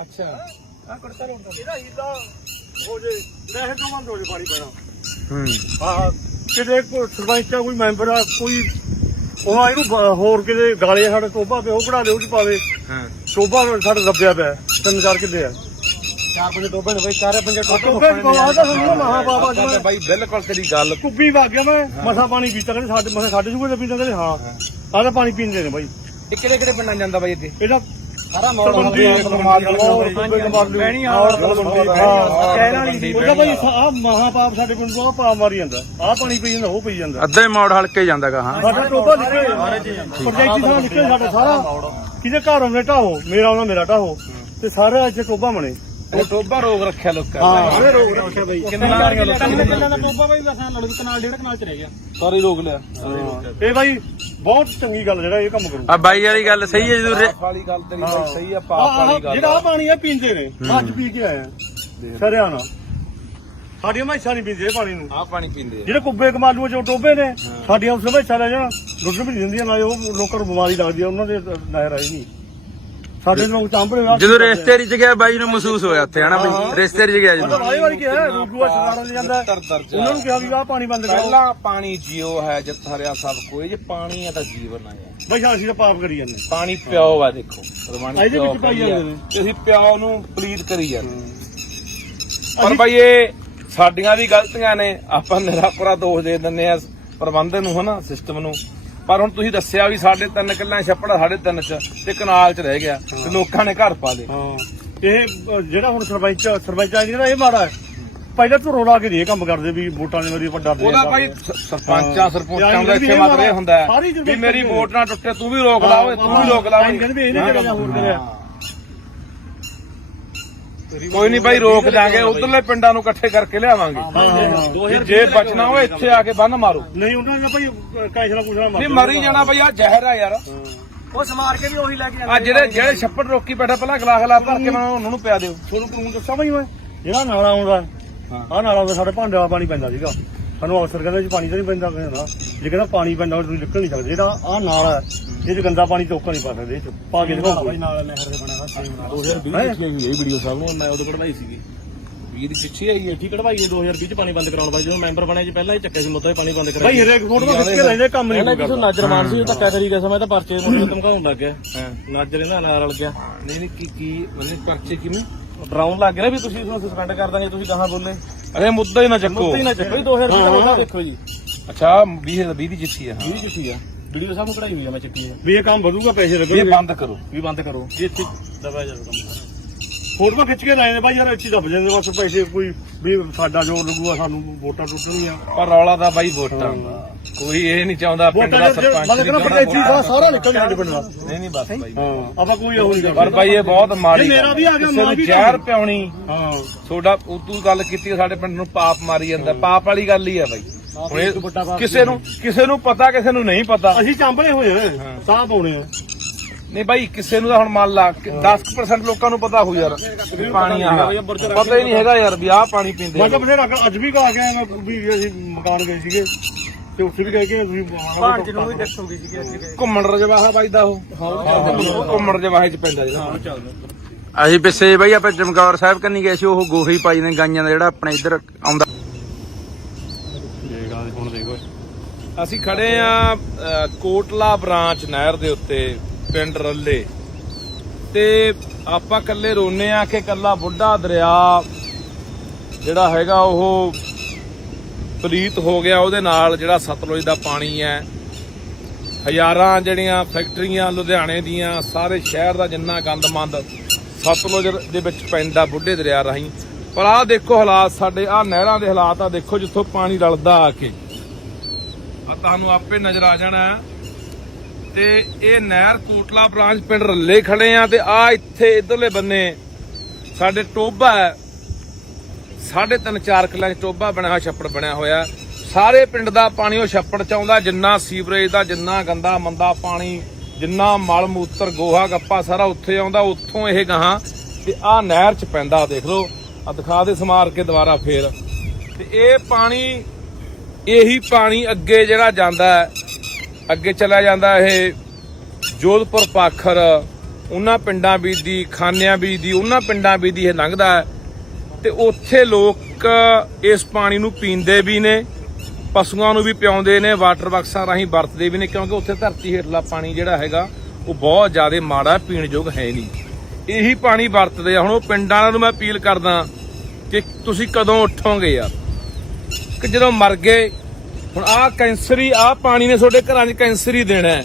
ਅੱਛਾ ਆ ਕਰਤਾ ਰੋਂਦਾ ਇਹਦਾ ਹੀਲਾ ਹੋ ਜੇ ਨਹਿਰ ਤੋਂ ਬੰਦ ਹੋ ਜੇ ਪਾਣੀ ਪੈਣਾ। ਹਾਂ ਕਿਤੇ ਕੋਈ ਸਰਪੰਚ ਆ ਕੋਈ ਮੈਂਬਰ ਆ ਕੋਈ ਉਹਨਾਂ ਇਹਨੂੰ ਹੋਰ ਕਿਤੇ ਗਾਲੇ ਸਾਡੇ ਟੋਬਾ ਪਿਆ ਉਹ ਕਢਾ ਦੇ ਉਹ ਚ ਪਾਵੇ। ਟੋਬਾ ਸਾਡੇ ਦੱਬਿਆ ਪਿਆ 3-4 ਕਿੱਲੇ ਆ, 4-5 ਟੋਬੇ ਨੇ ਬਾਈ, 4-5 ਟੋਬੇ ਪਵਾ ਦਾ ਸਾਨੂੰ ਮਹਾ ਬਾਬਾ ਜੀ ਬਾਈ ਬਿਲਕੁਲ ਤੇਰੀ ਗੱਲ ਕੁੱਬੀ ਵਗ ਗਿਆ ਮੈਂ ਮਸਾ ਪਾਣੀ ਪੀਤਾ ਕਹਿੰਦੇ ਸਾਡੇ ਸੂਬੇ ਦਾ ਪੀਂਦਾ ਕਹਿੰਦੇ ਹਾਂ ਆਹ ਤਾਂ ਪਾਣੀ ਪੀਂਦੇ ਨੇ ਬਾਈ। ਇਹ ਕਿਹੜੇ ਕਿਹੜੇ ਪਿੰਡਾਂ ਜਾਂਦਾ ਬਾਈ ਇੱਥੇ? ਇਹਦਾ ਸਾਰਾ ਮੌੜ ਮਹਾਪਾਪ ਸਾਡੇ ਕੋਲ ਬਹੁਤ ਪਾਪ ਮਾਰੀ ਜਾਂਦਾ, ਆਹ ਪਾਣੀ ਪੀ ਜਾਂਦਾ ਉਹ ਪੀ ਜਾਂਦਾ, ਅੱਧੇ ਮੋੜ ਹਲਕੇ ਜਾਂਦਾ ਗਾ। ਹਾਂ ਸਾਡਾ ਟੋਬਾ ਨਿਕਲੇ ਪ੍ਰੋਜੈਕਟ ਸਾਰਾ ਨਿਕਲੇ ਸਾਡਾ ਸਾਰਾ, ਕਿਤੇ ਘਰ ਆਉਂਦੇ ਢਾਹੋ ਮੇਰਾ ਆਉਂਦਾ ਮੇਰਾ ਢਾਹੋ ਤੇ ਸਾਰੇ ਇੱਥੇ ਟੋਬਾ ਬਣੇ। ਉਹ ਟੋਬਾ ਰੋਗ ਰੱਖਿਆ ਲੋਕਾਂ ਹਾਂ ਉਹਨੇ ਰੋਗ ਰੱਖਿਆ ਬਾਈ, ਕਿੰਨੇ ਨਾਲੀਆਂ ਕਿੰਨਾ ਦਾ ਟੋਬਾ ਬਾਈ ਵਸਾਂ ਲੜ ਕਨਾਲ 1.5 ਕਨਾਲ ਚ ਰਹਿ ਗਿਆ, ਸਾਰੇ ਰੋਗ ਲਿਆ। ਇਹ ਬਾਈ ਬਹੁਤ ਚੰਗੀ ਗੱਲ ਜਿਹੜਾ ਇਹ ਕੰਮ ਕਰੂ। ਆ ਬਾਈ ਵਾਲੀ ਗੱਲ ਸਹੀ ਹੈ, ਜਦੋਂ ਵਾਲੀ ਗੱਲ ਤੇਰੀ ਬਾਈ ਸਹੀ ਆ, ਪਾਪ ਵਾਲੀ ਗੱਲ ਜਿਹੜਾ ਪਾਣੀ ਆ ਪੀਂਦੇ ਨੇ ਅੱਜ ਪੀ ਕੇ ਆਇਆ ਸ਼ਰਿਆਣਾ। ਸਾਡੀਆਂ ਮੈਸਾਂ ਨਹੀਂ ਪੀਂਦੇ ਪਾਣੀ ਨੂੰ, ਆ ਪਾਣੀ ਪੀਂਦੇ ਆ ਜਿਹੜੇ ਕੁੱਬੇ ਕਮਾਲੂ ਜੋ ਟੋਬੇ ਨੇ ਸਾਡੀਆਂ ਉਸ ਮੈਸਾਂ ਲੈ ਜਾਣ ਦੁੱਧ ਵੀ ਦਿੰਦੀਆਂ ਨਾਲੇ ਉਹ ਲੋਕਾਂ ਨੂੰ ਬਿਮਾਰੀ ਲੱਗਦੀ ਆ ਉਹਨਾਂ ਦੇ ਨਹਿਰ ਆਈ ਨਹੀਂ ਸਾਡੇ ਲੋਕ ਚਾਂਪੜੇ ਜਦੋਂ ਰਿਸ਼ਤੇਰੀ ਚ ਗਿਆ ਬਾਈ ਨੂੰ ਮਹਿਸੂਸ ਹੋਇਆ ਉੱਥੇ ਹਨਾ ਬਾਈ, ਰਿਸ਼ਤੇਰੀ ਚ ਗਿਆ ਜਦੋਂ ਵਾਰੀ ਕਿਹਾ ਰੂਗੂਆ ਛਡਾਣਾ ਜਾਂਦਾ ਉਹਨਾਂ ਨੂੰ ਕਿਹਾ ਵੀ ਆਹ ਪਾਣੀ ਬੰਦ ਕਰੋ। ਪਹਿਲਾਂ ਪਾਣੀ ਜੀਓ ਹੈ ਜਿੱਤ ਹਰਿਆ ਸਭ ਕੋਈ, ਜੇ ਪਾਣੀ ਹੈ ਤਾਂ ਜੀਵਨ ਆ ਯਾਰ। ਬਈ ਅਸੀਂ ਤਾਂ ਪਾਪ ਕਰੀ ਜਾਂਦੇ, ਪਾਣੀ ਪਿਓ ਆ ਦੇਖੋ ਰਵਾਨੀ ਇਹਦੇ ਵਿੱਚ ਪਾਈ ਜਾਂਦੇ ਨੇ ਤੇ ਅਸੀਂ ਪਿਓ ਨੂੰ ਪਲੀਤ ਕਰੀ ਜਾਂਦੇ। ਪਰ ਬਾਈ ਇਹ ਸਾਡੀਆਂ ਵੀ ਗਲਤੀਆਂ ਨੇ, ਆਪਾਂ ਨਿਰਾਪਰਾ ਦੋਸ਼ ਦੇ ਦਿੰਦੇ ਆ ਪ੍ਰਬੰਧਨ ਨੂੰ ਹਨਾ ਸਿਸਟਮ ਨੂੰ। ਪਰ ਹੁਣ ਤੁਸੀਂ ਦੱਸਿਆ ਵੀ ਸਾਡੇ 3 ਕਿੱਲਿਆਂ ਛੱਪੜ 3.5 ਚ ਤੇ ਕਨਾਲ ਚ ਰਹਿ ਗਿਆ ਤੇ ਲੋਕਾਂ ਨੇ ਘਰ ਪਾ ਲਏ। ਹਾਂ ਇਹ ਜਿਹੜਾ ਹੁਣ ਸਰਪੰਚ ਆ ਜਿਹੜਾ ਇਹ ਮਾੜਾ ਹੈ ਪਹਿਲਾਂ ਤੋਂ ਰੋਲਾ ਕੇ ਦੇ ਕੰਮ ਕਰਦੇ ਵੀ ਵੋਟਾਂ ਦੇ ਮੇਰੀ ਵੱਡਾ ਦੇ ਉਹਦਾ ਭਾਈ ਸਰਪੰਚਾਂ ਸਰਪੰਚਾਂ ਦਾ ਇੱਥੇ ਮਤਲਬ ਇਹ ਹੁੰਦਾ ਹੈ ਵੀ ਮੇਰੀ ਵੋਟ ਨਾ ਟੁੱਟੇ ਤੂੰ ਵੀ ਰੋਕ ਲਾ ਓਏ ਤੂੰ ਵੀ ਰੋਕ ਲਾ ਓਏ। ਕਹਿੰਦੇ ਵੀ ਇਹਨੇ ਕਿਹੜਾ ਹੋਰ ਕਰਿਆ। ਕੋਈ ਨਹੀਂ ਭਾਈ ਰੋਕ ਦਾਂਗੇ ਉਧਰਲੇ ਪਿੰਡਾਂ ਨੂੰ ਇਕੱਠੇ ਕਰਕੇ ਲਿਆਵਾਂਗੇ ਜੇ ਬਚਣਾ ਹੋਏ ਇੱਥੇ ਆ ਕੇ ਬੰਨ ਮਾਰੋ। ਨਹੀਂ ਉਹਨਾਂ ਦਾ ਭਾਈ ਕੈਸਲਾ ਕੁਸਲਾ ਨਹੀਂ ਮਰੀ ਜਾਣਾ ਭਾਈ ਆ ਜ਼ਹਿਰ ਆ ਯਾਰ। ਉਹ ਸਮਾਰ ਕੇ ਵੀ ਉਹੀ ਲੈ ਕੇ ਆ ਜਿਹੜੇ ਛੱਪੜ ਰੋਕੀ ਬੈਠਾ ਪਹਿਲਾਂ ਗਲਾਸ ਭਰ ਕੇ ਮੈਂ ਉਹਨਾਂ ਨੂੰ ਪਿਆ ਦਿਓ। ਤੁਹਾਨੂੰ ਕਾਨੂੰਨ ਦੱਸਾਂ ਭਾਈ ਓਏ ਜਿਹੜਾ ਨਾਲਾ ਆਉਂਦਾ ਆਹ ਨਾਲਾ ਆਉਂਦਾ ਸਾਡੇ ਭਾਂਡੇ ਵਾਲਾ ਪਾਣੀ ਪੈਂਦਾ ਸੀਗਾ ਸਾਨੂੰ ਅਫਸਰ ਕਹਿੰਦਾ ਜੀ ਪਾਣੀ ਤਾਂ ਨਹੀਂ ਪੈਂਦਾ ਕਹਿੰਦਾ ਜੇ ਕਹਿੰਦਾ ਪਾਣੀ ਪੈਂਦਾ ਤੁਸੀਂ ਨਿਕਲ ਨਹੀਂ ਸਕਦੇ ਜਿਹੜਾ ਆਹ ਨਾਲਾ ਹੈ ਇਹ ਚ ਗੰਦਾ ਪਾਣੀ ਟੋਕਾ ਨਹੀਂ ਪਾ ਸਕਦੇ ਇਹ ਚ ਪਾ ਕੇ ਦਿਖਾਓ ਭਾਈ ਨਾਲਾ ਨਹਿਰ ਦੇ ਬਣਿਆ ਹੋਇਆ 2020 ਚ ਇਹ ਵੀਡੀਓ ਸਾਹਿਬ ਨੂੰ ਮੈਂ ਉਦੋਂ ਕਢਵਾਈ ਸੀਗੀ 20 ਦੀ ਪਿੱਛੇ ਆਈ ਇੱਥੇ ਕਢਵਾਈ 2020 ਚ ਪਾਣੀ ਬੰਦ ਕਰਾਉਣ ਬਾਈ ਜਦੋਂ ਮੈਂਬਰ ਬਣਿਆ ਜੀ ਪਹਿਲਾਂ ਹੀ ਚੱਕਿਆ ਸੀ ਮੁੱਦਾ ਪਾਣੀ ਬੰਦ ਕਰਾਇਆ ਭਾਈ ਹਰੇਕ ਫੋਟੋ ਖਿੱਚ ਕੇ ਲੈਂਦੇ ਕੰਮ ਨਹੀਂ ਇਹਨਾਂ ਕਿਸੇ ਨਾਜਰਮਾਨ ਸੀ ਧੱਕਾ ਕਰੀ ਗਿਆ ਸਮੇਂ ਤਾਂ ਪਰਚੇ ਨੂੰ ਧਮਕਾਉਣ ਲੱਗ ਗਿਆ ਨਾਜਰ ਇਹਨਾਂ ਨਾਲ ਰਲ ਗਿਆ। ਨਹੀਂ ਕੀ ਮੈਨੂੰ ਪਰਚੇ ਕਿਵੇਂ ਡਰਾਉਣ ਲੱਗ ਗਿਆ ਵੀ ਤੁਸੀਂ ਤੁਹਾਨੂੰ ਸਸਪੈਂਡ ਕਰ ਦਾਂਗੇ ਤੁਸੀਂ ਕਹਾਂ ਬੋਲੇ ਅਰੇ ਮੁੱਦਾ ਹੀ ਨਾ ਚੱਕੋ ਮੁੱਦਾ ਹੀ ਨਾ ਚੱਕੋ 2020 ਦਾ ਮੁੱਦਾ ਦੇਖੋ ਜੀ। ਅੱਛਾ 20 ਦੀ ਚਿੱਠੀ ਆ 20 ਚਿੱਠੀ ਆ ਵੀਡੀਓ ਸਾਹਿਬ ਨੂੰ ਕਢਾਈ ਹੋਈ ਆ ਮੈਂ ਚੱਕੀ ਵੀ ਇਹ ਕੰਮ ਵਧੂਗਾ ਪੈਸੇ ਲੱਗਣਗੇ ਇਹ ਬੰਦ ਕਰੋ ਵੀ ਬੰਦ ਕਰੋ ਜੀ ਇੱਥੇ ਦਬਾ ਜਾਵੇ ਕੰਮ ਫੋਟੋ ਖਿੱਚ ਕੇ ਲਾਏ ਨੇ ਭਾਈ ਯਾਰ ਇੱਥੇ ਦੱਬ ਜਾਂਦੇ ਬਸ ਪੈਸੇ ਕੋਈ ਵੀ ਸਾਡਾ ਜੋਰ ਲੱਗੂਗਾ ਸਾਨੂੰ ਵੋਟਾਂ ਟੁੱਟਣਗੀਆਂ ਪਰ ਰੌਲਾ ਤਾਂ ਬਾਈ ਵੋਟਾਂ ਕੋਈ ਇਹ ਨਹੀਂ ਚਾਹੁੰਦਾ ਪਿੰਡ ਦਾ ਸਰਪੰਚ ਮੈਂ ਕਹਿੰਦਾ ਪੰਚਾਇਤੀ ਸਾਰਾ ਨਿਕਲ ਗਿਆ ਸਾਡੇ ਪਿੰਡ ਦਾ ਨਹੀਂ ਬਸ ਬਾਈ ਹਾਂ ਆਪਾਂ ਕੋਈ ਉਹ ਨਹੀਂ ਪਰ ਬਾਈ ਇਹ ਬਹੁਤ ਮਾੜੀ ਮੇਰਾ ਵੀ ਆ ਗਿਆ ਕਿਸੇ ਮਾਂ ਨੂੰ ਵੀ ਜ਼ਹਿਰ ਪਿਆਉਣੀ ਹਾਂ ਤੁਹਾਡਾ ਤੂੰ ਗੱਲ ਕੀਤੀ ਸਾਡੇ ਪਿੰਡ ਨੂੰ ਪਾਪ ਮਾਰੀ ਜਾਂਦਾ ਪਾਪ ਵਾਲੀ ਗੱਲ ਹੀ ਆ ਬਾਈ ਹੁਣ ਇਹ ਕਿਸੇ ਨੂੰ ਪਤਾ ਕਿਸੇ ਨੂੰ ਨਹੀਂ ਪਤਾ ਅਸੀਂ ਚਾਂਬਲੇ ਹੋਏ ਆ ਸਾਹ ਪਾਉਣੇ ਆ ਨਹੀਂ ਬਾਈ ਕਿਸੇ ਨੂੰ ਤਾਂ ਹੁਣ ਮੰਨ ਲਾ 10% ਲੋਕਾਂ ਨੂੰ ਪਤਾ ਹੋ ਯਾਰ ਵੀ ਪਾਣੀ ਆ ਪਤਾ ਹੀ ਨਹੀਂ ਹੈਗਾ ਯਾਰ ਵੀ ਆਹ ਪਾਣੀ ਪੀਂਦੇ ਮੈਂ ਤਾਂ ਬਥੇਰਾ ਅੱਜ ਵੀ ਕਹਾ ਗਿਆ ਵੀ ਅਸੀਂ ਮਕਾਨ ਗਏ ਸੀਗੇ ਤੇ ਉੱਥੇ ਵੀ ਕਹਿ ਕੇ ਤੁਸੀਂ ਭਾਂਜ ਨੂੰ ਵੀ ਦੱਸੋਗੇ ਸੀਗੇ ਅੱਜ ਘੁੰਮਣ ਰਜਵਾਹਾ ਵੱਜਦਾ ਉਹ ਘੁੰਮਣ ਰਜਵਾਹੇ ਚ ਪੈਂਦਾ ਜਿਹੜਾ ਅਸੀਂ ਪਿੱਛੇ ਬਈ ਆਪਾਂ ਚਮਕੌਰ ਸਾਹਿਬ ਕੰਨੀ ਗਏ ਸੀ ਉਹ ਗੋਹੀ ਪਾਈ ਨੇ ਗਾਈਆਂ ਦਾ ਜਿਹੜਾ ਆਪਣੇ ਇੱਧਰ ਆਉਂਦਾ। ਹੁਣ ਦੇਖੋ ਅਸੀਂ ਖੜੇ ਆ ਕੋਟਲਾ ਬ੍ਰਾਂਚ ਨਹਿਰ ਦੇ ਉੱਤੇ ਪਿੰਡ ਰੱਲੇ ਤੇ ਆਪਾਂ ਕੱਲੇ ਰੋਨੇ ਆ ਕਿ ਕੱਲਾ ਬੁੱਢਾ ਦਰਿਆ ਜਿਹੜਾ ਹੈਗਾ ਉਹ ਪਲੀਤ ਹੋ ਗਿਆ ਉਹਦੇ ਨਾਲ ਜਿਹੜਾ ਸਤਲੁਜ ਦਾ ਪਾਣੀ ਹੈ ਹਜ਼ਾਰਾਂ ਜਿਹੜੀਆਂ ਫੈਕਟਰੀਆਂ ਲੁਧਿਆਣੇ ਦੀਆਂ ਸਾਰੇ ਸ਼ਹਿਰ ਦਾ ਜਿੰਨਾ ਗੰਦਮੰਦ ਸਤਲੁਜ ਦੇ ਵਿੱਚ ਪੈਂਦਾ ਬੁੱਢੇ ਦਰਿਆ ਰਾਹੀਂ। ਪਰ ਆਹ ਦੇਖੋ ਹਾਲਾਤ ਸਾਡੇ ਆਹ ਨਹਿਰਾਂ ਦੇ ਹਾਲਾਤ ਆ ਦੇਖੋ ਜਿੱਥੋਂ ਪਾਣੀ ਰਲਦਾ ਆ ਕੇ ਆ ਤੁਹਾਨੂੰ ਆਪੇ ਨਜ਼ਰ ਆ ਜਾਣਾ ਤੇ ਇਹ ਨਹਿਰ ਕੋਟਲਾ ਬ੍ਰਾਂਚ ਪਿੰਡ ਰੱਲੇ ਖੜੇ ਆ ਤੇ ਆ ਇੱਥੇ ਇਧਰਲੇ ਬੰਨੇ ਸਾਡੇ ਟੋਭਾ ਹੈ 3.5-4 ਕਿੱਲਿਆਂ 'ਚ ਟੋਭਾ ਬਣਿਆ ਹੋਇਆ ਛੱਪੜ ਬਣਿਆ ਹੋਇਆ ਸਾਰੇ ਪਿੰਡ ਦਾ ਪਾਣੀ ਉਹ ਛੱਪੜ 'ਚ ਆਉਂਦਾ ਜਿੰਨਾ ਸੀਵਰੇਜ ਦਾ ਜਿੰਨਾ ਗੰਦਾ ਮੰਦਾ ਪਾਣੀ ਜਿੰਨਾ ਮਲ ਮੂਤਰ ਗੋਹਾ ਗੱਪਾ ਸਾਰਾ ਉੱਥੇ ਆਉਂਦਾ ਉੱਥੋਂ ਇਹ ਗਾਹਾਂ ਤੇ ਆ ਨਹਿਰ 'ਚ ਪੈਂਦਾ ਦੇਖ ਲਓ ਆ ਦਿਖਾ ਦੇ ਸਮਾਰ ਕੇ ਦੁਬਾਰਾ ਫੇਰ ਤੇ ਇਹ ਪਾਣੀ ਇਹੀ ਪਾਣੀ ਅੱਗੇ ਜਿਹੜਾ ਜਾਂਦਾ ਹੈ ਅੱਗੇ ਚਲਾ ਜਾਂਦਾ ਇਹ ਜੋਧਪੁਰ ਪਾਖਰ ਉਹਨਾਂ ਪਿੰਡਾਂ ਬੀਜਦੀ ਖਾਨਿਆਂ ਬੀਜਦੀ ਉਹਨਾਂ ਪਿੰਡਾਂ ਬੀਜਦੀ ਇਹ ਲੰਘਦਾ ਹੈ ਤੇ ਉੱਥੇ ਲੋਕ ਇਸ ਪਾਣੀ ਨੂੰ ਪੀਂਦੇ ਵੀ ਨੇ ਪਸ਼ੂਆਂ ਨੂੰ ਵੀ ਪਿਆਉਂਦੇ ਨੇ ਵਾਟਰ ਬਾਕਸਾਂ ਰਾਹੀਂ ਵਰਤਦੇ ਵੀ ਨੇ ਕਿਉਂਕਿ ਉੱਥੇ ਧਰਤੀ ਹੇਠਲਾ ਪਾਣੀ ਜਿਹੜਾ ਹੈਗਾ ਉਹ ਬਹੁਤ ਜ਼ਿਆਦਾ ਮਾੜਾ ਪੀਣ ਯੋਗ ਹੈ ਨਹੀਂ ਇਹੀ ਪਾਣੀ ਵਰਤਦੇ ਆ। ਹੁਣ ਉਹ ਪਿੰਡਾਂ ਵਾਲਿਆਂ ਨੂੰ ਮੈਂ ਅਪੀਲ ਕਰਦਾ ਕਿ ਤੁਸੀਂ ਕਦੋਂ ਉੱਠੋਗੇ ਯਾਰ ਕਿ ਜਦੋਂ ਮਰ ਗਏ ਹੁਣ ਆਹ ਕੈਂਸਰੀ ਆਹ ਪਾਣੀ ਨੇ ਤੁਹਾਡੇ ਘਰਾਂ 'ਚ ਕੈਂਸਰੀ ਦੇਣਾ ਹੈ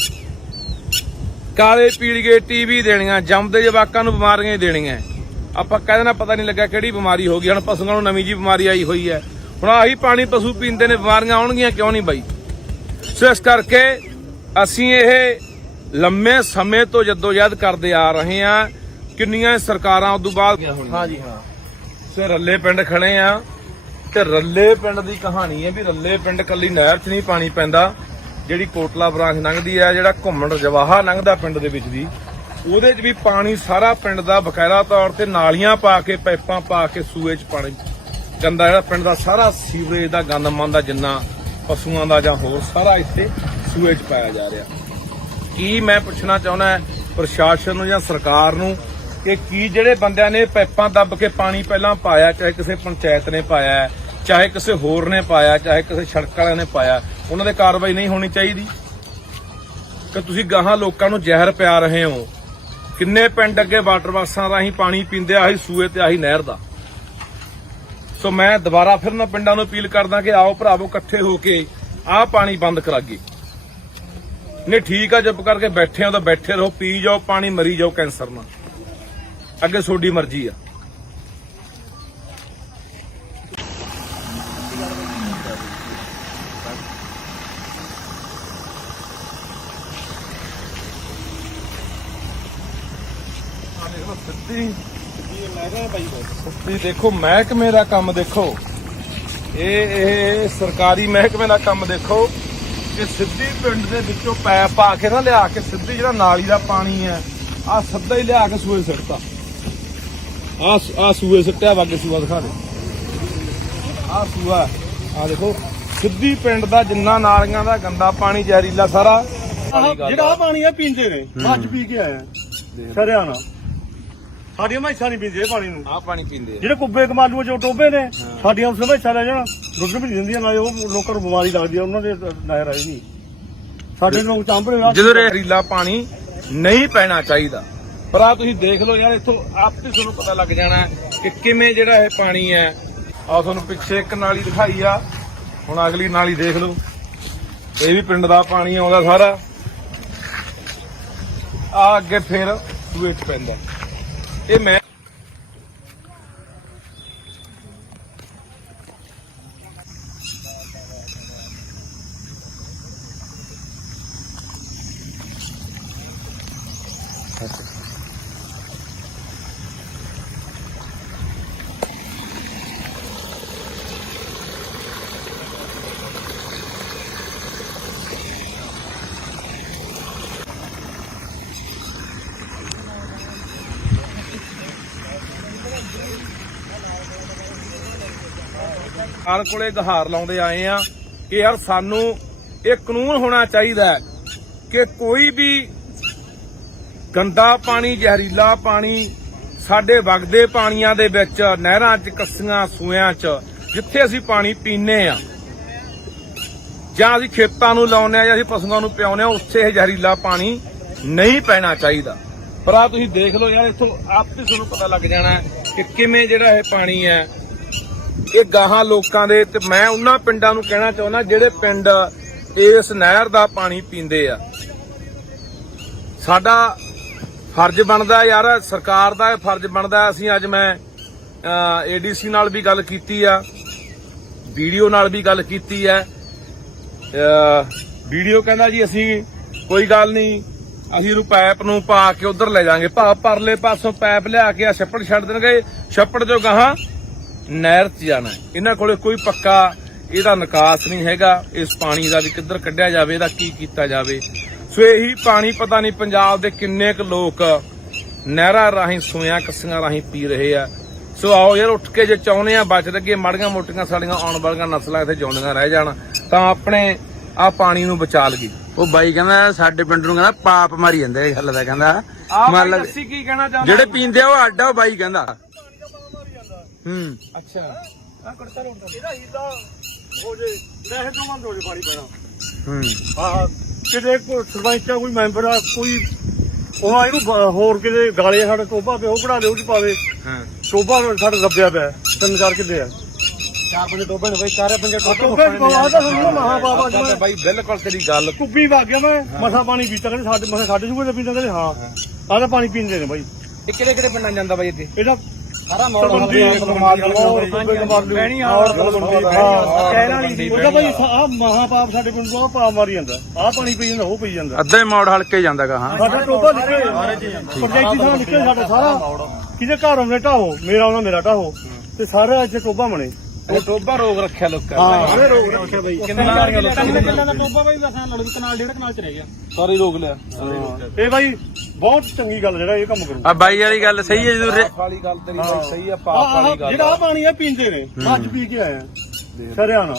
ਕਾਲੇ ਪੀਲੀਏ ਟੀਵੀ ਦੇਣੀਆਂ ਜੰਮਦੇ ਜਵਾਕਾਂ ਨੂੰ ਬਿਮਾਰੀਆਂ ਹੀ ਦੇਣੀਆਂ ਆਪਾਂ ਕਹਿ ਦੇਣਾ ਪਤਾ ਨਹੀਂ ਲੱਗਾ ਕਿਹੜੀ ਬਿਮਾਰੀ ਹੋ ਗਈ ਹੁਣ ਪਸ਼ੂਆਂ ਨੂੰ ਨਵੀਂ ਜੀ ਬਿਮਾਰੀ ਆਈ ਹੋਈ ਹੈ ਹੁਣ ਆਹੀ ਪਾਣੀ ਪਸ਼ੂ ਪੀਂਦੇ ਨੇ ਬਿਮਾਰੀਆਂ ਆਉਣਗੀਆਂ ਕਿਉਂ ਨਹੀਂ ਬਾਈ। ਸੋ ਇਸ ਕਰਕੇ ਅਸੀਂ ਇਹ ਲੰਮੇ ਸਮੇਂ ਤੋਂ ਜਦੋਜਹਿਦ ਕਰਦੇ ਆ ਰਹੇ ਹਾਂ ਕਿੰਨੀਆਂ ਸਰਕਾਰਾਂ ਉਦੋਂ ਬਾਅਦ ਹਾਂਜੀ ਹਾਂ ਸੋ ਰੱਲੇ ਪਿੰਡ ਖੜੇ ਆ ਤੇ ਰੱਲੇ ਪਿੰਡ ਦੀ ਕਹਾਣੀ ਹੈ ਵੀ ਰੱਲੇ ਪਿੰਡ ਕੱਲੀ ਨਹਿਰ 'ਚ ਨਹੀਂ ਪਾਣੀ ਪੈਂਦਾ ਜਿਹੜੀ ਕੋਟਲਾ ਬ੍ਰਾਂਚ ਲੰਘਦੀ ਹੈ ਜਿਹੜਾ ਘੁੰਮਣ ਰਜਵਾਹਾ ਲੰਘਦਾ ਪਿੰਡ ਦੇ ਵਿੱਚ ਦੀ ਉਹਦੇ 'ਚ ਵੀ ਪਾਣੀ ਸਾਰਾ ਪਿੰਡ ਦਾ ਬਕਾਇਦਾ ਤੌਰ ਤੇ ਨਾਲੀਆਂ ਪਾ ਕੇ ਪਾਈਪਾਂ ਪਾ ਕੇ ਸੂਏ 'ਚ ਪਾਣੀ ਗੰਦਾ ਜਿਹੜਾ ਪਿੰਡ ਦਾ ਸਾਰਾ ਸੀਵਰੇਜ ਦਾ ਗੰਦ ਮੰਦ ਦਾ ਜਿੰਨਾ ਪਸ਼ੂਆਂ ਦਾ ਜਾਂ ਹੋਰ ਸਾਰਾ ਇੱਥੇ ਸੂਏ 'ਚ ਪਾਇਆ ਜਾ ਰਿਹਾ। ਕੀ ਮੈਂ ਪੁੱਛਣਾ ਚਾਹੁੰਦਾ ਪ੍ਰਸ਼ਾਸਨ ਨੂੰ ਜਾਂ ਸਰਕਾਰ ਨੂੰ ਕਿ ਕੀ ਜਿਹੜੇ ਬੰਦਿਆਂ ਨੇ ਪਾਈਪਾਂ ਦੱਬ ਕੇ ਪਾਣੀ ਪਹਿਲਾਂ ਪਾਇਆ ਚਾਹੇ ਕਿਸੇ ਪੰਚਾਇਤ ਨੇ ਪਾਇਆ ਚਾਹੇ ਕਿਸੇ ਹੋਰ ਨੇ ਪਾਇਆ ਚਾਹੇ ਕਿਸੇ ਸੜਕ ਵਾਲਿਆਂ ਨੇ ਪਾਇਆ ਉਹਨਾਂ ਦੇ ਕਾਰਵਾਈ ਨਹੀਂ ਹੋਣੀ ਚਾਹੀਦੀ ਕਿ ਤੁਸੀਂ ਗਾਹਾਂ ਲੋਕਾਂ ਨੂੰ ਜ਼ਹਿਰ ਪਿਆ ਰਹੇ ਹੋ। ਕਿੰਨੇ ਪਿੰਡ ਅੱਗੇ ਵਾਟਰ ਬਾਕਸਾਂ ਰਾਹੀਂ ਪਾਣੀ ਪੀਂਦੇ ਆਹੀ ਸੂਏ ਤੇ ਆਹੀ ਨਹਿਰ ਦਾ। ਸੋ ਮੈਂ ਦੁਬਾਰਾ ਫਿਰ ਨਾ ਪਿੰਡਾਂ ਨੂੰ ਅਪੀਲ ਕਰਦਾ ਕਿ ਆਓ ਭਰਾਵੋ ਇਕੱਠੇ ਹੋ ਕੇ ਆਹ ਪਾਣੀ ਬੰਦ ਕਰਾਈਏ। ਨਹੀਂ ਠੀਕ ਆ ਚੁੱਪ ਕਰਕੇ ਬੈਠੇ ਹੋ ਤਾਂ ਬੈਠੇ ਰਹੋ ਪੀ ਜਾਓ ਪਾਣੀ ਮਰੀ ਜਾਓ ਕੈਂਸਰ ਨਾਲ ਅੱਗੇ ਤੁਹਾਡੀ ਮਰਜ਼ੀ ਆ। ਸਿੱਧੀ ਦੇਖੋ ਮਹਿਕਮੇ ਦਾ ਕੰਮ ਦੇਖੋ, ਇਹ ਸਰਕਾਰੀ ਮਹਿਕਮੇ ਦਾ ਕੰਮ ਦੇਖੋ ਕਿ ਸਿੱਧੀ ਪਿੰਡ ਦੇ ਵਿੱਚੋਂ ਪੈਪ ਪਾ ਕੇ ਨਾ ਲਿਆ ਕੇ ਸਿੱਧੀ ਜਿਹੜਾ ਨਾਲੀ ਦਾ ਪਾਣੀ ਹੈ ਆ ਸਿੱਧਾ ਹੀ ਲਿਆ ਕੇ ਸੂਏ ਸਿੱਟਤਾ। ਆ ਸੂਏ ਸਿੱਟਿਆ ਵਾ, ਅੱਗੇ ਸੂਆ ਦਿਖਾ ਦੇ। ਆ ਸੂਆ ਆ ਦੇਖੋ, ਸਿੱਧੀ ਪਿੰਡ ਦਾ ਜਿੰਨਾ ਨਾਲੀਆਂ ਦਾ ਗੰਦਾ ਪਾਣੀ ਜ਼ਹਿਰੀਲਾ ਸਾਰਾ ਜਿਹੜਾ ਪਾਣੀ ਆ ਪੀਂਦੇ ਨੇ, ਅੱਜ ਪੀ ਕੇ ਆਇਆ ਸਰਿਆਣਾ। ਸਾਡੀਆਂ ਮੈਸਾਂ ਨਹੀਂ ਪੀਂਦੇ ਇਹ ਪਾਣੀ ਨੂੰ, ਆ ਪਾਣੀ ਪੀਂਦੇ ਆ ਜਿਹੜੇ ਕੁੱਬੇ ਕਮਾਲੂ ਚੋਂ ਟੋਬੇ ਨੇ, ਸਾਡੀਆਂ ਉਸ ਮੈਸਾਂ ਲੈ ਜਾਣਾ ਦੁੱਧ ਵੀ ਨਹੀਂ ਦਿੰਦੀਆਂ, ਨਾ ਉਹ ਲੋਕਾਂ ਨੂੰ ਬਿਮਾਰੀ ਲੱਗਦੀ ਆ, ਉਹਨਾਂ ਦੇ ਨਹਿਰ ਆਈ ਨਹੀਂ। ਸਾਡੇ ਲੋਕ ਚਾਂਭਲੇ ਜਦੋਂ ਜ਼ਹਿਰੀਲਾ ਪਾਣੀ ਨਹੀਂ ਪੈਣਾ ਚਾਹੀਦਾ। ਪਰ ਆ ਤੁਸੀਂ ਦੇਖ ਲਓ ਯਾਰ, ਇੱਥੋਂ ਆਪੇ ਤੁਹਾਨੂੰ ਪਤਾ ਲੱਗ ਜਾਣਾ ਕਿ ਕਿਵੇਂ ਜਿਹੜਾ ਇਹ ਪਾਣੀ ਹੈ। ਆ ਤੁਹਾਨੂੰ ਪਿੱਛੇ ਇੱਕ ਨਾਲੀ ਦਿਖਾਈ ਆ, ਹੁਣ ਅਗਲੀ ਨਾਲੀ ਦੇਖ ਲਓ, ਇਹ ਵੀ ਪਿੰਡ ਦਾ ਪਾਣੀ ਆਉਂਦਾ ਸਾਰਾ। ਆ ਅੱਗੇ ਫਿਰ ਸੂਏ 'ਚ ਪੈਂਦਾ। ਇਹ ਮੈਂ ਸਰਕਾਰ ਕੋਲੇ ਗੁਹਾਰ ਲਾਉਂਦੇ ਆਏ ਆ ਕਿ ਯਾਰ ਸਾਨੂੰ ਇਹ ਕਾਨੂੰਨ ਹੋਣਾ ਚਾਹੀਦਾ ਹੈ ਕਿ ਕੋਈ ਵੀ ਗੰਦਾ ਪਾਣੀ, ਜ਼ਹਿਰੀਲਾ ਪਾਣੀ ਸਾਡੇ ਵਗਦੇ ਪਾਣੀਆਂ ਦੇ ਵਿੱਚ, ਨਹਿਰਾਂ 'ਚ, ਕੱਸੀਆਂ, ਸੂਇਆਂ 'ਚ, ਜਿੱਥੇ ਅਸੀਂ ਪਾਣੀ ਪੀਂਦੇ ਆ ਜਾਂ ਅਸੀਂ ਖੇਤਾਂ ਨੂੰ ਲਾਉਂਦੇ ਆ ਜਾਂ ਅਸੀਂ ਪਸ਼ੂਆਂ ਨੂੰ ਪਿਆਉਂਦੇ ਆ, ਉੱਥੇ ਇਹ ਜ਼ਹਿਰੀਲਾ ਪਾਣੀ ਨਹੀਂ ਪੈਣਾ ਚਾਹੀਦਾ। ਪਰ ਆ ਤੁਸੀਂ ਦੇਖ ਲਓ ਯਾਰ, ਇੱਥੋਂ ਆਪੇ ਤੁਹਾਨੂੰ ਪਤਾ ਲੱਗ ਜਾਣਾ ਕਿ ਕਿਵੇਂ ਜਿਹੜਾ ਇਹ ਪਾਣੀ ਹੈ ਇਹ ਗਾਹਾਂ ਲੋਕਾਂ ਦੇ। ਤੇ ਮੈਂ ਉਹਨਾਂ ਪਿੰਡਾਂ ਨੂੰ ਕਹਿਣਾ ਚਾਹੁੰਦਾ ਜਿਹੜੇ ਪਿੰਡ ਇਸ ਨਹਿਰ ਦਾ ਪਾਣੀ ਪੀਂਦੇ ਆ, ਸਾਡਾ ਫਰਜ਼ ਬਣਦਾ ਯਾਰ, ਸਰਕਾਰ ਦਾ ਇਹ ਫਰਜ਼ ਬਣਦਾ। ਅਸੀਂ ਅੱਜ ਮੈਂ ਏਡੀਸੀ ਨਾਲ ਵੀ ਗੱਲ ਕੀਤੀ ਆ, ਵੀਡੀਓ ਨਾਲ ਵੀ ਗੱਲ ਕੀਤੀ ਹੈ। ਵੀਡੀਓ ਕਹਿੰਦਾ ਜੀ ਅਸੀਂ ਕੋਈ ਗੱਲ ਨਹੀਂ, ਅਸੀਂ ਇਹਨੂੰ ਪਾਈਪ ਨੂੰ ਪਾ ਕੇ ਉਧਰ ਲੈ ਜਾਾਂਗੇ, ਪਰਲੇ ਪਾਸੋਂ ਪਾਈਪ ਲਿਆ ਕੇ ਆ ਛੱਪੜ ਛੱਡ ਦੇਣਗੇ, ਛੱਪੜ ਚੋਂ ਗਾਹਾਂ ਨਹਿਰ 'ਚ ਜਾਣਾ। ਇਹਨਾਂ ਕੋਲੇ ਕੋਈ ਪੱਕਾ ਇਹਦਾ ਨਿਕਾਸ ਨਹੀਂ ਹੈਗਾ, ਇਸ ਪਾਣੀ ਦਾ ਵੀ ਕਿੱਧਰ ਕੱਢਿਆ ਜਾਵੇ, ਇਹਦਾ ਕੀ ਕੀਤਾ ਜਾਵੇ। ਸੋ ਇਹੀ ਪਾਣੀ ਪਤਾ ਨਹੀਂ ਪੰਜਾਬ ਦੇ ਕਿੰਨੇ ਕੁ ਲੋਕ ਨਹਿਰਾਂ ਰਾਹੀਂ, ਸੂਇਆਂ, ਕੱਸੀਆਂ ਰਾਹੀਂ ਪੀ ਰਹੇ ਆ। ਸੋ ਆਓ ਯਾਰ, ਉੱਠ ਕੇ ਜੇ ਚਾਹੁੰਦੇ ਆ ਬਚ ਲੱਗੇ, ਮਾੜੀਆਂ ਮੋਟੀਆਂ ਸਾਡੀਆਂ ਆਉਣ ਵਾਲੀਆਂ ਨਸਲਾਂ ਇੱਥੇ ਜਿਉਂਦੀਆਂ ਰਹਿ ਜਾਣ, ਤਾਂ ਆਪਣੇ ਆ ਪਾਣੀ ਨੂੰ ਬਚਾ ਲਈਏ। ਉਹ ਬਾਈ ਕਹਿੰਦਾ ਸਾਡੇ ਪਿੰਡ ਨੂੰ ਕਹਿੰਦਾ ਪਾਪ ਮਾਰੀ ਜਾਂਦੇ, ਇਹ ਗੱਲ ਦਾ ਕਹਿੰਦਾ ਮੰਨ ਲਾ ਅਸੀਂ ਕੀ ਕਹਿਣਾ ਚਾਹੁੰਦੇ ਜਿਹੜੇ ਪੀਂਦੇ ਆ ਉਹ ਅੱਡ ਆ, ਉਹ ਬਾਈ ਕਹਿੰਦਾ। ਅੱਛਾ, ਇਹਦਾ ਹੀਲਾ ਹੋ ਜੇ, ਨਹਿਰ ਤੋਂ ਬੰਦ ਹੋ ਜੇ ਪਾਣੀ ਪੈਣਾ। ਹਾਂ ਕਿਤੇ ਕੋਈ ਸਰਪੰਚ ਆ, ਕੋਈ ਮੈਂਬਰ ਆ, ਕੋਈ ਉਹਨਾਂ ਇਹਨੂੰ ਹੋਰ ਕਿਤੇ ਗਾਲੇ ਸਾਡੇ ਟੋਬਾ ਪਿਆ, ਉਹ ਕਢਾ ਦੇ, ਉਹ ਚ ਪਾਵੇ। ਟੋਬਾ ਸਾਡੇ ਦੱਬਿਆ ਪਿਆ, 3-4 ਕਿੱਲੇ ਆ, 4-5 ਟੋਬੇ ਨੇ ਬਾਈ, 4-5 ਟੋਬੇ ਬਾਈ ਬਿਲਕੁਲ ਤੇਰੀ ਗੱਲ। ਕੁੱਬੀ ਵਗ ਗਿਆ, ਮੈਂ ਮਸਾ ਪਾਣੀ ਪੀਤਾ, ਕਹਿੰਦੇ ਸਾਡੇ ਸੂਬੇ ਦਾ ਪੀਂਦਾ, ਕਹਿੰਦੇ ਹਾਂ ਆਹ ਤਾਂ ਪਾਣੀ ਪੀਂਦੇ ਨੇ ਬਾਈ। ਇਹ ਕਿਹੜੇ ਕਿਹੜੇ ਪਿੰਡਾਂ ਜਾਂਦਾ ਬਾਈ ਇੱਥੇ? ਇਹਦਾ ਸਾਰਾ ਮਹਾਪਾਪ ਸਾਡੇ ਪਿੰਡ ਤੋਂ ਪਾਪ ਮਾਰੀ ਜਾਂਦਾ, ਆਹ ਪਾਣੀ ਪੀ ਜਾਂਦਾ, ਉਹ ਪੀ ਜਾਂਦਾ, ਅੱਧੇ ਮੋੜ ਹਲਕੇ ਜਾਂਦਾਗਾ। ਹਾਂ ਸਾਡਾ ਟੋਬਾ ਨਿਕਲੇ, ਪ੍ਰੋਜੈਕਟ ਸਾਰਾ ਨਿਕਲੇ ਸਾਡਾ ਸਾਰਾ, ਕਿਤੇ ਘਰ ਆਉਂਦੇ ਢਾਹੋ, ਮੇਰਾ ਆਉਣਾ ਮੇਰਾ ਢਾਹੋ, ਤੇ ਸਾਰੇ ਇੱਥੇ ਟੋਬਾ ਬਣੇ। ਉਹ ਟੋਬਾ ਰੋਗ ਰੱਖਿਆ ਲੋਕਾਂ ਨੇ, ਰੋਗ ਰੱਖਿਆ ਬਾਈ। ਕਿੰਨਾ ਨਾਲੀਆਂ ਦਾ ਟੋਬਾ ਬਾਈ ਵਸਾਂ ਲੜੂ ਕਨਾਲ 1.5 ਕਨਾਲ 'ਚ ਰਹਿ ਗਿਆ, ਸਾਰੇ ਰੋਗ ਲਿਆ। ਇਹ ਬਾਈ ਬਹੁਤ ਚੰਗੀ ਗੱਲ ਜਿਹੜਾ ਇਹ ਕੰਮ ਕਰੂ। ਆ ਬਾਈ ਵਾਲੀ ਗੱਲ ਸਹੀ ਹੈ, ਜਦੋਂ ਵਾਲੀ ਗੱਲ ਤੇਰੀ ਬਾਈ ਸਹੀ ਆ, ਪਾਪ ਵਾਲੀ ਗੱਲ। ਜਿਹੜਾ ਪਾਣੀ ਆ ਪੀਂਦੇ ਨੇ, ਅੱਜ ਪੀ ਕੇ ਆਇਆ ਸਰਿਆਣਾ।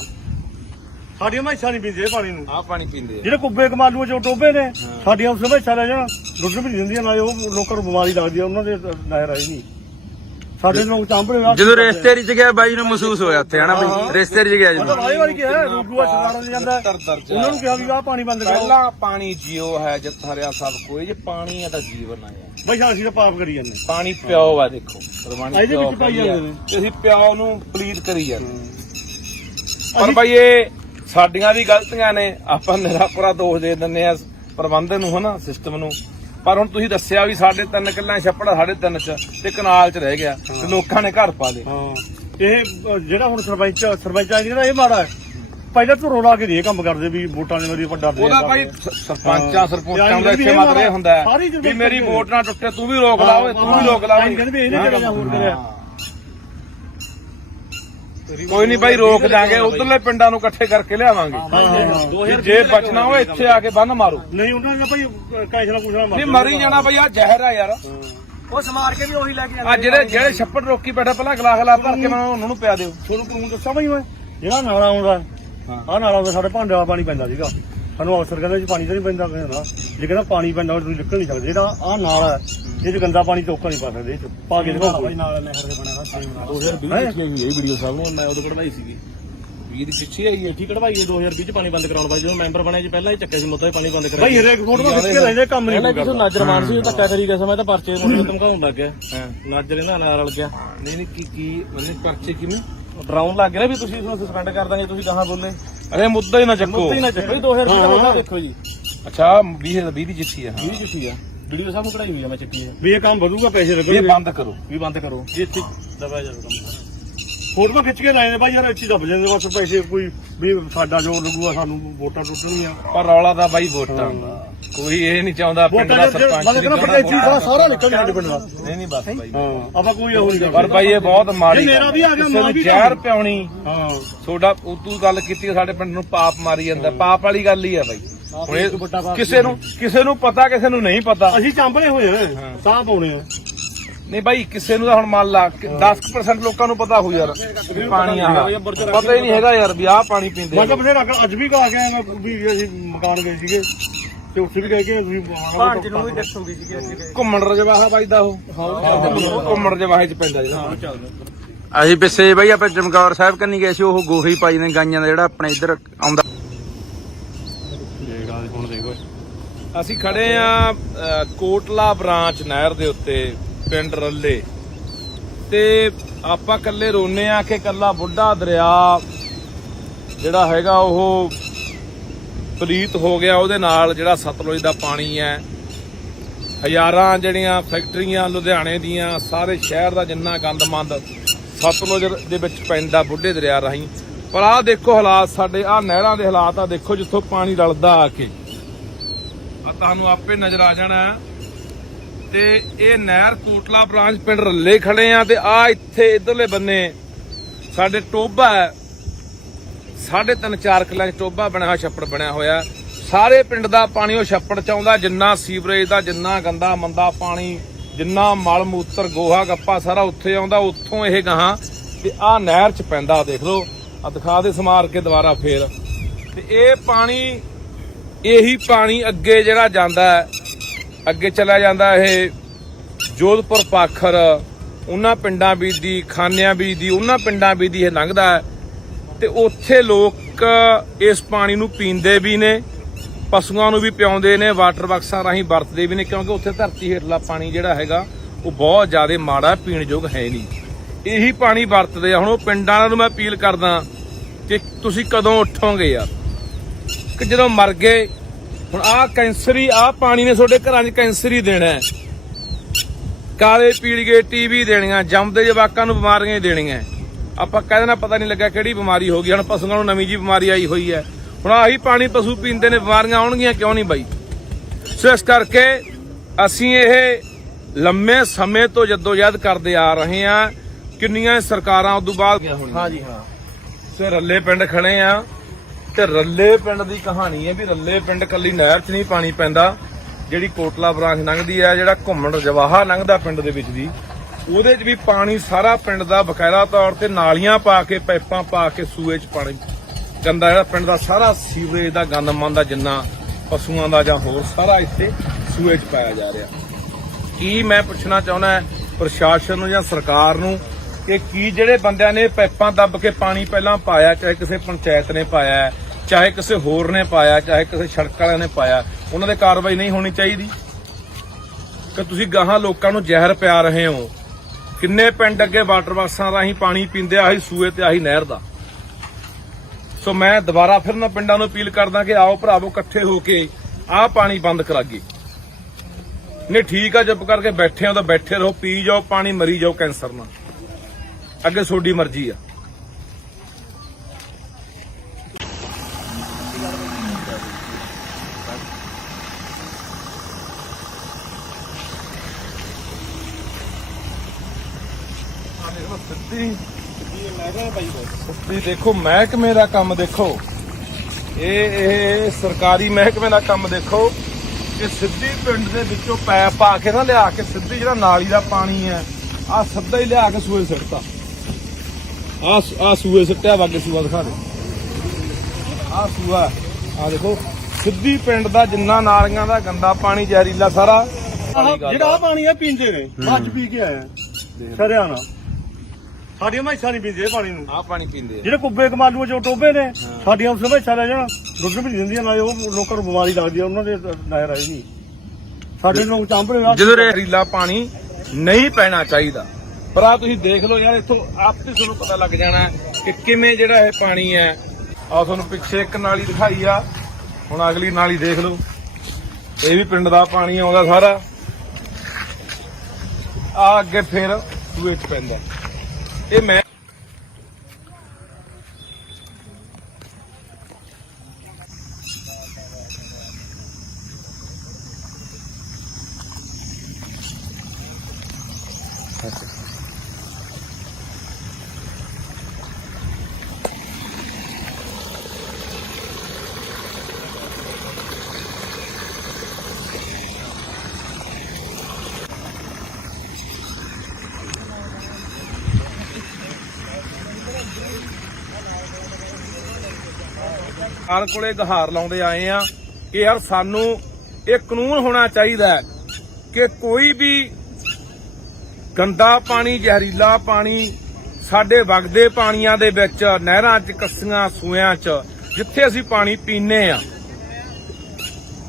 ਸਾਡੀਆਂ ਮੈਸਾਂ ਨਹੀਂ ਪੀਂਦੇ ਇਹ ਪਾਣੀ ਨੂੰ, ਆ ਪਾਣੀ ਪੀਂਦੇ ਆ। ਜਿਹੜੇ ਕੁੱਬੇ ਕਮਾਲੂ ਚੋਂ ਟੋਬੇ ਨੇ, ਸਾਡੀਆਂ ਉਸ ਮੈਸਾਂ ਲੈ ਜਾਣਾ ਦੁੱਧ ਵੀ ਨਹੀਂ ਦਿੰਦੀਆਂ, ਨਾ ਉਹ ਲੋਕਾਂ ਨੂੰ ਬਿਮਾਰੀ ਲੱਗਦੀ ਆ, ਉਹਨਾਂ ਦੇ ਨਹਿਰ ਆਈ ਨਹੀਂ। ਸਾਡੇ ਲੋਕ ਚਾਂਭਲੇ ਜਦੋਂ ਰਿਸ਼ਤੇਰੀ 'ਚ ਗਿਆ ਬਾਈ ਨੂੰ ਮਹਿਸੂਸ ਹੋਇਆ ਉੱਥੇ, ਹਨਾ ਬਾਈ? ਰਿਸ਼ਤੇਰੀ 'ਚ ਗਿਆ ਜਦੋਂ ਵਾਰੀ ਕਿਹਾ ਰੂਬੂਆ ਸਰਕਾਰਾਂ ਨੇ ਜਾਂਦਾ, ਉਹਨਾਂ ਨੂੰ ਕਿਹਾ ਵੀ ਆਹ ਪਾਣੀ ਬੰਦ ਕਰੋ। ਪਹਿਲਾਂ ਪਾਣੀ ਜੀਓ ਹੈ, ਜਿੱਤ ਹਰਿਆ ਸਭ ਕੋਈ, ਜੇ ਪਾਣੀ ਹੈ ਤਾਂ ਜੀਵਨ ਆ ਯਾਰ। ਬਈ ਅਸੀਂ ਤਾਂ ਪਾਪ ਕਰੀ ਜਾਂਦੇ, ਪਾਣੀ ਪਿਓ ਆ, ਦੇਖੋ ਪ੍ਰਮਾਣੀ ਇਹਦੇ ਵਿੱਚ ਪਾਈ ਜਾਂਦੇ ਨੇ, ਅਸੀਂ ਪਿਓ ਨੂੰ ਪਲੀਤ ਕਰੀ ਜਾਂਦੇ। ਪਰ ਬਾਈ ਇਹ ਸਾਡੀਆਂ ਵੀ ਗਲਤੀਆਂ ਨੇ, ਆਪਾਂ ਨਿਰਾਪਰਾ ਦੋਸ਼ ਦੇ ਦਿੰਦੇ ਆ ਪ੍ਰਬੰਧਨ ਨੂੰ, ਹਨਾ, ਸਿਸਟਮ ਨੂੰ। ਪਰ ਹੁਣ ਤੁਸੀਂ ਦੱਸਿਆ ਵੀ ਸਾਡੇ 3 ਕਿੱਲਿਆਂ ਛੱਪੜ 3.5 ਚ ਤੇ ਕਨਾਲ ਚ ਰਹਿ ਗਿਆ, ਤੇ ਲੋਕਾਂ ਨੇ ਘਰ ਪਾ ਲਏ। ਇਹ ਜਿਹੜਾ ਹੁਣ ਸਰਪੰਚ ਆ ਜਿਹੜਾ ਇਹ ਮਾੜਾ ਹੈ, ਪਹਿਲਾਂ ਤੋਂ ਰੋਲਾ ਕੇ ਇਹ ਕੰਮ ਕਰਦੇ ਵੀ ਵੋਟਾਂ ਦੇ ਮੇਰੀ ਵੱਡਾ ਦੇ ਉਹਦਾ ਭਾਈ ਸਰਪੰਚਾਂ ਸਰਪੰਚਾਂ ਦਾ ਇੱਥੇ ਮਤਲਬ ਇਹ ਹੁੰਦਾ ਹੈ ਵੀ ਮੇਰੀ ਵੋਟ ਨਾ ਟੁੱਟੇ ਤੂੰ ਵੀ ਰੋਕ ਲਾ ਓਏ ਤੂੰ ਵੀ ਰੋਕ ਲਾ ਓਏ। ਕਹਿੰਦੇ ਵੀ ਇਹਨੇ ਕਰਿਆ ਹੋਰ ਕਰਿਆ। ਕੋਈ ਨਹੀਂ ਭਾਈ ਰੋਕ ਦਾਂਗੇ ਉਧਰਲੇ ਪਿੰਡਾਂ ਨੂੰ ਇਕੱਠੇ ਕਰਕੇ ਲਿਆਵਾਂਗੇ ਜੇ ਬਚਣਾ ਹੋਵੇ ਇੱਥੇ ਆ ਕੇ ਬੰਨ ਮਾਰੋ। ਨਹੀਂ ਉਹਨਾਂ ਦਾ ਭਾਈ ਕੈਸਲਾ ਕੁਛਣਾ ਨਹੀਂ ਮਰੀ ਜਾਣਾ ਭਾਈ ਆ ਜ਼ਹਿਰ ਆ ਯਾਰ। ਉਹ ਸਮਾਰ ਕੇ ਵੀ ਉਹੀ ਲੈ ਕੇ ਆ ਜਿਹੜੇ ਛੱਪੜ ਰੋਕੀ ਬੈਠਾ ਪਹਿਲਾਂ ਗਲਾਸ ਭਰ ਕੇ ਮੈਂ ਉਹਨਾਂ ਨੂੰ ਪਿਆ ਦਿਓ। ਤੁਹਾਨੂੰ ਕਾਨੂੰਨ ਦੱਸਾਂ ਭਾਈ ਮੈਂ ਜਿਹੜਾ ਨਾਲਾ ਆਉਂਦਾ ਆਹ ਨਾਲਾ ਆਉਂਦਾ ਸਾਡੇ ਭਾਂਡੇ ਵਾਲਾ ਪਾਣੀ ਪੈਂਦਾ ਸੀਗਾ ਸਾਨੂੰ ਅਫਸਰ ਕਹਿੰਦਾ ਜੀ ਪਾਣੀ ਤਾਂ ਨਹੀਂ ਪੈਂਦਾ ਕਹਿੰਦਾ ਜੇ ਕਹਿੰਦਾ ਪਾਣੀ ਪੈਂਦਾ ਤੁਸੀਂ ਨਿਕਲ ਨਹੀਂ ਸਕਦੇ ਜਿਹੜਾ ਆਹ ਨਾਲਾ ਇਹ ਚ ਗੰਦਾ ਪਾਣੀ ਚੋਕਾ ਨਹੀਂ ਪਾ ਸਕਦੇ ਪਾ ਕੇ ਦਿਖਾਓ ਭਾਈ ਨਾਲ ਨਹਿਰ ਦੇ ਬਣਿਆ ਹੋਇਆ 2020 ਚ ਇਹ ਵੀਡੀਓ ਸਾਹਿਬ ਨੂੰ ਮੈਂ ਉਦੋਂ ਕਢਵਾਈ ਸੀਗੀ 20 ਦੀ ਪਿੱਛੇ ਆਈ ਇੱਥੇ ਕਢਵਾਈ 2020 ਚ ਪਾਣੀ ਬੰਦ ਕਰਾਉਣ ਬਾਅਦ ਜਦੋਂ ਮੈਂਬਰ ਬਣਿਆ ਜੀ ਪਹਿਲਾਂ ਹੀ ਚੱਕਿਆ ਸੀ ਮੁੱਦਾ ਪਾਣੀ ਬੰਦ ਕਰਾਇਆ ਭਾਈ ਹਰੇਕ ਫੋਟੋ ਖਿੱਚ ਕੇ ਲੈਂਦੇ ਕੰਮ ਨਹੀਂ ਪਹਿਲਾਂ ਕਿਸੇ ਨਾਜਰ ਮਾਨ ਸੀ ਧੱਕਾ ਕਰੀ ਗਿਆ ਮੈਂ ਤਾਂ ਪਰਚੇ ਨੂੰ ਧਮਕਾਉਣ ਲੱਗ ਗਿਆ ਨਾਜਰ ਇਹਨਾਂ ਨਾਲ ਰਲ ਗਿਆ। ਨਹੀਂ ਕੀ ਮੈਨੇ ਪਰਚੇ ਕਿਵੇਂ ਡਰਾਉਣ ਲੱਗ ਗਿਆ ਵੀ ਤੁਸੀਂ ਇਸ ਨੂੰ ਸਸਪੈਂਡ ਕਰ ਦਾਂਗੇ ਤੁਸੀਂ ਕਹਾਂ ਬੋਲੇ ਅਰੇ ਮੁੱਦਾ ਹੀ ਨਾ ਚੱਕੋ ਮੁੱਦਾ ਹੀ ਨਾ ਚੱਕੋ 2020 ਦਾ ਮੁੱਦਾ ਦੇਖੋ ਜੀ। ਅੱਛਾ 20 ਦੀ ਚਿੱਠੀ ਆ 20 ਚਿੱਠੀ ਆ ਵੀਡੀਓ ਸਾਹਿਬ ਨੂੰ ਕਢਾਈ ਹੋਈ ਆ ਮੈਂ ਚੱਕੀ ਆ ਵੀ ਇਹ ਕੰਮ ਵਧੂਗਾ ਪੈਸੇ ਇਹ ਲੱਗਣਗੇ ਬੰਦ ਕਰੋ ਵੀ ਬੰਦ ਕਰੋ ਜੀ ਇੱਥੇ ਦਬਾਇਆ ਜਾਵੇ ਕੰਮ ਫੋਟੋ ਖਿੱਚ ਕੇ ਲਾਏ ਨੇ ਭਾਈ ਯਾਰ ਇੱਥੇ ਦੱਬ ਜਾਂਦੇ ਬਸ ਪੈਸੇ ਕੋਈ ਵੀ ਸਾਡਾ ਜੋਰ ਲੱਗੂਗਾ ਸਾਨੂੰ ਵੋਟਾਂ ਟੁੱਟਣਗੀਆਂ। ਪਰ ਰੌਲਾ ਤਾਂ ਬਾਈ ਵੋਟਾਂ ਦਾ ਕੋਈ ਇਹ ਨਹੀਂ ਚਾਹੁੰਦਾ ਪਿੰਡ ਦਾ ਸਰਪੰਚ ਮੈਂ ਕਹਿੰਦਾ ਪੰਚਾਇਤੀ ਸਾਰਾ ਨਿਕਲ ਗਿਆ ਸਾਡੇ ਪਿੰਡ ਦਾ। ਨਹੀਂ ਬਸ ਬਾਈ ਆਪਾਂ ਕੋਈ ਉਹ ਨਹੀਂ ਪਰ ਬਾਈ ਇਹ ਬਹੁਤ ਮਾੜੀ ਮੇਰਾ ਵੀ ਆ ਗਿਆ ਕਿਸੇ ਨੂੰ ਮਾਂ ਵੀ ਜ਼ਹਿਰ ਪਿਉਣੀ ਹਾਂ ਤੁਹਾਡਾ ਤੂੰ ਗੱਲ ਕੀਤੀ ਸਾਡੇ ਪਿੰਡ ਨੂੰ ਪਾਪ ਮਾਰੀ ਜਾਂਦਾ ਪਾਪ ਵਾਲੀ ਗੱਲ ਹੀ ਆ ਬਾਈ। ਹੁਣ ਇਹ ਕਿਸੇ ਨੂੰ ਪਤਾ ਕਿਸੇ ਨੂੰ ਨਹੀਂ ਪਤਾ। ਅਸੀਂ ਚਾਂਬਲੇ ਹੋਏ ਆ ਸਾਹ ਪਾਉਣੇ ਆ ਨਹੀਂ ਬਾਈ ਕਿਸੇ ਨੂੰ ਤਾਂ ਹੁਣ ਮੰਨ ਲਾ 10% ਲੋਕਾਂ ਨੂੰ ਪਤਾ ਹੋ ਯਾਰ ਵੀ ਪਾਣੀ ਆ ਪਤਾ ਹੀ ਨਹੀਂ ਹੈਗਾ ਯਾਰ ਵੀ ਆਹ ਪਾਣੀ ਪੀਂਦੇ ਮੈਂ ਤਾਂ ਬਥੇਰਾ ਅੱਜ ਵੀ ਕਹਾ ਗਿਆ ਮੈਂ ਵੀ ਅਸੀਂ ਮਕਾਨ ਗਏ ਸੀਗੇ ਤੇ ਉੱਥੇ ਵੀ ਕਹਿ ਕੇ ਤੁਸੀਂ ਭਾਂਜ ਨੂੰ ਵੀ ਦੱਸੂਗੀ ਸੀਗੇ ਅਸੀਂ ਘੁੰਮਣ ਰਜਵਾਹਾ ਵੱਜਦਾ ਉਹ ਘੁੰਮਣ ਰਜਵਾਹੇ ਚ ਪੈਂਦਾ ਜਿਹੜਾ ਅਸੀਂ ਪਿੱਛੇ ਬਈ ਆਪਾਂ ਚਮਕੌਰ ਸਾਹਿਬ ਕੰਨੀ ਗਏ ਸੀ ਉਹ ਗੋਹੀ ਪਾਈ ਨੇ ਗਾਈਆਂ ਦਾ ਜਿਹੜਾ ਆਪਣੇ ਇੱਧਰ ਆਉਂਦਾ। ਹੁਣ ਦੇਖੋ ਅਸੀਂ ਖੜੇ ਆ ਕੋਟਲਾ ਬ੍ਰਾਂਚ ਨਹਿਰ ਦੇ ਉੱਤੇ ਪਿੰਡ ਰੱਲੇ ਤੇ ਆਪਾਂ ਕੱਲੇ ਰੋਨੇ ਆ ਕਿ ਕੱਲਾ ਬੁੱਢਾ ਦਰਿਆ ਜਿਹੜਾ ਹੈਗਾ ਉਹ ਪਲੀਤ ਹੋ ਗਿਆ ਉਹਦੇ ਨਾਲ ਜਿਹੜਾ ਸਤਲੁਜ ਦਾ ਪਾਣੀ ਹੈ। ਹਜ਼ਾਰਾਂ ਜਿਹੜੀਆਂ ਫੈਕਟਰੀਆਂ ਲੁਧਿਆਣੇ ਦੀਆਂ ਸਾਰੇ ਸ਼ਹਿਰ ਦਾ ਜਿੰਨਾ ਗੰਦਮੰਦ ਸਤਲੁਜ ਦੇ ਵਿੱਚ ਪੈਂਦਾ ਬੁੱਢੇ ਦਰਿਆ ਰਾਹੀਂ। ਪਰ ਆਹ ਦੇਖੋ ਹਾਲਾਤ ਸਾਡੇ ਆਹ ਨਹਿਰਾਂ ਦੇ ਹਾਲਾਤ ਆ ਦੇਖੋ ਜਿੱਥੋਂ ਪਾਣੀ ਰਲਦਾ ਆ ਕੇ ਆ ਤੁਹਾਨੂੰ ਆਪੇ ਨਜ਼ਰ ਆ ਜਾਣਾ। ਤੇ ਇਹ ਨਹਿਰ ਕੋਟਲਾ ਬ੍ਰਾਂਚ ਪਿੰਡ ਰੱਲੇ ਖੜੇ ਆ ਤੇ ਆ ਇੱਥੇ ਇਧਰਲੇ ਬੰਨੇ ਸਾਡੇ ਟੋਬਾ ਹੈ 3.5-4 ਕਿੱਲੇ ਟੋਬਾ ਬਣਿਆ ਹੋਇਆ ਛੱਪੜ ਬਣਿਆ ਹੋਇਆ। ਸਾਰੇ ਪਿੰਡ ਦਾ ਪਾਣੀ ਉਹ ਛੱਪੜ ਚ ਆਉਂਦਾ ਜਿੰਨਾ ਸੀਵਰੇਜ ਦਾ ਜਿੰਨਾ ਗੰਦਾ ਮੰਦਾ ਪਾਣੀ ਜਿੰਨਾ ਮਲ ਮੂਤਰ ਗੋਹਾ ਗੱਪਾ ਸਾਰਾ ਉੱਥੇ ਆਉਂਦਾ ਉੱਥੋਂ ਇਹ ਗਾਹਾਂ ਤੇ ਆ ਨਹਿਰ ਚ ਪੈਂਦਾ ਦੇਖ ਲਓ ਆ ਦਿਖਾ ਦੇ ਸਮਾਰ ਕੇ ਦੁਬਾਰਾ ਫੇਰ ਤੇ ਇਹ ਪਾਣੀ ਇਹੀ ਪਾਣੀ ਅੱਗੇ ਜਿਹੜਾ ਜਾਂਦਾ ਹੈ ਅੱਗੇ ਚਲਾ ਜਾਂਦਾ ਇਹ ਜੋਧਪੁਰ ਪਾਖਰ ਉਹਨਾਂ ਪਿੰਡਾਂ ਬੀਦੀ ਖਾਨਿਆਂ ਬੀਦੀ ਉਹਨਾਂ ਪਿੰਡਾਂ ਬੀਦੀ ਇਹ ਲੰਘਦਾ ਹੈ ਤੇ ਉੱਥੇ ਲੋਕ ਇਸ ਪਾਣੀ ਨੂੰ ਪੀਂਦੇ ਵੀ ਨੇ ਪਸ਼ੂਆਂ ਨੂੰ ਵੀ ਪਿਆਉਂਦੇ ਨੇ ਵਾਟਰ ਬਾਕਸਾਂ ਰਾਹੀਂ ਵਰਤਦੇ ਵੀ ਨੇ ਕਿਉਂਕਿ ਉੱਥੇ ਧਰਤੀ ਹੇਠਲਾ ਪਾਣੀ ਜਿਹੜਾ ਹੈਗਾ ਉਹ ਬਹੁਤ ਜ਼ਿਆਦਾ ਮਾੜਾ ਪੀਣ ਯੋਗ ਹੈ ਨਹੀਂ। ਇਹੀ ਪਾਣੀ ਵਰਤਦੇ ਆ। ਹੁਣ ਉਹ ਪਿੰਡਾਂ ਵਾਲਿਆਂ ਨੂੰ ਮੈਂ ਅਪੀਲ ਕਰਦਾ ਕਿ ਤੁਸੀਂ ਕਦੋਂ ਉੱਠੋਗੇ ਯਾਰ ਕਿ ਜਦੋਂ ਮਰ ਗਏ ਹੁਣ ਆਹ ਕੈਂਸਰੀ ਆਹ ਪਾਣੀ ਨੇ ਤੁਹਾਡੇ ਘਰਾਂ 'ਚ ਕੈਂਸਰ ਹੀ ਦੇਣਾ ਹੈ ਕਾਲੇ ਪੀਲੀਏ ਟੀਵੀ ਦੇਣੀਆਂ ਜੰਮਦੇ ਜਵਾਕਾਂ ਨੂੰ ਬਿਮਾਰੀਆਂ ਹੀ ਦੇਣੀਆਂ। ਆਪਾਂ ਕਹਿ ਦੇਣਾ ਪਤਾ ਨਹੀਂ ਲੱਗਾ ਕਿਹੜੀ ਬਿਮਾਰੀ ਹੋ ਗਈ ਹੁਣ ਪਸ਼ੂਆਂ ਨੂੰ ਨਵੀਂ ਜੀ ਬਿਮਾਰੀ ਆਈ ਹੋਈ ਹੈ। ਹੁਣ ਆਹੀ ਪਾਣੀ ਪਸ਼ੂ ਪੀਂਦੇ ਨੇ ਬਿਮਾਰੀਆਂ ਆਉਣਗੀਆਂ ਕਿਉਂ ਨਹੀਂ ਬਾਈ। ਸੋ ਇਸ ਕਰਕੇ ਅਸੀਂ ਇਹ ਲੰਮੇ ਸਮੇਂ ਤੋਂ ਜਦੋਜਹਿਦ ਕਰਦੇ ਆ ਰਹੇ ਹਾਂ ਕਿੰਨੀਆਂ ਸਰਕਾਰਾਂ ਉਦੋਂ ਬਾਅਦ ਹਾਂ ਜੀ ਹਾਂ ਸੋ ਰੱਲੇ ਪਿੰਡ ਖੜੇ ਆ ਤੇ ਰੱਲੇ ਪਿੰਡ ਦੀ ਕਹਾਣੀ ਹੈ ਵੀ ਰੱਲੇ ਪਿੰਡ ਕੱਲੀ ਨਹਿਰ 'ਚ ਨਹੀਂ ਪਾਣੀ ਪੈਂਦਾ ਜਿਹੜੀ ਕੋਟਲਾ ਬ੍ਰਾਂਚ ਲੰਘਦੀ ਹੈ ਜਿਹੜਾ ਘੁੰਮਣ ਰਜਵਾਹਾ ਲੰਘਦਾ ਪਿੰਡ ਦੇ ਵਿੱਚ ਦੀ ਉਹਦੇ 'ਚ ਵੀ ਪਾਣੀ ਸਾਰਾ ਪਿੰਡ ਦਾ ਬਕਾਇਦਾ ਤੌਰ ਤੇ ਨਾਲੀਆਂ ਪਾ ਕੇ ਪਾਈਪਾਂ ਪਾ ਕੇ ਸੂਏ 'ਚ ਪਾਣੀ ਗੰਦਾ ਜਿਹੜਾ ਪਿੰਡ ਦਾ ਸਾਰਾ ਸੀਵਰੇਜ ਦਾ ਗੰਦ ਮੰਦਾ ਜਿੰਨਾ ਪਸ਼ੂਆਂ ਦਾ ਜਾਂ ਹੋਰ ਸਾਰਾ ਇੱਥੇ ਸੂਏ 'ਚ ਪਾਇਆ ਜਾ ਰਿਹਾ। ਕੀ ਮੈਂ ਪੁੱਛਣਾ ਚਾਹੁੰਦਾ ਪ੍ਰਸ਼ਾਸਨ ਨੂੰ ਜਾਂ ਸਰਕਾਰ ਨੂੰ ਕਿ ਕੀ ਜਿਹੜੇ ਬੰਦਿਆਂ ਨੇ ਪਾਈਪਾਂ ਦੱਬ ਕੇ ਪਾਣੀ ਪਹਿਲਾਂ ਪਾਇਆ ਚਾਹੇ ਕਿਸੇ ਪੰਚਾਇਤ ਨੇ ਪਾਇਆ ਚਾਹੇ ਕਿਸੇ ਹੋਰ ਨੇ ਪਾਇਆ ਚਾਹੇ ਕਿਸੇ ਸੜਕ ਵਾਲਿਆਂ ਨੇ ਪਾਇਆ ਉਹਨਾਂ ਦੇ ਕਾਰਵਾਈ ਨਹੀਂ ਹੋਣੀ ਚਾਹੀਦੀ ਕਿ ਤੁਸੀਂ ਗਾਹਾਂ ਲੋਕਾਂ ਨੂੰ ਜ਼ਹਿਰ ਪਿਆ ਰਹੇ ਹੋ। ਕਿੰਨੇ ਪਿੰਡ ਅੱਗੇ ਵਾਟਰ ਬਾਕਸਾਂ ਰਾਹੀਂ ਪਾਣੀ ਪੀਂਦੇ ਆਹੀ ਸੂਏ ਤੇ ਆਹੀ ਨਹਿਰ ਦਾ। ਸੋ ਮੈਂ ਦੁਬਾਰਾ ਫਿਰ ਨਾ ਪਿੰਡਾਂ ਨੂੰ ਅਪੀਲ ਕਰਦਾ ਕਿ ਆਓ ਭਰਾਵੋ ਇਕੱਠੇ ਹੋ ਕੇ ਆਹ ਪਾਣੀ ਬੰਦ ਕਰਾਈਏ। ਨਹੀਂ ਠੀਕ ਆ ਚੁੱਪ ਕਰਕੇ ਬੈਠੇ ਹੋ ਤਾਂ ਬੈਠੇ ਰਹੋ ਪੀ ਜਾਓ ਪਾਣੀ ਮਰੀ ਜਾਓ ਕੈਂਸਰ ਨਾਲ ਅੱਗੇ ਤੁਹਾਡੀ ਮਰਜ਼ੀ ਆ। ਦੇਖੋ ਸਿੱਧੀ ਦੇਖੋ ਮਹਿਕਮੇ ਦਾ ਕੰਮ ਦੇਖੋ, ਇਹ ਸਰਕਾਰੀ ਮਹਿਕਮੇ ਦਾ ਕੰਮ ਦੇਖੋ ਕਿ ਸਿੱਧੀ ਪਿੰਡ ਦੇ ਵਿੱਚੋਂ ਪੈਪ ਪਾ ਕੇ ਨਾ ਲਿਆ ਕੇ ਸਿੱਧੀ ਜਿਹੜਾ ਨਾਲੀ ਦਾ ਪਾਣੀ ਹੈ ਆ ਸਿੱਧਾ ਹੀ ਲਿਆ ਕੇ ਸੂਏ ਸਿੱਟਤਾ। ਆ ਸੂਏ ਸਿੱਟਿਆ ਵਾ, ਅੱਗੇ ਸੂਆ ਦਿਖਾ ਦੇ। ਆ ਸੂਆ ਆ ਦੇਖੋ ਸਿੱਧੀ ਪਿੰਡ ਦਾ ਜਿੰਨਾ ਨਾਲੀਆਂ ਦਾ ਗੰਦਾ ਪਾਣੀ ਜ਼ਹਿਰੀਲਾ ਸਾਰਾ ਜਿਹੜਾ ਪਾਣੀ ਆ ਪੀਂਦੇ ਨੇ ਬਾਅਦ ਚ ਪੀ ਕੇ ਆਇਆ ਸਰਿਆਣਾ। ਸਾਡੀਆਂ ਮੈਸਾਂ ਨਹੀਂ ਪੀਂਦੇ ਇਹ ਪਾਣੀ ਨੂੰ। ਆ ਪਾਣੀ ਪੀਂਦੇ ਆ ਜਿਹੜੇ ਕੁੱਬੇ ਕਮਾਲੂ ਜੋ ਟੋਬੇ ਨੇ ਸਾਡੀਆਂ ਉਸ ਮੈਸਾਂ ਲੈ ਜਾਣਾ ਦੁੱਧ ਵੀ ਦਿੰਦੀਆਂ ਨਾ, ਉਹ ਲੋਕਾਂ ਨੂੰ ਬਿਮਾਰੀ ਲੱਗਦੀ ਆ, ਉਹਨਾਂ ਦੇ ਨਹਿਰ ਆਈ ਨਹੀਂ। ਸਾਡੇ ਲੋਕ ਚਾਂਭਰੇ ਜਦੋਂ ਜ਼ਹਿਰੀਲਾ ਪਾਣੀ ਨਹੀਂ ਪੈਣਾ ਚਾਹੀਦਾ। ਪਰ ਆ ਤੁਸੀਂ ਦੇਖ ਲਓ ਯਾਰ, ਇੱਥੋਂ ਆਪੇ ਤੁਹਾਨੂੰ ਪਤਾ ਲੱਗ ਜਾਣਾ ਕਿ ਕਿਵੇਂ ਜਿਹੜਾ ਇਹ ਪਾਣੀ ਹੈ। ਆ ਤੁਹਾਨੂੰ ਪਿੱਛੇ ਇੱਕ ਨਾਲੀ ਦਿਖਾਈ ਆ, ਹੁਣ ਅਗਲੀ ਨਾਲੀ ਦੇਖ ਲਓ। ਇਹ ਵੀ ਪਿੰਡ ਦਾ ਪਾਣੀ ਆਉਂਦਾ ਸਾਰਾ, ਆ ਅੱਗੇ ਫਿਰ ਸੂਏ 'ਚ ਪੈਂਦਾ। ਇਹ ਮੈਂ ਸਰਕਾਰ ਕੋਲੇ ਗੁਹਾਰ ਲਾਉਂਦੇ ਆਏ ਆ ਕਿ ਯਾਰ ਸਾਨੂੰ ਇਹ ਕਾਨੂੰਨ ਹੋਣਾ ਚਾਹੀਦਾ ਹੈ ਕਿ ਕੋਈ ਵੀ ਗੰਦਾ ਪਾਣੀ ਜ਼ਹਿਰੀਲਾ ਪਾਣੀ ਸਾਡੇ ਵਗਦੇ ਪਾਣੀਆਂ ਦੇ ਵਿੱਚ ਨਹਿਰਾਂ 'ਚ ਕੱਸੀਆਂ ਸੂਇਆਂ 'ਚ ਜਿੱਥੇ ਅਸੀਂ ਪਾਣੀ ਪੀਂਦੇ ਆ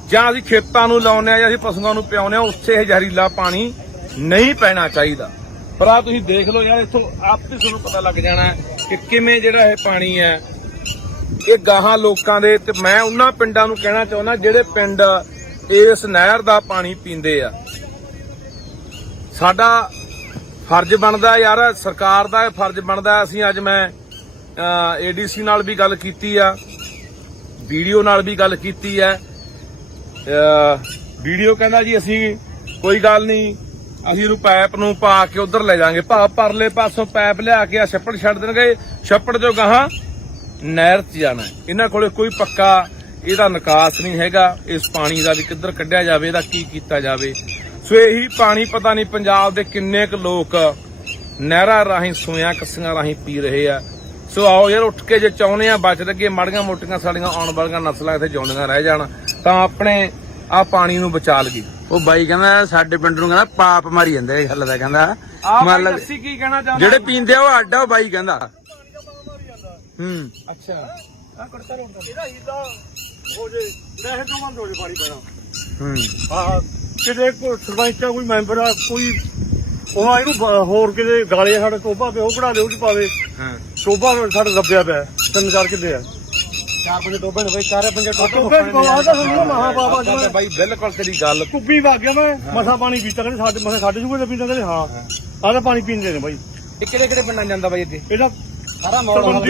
ਜਾਂ ਅਸੀਂ ਖੇਤਾਂ ਨੂੰ ਲਾਉਂਦੇ ਆ ਜਾਂ ਅਸੀਂ ਪਸ਼ੂਆਂ ਨੂੰ ਪਿਆਉਂਦੇ ਆ ਉੱਥੇ ਇਹ ਜ਼ਹਿਰੀਲਾ ਪਾਣੀ ਨਹੀਂ ਪੈਣਾ ਚਾਹੀਦਾ। ਪਰ ਆ ਤੁਸੀਂ ਦੇਖ ਲਓ ਯਾਰ, ਇੱਥੋਂ ਆਪੇ ਤੁਹਾਨੂੰ ਪਤਾ ਲੱਗ ਜਾਣਾ ਕਿ ਕਿਵੇਂ ਜਿਹੜਾ ਇਹ ਪਾਣੀ ਹੈ ਇਹ ਗਾਹਾਂ ਲੋਕਾਂ ਦੇ। ਤੇ ਮੈਂ ਉਹਨਾਂ ਪਿੰਡਾਂ ਨੂੰ ਕਹਿਣਾ ਚਾਹੁੰਦਾ ਜਿਹੜੇ ਪਿੰਡ ਇਸ ਨਹਿਰ ਦਾ ਪਾਣੀ ਪੀਂਦੇ ਆ, ਸਾਡਾ ਫਰਜ਼ ਬਣਦਾ ਯਾਰ, ਸਰਕਾਰ ਦਾ ਫਰਜ਼ ਬਣਦਾ। ਅਸੀਂ ਅੱਜ ਮੈਂ ਏਡੀਸੀ ਨਾਲ ਵੀ ਗੱਲ ਕੀਤੀ ਆ, ਵੀਡੀਓ ਨਾਲ ਵੀ ਗੱਲ ਕੀਤੀ ਹੈ। ਵੀਡੀਓ ਕਹਿੰਦਾ ਜੀ ਅਸੀਂ ਕੋਈ ਗੱਲ ਨਹੀਂ, ਅਸੀਂ ਇਹਨੂੰ ਪਾਈਪ ਨੂੰ ਪਾ ਕੇ ਉਧਰ ਲੈ ਜਾਾਂਗੇ, ਪਰਲੇ ਪਾਸੋਂ ਪਾਈਪ ਲਿਆ ਕੇ ਆ ਛੱਪੜ ਛੱਡ ਦੇਣਗੇ, ਛੱਪੜ ਚੋਂ ਗਾਹਾਂ ਨਹਿਰ 'ਚ ਜਾਣਾ। ਇਹਨਾਂ ਕੋਲੇ ਕੋਈ ਪੱਕਾ ਇਹਦਾ ਨਿਕਾਸ ਨਹੀਂ ਹੈਗਾ, ਇਸ ਪਾਣੀ ਦਾ ਵੀ ਕਿੱਧਰ ਕੱਢਿਆ ਜਾਵੇ, ਇਹਦਾ ਕੀ ਕੀਤਾ ਜਾਵੇ। ਸੋ ਇਹੀ ਪਾਣੀ ਪਤਾ ਨਹੀਂ ਪੰਜਾਬ ਦੇ ਕਿੰਨੇ ਕੁ ਲੋਕ ਨਹਿਰਾਂ ਰਾਹੀਂ ਸੂਇਆਂ ਕੱਸੀਆਂ ਰਾਹੀਂ ਪੀ ਰਹੇ ਆ। ਸੋ ਆਓ ਯਾਰ ਉੱਠ ਕੇ ਜੇ ਚਾਹੁੰਦੇ ਆ ਬਚ ਲੱਗੇ, ਮਾੜੀਆਂ ਮੋਟੀਆਂ ਸਾਡੀਆਂ ਆਉਣ ਵਾਲੀਆਂ ਨਸਲਾਂ ਇੱਥੇ ਜਿਉਂਦੀਆਂ ਰਹਿ ਜਾਣ ਤਾਂ ਆਪਣੇ ਆ ਪਾਣੀ ਨੂੰ ਬਚਾ ਲਈਏ। ਉਹ ਬਾਈ ਕਹਿੰਦਾ ਸਾਡੇ ਪਿੰਡ ਨੂੰ ਕਹਿੰਦਾ ਪਾਪ ਮਾਰੀ ਜਾਂਦੇ ਇਹ ਗੱਲ ਦਾ, ਕਹਿੰਦਾ ਮੰਨ ਲਓ ਅਸੀਂ ਕੀ ਕਹਿਣਾ ਚਾਹੁੰਦੇ ਜਿਹੜੇ ਪੀਂਦੇ ਆ ਉਹ ਅੱਡ ਆ, ਉਹ ਬਾਈ ਕਹਿੰਦਾ। ਅੱਛਾ ਆ ਕਰਤਾ ਰੋਂਦਾ ਇਹਦਾ ਹੀਲਾ ਹੋ ਜੇ ਨਹਿਰ ਤੋਂ ਬੰਦ ਹੋ ਜੇ ਪਾਣੀ ਪੈਣਾ। ਹਾਂ ਕਿਤੇ ਕੋਈ ਸਰਪੰਚ ਆ ਕੋਈ ਮੈਂਬਰ ਆ ਕੋਈ ਉਹਨਾਂ ਇਹਨੂੰ ਹੋਰ ਕਿਤੇ ਗਾਲੇ ਸਾਡੇ ਟੋਬਾ ਪਿਆ ਉਹ ਕਢਾ ਦੇ ਉਹ ਚ ਪਾਵੇ। ਟੋਬਾ ਸਾਡਾ ਦੱਬਿਆ ਪਿਆ 3-4 ਕਿੱਲੇ ਆ, 4-5 ਟੋਬੇ ਨੇ ਬਈ, 4-5 ਟੋਬੇ ਮਹਾ ਬਾਬਾ ਬਾਈ ਬਿਲਕੁਲ ਤੇਰੀ ਗੱਲ। ਕੁੱਬੀ ਵਗ ਗਿਆ ਮੈਂ ਮਸਾ ਪਾਣੀ ਪੀਤਾ, ਕਹਿੰਦੇ ਸਾਡੇ ਸੂਬੇ ਦਾ ਪੀਂਦਾ, ਕਹਿੰਦੇ ਹਾਂ ਆਹ ਤਾਂ ਪਾਣੀ ਪੀਂਦੇ ਨੇ ਬਾਈ। ਇਹ ਕਿਹੜੇ ਕਿਹੜੇ ਪਿੰਡਾਂ ਜਾਂਦਾ ਬਾਈ ਅੱਗੇ? ਇਹਦਾ ਸਾਰਾ ਮਹਾਪਾਪ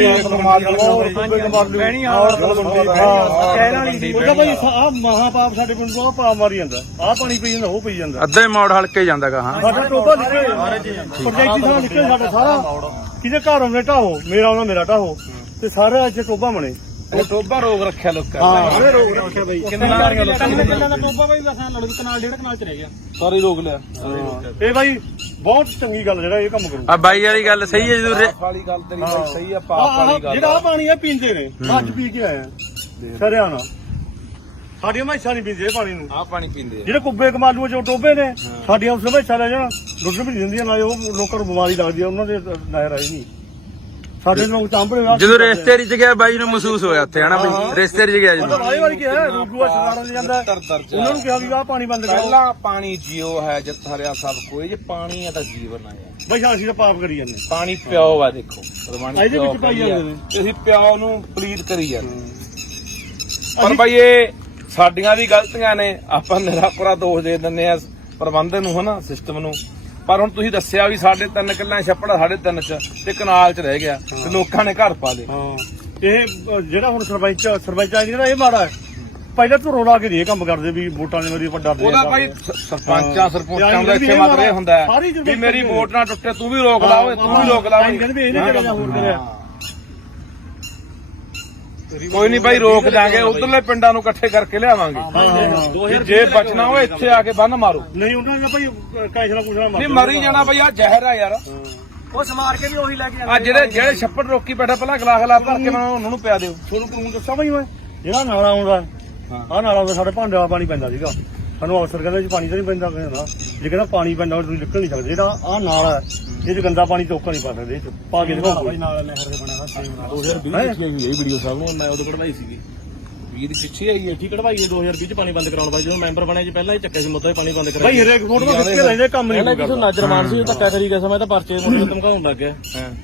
ਸਾਡੇ ਪਿੰਡ ਤੋਂ ਪਾ ਮਾਰੀ ਜਾਂਦਾ, ਆਹ ਪਾਣੀ ਪੀ ਜਾਂਦਾ ਉਹ ਪੀ ਜਾਂਦਾ। ਅੱਧੇ ਮੋੜ ਹਲਕੇ ਜਾਂਦਾ ਗਾ। ਹਾਂ ਸਾਡਾ ਟੋਬਾ ਨਿਕਲੇ ਪੰਚਾਇਤੀ ਥਾਂ ਨਿਕਲੇ ਸਾਡਾ ਸਾਰਾ, ਕਿਤੇ ਘਰ ਆਉਂਦੇ ਢਾਹੋ, ਮੇਰਾ ਆਉਣਾ ਮੇਰਾ ਢਾਹੋ, ਤੇ ਸਾਰੇ ਇੱਥੇ ਟੋਬਾ ਬਣੇ। ਉਹ ਟੋਬਾ ਰੋਗ ਰੱਖਿਆ ਲੋਕਾਂ ਹਾਂ ਰੋਗ ਰੱਖਿਆ ਬਾਈ, ਕਿੰਨੇ ਨਾਲੀਆਂ ਲੋਕਾਂ ਨੇ ਦਾ ਟੋਬਾ ਬਾਈ ਲਸਾਂ ਲੜ ਕਨਾਲ 1.5 ਕਨਾਲ ਚ ਰਹਿ ਗਿਆ, ਸਾਰੇ ਰੋਗ ਲਿਆ। ਇਹ ਬਾਈ ਬਹੁਤ ਚੰਗੀ ਗੱਲ ਜਿਹੜਾ ਇਹ ਕੰਮ ਕਰੂ। ਆ ਬਾਈ ਵਾਲੀ ਗੱਲ ਸਹੀ ਹੈ, ਜਦੋਂ ਵਾਲੀ ਗੱਲ ਤੇਰੀ ਬਾਈ ਸਹੀ ਆ, ਪਾਪ ਵਾਲੀ ਗੱਲ। ਜਿਹੜਾ ਪਾਣੀ ਆ ਪੀਂਦੇ ਨੇ ਅੱਜ ਪੀ ਕੇ ਆਇਆ ਸਰਿਆਣਾ। ਸਾਡੀਆਂ ਮੈਸਾਂ ਨਹੀਂ ਪੀਂਦੇ ਇਹ ਪਾਣੀ ਨੂੰ। ਆ ਪਾਣੀ ਪੀਂਦੇ ਆ ਜਿਹੜੇ ਕੁੱਬੇ ਕਮਾਲੂ ਜੋ ਟੋਬੇ ਨੇ ਸਾਡੀਆਂ ਉਸ ਮੈਸਾਂ ਲੈ ਜਾਣਾ ਦੁੱਧ ਵੀ ਦਿੰਦੀਆਂ ਨਾ, ਉਹ ਲੋਕਾਂ ਨੂੰ ਬਿਮਾਰੀ ਲੱਗਦੀ ਆ, ਉਹਨਾਂ ਦੇ ਨਹਿਰ ਆਈ ਨਹੀਂ। ਸਾਡੇ ਲੋਕ ਚਾਂਭਰੇ ਜਦੋਂ ਰਿਸ਼ਤੇਦਾਰੀ ਚ ਗਿਆ ਬਾਈ ਨੂੰ ਮਹਿਸੂਸ ਹੋਇਆ ਉੱਥੇ ਹਨਾ ਬਈ, ਰਿਸ਼ਤੇਦਾਰੀ ਚ ਗਿਆ ਜਦੋਂ ਵਾਰੀ ਵਾਰੀ ਕਿਹਾ ਰੂਬੂਆ ਛੜਾਣ ਜਾਂਦਾ, ਉਹਨਾਂ ਨੂੰ ਕਿਹਾ ਵੀ ਆਹ ਪਾਣੀ ਬੰਦ ਕਰੋ। ਪਹਿਲਾ ਪਾਣੀ ਜੀਓ ਹੈ ਜਿੱਤ ਹਰਿਆ ਸਭ ਕੋਈ, ਜੇ ਪਾਣੀ ਹੈ ਤਾਂ ਜੀਵਨ ਆ ਯਾਰ। ਬਈ ਅਸੀਂ ਤਾਂ ਪਾਪ ਕਰੀ ਜਾਂਦੇ, ਪਾਣੀ ਪਿਓ ਵਾ ਦੇਖੋ, ਇਹਦੇ ਵਿੱਚ ਪਾਈ ਜਾਂਦੇ ਨੇ, ਅਸੀਂ ਪਿਓ ਨੂੰ ਪਲੀਤ ਕਰੀ ਜਾਂਦੇ। ਪਰ ਬਈ ਇਹ ਸਾਡੀਆਂ ਵੀ ਗਲਤੀਆਂ ਨੇ, ਆਪਾਂ ਨਿਰਾਪਰਾ ਦੋਸ਼ ਦੇ ਦਿੰਦੇ ਆ ਪ੍ਰਬੰਧਨ ਨੂੰ ਹਨਾ, ਸਿਸਟਮ ਨੂੰ। ਪਰ ਹੁਣ ਤੁਸੀਂ ਦੱਸਿਆ ਵੀ ਸਾਡੇ 3 ਕਿੱਲਿਆਂ ਛੱਪੜ 3.5 ਚ ਤੇ ਕਨਾਲ ਚ ਰਹਿ ਗਿਆ ਤੇ ਲੋਕਾਂ ਨੇ ਘਰ ਪਾ ਲਏ। ਹਾਂ ਇਹ ਜਿਹੜਾ ਹੁਣ ਸਰਪੰਚ ਆ ਜਿਹੜਾ ਇਹ ਮਾੜਾ ਹੈ, ਪਹਿਲਾਂ ਤੋਂ ਰੋਲਾ ਕੇ ਇਹ ਕੰਮ ਕਰਦੇ ਵੀ ਵੋਟਾਂ ਦੇ ਮੇਰੀ ਵੱਡਾ ਦੇ ਉਹਦਾ ਭਾਈ ਸਰਪੰਚਾਂ ਸਰਪੰਚਾਂ ਦਾ ਇੱਥੇ ਮਤਲਬ ਇਹ ਹੁੰਦਾ ਹੈ ਵੀ ਮੇਰੀ ਵੋਟ ਨਾ ਟੁੱਟੇ, ਤੂੰ ਵੀ ਰੋਕ ਲਾ ਓਏ, ਤੂੰ ਵੀ ਰੋਕ ਲਾ ਓਏ। ਕਹਿੰਦੇ ਵੀ ਇਹਨੇ ਕਿਹੜਾ ਹੋਰ ਕਰਿਆ। ਕੋਈ ਨਹੀਂ ਭਾਈ, ਰੋਕ ਦਾਂਗੇ, ਉਧਰਲੇ ਪਿੰਡਾਂ ਨੂੰ ਇਕੱਠੇ ਕਰਕੇ ਲਿਆਵਾਂਗੇ। ਜੇ ਬਚਣਾ ਹੋਵੇ ਇੱਥੇ ਆ ਕੇ ਬੰਨ ਮਾਰੋ। ਨਹੀਂ ਉਹਨਾਂ ਦਾ ਭਾਈ ਕੈਸਲਾ ਕੁਛਲਾ ਨਹੀਂ ਮਰੀ ਜਾਣਾ ਭਾਈ, ਆ ਜ਼ਹਿਰ ਆ ਯਾਰ। ਉਹ ਸਮਾਰ ਕੇ ਵੀ ਉਹੀ ਲੈ ਕੇ ਆ ਜਿਹੜੇ ਛੱਪੜ ਰੋਕੀ ਬੈਠਾ, ਪਹਿਲਾਂ ਗਲਾਸ ਭਰ ਕੇ ਉਹਨਾਂ ਨੂੰ ਪਿਆ ਦਿਓ। ਤੁਹਾਨੂੰ ਕਾਨੂੰਨ ਦੱਸਾਂ ਭਾਈ ਮੈਂ, ਜਿਹੜਾ ਨਾਲਾ ਆਉਂਦਾ ਆਹ ਨਾਲਾ ਆਉਂਦਾ ਸਾਡੇ ਭਾਂਡੇ ਵਾਲਾ ਪਾਣੀ ਪੈਂਦਾ ਸੀਗਾ, ਸਾਨੂੰ ਅਫਸਰ ਕਹਿੰਦੇ ਪਾਣੀ ਤਾਂ ਨਹੀਂ ਪੈਂਦਾ, ਕਹਿੰਦਾ ਜੇ ਕਹਿੰਦਾ ਪਾਣੀ ਪੈਂਦਾ ਤੁਸੀਂ ਨਿਕਲ ਨਹੀਂ ਸਕਦੇ। ਜਿਹੜਾ ਆਹ ਨਾਲਾ ਇਹ ਚ ਗੰਦਾ ਪਾਣੀ ਚੋਕਾ ਨਹੀਂ ਪਾ ਸਕਦੇ, ਪਾ ਕੇ ਦਿਖਾਓ ਭਾਈ। ਨਾਲ ਨਹਿਰ ਦੇ ਬਣਿਆ 2020 ਚ ਆਈ ਇਹ ਵੀਡੀਓ ਸਾਹਿਬ ਨੂੰ ਮੈਂ ਉਦੋਂ ਕਢਵਾਈ ਸੀਗੀ। 20 ਦੀ ਪਿੱਛੇ ਆਈ ਹੈ, ਠੀਕ ਕਢਵਾਈ ਹੈ 2020 ਚ ਪਾਣੀ ਬੰਦ ਕਰਾਉਣ ਬਾਈ, ਜਦੋਂ ਮੈਂਬਰ ਬਣਿਆ ਜੀ ਪਹਿਲਾਂ ਹੀ ਚੱਕਿਆ ਸੀ ਮੁੱਦਾ ਪਾਣੀ ਬੰਦ ਕਰਾਇਆ। ਭਾਈ ਹਰੇਕ ਫੋਟੋ ਖਿੱਚ ਕੇ ਲੈਂਦੇ, ਕੰਮ ਨਹੀਂ ਪਹਿਲਾਂ ਕਿਸੇ ਨਾਜਰ ਮਾਨ ਸੀ ਧੱਕਾ ਕਰੀ ਗਿਆ, ਮੈਂ ਤਾਂ ਪਰਚੇ ਨੂੰ ਧਮਕਾਉਣ ਲੱਗ ਗਿਆ।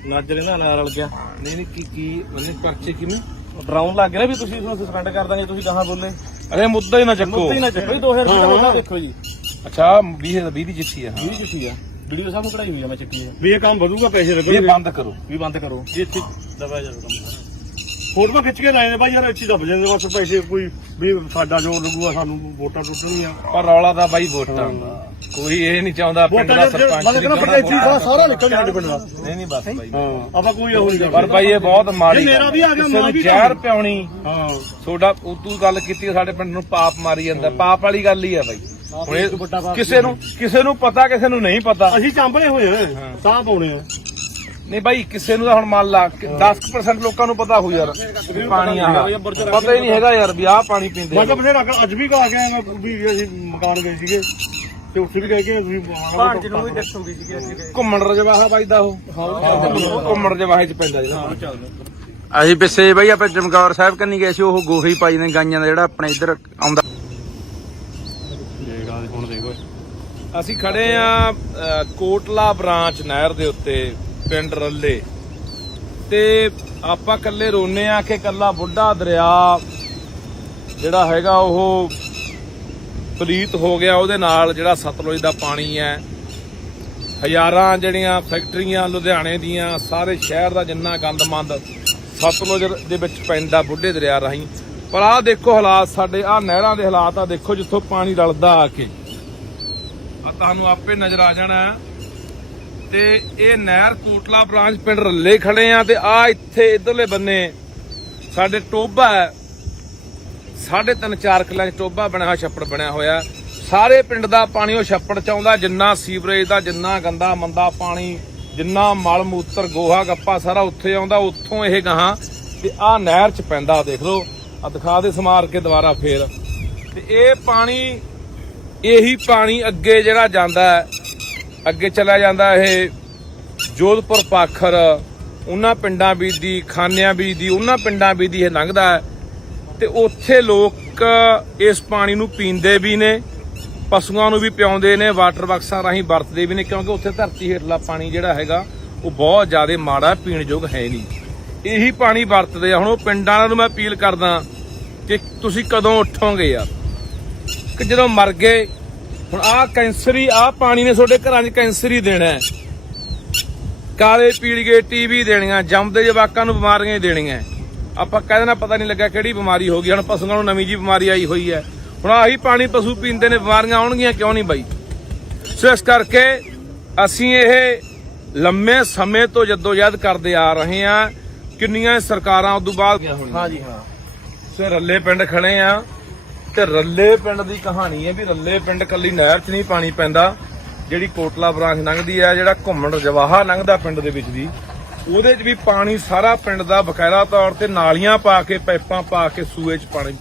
ਨਾਜਰ ਇਹਨਾਂ ਨਾਲ ਰਲ ਗਿਆ। ਨਹੀਂ ਕੀ ਉਹਨੇ ਪਰਚੇ ਕਿਵੇਂ ਡਰਾਉਣ ਲੱਗ ਗਿਆ ਵੀ ਤੁਸੀਂ ਇਸ ਨੂੰ ਸਸਪੈਂਡ ਕਰ ਦਾਂਗੇ, ਤੁਸੀਂ ਕਹਾਂ ਬੋਲੇ। ਅਰੇ ਮੁੱਦਾ ਹੀ ਨਾ ਚੱਕੋ। ਮੁੱਦਾ ਹੀ ਨਾ ਚੱਕੋ, 2020 ਦਾ ਮੁੱਦਾ ਦੇਖੋ ਜੀ। ਅੱਛਾ 20 ਦੀ ਚਿੱਠੀ ਆ। 20 ਚਿੱਠੀ ਆ, ਵੀਡੀਓ ਸਾਹਿਬ ਨੂੰ ਕਢਾਈ ਹੋਈ ਆ ਮੈਂ ਚੱਕੀ ਆ। ਵੀ ਇਹ ਕੰਮ ਵਧੂਗਾ, ਪੈਸੇ ਇਹ ਲੱਗਣਗੇ। ਬੰਦ ਕਰੋ, ਵੀ ਬੰਦ ਕਰੋ ਜੀ ਇੱਥੇ ਦਬਾ ਜਾ ਕੰਮ। ਫੋਟੋ ਖਿੱਚ ਕੇ ਲਾਏ ਨੇ ਭਾਈ ਯਾਰ, ਇੱਥੇ ਦੱਬ ਜਾਂਦੇ ਬਸ ਪੈਸੇ। ਕੋਈ ਵੀ ਸਾਡਾ ਜੋਰ ਲੱਗੂਗਾ, ਸਾਨੂੰ ਵੋਟਾਂ ਟੁੱਟਣਗੀਆਂ। ਪਰ ਰੌਲਾ ਤਾਂ ਬਾਈ ਵੋਟਾਂ ਦਾ, ਕੋਈ ਇਹ ਨਹੀਂ ਚਾਹੁੰਦਾ ਪਿੰਡ ਦਾ ਸਰਪੰਚ ਮੈਂ ਕਹਿੰਦਾ ਪੰਚਾਇਤੀ ਸਾਰਾ ਨਿਕਲ ਸਾਡੇ ਪਿੰਡ ਦਾ। ਨਹੀਂ ਬਸ ਬਾਈ, ਆਪਾਂ ਕੋਈ ਉਹ ਨਹੀਂ ਪਰ ਬਾਈ ਇਹ ਬਹੁਤ ਮਾੜੀ ਮੇਰਾ ਵੀ ਆ ਗਿਆ, ਕਿਸੇ ਨੂੰ ਮਾਂ ਵੀ ਜ਼ਹਿਰ ਪਿਉਣੀ। ਹਾਂ ਤੁਹਾਡਾ ਤੂੰ ਗੱਲ ਕੀਤੀ ਸਾਡੇ ਪਿੰਡ ਨੂੰ ਪਾਪ ਮਾਰੀ ਜਾਂਦਾ, ਪਾਪ ਵਾਲੀ ਗੱਲ ਹੀ ਆ ਬਾਈ। ਹੁਣ ਇਹ ਕਿਸੇ ਨੂੰ ਪਤਾ, ਕਿਸੇ ਨੂੰ ਨਹੀਂ ਪਤਾ। ਅਸੀਂ ਚਾਂਬਲੇ ਹੋਏ ਆ, ਸਾਹ ਪਾਉਣੇ ਆ। ਨਹੀਂ ਬਾਈ ਕਿਸੇ ਨੂੰ ਤਾਂ ਹੁਣ ਮੰਨ ਲਾ 10% ਲੋਕਾਂ ਨੂੰ ਪਤਾ ਹੋ ਯਾਰ ਵੀ ਪਾਣੀ ਆ, ਪਤਾ ਹੀ ਨਹੀਂ ਹੈਗਾ ਯਾਰ ਵੀ ਆਹ ਪਾਣੀ ਪੀਂਦੇ ਮੈਂ ਤਾਂ ਬਥੇਰਾ ਅੱਜ ਵੀ ਕਹਾ ਗਿਆ ਮੈਂ ਵੀ ਅਸੀਂ ਮਕਾਨ ਗਏ ਸੀਗੇ ਤੇ ਉੱਥੇ ਵੀ ਕਹਿ ਕੇ ਤੁਸੀਂ ਭਾਂਜ ਨੂੰ ਵੀ ਦੱਸੂਗੀ ਸੀਗੀ ਅਸੀਂ ਘੁੰਮਣ ਰਜਵਾਹਾ ਵੱਜਦਾ ਉਹ ਘੁੰਮਣ ਰਜਵਾਹੇ ਚ ਪੈਂਦਾ ਜਿਹੜਾ। ਅਸੀਂ ਪਿੱਛੇ ਬਈ ਆਪਾਂ ਚਮਕੌਰ ਸਾਹਿਬ ਕੰਨੀ ਗਏ ਸੀ, ਉਹ ਗੋਹੀ ਪਾਈ ਨੇ ਗਾਈਆਂ ਦਾ ਜਿਹੜਾ ਆਪਣੇ ਇੱਧਰ ਆਉਂਦਾ। ਹੁਣ ਦੇਖੋ ਅਸੀਂ ਖੜੇ ਆ ਕੋਟਲਾ ਬ੍ਰਾਂਚ ਨਹਿਰ ਦੇ ਉੱਤੇ, ਪਿੰਡ ਰੱਲੇ, ਤੇ ਆਪਾਂ ਕੱਲੇ ਰੋਨੇ ਆ ਕਿ ਕੱਲਾ ਬੁੱਢਾ ਦਰਿਆ ਜਿਹੜਾ ਹੈਗਾ ਉਹ ਪਲੀਤ ਹੋ ਗਿਆ, ਉਹਦੇ ਨਾਲ ਜਿਹੜਾ ਸਤਲੁਜ ਦਾ ਪਾਣੀ ਹੈ। ਹਜ਼ਾਰਾਂ ਜਿਹੜੀਆਂ ਫੈਕਟਰੀਆਂ ਲੁਧਿਆਣੇ ਦੀਆਂ, ਸਾਰੇ ਸ਼ਹਿਰ ਦਾ ਜਿੰਨਾ ਗੰਦਮੰਦ ਸਤਲੁਜ ਦੇ ਵਿੱਚ ਪੈਂਦਾ ਬੁੱਢੇ ਦਰਿਆ ਰਾਹੀਂ। ਪਰ ਆਹ ਦੇਖੋ ਹਾਲਾਤ ਸਾਡੇ, ਆਹ ਨਹਿਰਾਂ ਦੇ ਹਾਲਾਤ ਆ ਦੇਖੋ, ਜਿੱਥੋਂ ਪਾਣੀ ਰਲਦਾ ਆ ਕੇ ਆ ਤੁਹਾਨੂੰ ਆਪੇ ਨਜ਼ਰ ਆ ਜਾਣਾ। ਤੇ ਇਹ ਨਹਿਰ ਕੋਟਲਾ ਬ੍ਰਾਂਚ ਪਿੰਡ ਰੱਲੇ ਖੜੇ ਆ, ਤੇ ਆ ਇੱਥੇ ਇਧਰਲੇ ਬੰਨੇ ਸਾਡੇ ਟੋਭਾ ਹੈ, 3.5-4 ਕਿੱਲਿਆਂ 'ਚ ਟੋਭਾ ਬਣਿਆ ਹੋਇਆ, ਛੱਪੜ ਬਣਿਆ ਹੋਇਆ। ਸਾਰੇ ਪਿੰਡ ਦਾ ਪਾਣੀ ਉਹ ਛੱਪੜ 'ਚ ਆਉਂਦਾ, ਜਿੰਨਾ ਸੀਵਰੇਜ ਦਾ, ਜਿੰਨਾ ਗੰਦਾ ਮੰਦਾ ਪਾਣੀ, ਜਿੰਨਾ ਮਲ ਮੂਤਰ ਗੋਹਾ ਗੱਪਾ ਸਾਰਾ ਉੱਥੇ ਆਉਂਦਾ, ਉੱਥੋਂ ਇਹ ਗਾਹਾਂ ਤੇ ਆ ਨਹਿਰ 'ਚ ਪੈਂਦਾ। ਦੇਖ ਲਓ, ਆ ਦਿਖਾ ਦੇ ਸਮਾਰ ਕੇ ਦੁਬਾਰਾ ਫੇਰ। ਤੇ ਇਹ ਪਾਣੀ, ਇਹੀ ਪਾਣੀ ਅੱਗੇ ਜਿਹੜਾ ਜਾਂਦਾ ਹੈ, ਅੱਗੇ ਚਲਾ ਜਾਂਦਾ ਇਹ ਜੋਧਪੁਰ ਪਾਖਰ, ਉਹਨਾਂ ਪਿੰਡਾਂ ਬੀਦੀ, ਖਾਨਿਆਂ ਬੀਦੀ, ਉਹਨਾਂ ਪਿੰਡਾਂ ਬੀਦੀ ਇਹ ਲੰਘਦਾ ਹੈ। ਤੇ ਉੱਥੇ ਲੋਕ ਇਸ ਪਾਣੀ ਨੂੰ ਪੀਂਦੇ ਵੀ ਨੇ, ਪਸ਼ੂਆਂ ਨੂੰ ਵੀ ਪਿਆਉਂਦੇ ਨੇ, ਵਾਟਰ ਬਾਕਸਾਂ ਰਾਹੀਂ ਵਰਤਦੇ ਵੀ ਨੇ, ਕਿਉਂਕਿ ਉੱਥੇ ਧਰਤੀ ਹੇਠਲਾ ਪਾਣੀ ਜਿਹੜਾ ਹੈਗਾ ਉਹ ਬਹੁਤ ਜ਼ਿਆਦਾ ਮਾੜਾ, ਪੀਣ ਯੋਗ ਹੈ ਨਹੀਂ। ਇਹੀ ਪਾਣੀ ਵਰਤਦੇ ਆ। ਹੁਣ ਉਹ ਪਿੰਡਾਂ ਵਾਲਿਆਂ ਨੂੰ ਮੈਂ ਅਪੀਲ ਕਰਦਾ ਕਿ ਤੁਸੀਂ ਕਦੋਂ ਉੱਠੋਗੇ ਯਾਰ, ਕਿ ਜਦੋਂ ਮਰ ਗਏ। ਹੁਣ ਆਹ ਕੈਂਸਰੀ, ਆਹ ਪਾਣੀ ਨੇ ਤੁਹਾਡੇ ਘਰਾਂ 'ਚ ਕੈਂਸਰ ਹੀ ਦੇਣਾ, ਕਾਲੇ ਪੀਲੀਏ, ਟੀਵੀ ਦੇਣੀਆਂ, ਜੰਮਦੇ ਜਵਾਕਾਂ ਨੂੰ ਬਿਮਾਰੀਆਂ ਹੀ ਦੇਣੀਆਂ। ਆਪਾਂ ਕਹਿ ਦੇਣਾ ਪਤਾ ਨਹੀਂ ਲੱਗਾ ਕਿਹੜੀ ਬਿਮਾਰੀ ਹੋ ਗਈ। ਹੁਣ ਪਸ਼ੂਆਂ ਨੂੰ ਨਵੀਂ ਜੀ ਬਿਮਾਰੀ ਆਈ ਹੋਈ ਹੈ। ਹੁਣ ਆਹੀ ਪਾਣੀ ਪਸ਼ੂ ਪੀਂਦੇ ਨੇ, ਬਿਮਾਰੀਆਂ ਆਉਣਗੀਆਂ ਕਿਉਂ ਨਹੀਂ ਬਾਈ। ਸੋ ਇਸ ਕਰਕੇ ਅਸੀਂ ਇਹ ਲੰਮੇ ਸਮੇਂ ਤੋਂ ਜਦੋਜਹਿਦ ਕਰਦੇ ਆ ਰਹੇ ਹਾਂ। ਕਿੰਨੀਆਂ ਸਰਕਾਰਾਂ ਉਦੋਂ ਬਾਅਦ। ਹਾਂਜੀ ਹਾਂ, ਸੋ ਰੱਲੇ ਪਿੰਡ ਖੜੇ ਆ, ਤੇ ਰੱਲੇ ਪਿੰਡ ਦੀ ਕਹਾਣੀ ਹੈ ਵੀ ਰੱਲੇ ਪਿੰਡ ਕੱਲੀ ਨਹਿਰ 'ਚ ਨਹੀਂ ਪਾਣੀ ਪੈਂਦਾ, ਜਿਹੜੀ ਕੋਟਲਾ ਬ੍ਰਾਂਚ ਲੰਘਦੀ ਹੈ, ਜਿਹੜਾ ਘੁੰਮਣ ਰਜਵਾਹਾ ਲੰਘਦਾ ਪਿੰਡ ਦੇ ਵਿੱਚ ਦੀ, ਉਹਦੇ 'ਚ ਵੀ ਪਾਣੀ ਸਾਰਾ ਪਿੰਡ ਦਾ ਬਕਾਇਦਾ ਤੌਰ ਤੇ ਨਾਲੀਆਂ ਪਾ ਕੇ, ਪਾਈਪਾਂ ਪਾ ਕੇ ਸੂਏ 'ਚ ਪਾਣੀ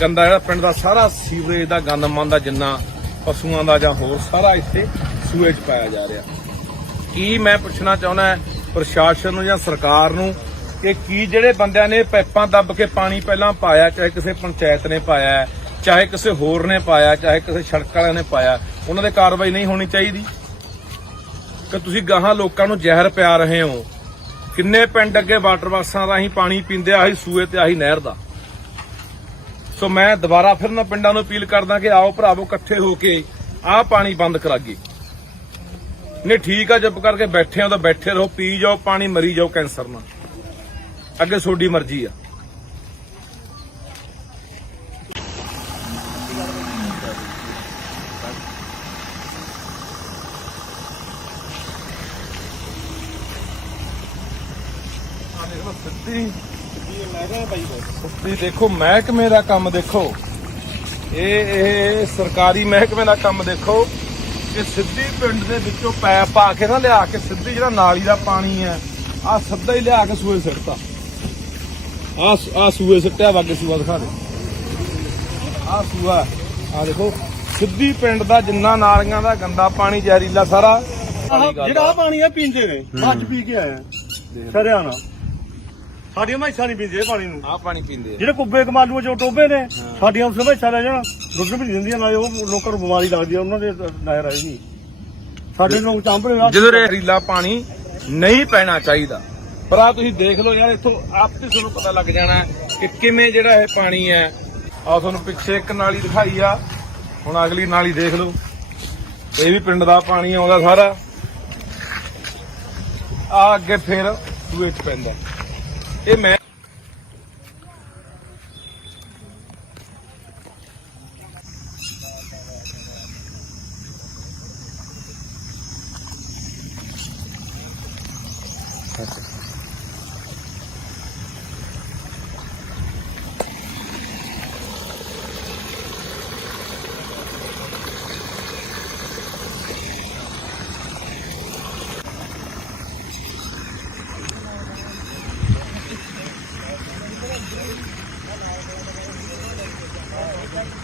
ਗੰਦਾ, ਜਿਹੜਾ ਪਿੰਡ ਦਾ ਸਾਰਾ ਸੀਵਰੇਜ ਦਾ ਗੰਦਮੰਦ ਦਾ ਜਿੰਨਾ ਪਸ਼ੂਆਂ ਦਾ ਜਾਂ ਹੋਰ ਸਾਰਾ ਇੱਥੇ ਸੂਏ 'ਚ ਪਾਇਆ ਜਾ ਰਿਹਾ। ਕੀ ਮੈਂ ਪੁੱਛਣਾ ਚਾਹੁੰਦਾ ਪ੍ਰਸ਼ਾਸਨ ਨੂੰ ਜਾਂ ਸਰਕਾਰ ਨੂੰ ਕਿ ਕੀ ਜਿਹੜੇ ਬੰਦਿਆਂ ਨੇ ਪਾਈਪਾਂ ਦੱਬ ਕੇ ਪਾਣੀ ਪਹਿਲਾਂ ਪਾਇਆ, ਚਾਹੇ ਕਿਸੇ ਪੰਚਾਇਤ ਨੇ ਪਾਇਆ, ਚਾਹੇ ਕਿਸੇ ਹੋਰ ਨੇ ਪਾਇਆ, ਚਾਹੇ ਕਿਸੇ ਸੜਕ ਵਾਲਿਆਂ ਨੇ ਪਾਇਆ, ਉਹਨਾਂ ਦੇ ਕਾਰਵਾਈ ਨਹੀਂ ਹੋਣੀ ਚਾਹੀਦੀ? ਕਿ ਤੁਸੀਂ ਗਾਹਾਂ ਲੋਕਾਂ ਨੂੰ ਜ਼ਹਿਰ ਪਿਆ ਰਹੇ ਹੋ। ਕਿੰਨੇ ਪਿੰਡ ਅੱਗੇ ਵਾਟਰ ਬਾਕਸਾਂ ਰਾਹੀਂ ਪਾਣੀ ਪੀਂਦੇ, ਆਹੀ ਸੂਏ ਤੇ ਆਹੀ ਨਹਿਰ ਦਾ। ਸੋ ਮੈਂ ਦੁਬਾਰਾ ਫਿਰ ਨਾ ਪਿੰਡਾਂ ਨੂੰ ਅਪੀਲ ਕਰਦਾ ਕਿ ਆਓ ਭਰਾਵੋ, ਇਕੱਠੇ ਹੋ ਕੇ ਆਹ ਪਾਣੀ ਬੰਦ ਕਰਾਈਏ। ਨਹੀਂ ਠੀਕ ਆ, ਚੁੱਪ ਕਰਕੇ ਬੈਠੇ ਹੋ ਤਾਂ ਬੈਠੇ ਰਹੋ, ਪੀ ਜਾਓ ਪਾਣੀ, ਮਰੀ ਜਾਓ ਕੈਂਸਰ ਨਾਲ, ਅੱਗੇ ਤੁਹਾਡੀ ਮਰਜ਼ੀ ਆ। ਸਿੱਧੀ ਦੇਖੋ ਮਹਿਕਮੇ ਦਾ ਕੰਮ ਦੇਖੋ, ਇਹ ਸਰਕਾਰੀ ਮਹਿਕਮੇ ਦਾ ਕੰਮ ਦੇਖੋ ਕਿ ਸਿੱਧੀ ਪਿੰਡ ਦੇ ਵਿੱਚੋਂ ਪੈਪ ਪਾ ਕੇ ਨਾ ਲਿਆ ਕੇ ਸਿੱਧੀ ਜਿਹੜਾ ਨਾਲੀ ਦਾ ਪਾਣੀ ਹੈ ਆ ਸਿੱਧਾ ਹੀ ਲਿਆ ਕੇ ਸੂਏ ਸਿੱਟਤਾ। ਆ ਸੂਏ ਸਿੱਟਿਆ ਵਾਗੇ ਸੂਆ ਦਿਖਾ ਦੇ, ਆ ਸੂਆ ਆ ਦੇਖੋ ਸਿੱਧੀ ਪਿੰਡ ਦਾ ਜਿੰਨਾ ਨਾਲੀਆਂ ਦਾ ਗੰਦਾ ਪਾਣੀ ਜ਼ਹਿਰੀਲਾ ਸਾਰਾ ਜਿਹੜਾ ਪਾਣੀ ਆ ਪੀਂਦੇ ਨੇ ਅੱਜ ਪੀ ਕੇ ਆਇਆ ਸਰਿਆਣਾ। ਸਾਡੀਆਂ ਮੈਸਾਂ ਨਹੀਂ ਪੀਂਦੇ ਇਹ ਪਾਣੀ ਨੂੰ, ਆ ਪਾਣੀ ਪੀਂਦੇ ਆ ਜਿਹੜੇ ਕੁੱਬੇ ਕਮਾਲੂ ਜੋ ਟੋਬੇ ਨੇ ਸਾਡੀਆਂ ਉਸ ਮੈਸਾਂ ਲੈ ਜਾਣਾ ਦੁੱਧ ਵੀ ਨਹੀਂ ਦਿੰਦੀਆਂ, ਨਾ ਉਹ ਲੋਕਾਂ ਨੂੰ ਬਿਮਾਰੀ ਲੱਗਦੀ ਆ ਉਹਨਾਂ ਦੇ ਨਹਿਰ ਆਈ ਨਹੀਂ। ਸਾਡੇ ਲੋਕ ਚਾਂਭਲੇ ਜਦੋਂ ਜ਼ਹਿਰੀਲਾ ਪਾਣੀ ਨਹੀਂ ਪੈਣਾ ਚਾਹੀਦਾ। ਪਰ ਆ ਤੁਸੀਂ ਦੇਖ ਲਓ ਯਾਰ, ਇੱਥੋਂ ਆਪੇ ਤੁਹਾਨੂੰ ਪਤਾ ਲੱਗ ਜਾਣਾ ਕਿ ਕਿਵੇਂ ਜਿਹੜਾ ਇਹ ਪਾਣੀ ਹੈ। ਆ ਤੁਹਾਨੂੰ ਪਿੱਛੇ ਇੱਕ ਨਾਲੀ ਦਿਖਾਈ ਆ, ਹੁਣ ਅਗਲੀ ਨਾਲੀ ਦੇਖ ਲਓ, ਇਹ ਵੀ ਪਿੰਡ ਦਾ ਪਾਣੀ ਆਉਂਦਾ ਸਾਰਾ। ਆ ਅੱਗੇ ਫਿਰ ਸੂਏ ਚ ਪੈਂਦਾ। ਇਹ ਮੈਂ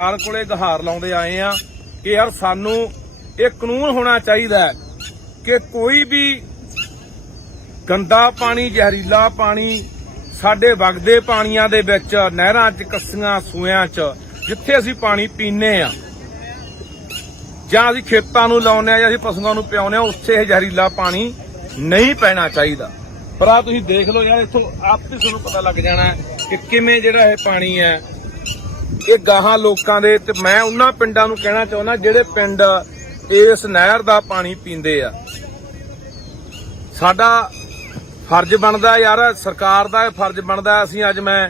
ਸਰਕਾਰ ਕੋਲੇ ਗੁਹਾਰ ਲਾਉਂਦੇ ਆਏ ਆ ਕਿ ਯਾਰ ਸਾਨੂੰ ਇਹ ਕਾਨੂੰਨ ਹੋਣਾ ਚਾਹੀਦਾ ਹੈ ਕਿ ਕੋਈ ਵੀ ਗੰਦਾ ਪਾਣੀ ਜ਼ਹਿਰੀਲਾ ਪਾਣੀ ਸਾਡੇ ਵਗਦੇ ਪਾਣੀਆਂ ਦੇ ਵਿੱਚ ਨਹਿਰਾਂ 'ਚ ਕੱਸੀਆਂ ਸੂਇਆਂ 'ਚ ਜਿੱਥੇ ਅਸੀਂ ਪਾਣੀ ਪੀਂਦੇ ਆ ਜਾਂ ਅਸੀਂ ਖੇਤਾਂ ਨੂੰ ਲਾਉਂਦੇ ਆ ਜਾਂ ਅਸੀਂ ਪਸ਼ੂਆਂ ਨੂੰ ਪਿਆਉਂਦੇ ਆ ਉੱਥੇ ਇਹ ਜ਼ਹਿਰੀਲਾ ਪਾਣੀ ਨਹੀਂ ਪੈਣਾ ਚਾਹੀਦਾ। ਪਰ ਆ ਤੁਸੀਂ ਦੇਖ ਲਓ ਯਾਰ, ਇੱਥੋਂ ਆਪੇ ਤੁਹਾਨੂੰ ਪਤਾ ਲੱਗ ਜਾਣਾ ਕਿ ਕਿਵੇਂ ਜਿਹੜਾ ਇਹ ਪਾਣੀ ਹੈ ਇਹ ਗਾਹਾਂ ਲੋਕਾਂ ਦੇ। ਤੇ ਮੈਂ ਉਹਨਾਂ ਪਿੰਡਾਂ ਨੂੰ ਕਹਿਣਾ ਚਾਹੁੰਦਾ ਜਿਹੜੇ ਪਿੰਡ ਇਸ ਨਹਿਰ ਦਾ ਪਾਣੀ ਪੀਂਦੇ ਆ, ਸਾਡਾ ਫਰਜ਼ ਬਣਦਾ ਯਾਰ, ਸਰਕਾਰ ਦਾ ਇਹ ਫਰਜ਼ ਬਣਦਾ। ਅਸੀਂ ਅੱਜ ਮੈਂ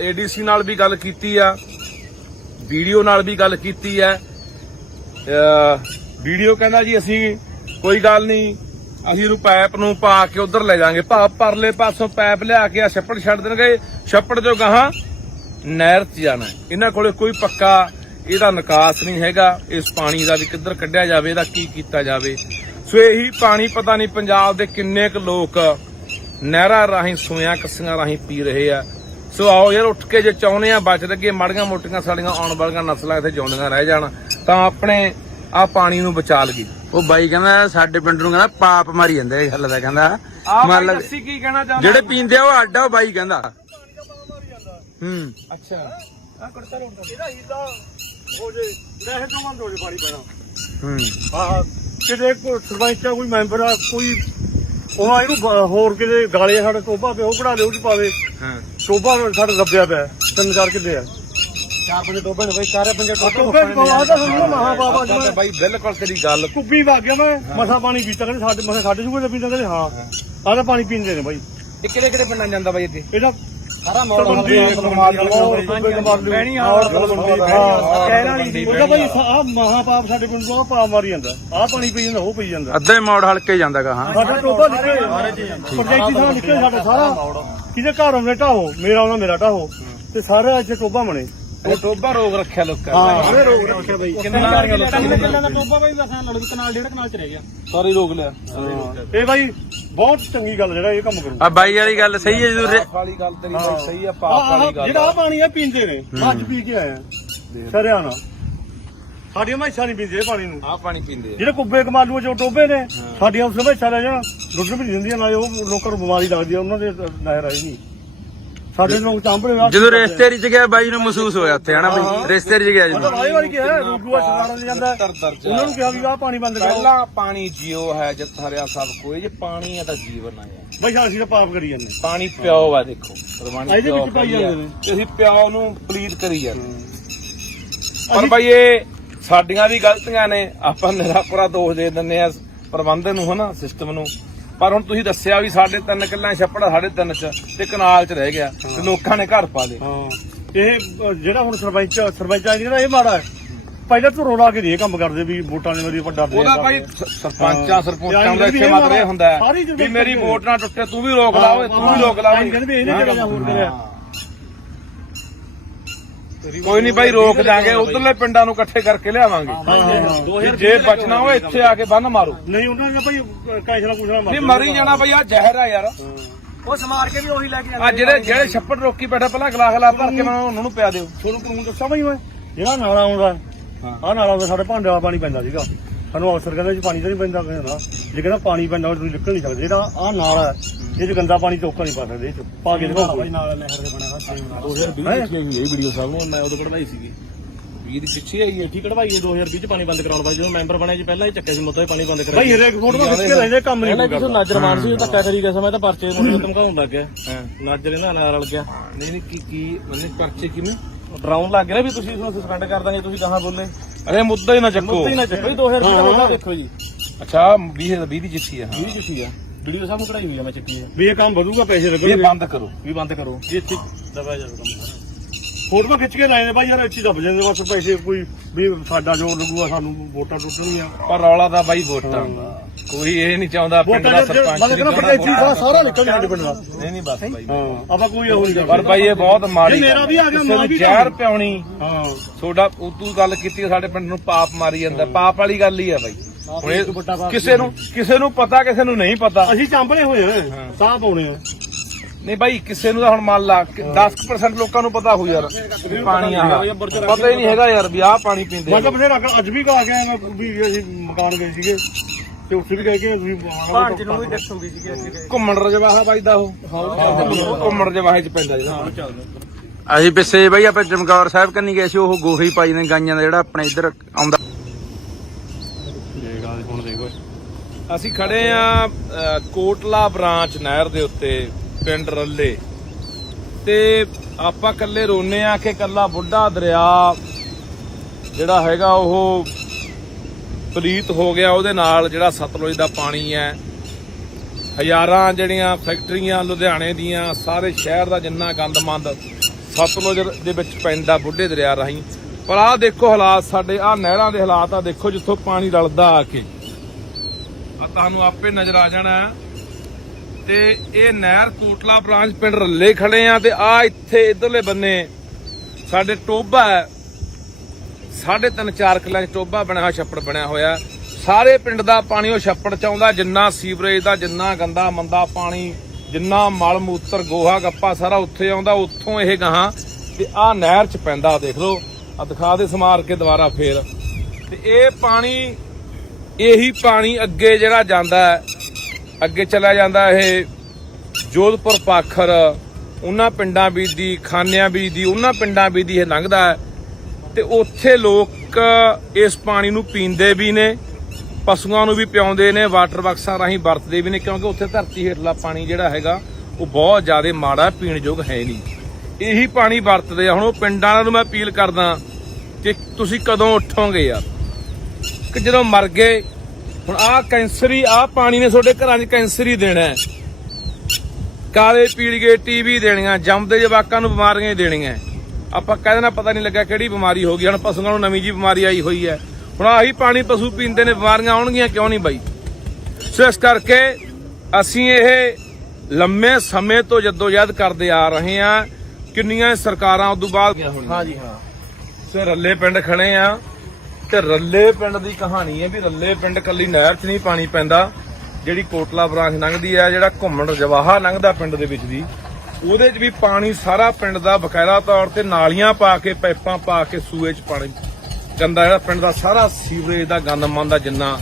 ਏਡੀਸੀ ਨਾਲ ਵੀ ਗੱਲ ਕੀਤੀ ਆ, ਵੀਡੀਓ ਨਾਲ ਵੀ ਗੱਲ ਕੀਤੀ ਹੈ। ਵੀਡੀਓ ਕਹਿੰਦਾ ਜੀ ਅਸੀਂ ਕੋਈ ਗੱਲ ਨਹੀਂ, ਅਸੀਂ ਇਹਨੂੰ ਪਾਈਪ ਨੂੰ ਪਾ ਕੇ ਉਧਰ ਲੈ ਜਾਾਂਗੇ, ਪਰਲੇ ਪਾਸੋਂ ਪਾਈਪ ਲਿਆ ਕੇ ਆ ਛੱਪੜ ਛੱਡ ਦੇਣਗੇ, ਛੱਪੜ ਜੋ ਗਾਹਾਂ ਨਹਿਰ 'ਚ ਜਾਣਾ। ਇਹਨਾਂ ਕੋਲੇ ਕੋਈ ਪੱਕਾ ਇਹਦਾ ਨਿਕਾਸ ਨਹੀਂ ਹੈਗਾ ਇਸ ਪਾਣੀ ਦਾ ਵੀ ਕਿੱਧਰ ਕੱਢਿਆ ਜਾਵੇ, ਇਹਦਾ ਕੀ ਕੀਤਾ ਜਾਵੇ। ਸੋ ਇਹੀ ਪਾਣੀ ਪਤਾ ਨਹੀਂ ਪੰਜਾਬ ਦੇ ਕਿੰਨੇ ਕੁ ਲੋਕ ਨਹਿਰਾਂ ਰਾਹੀਂ ਸੂਇਆਂ ਕੱਸੀਆਂ ਰਾਹੀਂ ਪੀ ਰਹੇ ਆ। ਸੋ ਆਓ ਯਾਰ ਉੱਠ ਕੇ ਜੇ ਚਾਹੁੰਦੇ ਆ ਬਚ ਲੱਗੇ ਮਾੜੀਆਂ ਮੋਟੀਆਂ ਸਾਡੀਆਂ ਆਉਣ ਵਾਲੀਆਂ ਨਸਲਾਂ ਇੱਥੇ ਜਿਉਂਦੀਆਂ ਰਹਿ ਜਾਣ ਤਾਂ ਆਪਣੇ ਆ ਪਾਣੀ ਨੂੰ ਬਚਾ ਲਈਏ। ਉਹ ਬਾਈ ਕਹਿੰਦਾ ਸਾਡੇ ਪਿੰਡ ਨੂੰ ਕਹਿੰਦਾ ਪਾਪ ਮਾਰੀ ਜਾਂਦਾ ਇਹ ਗੱਲ ਦਾ, ਕਹਿੰਦਾ ਮੰਨ ਲ ਅਸੀਂ ਕੀ ਕਹਿਣਾ ਚਾਹੁੰਦੇ ਜਿਹੜੇ ਪੀਂਦੇ ਆ ਉਹ ਅੱਡ ਆ, ਉਹ ਬਾਈ ਕਹਿੰਦਾ। ਅੱਛਾ ਆ ਕਰਤਾ ਰੋਂਦਾ ਇਹਦਾ ਹੀਲਾ ਹੋ ਜੇ ਨਹਿਰ ਤੋਂ ਬੰਦ ਹੋ ਜੇ ਪਾਣੀ ਪੈਣਾ। ਹਾਂ ਕਿਤੇ ਕੋਈ ਸਰਪੰਚ ਆ ਕੋਈ ਮੈਂਬਰ ਆ ਕੋਈ ਉਹ ਇਹਨੂੰ ਹੋਰ ਕਿਤੇ ਗਾਲੇ ਸਾਡੇ ਟੋਬਾ ਪਿਆ ਉਹ ਕਢਾ ਲਿਓ ਜੀ ਪਾਵੇ। ਟੋਬਾ ਸਾਡੇ ਦੱਬਿਆ ਪਿਆ 3-4 ਕਿੱਲੇ ਆ, 4-5 ਟੋਬੇ ਨੇ ਬਈ, 4-5 ਟੋਬੇ ਆਦਾ ਸਾਨੂੰ ਮਹਾ ਬਾਬਾ ਬਾਈ ਬਿਲਕੁਲ ਤੇਰੀ ਗੱਲ ਕੁੱਬੀ ਵਗ ਗਿਆ। ਮੈਂ ਮਸਾ ਪਾਣੀ ਪੀਤਾ ਕਹਿੰਦੇ ਸਾਡੇ ਮਸਾ ਸਾਡੇ ਜੂਗੇ ਪੀਂਦੇ ਕਹਿੰਦੇ ਹਾਂ ਆਹ ਤਾਂ ਪਾਣੀ ਪੀਂਦੇ ਨੇ ਬਾਈ। ਇਹ ਕਿਹੜੇ ਕਿਹੜੇ ਪਿੰਡਾਂ ਜਾਂਦਾ ਬਾਈ ਇੱਥੇ? ਇਹਦਾ ਸਾਰਾ ਉਹਦਾ ਬਾਈ ਆਹ ਮਹਾਪਾਪ ਸਾਡੇ ਕੋਲ ਬਹੁਤ ਪਾਪ ਮਾਰੀ ਜਾਂਦਾ, ਆਹ ਪਾਣੀ ਪੀ ਜਾਂਦਾ ਉਹ ਪੀ ਜਾਂਦਾ। ਅੱਧੇ ਮੋੜ ਹਲਕੇ ਜਾਂਦਾਗਾ। ਹਾਂ ਸਾਡਾ ਟੋਬਾ ਨਿਕਲੇ ਪੰਚਾਇਤੀ ਥਾਂ ਨਿਕਲੇ ਸਾਡਾ ਸਾਰਾ, ਕਿਤੇ ਘਰ ਆਉਂਦੇ ਢਾਹੋ, ਮੇਰਾ ਆਉਂਦਾ ਮੇਰਾ ਢਾਹੋ, ਤੇ ਸਾਰੇ ਇੱਥੇ ਟੋਬਾ ਬਣੇ। ਉਹ ਟੋਬਾ ਰੋਗ ਰੱਖਿਆ ਲੋਕਾਂ ਹਾਂ ਇਹ ਰੋਗ ਰੱਖਿਆ ਬਾਈ। ਕਿੰਨਾ ਲੋਕਾਂ ਦਾ ਟੋਬਾ ਬਾਈ ਵਸਾਂ ਲੜ ਕਨਾਲ 1.5 ਕਨਾਲ ਚ ਰਹਿ ਗਿਆ, ਸਾਰੇ ਰੋਗ ਲਿਆ। ਇਹ ਬਾਈ ਬਹੁਤ ਚੰਗੀ ਗੱਲ ਜਿਹੜਾ ਇਹ ਕੰਮ ਕਰੂ। ਆ ਬਾਈ ਵਾਲੀ ਗੱਲ ਸਹੀ ਹੈ ਜਦੋਂ ਪਾਪ ਵਾਲੀ ਗੱਲ ਤੇਰੀ ਬਾਈ ਸਹੀ ਆ, ਪਾਪ ਵਾਲੀ ਗੱਲ। ਜਿਹੜਾ ਆ ਪਾਣੀ ਆ ਪੀਂਦੇ ਨੇ ਅੱਜ ਪੀ ਕੇ ਆਇਆ ਸਰਿਆਣਾ। ਸਾਡੀਆਂ ਮੈਸਾਂ ਨਹੀਂ ਪੀਂਦੇ ਇਹ ਪਾਣੀ ਨੂੰ, ਆ ਪਾਣੀ ਪੀਂਦੇ ਆ ਜਿਹੜੇ ਕੁੱਬੇ ਕਮਾਲੂ ਜੋ ਟੋਬੇ ਨੇ ਸਾਡੀਆਂ ਉਸ ਮੈਸਾਂ ਲੈ ਜਾਣਾ ਦੁੱਧ ਵੀ ਨਹੀਂ ਦਿੰਦੀਆਂ, ਨਾ ਉਹ ਲੋਕਾਂ ਨੂੰ ਬਿਮਾਰੀ ਲੱਗਦੀ ਆ ਉਹਨਾਂ ਦੇ ਨਹਿਰ ਆਈ ਨਹੀਂ। ਸਾਡੇ ਲੋਕ ਚਾਂਭਲੇ ਜਦੋਂ ਰਿਸ਼ਤੇਰੀ ਚ ਗਿਆ ਬਾਈ ਨੂੰ ਮਹਿਸੂਸ ਹੋਇਆ ਉੱਥੇ ਹਨਾ ਬਾਈ, ਰਿਸ਼ਤੇਰੀ ਚ ਗਿਆ ਜੀ ਵਾਰੀ ਕਿਹਾ ਰੂਗੂਆ ਛਡਾਣ ਦੇ ਜਾਂਦਾ, ਉਹਨਾਂ ਨੂੰ ਕਿਹਾ ਵੀ ਆਹ ਪਾਣੀ ਬੰਦ ਕਰੋ। ਪਹਿਲਾਂ ਪਾਣੀ ਜੀਓ ਹੈ ਜਿੱਤ ਹਰਿਆ ਸਭ ਕੋਈ, ਜੇ ਪਾਣੀ ਹੈ ਤਾਂ ਜੀਵਨ ਆ ਯਾਰ। ਬਈ ਅਸੀਂ ਤਾਂ ਪਾਪ ਕਰੀ ਜਾਂਦੇ, ਪਾਣੀ ਪਿਓ ਆ ਦੇਖੋ ਕੁਰਬਾਨੀ ਇਹਦੇ ਵਿੱਚ ਪਾਈ ਜਾਂਦੇ ਨੇ ਤੇ ਅਸੀਂ ਪਿਓ ਨੂੰ ਪਲੀਤ ਕਰੀ ਜਾਂਦੇ। ਪਰ ਬਾਈ ਇਹ ਸਾਡੀਆਂ ਵੀ ਗਲਤੀਆਂ ਨੇ, ਆਪਾਂ ਨਿਰਾਪਰਾ ਦੋਸ਼ ਦੇ ਦਿੰਦੇ ਆ ਪ੍ਰਬੰਧਨ ਨੂੰ ਹਨਾ ਸਿਸਟਮ ਨੂੰ। ਪਰ ਹੁਣ ਤੁਸੀਂ ਦੱਸਿਆ ਵੀ ਸਾਡੇ 3 ਕਿੱਲਿਆਂ ਛੱਪੜ 3.5 ਚ ਤੇ ਕਨਾਲ ਚ ਰਹਿ ਗਿਆ ਤੇ ਲੋਕਾਂ ਨੇ ਘਰ ਪਾ ਲਏ। ਹਾਂ ਇਹ ਜਿਹੜਾ ਹੁਣ ਸਰਪੰਚ ਆ ਜਿਹੜਾ ਇਹ ਮਾੜਾ ਹੈ, ਪਹਿਲਾਂ ਧੁਰੋਂ ਲਾ ਕੇ ਦੇ ਕੰਮ ਕਰਦੇ ਵੀ ਵੋਟਾਂ ਦੇ ਵਾਰੀ ਆਪਾਂ ਡਰਦੇ ਉਹਦਾ ਭਾਈ ਸਰਪੰਚਾਂ ਸਰਪੰਚਾਂ ਦਾ ਇੱਥੇ ਮਤਲਬ ਇਹ ਹੁੰਦਾ ਹੈ ਵੀ ਮੇਰੀ ਵੋਟ ਨਾ ਟੁੱਟੇ ਤੂੰ ਵੀ ਰੋਕ ਲਾ ਓਏ ਤੂੰ ਵੀ ਰੋਕ ਲਾ ਕਹਿੰਦੇ ਵੀ ਇਹਨੇ ਕਰਿਆ ਹੋਰ ਕਰਿਆ। ਕੋਈ ਨਹੀਂ ਭਾਈ ਰੋਕ ਦਾਂਗੇ ਉਧਰਲੇ ਪਿੰਡਾਂ ਨੂੰ ਇਕੱਠੇ ਕਰਕੇ ਲਿਆਵਾਂਗੇ ਜੇ ਬਚਣਾ ਹੋਵੇ ਇੱਥੇ ਆ ਕੇ ਬੰਨ ਮਾਰੋ। ਨਹੀਂ ਉਹਨਾਂ ਨੇ ਭਾਈ ਕਾਇਸਲਾ ਕੁਛ ਨਾ ਨਹੀਂ ਮਰੀ ਜਾਣਾ ਭਾਈ ਆ ਜ਼ਹਿਰ ਆ ਯਾਰ ਉਹ ਸਮਾਰ ਕੇ ਵੀ ਉਹੀ ਲੈ ਕੇ ਆ ਜਿਹੜੇ ਛੱਪੜ ਰੋਕੀ ਬੈਠਾ ਪਹਿਲਾਂ ਗਲਾਸ ਗਲਾ ਭਰ ਕੇ ਉਹਨਾਂ ਨੂੰ ਪਿਆ ਦਿਓ। ਤੁਹਾਨੂੰ ਕਾਨੂੰਨ ਦੱਸਾਂ ਭਾਈ ਮੈਂ ਜਿਹੜਾ ਨਾਲਾ ਆਉਂਦਾ ਆਹ ਨਾਲਾ ਆਉਂਦਾ ਸਾਡੇ ਭਾਂਡੇ ਵਾਲਾ ਪਾਣੀ ਪੈਂਦਾ ਸੀਗਾ ਸਾਨੂੰ ਅਫਸਰ ਕਹਿੰਦਾ ਜੀ ਪਾਣੀ ਤਾਂ ਨਹੀਂ ਪੈਂਦਾ ਕਹਿੰਦਾ ਜੇ ਕਹਿੰਦਾ ਪਾਣੀ ਪੈਂਦਾ ਤੁਸੀਂ ਨਿਕਲ ਨਹੀਂ ਸਕਦੇ ਜਿਹੜਾ ਆਹ ਨਾਲਾ ਹੈ ਇਹ ਚ ਗੰਦਾ ਪਾਣੀ ਚੋਕਾ ਨਹੀਂ ਪਾ ਸਕਦੇ ਇਹ ਚ ਪਾ ਕੇ ਦਿਖਾਓ ਭਾਈ ਨਾਲ ਨਹਿਰ ਦੇ ਬਣਿਆ ਹੋਇਆ 2020 ਚ ਆਈ ਵੀਡੀਓ ਸਭ ਨੂੰ ਮੈਂ ਉਦੋਂ ਕਢਵਾਈ ਸੀਗੀ 20 ਦੀ ਪਿੱਛੇ ਆਈ ਹੈ ਠੀਕ ਕਢਵਾਈ ਹੈ 2020 ਚ ਪਾਣੀ ਬੰਦ ਕਰਾਉਣ ਬਾਅਦ ਜਦੋਂ ਮੈਂਬਰ ਬਣਿਆ ਜੀ ਪਹਿਲਾਂ ਹੀ ਚੱਕਿਆ ਸੀ ਮੁੱਦਾ ਪਾਣੀ ਬੰਦ ਕਰਾਇਆ ਭਾਈ ਹਰੇਕ ਫੋਟੋ ਤੋਂ ਖਿੱਚ ਕੇ ਲੈਂਦੇ ਕੰਮ ਨਹੀਂ ਕਿਸੇ ਨਾਜਰ ਮਾਨ ਸੀ ਉਹ ਧੱਕਾ ਕਰੀ ਗਿਆ ਸਮੇਂ ਤਾਂ ਪਰਚੇ ਨੂੰ ਧਮਕਾਉਣ ਲੱਗ ਗਿਆ ਨਾਜਰ ਇਹਨਾਂ ਨਾਲ ਰਲ ਗਿਆ ਨਹੀਂ ਨਹੀਂ ਕੀ ਉਹਨੇ ਪਰਚੇ ਕਿਵੇਂ ਡਰਾਉਣ ਲੱਗ ਗਿਆ ਵੀ ਤੁਸੀਂ ਇਸਨੂੰ ਸਸਪੈਂਡ ਕਰ ਦਾਂਗੇ ਤੁਸੀਂ ਕਹਾਂ ਬੋਲੇ ਅਰੇ ਮੁੱਦਾ ਹੀ ਨਾ ਚੱਕੋ ਮੁੱਦਾ ਹੀ ਨਾ ਚੱਕੋ 2020 ਦਾ ਮੁੱਦਾ ਦੇਖੋ ਜੀ ਅੱਛਾ 20 ਦੀ ਚਿੱਠੀ ਆ 20 ਚਿੱਠੀ ਆ ਵੀਡੀਓ ਸਭ ਨੂੰ ਕਢਾਈ ਹੋਈ ਆ ਮੈਂ ਚੱਕੀ ਵੀ ਇਹ ਕੰਮ ਵਧੂਗਾ ਪੈਸੇ ਇਹ ਲੱਗਣਗੇ ਬੰਦ ਕਰੋ ਵੀ ਬੰਦ ਕਰੋ ਇਹ ਇੱਥੇ ਦਬਾ ਜਾਵੇ ਕੰਮ ਫੋਟੋ ਖਿੱਚ ਕੇ ਲਾਏ ਨੇ ਭਾਈ ਯਾਰ ਇੱਥੇ ਦੱਬ ਜਾਂਦੇ ਬਸ ਪੈਸੇ ਕੋਈ ਵੀ ਸਾਡਾ ਜੋ ਲੱਗੂਗਾ ਸਾਨੂੰ ਵੋਟਾਂ ਟੁੱਟਣਗੀਆਂ ਪਰ ਰੌਲਾ ਦਾ ਬਾਈ ਵੋਟਾਂ ਕੋਈ ਇਹ ਨਹੀਂ ਚਾਹੁੰਦਾ ਪਿੰਡ ਦਾ ਸਰਪੰਚ ਮੈਂ ਕਹਿੰਦਾ ਪੰਚਾਇਤੀ ਸਾਰਾ ਨਿਕਲ ਗਿਆ ਸਾਡੇ ਪਿੰਡ ਦਾ ਨਹੀਂ ਬਸ ਬਾਈ ਆਪਾਂ ਕੋਈ ਉਹ ਨਹੀਂ ਪਰ ਬਾਈ ਇਹ ਬਹੁਤ ਮਾੜੀ ਮੇਰਾ ਵੀ ਆ ਗਿਆ ਮਾਂ ਵੀ ਜ਼ਹਿਰ ਪਿਉਣੀ ਹਾਂ ਤੁਹਾਡਾ ਤੂੰ ਗੱਲ ਕੀਤੀ ਸਾਡੇ ਪਿੰਡ ਨੂੰ ਪਾਪ ਮਾਰੀ ਜਾਂਦਾ ਪਾਪ ਵਾਲੀ ਗੱਲ ਹੀ ਆ ਬਾਈ ਹੁਣ ਇਹ ਕਿਸੇ ਨੂੰ ਪਤਾ ਕਿਸੇ ਨੂੰ ਨਹੀਂ ਪਤਾ ਅਸੀਂ ਚਾਂਬਲੇ ਹੋਏ ਆ ਸਾਹ ਪਾਉਣੇ ਆ ਨਹੀਂ ਬਾਈ ਕਿਸੇ ਨੂੰ ਤਾਂ ਹੁਣ ਮੰਨ ਲਾ 10% ਲੋਕਾਂ ਨੂੰ ਪਤਾ ਹੋ ਯਾਰ ਵੀ ਪਾਣੀ ਆ ਪਤਾ ਹੀ ਨਹੀਂ ਹੈਗਾ ਯਾਰ ਵੀ ਆਹ ਪਾਣੀ ਪੀਂਦੇ ਮੈਂ ਤਾਂ ਬਥੇਰਾ ਅੱਜ ਵੀ ਕਹਾ ਗਿਆ ਮੈਂ ਵੀ ਅਸੀਂ ਮਕਾਨ ਗਏ ਸੀਗੇ ਤੇ ਉੱਥੇ ਵੀ ਕਹਿ ਕੇ ਤੁਸੀਂ ਭਾਂਜ ਨੂੰ ਵੀ ਦੱਸੂਗੀ ਸੀ ਅਸੀਂ ਘੁੰਮਣ ਰਜਵਾਹਾ ਵੱਜਦਾ ਉਹ ਘੁੰਮਣ ਰਜਵਾਹੇ ਚ ਪੈਂਦਾ ਜਿਹੜਾ ਅਸੀਂ ਪਿੱਛੇ ਬਈ ਆਪਾਂ ਚਮਕੌਰ ਸਾਹਿਬ ਕੰਨੀ ਗਏ ਸੀ ਉਹ ਗੋਹੀ ਪਾਈ ਨੇ ਗਾਈਆਂ ਦਾ ਜਿਹੜਾ ਆਪਣੇ ਇੱਧਰ ਆਉਂਦਾ। ਹੁਣ ਦੇਖੋ ਅਸੀਂ ਖੜੇ ਆ ਕੋਟਲਾ ਬ੍ਰਾਂਚ ਨਹਿਰ ਦੇ ਉੱਤੇ ਪਿੰਡ ਰੱਲੇ ਤੇ ਆਪਾਂ ਕੱਲੇ ਰੋਨੇ ਆ ਕਿ ਕੱਲਾ ਬੁੱਢਾ ਦਰਿਆ ਜਿਹੜਾ ਹੈਗਾ ਉਹ ਪਲੀਤ ਹੋ ਗਿਆ ਉਹਦੇ ਨਾਲ ਜਿਹੜਾ ਸਤਲੁਜ ਦਾ ਪਾਣੀ ਹੈ ਹਜ਼ਾਰਾਂ ਜਿਹੜੀਆਂ ਫੈਕਟਰੀਆਂ ਲੁਧਿਆਣੇ ਦੀਆਂ ਸਾਰੇ ਸ਼ਹਿਰ ਦਾ ਜਿੰਨਾ ਗੰਦਮੰਦ ਸਤਲੁਜ ਦੇ ਵਿੱਚ ਪੈਂਦਾ ਬੁੱਢੇ ਦਰਿਆ ਰਾਹੀਂ। ਪਰ ਆਹ ਦੇਖੋ ਹਾਲਾਤ ਸਾਡੇ ਆਹ ਨਹਿਰਾਂ ਦੇ ਹਾਲਾਤ ਆ ਦੇਖੋ ਜਿੱਥੋਂ ਪਾਣੀ ਰਲਦਾ ਆ ਕੇ ਆ ਤੁਹਾਨੂੰ ਆਪੇ ਨਜ਼ਰ ਆ ਜਾਣਾ ਤੇ ਇਹ ਨਹਿਰ ਕੋਟਲਾ ਬ੍ਰਾਂਚ ਪਿੰਡ ਰੱਲੇ ਖੜੇ ਆ ਤੇ ਆ ਇੱਥੇ ਇਧਰਲੇ ਬੰਨੇ ਸਾਡੇ ਟੋਭਾ ਹੈ 3.5-4 ਕਿੱਲਿਆਂ 'ਚ ਟੋਭਾ ਬਣਿਆ ਹੋਇਆ ਛੱਪੜ ਬਣਿਆ ਹੋਇਆ ਸਾਰੇ ਪਿੰਡ ਦਾ ਪਾਣੀ ਉਹ ਛੱਪੜ 'ਚ ਆਉਂਦਾ ਜਿੰਨਾ ਸੀਵਰੇਜ ਦਾ ਜਿੰਨਾ ਗੰਦਾ ਮੰਦਾ ਪਾਣੀ ਜਿੰਨਾ ਮਲ ਮੂਤਰ ਗੋਹਾ ਗੱਪਾ ਸਾਰਾ ਉੱਥੇ ਆਉਂਦਾ ਉੱਥੋਂ ਇਹ ਗਾਹਾਂ ਤੇ ਆ ਨਹਿਰ 'ਚ ਪੈਂਦਾ ਦੇਖ ਲਓ ਆ ਦਿਖਾ ਦੇ ਸਮਾਰ ਕੇ ਦੁਬਾਰਾ ਫੇਰ ਤੇ ਇਹ ਪਾਣੀ ਇਹੀ ਪਾਣੀ ਅੱਗੇ ਜਿਹੜਾ ਜਾਂਦਾ ਹੈ ਅੱਗੇ ਚਲਾ ਜਾਂਦਾ ਇਹ ਜੋਧਪੁਰ ਪਾਖਰ ਉਹਨਾਂ ਪਿੰਡਾਂ ਬੀਜਦੀ ਖਾਨਿਆਂ ਬੀਜਦੀ ਉਹਨਾਂ ਪਿੰਡਾਂ ਬੀਜਦੀ ਇਹ ਲੰਘਦਾ ਹੈ ਤੇ ਉੱਥੇ ਲੋਕ ਇਸ ਪਾਣੀ ਨੂੰ ਪੀਂਦੇ ਵੀ ਨੇ ਪਸ਼ੂਆਂ ਨੂੰ ਵੀ ਪਿਆਉਂਦੇ ਨੇ ਵਾਟਰ ਬਾਕਸਾਂ ਰਾਹੀਂ ਵਰਤਦੇ ਵੀ ਨੇ ਕਿਉਂਕਿ ਉੱਥੇ ਧਰਤੀ ਹੇਠਲਾ ਪਾਣੀ ਜਿਹੜਾ ਹੈਗਾ ਉਹ ਬਹੁਤ ਜ਼ਿਆਦਾ ਮਾੜਾ ਪੀਣ ਯੋਗ ਹੈ ਨਹੀਂ ਇਹੀ ਪਾਣੀ ਵਰਤਦੇ ਆ। ਹੁਣ ਉਹ ਪਿੰਡਾਂ ਵਾਲਿਆਂ ਨੂੰ ਮੈਂ ਅਪੀਲ ਕਰਦਾ ਕਿ ਤੁਸੀਂ ਕਦੋਂ ਉੱਠੋਗੇ ਯਾਰ ਕਿ ਜਦੋਂ ਮਰ ਗਏ ਹੁਣ ਆਹ ਕੈਂਸਰੀ ਆਹ ਪਾਣੀ ਨੇ ਤੁਹਾਡੇ ਘਰਾਂ 'ਚ ਕੈਂਸਰ ਹੀ ਦੇਣਾ ਹੈ ਕਾਲੇ ਪੀਲੀਏ ਟੀਵੀ ਦੇਣੀਆਂ ਜੰਮਦੇ ਜਵਾਕਾਂ ਨੂੰ ਬਿਮਾਰੀਆਂ ਹੀ ਦੇਣੀਆਂ ਆਪਾਂ ਕਹਿ ਦੇਣਾ ਪਤਾ ਨਹੀਂ ਲੱਗਾ ਕਿਹੜੀ ਬਿਮਾਰੀ ਹੋ ਗਈ ਹੁਣ ਪਸ਼ੂਆਂ ਨੂੰ ਨਵੀਂ ਜੀ ਬਿਮਾਰੀ ਆਈ ਹੋਈ ਹੈ ਹੁਣ ਆਹੀ ਪਾਣੀ ਪਸ਼ੂ ਪੀਂਦੇ ਨੇ ਬਿਮਾਰੀਆਂ ਆਉਣਗੀਆਂ ਕਿਉਂ ਨਹੀਂ ਬਾਈ। ਸੋ ਇਸ ਕਰਕੇ ਅਸੀਂ ਇਹ ਲੰਮੇ ਸਮੇਂ ਤੋਂ ਜਦੋਜਹਿਦ ਕਰਦੇ ਆ ਰਹੇ ਹਾਂ ਕਿੰਨੀਆਂ ਸਰਕਾਰਾਂ ਉਦੋਂ ਬਾਅਦ ਹਾਂਜੀ ਹਾਂ ਸੋ ਰੱਲੇ ਪਿੰਡ ਖੜੇ ਆ ਤੇ ਰੱਲੇ ਪਿੰਡ ਦੀ ਕਹਾਣੀ ਹੈ ਵੀ ਰੱਲੇ ਪਿੰਡ ਕੱਲੀ ਨਹਿਰ 'ਚ ਨਹੀਂ ਪਾਣੀ ਪੈਂਦਾ ਜਿਹੜੀ ਕੋਟਲਾ ਬ੍ਰਾਂਚ ਲੰਘਦੀ ਹੈ ਜਿਹੜਾ ਘੁੰਮਣ ਰਜਵਾਹਾ ਲੰਘਦਾ ਪਿੰਡ ਦੇ ਵਿੱਚ ਦੀ ਉਹਦੇ 'ਚ ਵੀ ਪਾਣੀ ਸਾਰਾ ਪਿੰਡ ਦਾ ਬਕਾਇਦਾ ਤੌਰ ਤੇ ਨਾਲੀਆਂ ਪਾ ਕੇ ਪਾਈਪਾਂ ਪਾ ਕੇ ਸੂਏ 'ਚ ਪਾਣੀ ਗੰਦਾ ਜਿਹੜਾ ਪਿੰਡ ਦਾ ਸਾਰਾ ਸੀਵਰੇਜ ਦਾ ਗੰਦ ਮੰਦਾ ਜਿੰਨਾ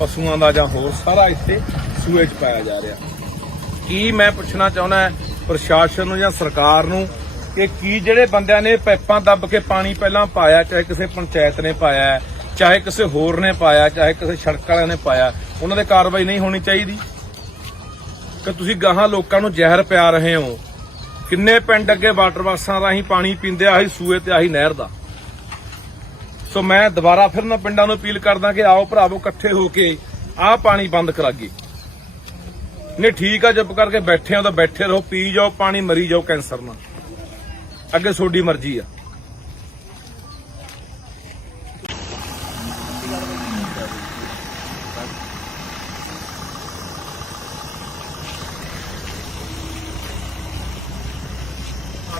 ਪਸ਼ੂਆਂ ਦਾ ਜਾਂ ਹੋਰ ਸਾਰਾ ਇੱਥੇ ਸੂਏ 'ਚ ਪਾਇਆ ਜਾ ਰਿਹਾ। ਕੀ ਮੈਂ ਪੁੱਛਣਾ ਚਾਹੁੰਦਾ ਪ੍ਰਸ਼ਾਸਨ ਨੂੰ ਜਾਂ ਸਰਕਾਰ ਨੂੰ ਕਿ ਕੀ ਜਿਹੜੇ ਬੰਦਿਆਂ ਨੇ ਪਾਈਪਾਂ ਦੱਬ ਕੇ ਪਾਣੀ ਪਹਿਲਾਂ ਪਾਇਆ ਚਾਹੇ ਕਿਸੇ ਪੰਚਾਇਤ ਨੇ ਪਾਇਆ ਚਾਹੇ ਕਿਸੇ ਹੋਰ ਨੇ ਪਾਇਆ ਚਾਹੇ ਕਿਸੇ ਸੜਕ ਵਾਲਿਆਂ ਨੇ ਪਾਇਆ ਉਹਨਾਂ ਦੇ ਕਾਰਵਾਈ ਨਹੀਂ ਹੋਣੀ ਚਾਹੀਦੀ ਕਿ ਤੁਸੀਂ ਗਾਹਾਂ ਲੋਕਾਂ ਨੂੰ ਜ਼ਹਿਰ ਪਿਆ ਰਹੇ ਹੋ। ਕਿੰਨੇ ਪਿੰਡ ਅੱਗੇ ਵਾਟਰ ਬਾਕਸਾਂ ਰਾਹੀਂ ਪਾਣੀ ਪੀਂਦੇ ਆਹੀ ਸੂਏ ਤੇ ਆਹੀ ਨਹਿਰ ਦਾ। ਸੋ ਮੈਂ ਦੁਬਾਰਾ ਫਿਰ ਨਾ ਪਿੰਡਾਂ ਨੂੰ ਅਪੀਲ ਕਰਦਾ ਕਿ ਆਓ ਭਰਾਵੋ ਇਕੱਠੇ ਹੋ ਕੇ ਆਹ ਪਾਣੀ ਬੰਦ ਕਰਾਈਏ। ਨਹੀਂ ਠੀਕ ਆ ਚੁੱਪ ਕਰਕੇ ਬੈਠੇ ਹੋ ਤਾਂ ਬੈਠੇ ਰਹੋ ਪੀ ਜਾਓ ਪਾਣੀ ਮਰੀ ਜਾਓ ਕੈਂਸਰ ਨਾਲ ਅੱਗੇ ਤੁਹਾਡੀ ਮਰਜ਼ੀ ਆ।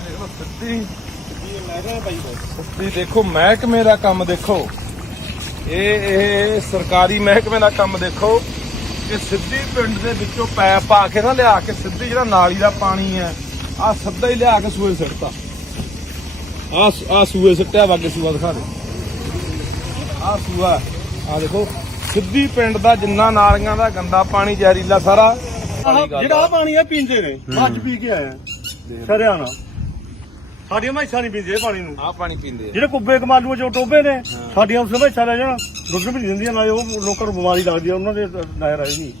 ਦੇਖ ਲਓ ਸਿੱਧੀ ਸਿੱਧੀ ਦੇਖੋ ਮਹਿਕਮੇ ਦਾ ਕੰਮ ਦੇਖੋ। ਇਹ ਸਰਕਾਰੀ ਮਹਿਕਮੇ ਦਾ ਕੰਮ ਦੇਖੋ ਕਿ ਸਿੱਧੀ ਪਿੰਡ ਦੇ ਵਿੱਚੋਂ ਪੈਪ ਪਾ ਕੇ ਨਾ ਲਿਆ ਕੇ ਸਿੱਧੀ ਜਿਹੜਾ ਨਾਲੀ ਦਾ ਪਾਣੀ ਹੈ ਆ ਸਿੱਧਾ ਹੀ ਲਿਆ ਕੇ ਸੂਏ ਸਿੱਟਤਾ। ਆ ਸੂਏ ਸਿੱਟਿਆ ਵਾਗੇ ਸੂਆ ਦਿਖਾ ਦੇ। ਆ ਸੂਆ ਆ ਦੇਖੋ ਸਿੱਧੀ ਪਿੰਡ ਦਾ ਜਿੰਨਾ ਨਾਲੀਆਂ ਦਾ ਗੰਦਾ ਪਾਣੀ ਜ਼ਹਿਰੀਲਾ ਸਾਰਾ ਜਿਹੜਾ ਆਹ ਪਾਣੀ ਆ ਪੀਂਦੇ ਨੇ ਅੱਜ ਪੀ ਕੇ ਆਇਆ ਸਰਿਆਣਾ। ਸਾਡੀਆਂ ਮੈਸਾਂ ਨਹੀਂ ਪੀਂਦੇ ਇਹ ਪਾਣੀ ਨੂੰ। ਆ ਪਾਣੀ ਪੀਂਦੇ ਆ ਜਿਹੜੇ ਕੁੱਬੇ ਕਮਾਲੂ ਜੋ ਟੋਬੇ ਨੇ ਸਾਡੀਆਂ ਉਸ ਮੈਸਾਂ ਲੈ ਜਾਣ ਦੁੱਧ ਵੀ ਨਹੀਂ ਦਿੰਦੀਆਂ ਨਾ ਉਹ ਲੋਕਾਂ ਨੂੰ ਬਿਮਾਰੀ ਲੱਗਦੀ ਆ ਉਹਨਾਂ ਦੇ ਨਹਿਰ ਆਈ ਨਹੀਂ।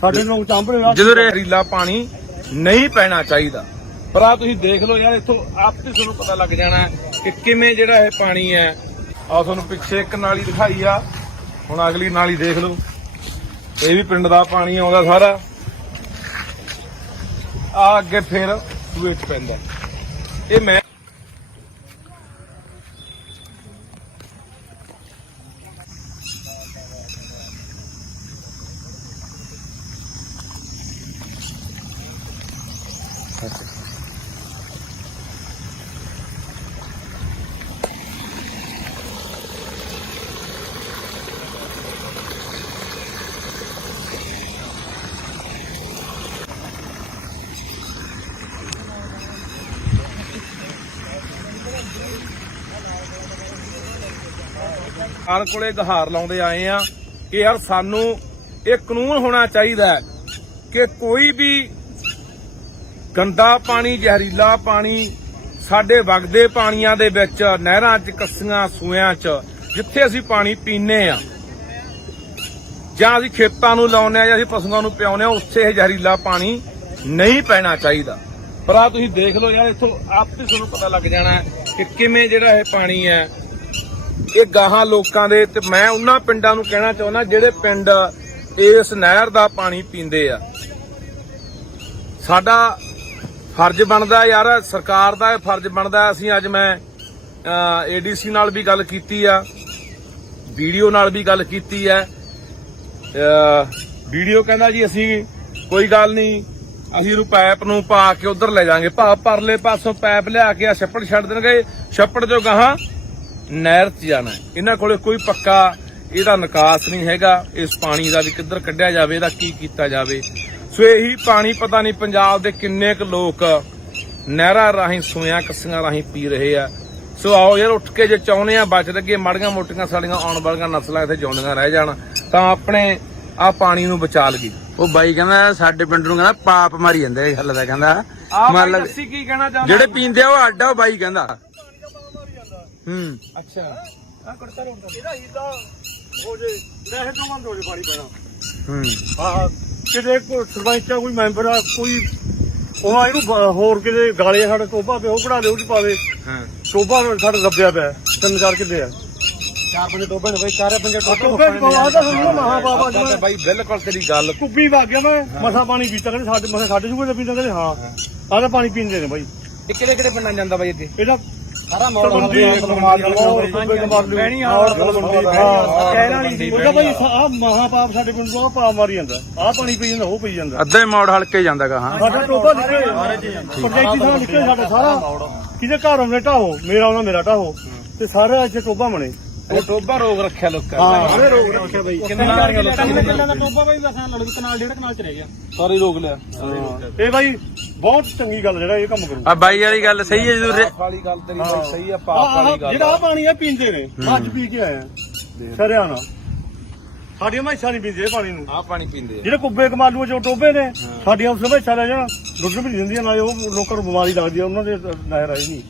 ਸਾਡੇ ਲੋਕ ਚਾਂਪੜੇ ਜਦੋਂ ਜ਼ਹਿਰੀਲਾ ਪਾਣੀ ਨਹੀਂ ਪੈਣਾ ਚਾਹੀਦਾ। ਪਰ ਆ ਤੁਸੀਂ ਦੇਖ ਲਓ ਯਾਰ ਇੱਥੋਂ ਆਪੇ ਤੁਹਾਨੂੰ ਪਤਾ ਲੱਗ ਜਾਣਾ ਕਿ ਕਿਵੇਂ ਜਿਹੜਾ ਇਹ ਪਾਣੀ ਹੈ। ਆ ਤੁਹਾਨੂੰ ਪਿੱਛੇ ਇੱਕ ਨਾਲੀ ਦਿਖਾਈ ਆ, ਹੁਣ ਅਗਲੀ ਨਾਲੀ ਦੇਖ ਲਓ। ਇਹ ਵੀ ਪਿੰਡ ਦਾ ਪਾਣੀ ਆਉਂਦਾ ਸਾਰਾ। ਆ ਅੱਗੇ ਫਿਰ ਸੂਏ ਚ ਪੈਂਦਾ। ਇਹ ਮੈਂ ਸਰਕਾਰ ਕੋਲੇ ਗੁਹਾਰ ਲਾਉਂਦੇ ਆਏ ਆ ਕਿ ਯਾਰ ਸਾਨੂੰ ਇਹ ਕਾਨੂੰਨ ਹੋਣਾ ਚਾਹੀਦਾ ਹੈ ਕਿ ਕੋਈ ਵੀ ਗੰਦਾ ਪਾਣੀ ਜ਼ਹਿਰੀਲਾ ਪਾਣੀ ਸਾਡੇ ਵਗਦੇ ਪਾਣੀਆਂ ਦੇ ਵਿੱਚ ਨਹਿਰਾਂ 'ਚ ਕੱਸੀਆਂ ਸੂਇਆਂ 'ਚ ਜਿੱਥੇ ਅਸੀਂ ਪਾਣੀ ਪੀਂਦੇ ਆ ਜਾਂ ਅਸੀਂ ਖੇਤਾਂ ਨੂੰ ਲਾਉਂਦੇ ਆ ਜਾਂ ਅਸੀਂ ਪਸ਼ੂਆਂ ਨੂੰ ਪਿਆਉਂਦੇ ਆ ਉੱਥੇ ਇਹ ਜ਼ਹਿਰੀਲਾ ਪਾਣੀ ਨਹੀਂ ਪੈਣਾ ਚਾਹੀਦਾ। ਪਰ ਆ ਤੁਸੀਂ ਦੇਖ ਲਓ ਯਾਰ ਇੱਥੋਂ ਆਪੇ ਤੁਹਾਨੂੰ ਪਤਾ ਲੱਗ ਜਾਣਾ ਕਿ ਕਿਵੇਂ ਜਿਹੜਾ ਇਹ ਪਾਣੀ ਹੈ ਇਹ ਗਾਹਾਂ ਲੋਕਾਂ ਦੇ। ਤੇ ਮੈਂ ਉਹਨਾਂ ਪਿੰਡਾਂ ਨੂੰ ਕਹਿਣਾ ਚਾਹੁੰਦਾ ਜਿਹੜੇ ਪਿੰਡ ਇਸ ਨਹਿਰ ਦਾ ਪਾਣੀ ਪੀਂਦੇ ਆ। ਸਾਡਾ ਫਰਜ਼ ਬਣਦਾ ਯਾਰ, ਸਰਕਾਰ ਦਾ ਇਹ ਫਰਜ਼ ਬਣਦਾ। ਅਸੀਂ ਅੱਜ ਮੈਂ ਏਡੀਸੀ ਨਾਲ ਵੀ ਗੱਲ ਕੀਤੀ ਆ, ਵੀਡੀਓ ਨਾਲ ਵੀ ਗੱਲ ਕੀਤੀ ਹੈ। ਵੀਡੀਓ ਕਹਿੰਦਾ ਜੀ ਅਸੀਂ ਕੋਈ ਗੱਲ ਨਹੀਂ, ਅਸੀਂ ਇਹਨੂੰ ਪਾਈਪ ਨੂੰ ਪਾ ਕੇ ਉਧਰ ਲੈ ਜਾਾਂਗੇ। ਪਰਲੇ ਪਾਸੋਂ ਪਾਈਪ ਲਿਆ ਕੇ ਆ ਛੱਪੜ ਛੱਡ ਦੇਣਗੇ, ਛੱਪੜ ਜੋ ਗਾਹਾਂ ਨਹਿਰ 'ਚ ਜਾਣਾ। ਇਹਨਾਂ ਕੋਲੇ ਕੋਈ ਪੱਕਾ ਇਹਦਾ ਨਿਕਾਸ ਨਹੀਂ ਹੈਗਾ ਇਸ ਪਾਣੀ ਦਾ ਵੀ ਕਿੱਧਰ ਕੱਢਿਆ ਜਾਵੇ, ਇਹਦਾ ਕੀ ਕੀਤਾ ਜਾਵੇ। ਸੋ ਇਹੀ ਪਾਣੀ ਪਤਾ ਨਹੀਂ ਪੰਜਾਬ ਦੇ ਕਿੰਨੇ ਕੁ ਲੋਕ ਨਹਿਰਾਂ ਰਾਹੀਂ ਸੂਇਆਂ ਕੱਸੀਆਂ ਰਾਹੀਂ ਪੀ ਰਹੇ ਆ। ਸੋ ਆਓ ਯਾਰ ਉੱਠ ਕੇ ਜੇ ਚਾਹੁੰਦੇ ਆ ਬਚ ਲੱਗੇ ਮਾੜੀਆਂ ਮੋਟੀਆਂ ਸਾਡੀਆਂ ਆਉਣ ਵਾਲੀਆਂ ਨਸਲਾਂ ਇੱਥੇ ਜਿਉਂਦੀਆਂ ਰਹਿ ਜਾਣ ਤਾਂ ਆਪਣੇ ਆ ਪਾਣੀ ਨੂੰ ਬਚਾ ਲਈਏ। ਉਹ ਬਾਈ ਕਹਿੰਦਾ ਸਾਡੇ ਪਿੰਡ ਨੂੰ ਕਹਿੰਦਾ ਪਾਪ ਮਾਰੀ ਜਾਂਦੇ ਇਹ ਗੱਲ ਦਾ। ਕਹਿੰਦਾ ਮੰਨ ਲਓ ਅਸੀਂ ਕੀ ਕਹਿਣਾ ਚਾਹੁੰਦੇ ਜਿਹੜੇ ਪੀਂਦੇ ਆ ਉਹ ਅੱਡ ਆ, ਉਹ ਬਾਈ ਕਹਿੰਦਾ। ਅੱਛਾ ਆ ਕਰਤਾ ਰੋਂਦਾ ਇਹਦਾ ਹੀਦਾ ਹੋ ਜੇ ਨਹਿਰ ਤੋਂ ਬੰਦ ਹੋ ਜੇ ਪਾਣੀ ਪੈਣਾ। ਹਾਂ ਕਿਤੇ ਕੋਈ ਸਰਪੰਚ ਆ ਕੋਈ ਮੈਂਬਰ ਆ ਕੋਈ ਉਹਨਾਂ ਇਹਨੂੰ ਹੋਰ ਕਿਤੇ ਗਾਲੇ ਸਾਡੇ ਟੋਬਾ ਪਿਆ ਉਹ ਕਢਾ ਦੇ ਉਹ ਚ ਪਾਵੇ। ਟੋਬਾ ਸਾਡੇ ਦੱਬਿਆ ਪਿਆ 3-4 ਕਿੱਲੇ ਆ। 4-5 ਟੋਬੇ ਨੇ ਬਈ 4-5 ਟੋਬੇ ਪਵਾ ਤਾਂ ਸਾਨੂੰ ਮਹਾ ਬਾਬਾ ਜੀ ਬਾਈ ਬਿਲਕੁਲ ਤੇਰੀ ਗੱਲ ਕੁੱਬੀ ਵਗ ਗਿਆ ਮੈਂ ਮਸਾ ਪਾਣੀ ਪੀਤਾ ਕਹਿੰਦੇ ਸਾਡੇ ਮਸਾ ਸਾਡੇ ਜੂਗੇ ਪੀਂਦਾ ਕਹਿੰਦੇ ਹਾਂ ਆਹ ਤਾਂ ਪਾਣੀ ਪੀਂਦੇ ਨੇ ਬਾਈ। ਇਹ ਕਿਹੜੇ ਪਿੰਡਾਂ ਜਾਂਦਾ ਬਾਈ ਇੱਥੇ? ਇਹਦਾ ਸਾਰਾ ਉਹਦਾ ਭਾਈ ਆਹ ਮਹਾਪਾਪ ਸਾਡੇ ਪਿੰਡ ਤੋਂ ਪਾ ਮਾਰੀ ਜਾਂਦਾ। ਆਹ ਪਾਣੀ ਪੀ ਜਾਂਦਾ ਉਹ ਪੀ ਜਾਂਦਾ। ਅੱਧੇ ਮੋੜ ਹਲਕੇ ਜਾਂਦਾ ਗਾ। ਹਾਂ ਸਾਡਾ ਟੋਬਾ ਨਿਕਲੇ ਪੰਚਾਇਤੀ ਥਾਂ ਨਿਕਲੇ ਸਾਡਾ ਸਾਰਾ ਕਿਤੇ ਘਰ ਆਉਂਦੇ ਢਾਹੋ ਮੇਰਾ ਆਉਣਾ ਮੇਰਾ ਢਾਹੋ ਤੇ ਸਾਰਾ ਇੱਥੇ ਟੋਬਾ ਬਣੇ। ਉਹ ਟੋਬਾ ਰੋਗ ਰੱਖਿਆ ਲੋਕਾਂ ਹਾਂ ਇਹ ਰੋਗ ਰੱਖਿਆ ਬਾਈ ਕਿੰਨਾ ਲੋਕਾਂ ਦਾ ਟੋਬਾ ਬਾਈ ਵਸਾਂ ਲੜ ਕਨਾਲ 1.5 ਕਨਾਲ ਚ ਰਹਿ ਗਿਆ ਸਾਰੇ ਰੋਗ ਲਿਆ। ਇਹ ਬਾਈ ਬਹੁਤ ਚੰਗੀ ਗੱਲ ਜਿਹੜਾ ਇਹ ਕੰਮ ਕਰੂ। ਆ ਬਾਈ ਵਾਲੀ ਗੱਲ ਸਹੀ ਹੈ ਜਦੋਂ ਵਾਲੀ ਗੱਲ ਤੇਰੀ ਬਾਈ ਸਹੀ ਆ, ਪਾਪ ਵਾਲੀ ਗੱਲ। ਜਿਹੜਾ ਆਹ ਪਾਣੀ ਆ ਪੀਂਦੇ ਨੇ ਅੱਜ ਪੀ ਕੇ ਆਇਆ ਸਰਿਆਣਾ। ਸਾਡੀਆਂ ਮੈਸਾਂ ਨਹੀਂ ਪੀਂਦੇ ਇਹ ਪਾਣੀ ਨੂੰ। ਆ ਪਾਣੀ ਪੀਂਦੇ ਆ ਜਿਹੜੇ ਕੁੱਬੇ ਕਮਾਲੂ ਜੋ ਟੋਬੇ ਨੇ ਸਾਡੀਆਂ ਉਸ ਮੈਸਾਂ ਲੈ ਜਾਣ ਦੁੱਧ ਵੀ ਨਹੀਂ ਦਿੰਦੀਆਂ ਨਾ ਉਹ ਲੋਕਾਂ ਨੂੰ ਬਿਮਾਰੀ ਲੱਗਦੀ ਆ ਉਹਨਾਂ ਦੇ ਨਹਿਰ ਆਈ ਨਹੀਂ।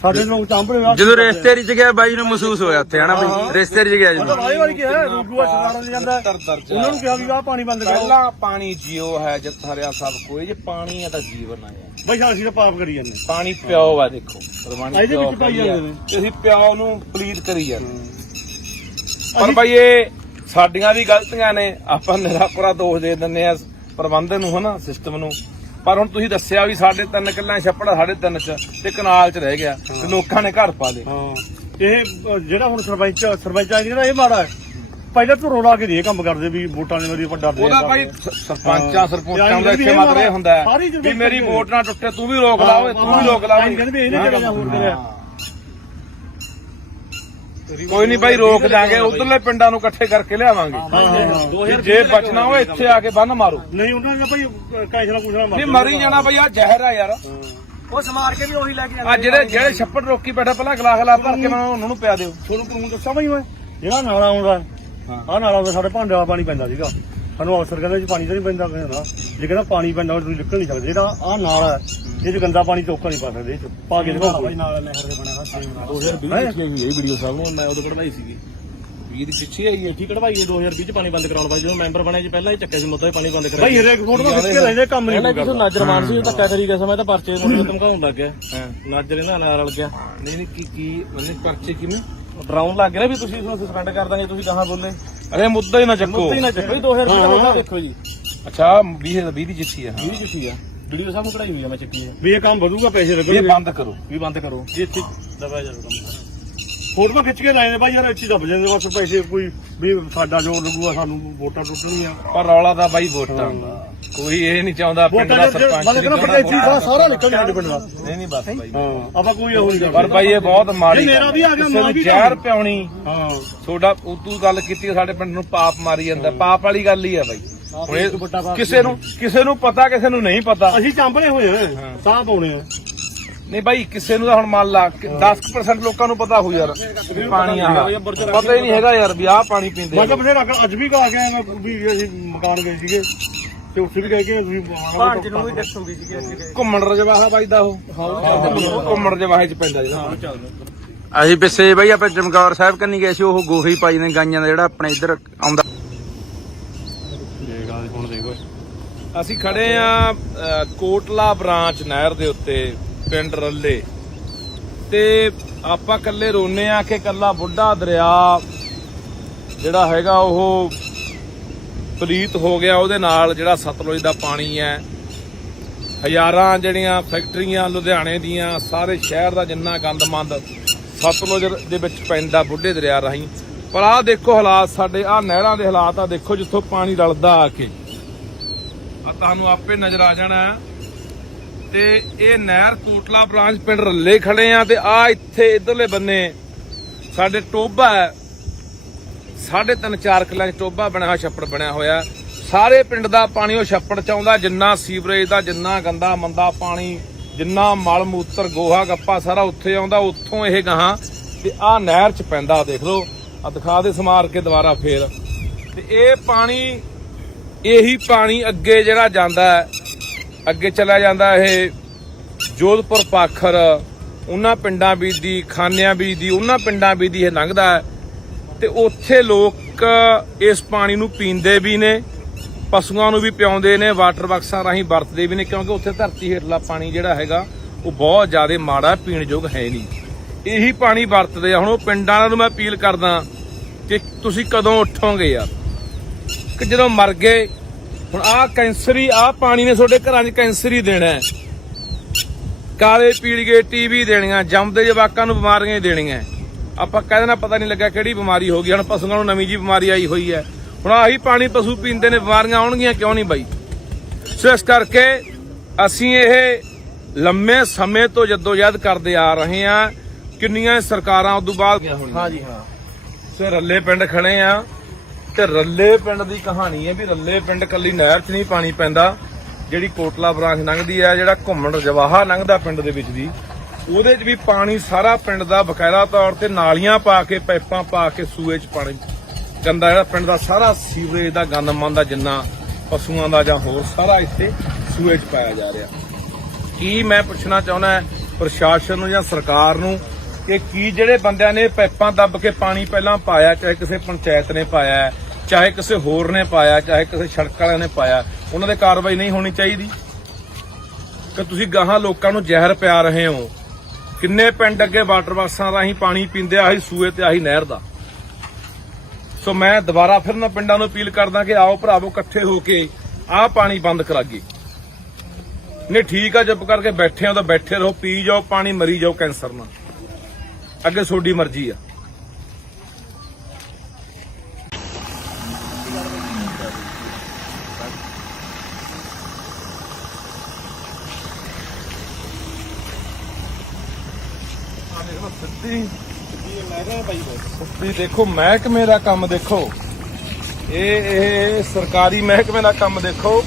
ਸਾਡੇ ਲੋਕ ਚਾਂਪੜੇ ਜਦੋਂ ਰਿਸ਼ਤੇਰੀ ਚ ਗਿਆ ਬਾਈ ਨੂੰ ਮਹਿਸੂਸ ਹੋਇਆ ਉੱਥੇ ਹਨਾ ਬਾਈ ਰਿਸ਼ਤੇਰੀ ਚ ਗਿਆ ਜਦੋਂ ਵਾਰੀ ਕਿਹਾ ਰੂਗੂਆ ਛਡਾਉਣ ਜਾਂਦਾ ਉਹਨਾਂ ਨੂੰ ਕਿਹਾ ਵੀ ਆਹ ਪਾਣੀ ਬੰਦ ਕਰੋ। ਪਹਿਲਾਂ ਪਾਣੀ ਜੀਓ ਹੈ ਜਿੱਥਾ ਰਿਆ ਸਭ ਕੋਈ, ਜੇ ਪਾਣੀ ਹੈ ਤਾਂ ਜੀਵਨ ਆ ਯਾਰ। ਬਈ ਅਸੀਂ ਤਾਂ ਪਾਪ ਕਰੀ ਜਾਂਦੇ ਪਾਣੀ ਪਿਓ ਆ ਦੇਖੋ ਪ੍ਰਮਾਣੀ ਇਹਦੇ ਵਿੱਚ ਪਾਈ ਜਾਂਦੇ ਨੇ ਤੇ ਅਸੀਂ ਪਿਓ ਨੂੰ ਪਲੀਤ ਕਰੀ ਜਾਂਦੇ। ਪਰ ਬਾਈ ਇਹ ਸਾਡੀਆਂ ਵੀ ਗਲਤੀਆਂ ਨੇ, ਆਪਾਂ ਨਿਰਾਪਰਾ ਦੋਸ਼ ਦੇ ਦਿੰਦੇ ਆ ਪ੍ਰਬੰਧਨ ਨੂੰ ਹਨਾ ਸਿਸਟਮ ਨੂੰ। ਪਰ ਹੁਣ ਤੁਸੀਂ ਦੱਸਿਆ ਵੀ ਸਾਡੇ 3 ਕਿੱਲਿਆਂ ਛੱਪੜ 3.5 ਚ ਤੇ ਕਨਾਲ ਚ ਰਹਿ ਗਿਆ ਤੇ ਲੋਕਾਂ ਨੇ ਘਰ ਪਾ ਲਏ। ਹਾਂ ਇਹ ਜਿਹੜਾ ਹੁਣ ਸਰਪੰਚ ਆ ਜਿਹੜਾ ਇਹ ਮਾੜਾ ਹੈ ਪਹਿਲਾਂ ਤੋਂ ਰੋਲਾ ਕੇ ਦੇ ਕੰਮ ਕਰਦੇ ਵੀ ਵੋਟਾਂ ਦੇ ਵਾਰੀ ਆਪਾਂ ਡਰਦੇ ਉਹਦਾ ਭਾਈ ਸਰਪੰਚਾਂ ਸਰਪੰਚਾਂ ਦਾ ਇੱਥੇ ਮਤਲਬ ਇਹ ਹੁੰਦਾ ਹੈ ਵੀ ਮੇਰੀ ਵੋਟ ਨਾ ਟੁੱਟੇ, ਤੂੰ ਵੀ ਰੋਕ ਲਾ ਓਏ, ਤੂੰ ਵੀ ਰੋਕ ਲਾ ਓਏ। ਕਹਿੰਦੇ ਵੀ ਇਹਨੇ ਕਰਿਆ ਹੋਰ ਕਰਿਆ। ਕੋਈ ਨਹੀਂ ਭਾਈ, ਰੋਕ ਦਾਂਗੇ, ਉਧਰਲੇ ਪਿੰਡਾਂ ਨੂੰ ਇਕੱਠੇ ਕਰਕੇ ਲਿਆਵਾਂਗੇ। ਜੇ ਬਚਣਾ ਹੋਵੇ ਇੱਥੇ ਆ ਕੇ ਬੰਨ ਮਾਰੋ। ਨਹੀਂ ਉਹਨਾਂ ਦਾ ਭਾਈ ਕੈਸਲਾ ਕੁਸਲਾ ਨਹੀਂ ਮਰੀ ਜਾਣਾ ਭਾਈ, ਆ ਜ਼ਹਿਰ ਆ ਯਾਰ। ਉਹ ਸਮਾਰ ਕੇ ਵੀ ਉਹੀ ਲੈ ਕੇ ਆ ਜਿਹੜੇ ਛੱਪੜ ਰੋਕੀ ਬੈਠਾ, ਪਹਿਲਾਂ ਗਲਾਸ ਗਲਾਸ ਭਰ ਕੇ ਉਹਨਾਂ ਨੂੰ ਪਿਆ ਦਿਓ। ਤੁਹਾਨੂੰ ਕਾਨੂੰਨ ਦੱਸਾਂ ਭਾਈ ਮੈਂ, ਜਿਹੜਾ ਨਾਲਾ ਆਉਂਦਾ ਆਹ ਨਾਲਾ ਦਾ ਸਾਡੇ ਭਾਂਡੇ ਵਾਲਾ ਪਾਣੀ ਪੈਂਦਾ ਸੀਗਾ, ਸਾਨੂੰ ਅਫਸਰ ਕਹਿੰਦਾ ਜੀ ਪਾਣੀ ਤਾਂ ਨਹੀਂ ਪੈਂਦਾ ਕਹਿੰਦਾ, ਜੇ ਕਹਿੰਦਾ ਪਾਣੀ ਪੈਂਦਾ ਤੁਸੀਂ ਨਿਕਲ ਨਹੀਂ ਸਕਦੇ। ਜਿਹੜਾ ਆਹ ਨਾਲਾ ਹੈ ਇਹ ਚ ਗੰਦਾ ਪਾਣੀ ਟੋਕਾ ਨਹੀਂ ਪਾ ਸਕਦੇ, ਇਹ ਚ ਪਾ ਕੇ ਦਿਖਾਓ ਭਾਈ। ਨਾਲ ਨਹਿਰ ਦੇ ਬਣਿਆ 2020 ਚ ਆਈ ਇਹ ਵੀਡੀਓ ਸਾਹਿਬ ਨੂੰ ਮੈਂ ਉਦੋਂ ਕਢਵਾਈ ਸੀਗੀ। 20 ਦੀ ਪਿੱਛੇ ਆਈ ਇੱਥੇ ਕਢਵਾਈ 2020 ਚ ਪਾਣੀ ਬੰਦ ਕਰਾਉਣ ਬਾਅਦ ਜਦੋਂ ਮੈਂਬਰ ਬਣਿਆ ਜੀ ਪਹਿਲਾਂ ਹੀ ਚੱਕਿਆ ਸੀ ਮੁੱਦਾ ਪਾਣੀ ਬੰਦ ਕਰਾਇਆ। ਭਾਈ ਹਰੇਕ ਫੋਟੋ ਖਿੱਚ ਕੇ ਲੈਂਦੇ ਕੰਮ ਨਹੀਂ ਕਿਸੇ ਨਾਜਰਮਾਨ ਸੀ ਧੱਕਾ ਕਰੀ ਗਿਆ ਸਮੇਂ ਤਾਂ ਪਰਚੇ ਨੂੰ ਧਮਕਾਉਣ ਲੱਗ ਗਿਆ। ਨਾਜਰ ਇਹਨਾਂ ਨਾਲ ਰਲ ਗਿਆ। ਨਹੀਂ ਨਹੀਂ ਕੀ ਉਹਨੇ ਪਰਚੇ ਕਿਵੇਂ ਡਰਾਉਣ ਲੱਗ ਗਿਆ ਨਾ ਵੀ ਤੁਸੀਂ ਤੁਹਾਨੂੰ ਸਸਪੈਂਡ ਕਰ ਦਾਂਗੇ, ਤੁਸੀਂ ਕਹਾਂ ਬੋਲੇ ਅਰੇ ਮੁੱਦਾ ਹੀ ਨਾ ਚੱਕੋ। ਮੁੱਦਾ ਹੀ ਨਾ ਚੱਕੋ। 2020 ਦਾ ਦੇਖੋ ਜੀ। ਅੱਛਾ 20 ਦੀ ਚਿੱਠੀ ਆ। 20 ਚਿੱਠੀ ਆ, ਵੀਡੀਓ ਸਾਹਿਬ ਨੂੰ ਕਢਾਈ ਹੋਈ ਆ ਮੈਂ ਚੱਕੀ ਹੈ ਵੀ ਇਹ ਕੰਮ ਵਧੂਗਾ, ਪੈਸੇ ਇਹ ਲੱਗਣਗੇ। ਬੰਦ ਕਰੋ, ਵੀ ਬੰਦ ਕਰੋ ਜੀ, ਇੱਥੇ ਦਬਾਇਆ ਜਾਵੇ ਕੰਮ। ਫੋਟੋ ਖਿੱਚ ਕੇ ਲਾਏ ਨੇ ਭਾਈ ਯਾਰ, ਇੱਥੇ ਦੱਬ ਜਾਂਦੇ ਬਸ ਪੈਸੇ, ਕੋਈ ਵੀ ਸਾਡਾ ਜੋ ਲੱਗੂਗਾ ਸਾਨੂੰ ਵੋਟਾਂ ਟੁੱਟਣੀਆਂ। ਪਰ ਰੌਲਾ ਤਾਂ ਬਾਈ ਵੋਟਾਂ ਦਾ, ਕੋਈ ਇਹ ਨਹੀਂ ਚਾਹੁੰਦਾ ਪਿੰਡ ਦਾ ਸਰਪੰਚ ਮਤਲਬ ਕਹਿੰਦਾ ਪਿੰਡ ਇੱਥੇ ਸਾਰਾ ਨਿਕਲ ਜਾਂਦਾ ਪਿੰਡ ਦਾ। ਨਹੀਂ ਨਹੀਂ ਬਸ ਬਾਈ, ਆਪਾਂ ਕੋਈ ਉਹ ਨਹੀਂ ਪਰ ਬਾਈ ਇਹ ਬਹੁਤ ਮਾੜੀ ਇਹ ਮੇਰਾ ਵੀ ਆ ਗਿਆ, ਕਿਸੇ ਨੂੰ ਮਾਂ ਵੀ ਜ਼ਹਿਰ ਪਿਆਉਣੀ। ਹਾਂ ਤੁਹਾਡਾ ਤੂੰ ਗੱਲ ਕੀਤੀ ਸਾਡੇ ਪਿੰਡ ਨੂੰ ਪਾਪ ਮਾਰੀ ਜਾਂਦਾ, ਪਾਪ ਵਾਲੀ ਗੱਲ ਹੀ ਆ ਬਾਈ। ਹੁਣ ਇਹ ਕਿਸੇ ਨੂੰ ਪਤਾ, ਕਿਸੇ ਨੂੰ ਨਹੀਂ ਪਤਾ। ਅਸੀਂ ਚਾਂਬਲੇ ਹੋਏ ਆ, ਸਾਹ ਪਾਉਣੇ ਆ। ਨਹੀਂ ਬਾਈ ਕਿਸੇ ਨੂੰ ਤਾਂ ਹੁਣ ਮੰਨ ਲਾ 10% ਲੋਕਾਂ ਨੂੰ ਪਤਾ ਹੋ ਯਾਰ ਪਾਣੀ ਆ, ਪਤਾ ਹੀ ਨਹੀਂ ਹੈਗਾ ਯਾਰ ਵੀ ਆਹ ਪਾਣੀ ਪੀਂਦੇ। ਮੈਂ ਤਾਂ ਬਥੇਰਾ ਅੱਜ ਵੀ ਕਹਾ ਗਿਆ ਵੀ ਅਸੀਂ ਮਕਾਨ ਗਏ ਸੀਗੇ ਤੇ ਉੱਥੇ ਵੀ ਕਹਿ ਕੇ ਤੁਸੀਂ ਭਾਂਜ ਨੂੰ ਵੀ ਦੱਸੋਗੇ ਸੀਗੇ। ਘੁੰਮਣ ਰਜਵਾਹਾ ਬਾਈ ਦਾ ਉਹ ਘੁੰਮਣ ਰਜਵਾਹੇ ਚ ਪੈਂਦਾ ਜਿਹੜਾ। ਅਸੀਂ ਪਿੱਛੇ ਬਈ ਆਪਾਂ ਚਮਕੌਰ ਸਾਹਿਬ ਕੰਨੀ ਗਏ ਸੀ, ਉਹ ਗੋਹੀ ਪਾਈ ਨੇ ਗਾਈਆਂ ਦਾ ਜਿਹੜਾ ਆਪਣੇ ਇੱਧਰ ਆਉਂਦਾ। ਹੁਣ ਦੇਖੋ ਅਸੀਂ ਖੜੇ ਆ ਕੋਟਲਾ ਬ੍ਰਾਂਚ ਨਹਿਰ ਦੇ ਉੱਤੇ, ਪਿੰਡ ਰੱਲੇ, ਤੇ ਆਪਾਂ ਕੱਲੇ ਰੋਨੇ ਆ ਕਿ ਕੱਲਾ ਬੁੱਢਾ ਦਰਿਆ ਜਿਹੜਾ ਹੈਗਾ ਉਹ ਪਲੀਤ ਹੋ ਗਿਆ, ਉਹਦੇ ਨਾਲ ਜਿਹੜਾ ਸਤਲੁਜ ਦਾ ਪਾਣੀ ਹੈ। ਹਜ਼ਾਰਾਂ ਜਿਹੜੀਆਂ ਫੈਕਟਰੀਆਂ ਲੁਧਿਆਣੇ ਦੀਆਂ, ਸਾਰੇ ਸ਼ਹਿਰ ਦਾ ਜਿੰਨਾ ਗੰਦਮੰਦ ਸਤਲੁਜ ਦੇ ਵਿੱਚ ਪੈਂਦਾ ਬੁੱਢੇ ਦਰਿਆ ਰਾਹੀਂ। ਪਰ ਆਹ ਦੇਖੋ ਹਾਲਾਤ ਸਾਡੇ, ਆਹ ਨਹਿਰਾਂ ਦੇ ਹਾਲਾਤ ਆ ਦੇਖੋ, ਜਿੱਥੋਂ ਪਾਣੀ ਰਲਦਾ ਆ ਕੇ ਆ ਤੁਹਾਨੂੰ ਆਪੇ ਨਜ਼ਰ ਆ ਜਾਣਾ। ਤੇ ਇਹ ਨਹਿਰ ਕੋਟਲਾ ਬ੍ਰਾਂਚ ਪਿੰਡ ਰੱਲੇ ਖੜੇ ਆ, ਤੇ ਆ ਇੱਥੇ ਇਧਰਲੇ ਬੰਨੇ ਸਾਡੇ ਟੋਭਾ ਹੈ, 3.5-4 ਕਿੱਲਿਆਂ 'ਚ ਟੋਭਾ ਬਣਿਆ ਹੋਇਆ, ਛੱਪੜ ਬਣਿਆ ਹੋਇਆ। ਸਾਰੇ ਪਿੰਡ ਦਾ ਪਾਣੀ ਉਹ ਛੱਪੜ 'ਚ ਆਉਂਦਾ, ਜਿੰਨਾ ਸੀਵਰੇਜ ਦਾ, ਜਿੰਨਾ ਗੰਦਾ ਮੰਦਾ ਪਾਣੀ, ਜਿੰਨਾ ਮਲ ਮੂਤਰ ਗੋਹਾ ਗੱਪਾ ਸਾਰਾ ਉੱਥੇ ਆਉਂਦਾ। ਉੱਥੋਂ ਇਹ ਗਾਹਾਂ ਤੇ ਆਹ ਨਹਿਰ 'ਚ ਪੈਂਦਾ। ਦੇਖ ਲਓ, ਆ ਦਿਖਾ ਦੇ ਸਮਾਰ ਕੇ ਦੁਬਾਰਾ ਫੇਰ। ਤੇ ਇਹ ਪਾਣੀ, ਇਹੀ ਪਾਣੀ ਅੱਗੇ ਜਿਹੜਾ ਜਾਂਦਾ ਹੈ, ਅੱਗੇ ਚਲਾ ਜਾਂਦਾ ਇਹ ਜੋਧਪੁਰ ਪਾਖਰ, ਉਹਨਾਂ ਪਿੰਡਾਂ ਬੀਜਦੀ, ਖਾਨਿਆਂ ਬੀਜਦੀ, ਉਹਨਾਂ ਪਿੰਡਾਂ ਬੀਜਦੀ ਇਹ ਲੰਘਦਾ ਹੈ। ਤੇ ਉੱਥੇ ਲੋਕ ਇਸ ਪਾਣੀ ਨੂੰ ਪੀਂਦੇ ਵੀ ਨੇ, ਪਸ਼ੂਆਂ ਨੂੰ ਵੀ ਪਿਆਉਂਦੇ ਨੇ, ਵਾਟਰ ਬਾਕਸਾਂ ਰਾਹੀਂ ਵਰਤਦੇ ਵੀ ਨੇ, ਕਿਉਂਕਿ ਉੱਥੇ ਧਰਤੀ ਹੇਠਲਾ ਪਾਣੀ ਜਿਹੜਾ ਹੈਗਾ ਉਹ ਬਹੁਤ ਜ਼ਿਆਦਾ ਮਾੜਾ, ਪੀਣ ਯੋਗ ਹੈ ਨਹੀਂ। ਇਹੀ ਪਾਣੀ ਵਰਤਦੇ ਆ। ਹੁਣ ਉਹ ਪਿੰਡਾਂ ਵਾਲਿਆਂ ਨੂੰ ਮੈਂ ਅਪੀਲ ਕਰਦਾ ਕਿ ਤੁਸੀਂ ਕਦੋਂ ਉੱਠੋਗੇ ਯਾਰ, ਕਿ ਜਦੋਂ ਮਰ ਗਏ। ਹੁਣ ਆਹ ਕੈਂਸਰੀ, ਆਹ ਪਾਣੀ ਨੇ ਤੁਹਾਡੇ ਘਰਾਂ 'ਚ ਕੈਂਸਰ ਹੀ ਦੇਣਾ ਹੈ, ਕਾਲੇ ਪੀਲੀਏ, ਟੀਵੀ ਦੇਣੀਆਂ, ਜੰਮਦੇ ਜਵਾਕਾਂ ਨੂੰ ਬਿਮਾਰੀਆਂ ਹੀ ਦੇਣੀਆਂ। ਆਪਾਂ ਕਹਿ ਦੇਣਾ ਪਤਾ ਨਹੀਂ ਲੱਗਾ ਕਿਹੜੀ ਬਿਮਾਰੀ ਹੋ ਗਈ। ਹੁਣ ਪਸ਼ੂਆਂ ਨੂੰ ਨਵੀਂ ਜੀ ਬਿਮਾਰੀ ਆਈ ਹੋਈ ਹੈ। ਹੁਣ ਆਹੀ ਪਾਣੀ ਪਸ਼ੂ ਪੀਂਦੇ ਨੇ, ਬਿਮਾਰੀਆਂ ਆਉਣਗੀਆਂ ਕਿਉਂ ਨਹੀਂ ਬਾਈ। ਸੋ ਇਸ ਕਰਕੇ ਅਸੀਂ ਇਹ ਲੰਮੇ ਸਮੇਂ ਤੋਂ ਜਦੋਜਹਿਦ ਕਰਦੇ ਆ ਰਹੇ ਹਾਂ। ਕਿੰਨੀਆਂ ਸਰਕਾਰਾਂ ਉਦੋਂ ਬਾਅਦ। ਹਾਂਜੀ ਹਾਂ। ਸੋ ਰੱਲੇ ਪਿੰਡ ਖੜੇ ਆ, ਤੇ ਰੱਲੇ ਪਿੰਡ ਦੀ ਕਹਾਣੀ ਹੈ ਵੀ ਰੱਲੇ ਪਿੰਡ ਕੱਲੀ ਨਹਿਰ 'ਚ ਨਹੀਂ ਪਾਣੀ ਪੈਂਦਾ, ਜਿਹੜੀ ਕੋਟਲਾ ਬ੍ਰਾਂਚ ਲੰਘਦੀ ਹੈ, ਜਿਹੜਾ ਘੁੰਮਣ ਰਜਵਾਹਾ ਲੰਘਦਾ ਪਿੰਡ ਦੇ ਵਿੱਚ ਦੀ, ਉਹਦੇ 'ਚ ਵੀ ਪਾਣੀ ਸਾਰਾ ਪਿੰਡ ਦਾ ਬਕਾਇਦਾ ਤੌਰ ਤੇ ਨਾਲੀਆਂ ਪਾ ਕੇ, ਪਾਈਪਾਂ ਪਾ ਕੇ ਸੂਏ 'ਚ ਪਾਣੀ ਗੰਦਾ, ਜਿਹੜਾ ਪਿੰਡ ਦਾ ਸਾਰਾ ਸੀਵਰੇਜ ਦਾ ਗੰਦਮੰਦ ਦਾ ਜਿੰਨਾ ਪਸ਼ੂਆਂ ਦਾ ਜਾਂ ਹੋਰ ਸਾਰਾ ਇੱਥੇ ਸੂਏ 'ਚ ਪਾਇਆ ਜਾ ਰਿਹਾ। ਕੀ ਮੈਂ ਪੁੱਛਣਾ ਚਾਹੁੰਦਾ ਪ੍ਰਸ਼ਾਸਨ ਨੂੰ ਜਾਂ ਸਰਕਾਰ ਨੂੰ ਕਿ ਕੀ ਜਿਹੜੇ ਬੰਦਿਆਂ ਨੇ ਪਾਈਪਾਂ ਦੱਬ ਕੇ ਪਾਣੀ ਪਹਿਲਾਂ ਪਾਇਆ, ਚਾਹੇ ਕਿਸੇ ਪੰਚਾਇਤ ਨੇ ਪਾਇਆ, ਚਾਹੇ ਕਿਸੇ ਹੋਰ ਨੇ ਪਾਇਆ, ਚਾਹੇ ਕਿਸੇ ਸੜਕ ਵਾਲਿਆਂ ਨੇ ਪਾਇਆ, ਉਹਨਾਂ ਦੇ ਕਾਰਵਾਈ ਨਹੀਂ ਹੋਣੀ ਚਾਹੀਦੀ? ਕਿ ਤੁਸੀਂ ਗਾਹਾਂ ਲੋਕਾਂ ਨੂੰ ਜ਼ਹਿਰ ਪਿਆ ਰਹੇ ਹੋ। ਕਿੰਨੇ ਪਿੰਡ ਅੱਗੇ ਵਾਟਰ ਬਾਕਸਾਂ ਰਾਹੀਂ ਪਾਣੀ ਪੀਂਦੇ, ਆਹੀ ਸੂਏ ਤੇ ਆਹੀ ਨਹਿਰ ਦਾ। ਸੋ ਮੈਂ ਦੁਬਾਰਾ ਫਿਰ ਨਾ ਪਿੰਡਾਂ ਨੂੰ ਅਪੀਲ ਕਰਦਾ ਕਿ ਆਓ ਭਰਾਵੋ, ਇਕੱਠੇ ਹੋ ਕੇ ਆਹ ਪਾਣੀ ਬੰਦ ਕਰਾਈਏ। ਨਹੀਂ ਠੀਕ ਆ, ਚੁੱਪ ਕਰਕੇ ਬੈਠੇ ਹੋ ਤਾਂ ਬੈਠੇ ਰਹੋ, ਪੀ ਜਾਓ ਪਾਣੀ, ਮਰੀ ਜਾਓ ਕੈਂਸਰ ਨਾਲ, ਅੱਗੇ ਤੁਹਾਡੀ ਮਰਜ਼ੀ ਆ। ਸਿੱਧੀ ਦੇਖੋ ਮਹਿਕਮੇ ਦਾ ਕੰਮ ਦੇਖੋ, ਇਹ ਸਰਕਾਰੀ ਮਹਿਕਮੇ ਦਾ ਕੰਮ ਦੇਖੋ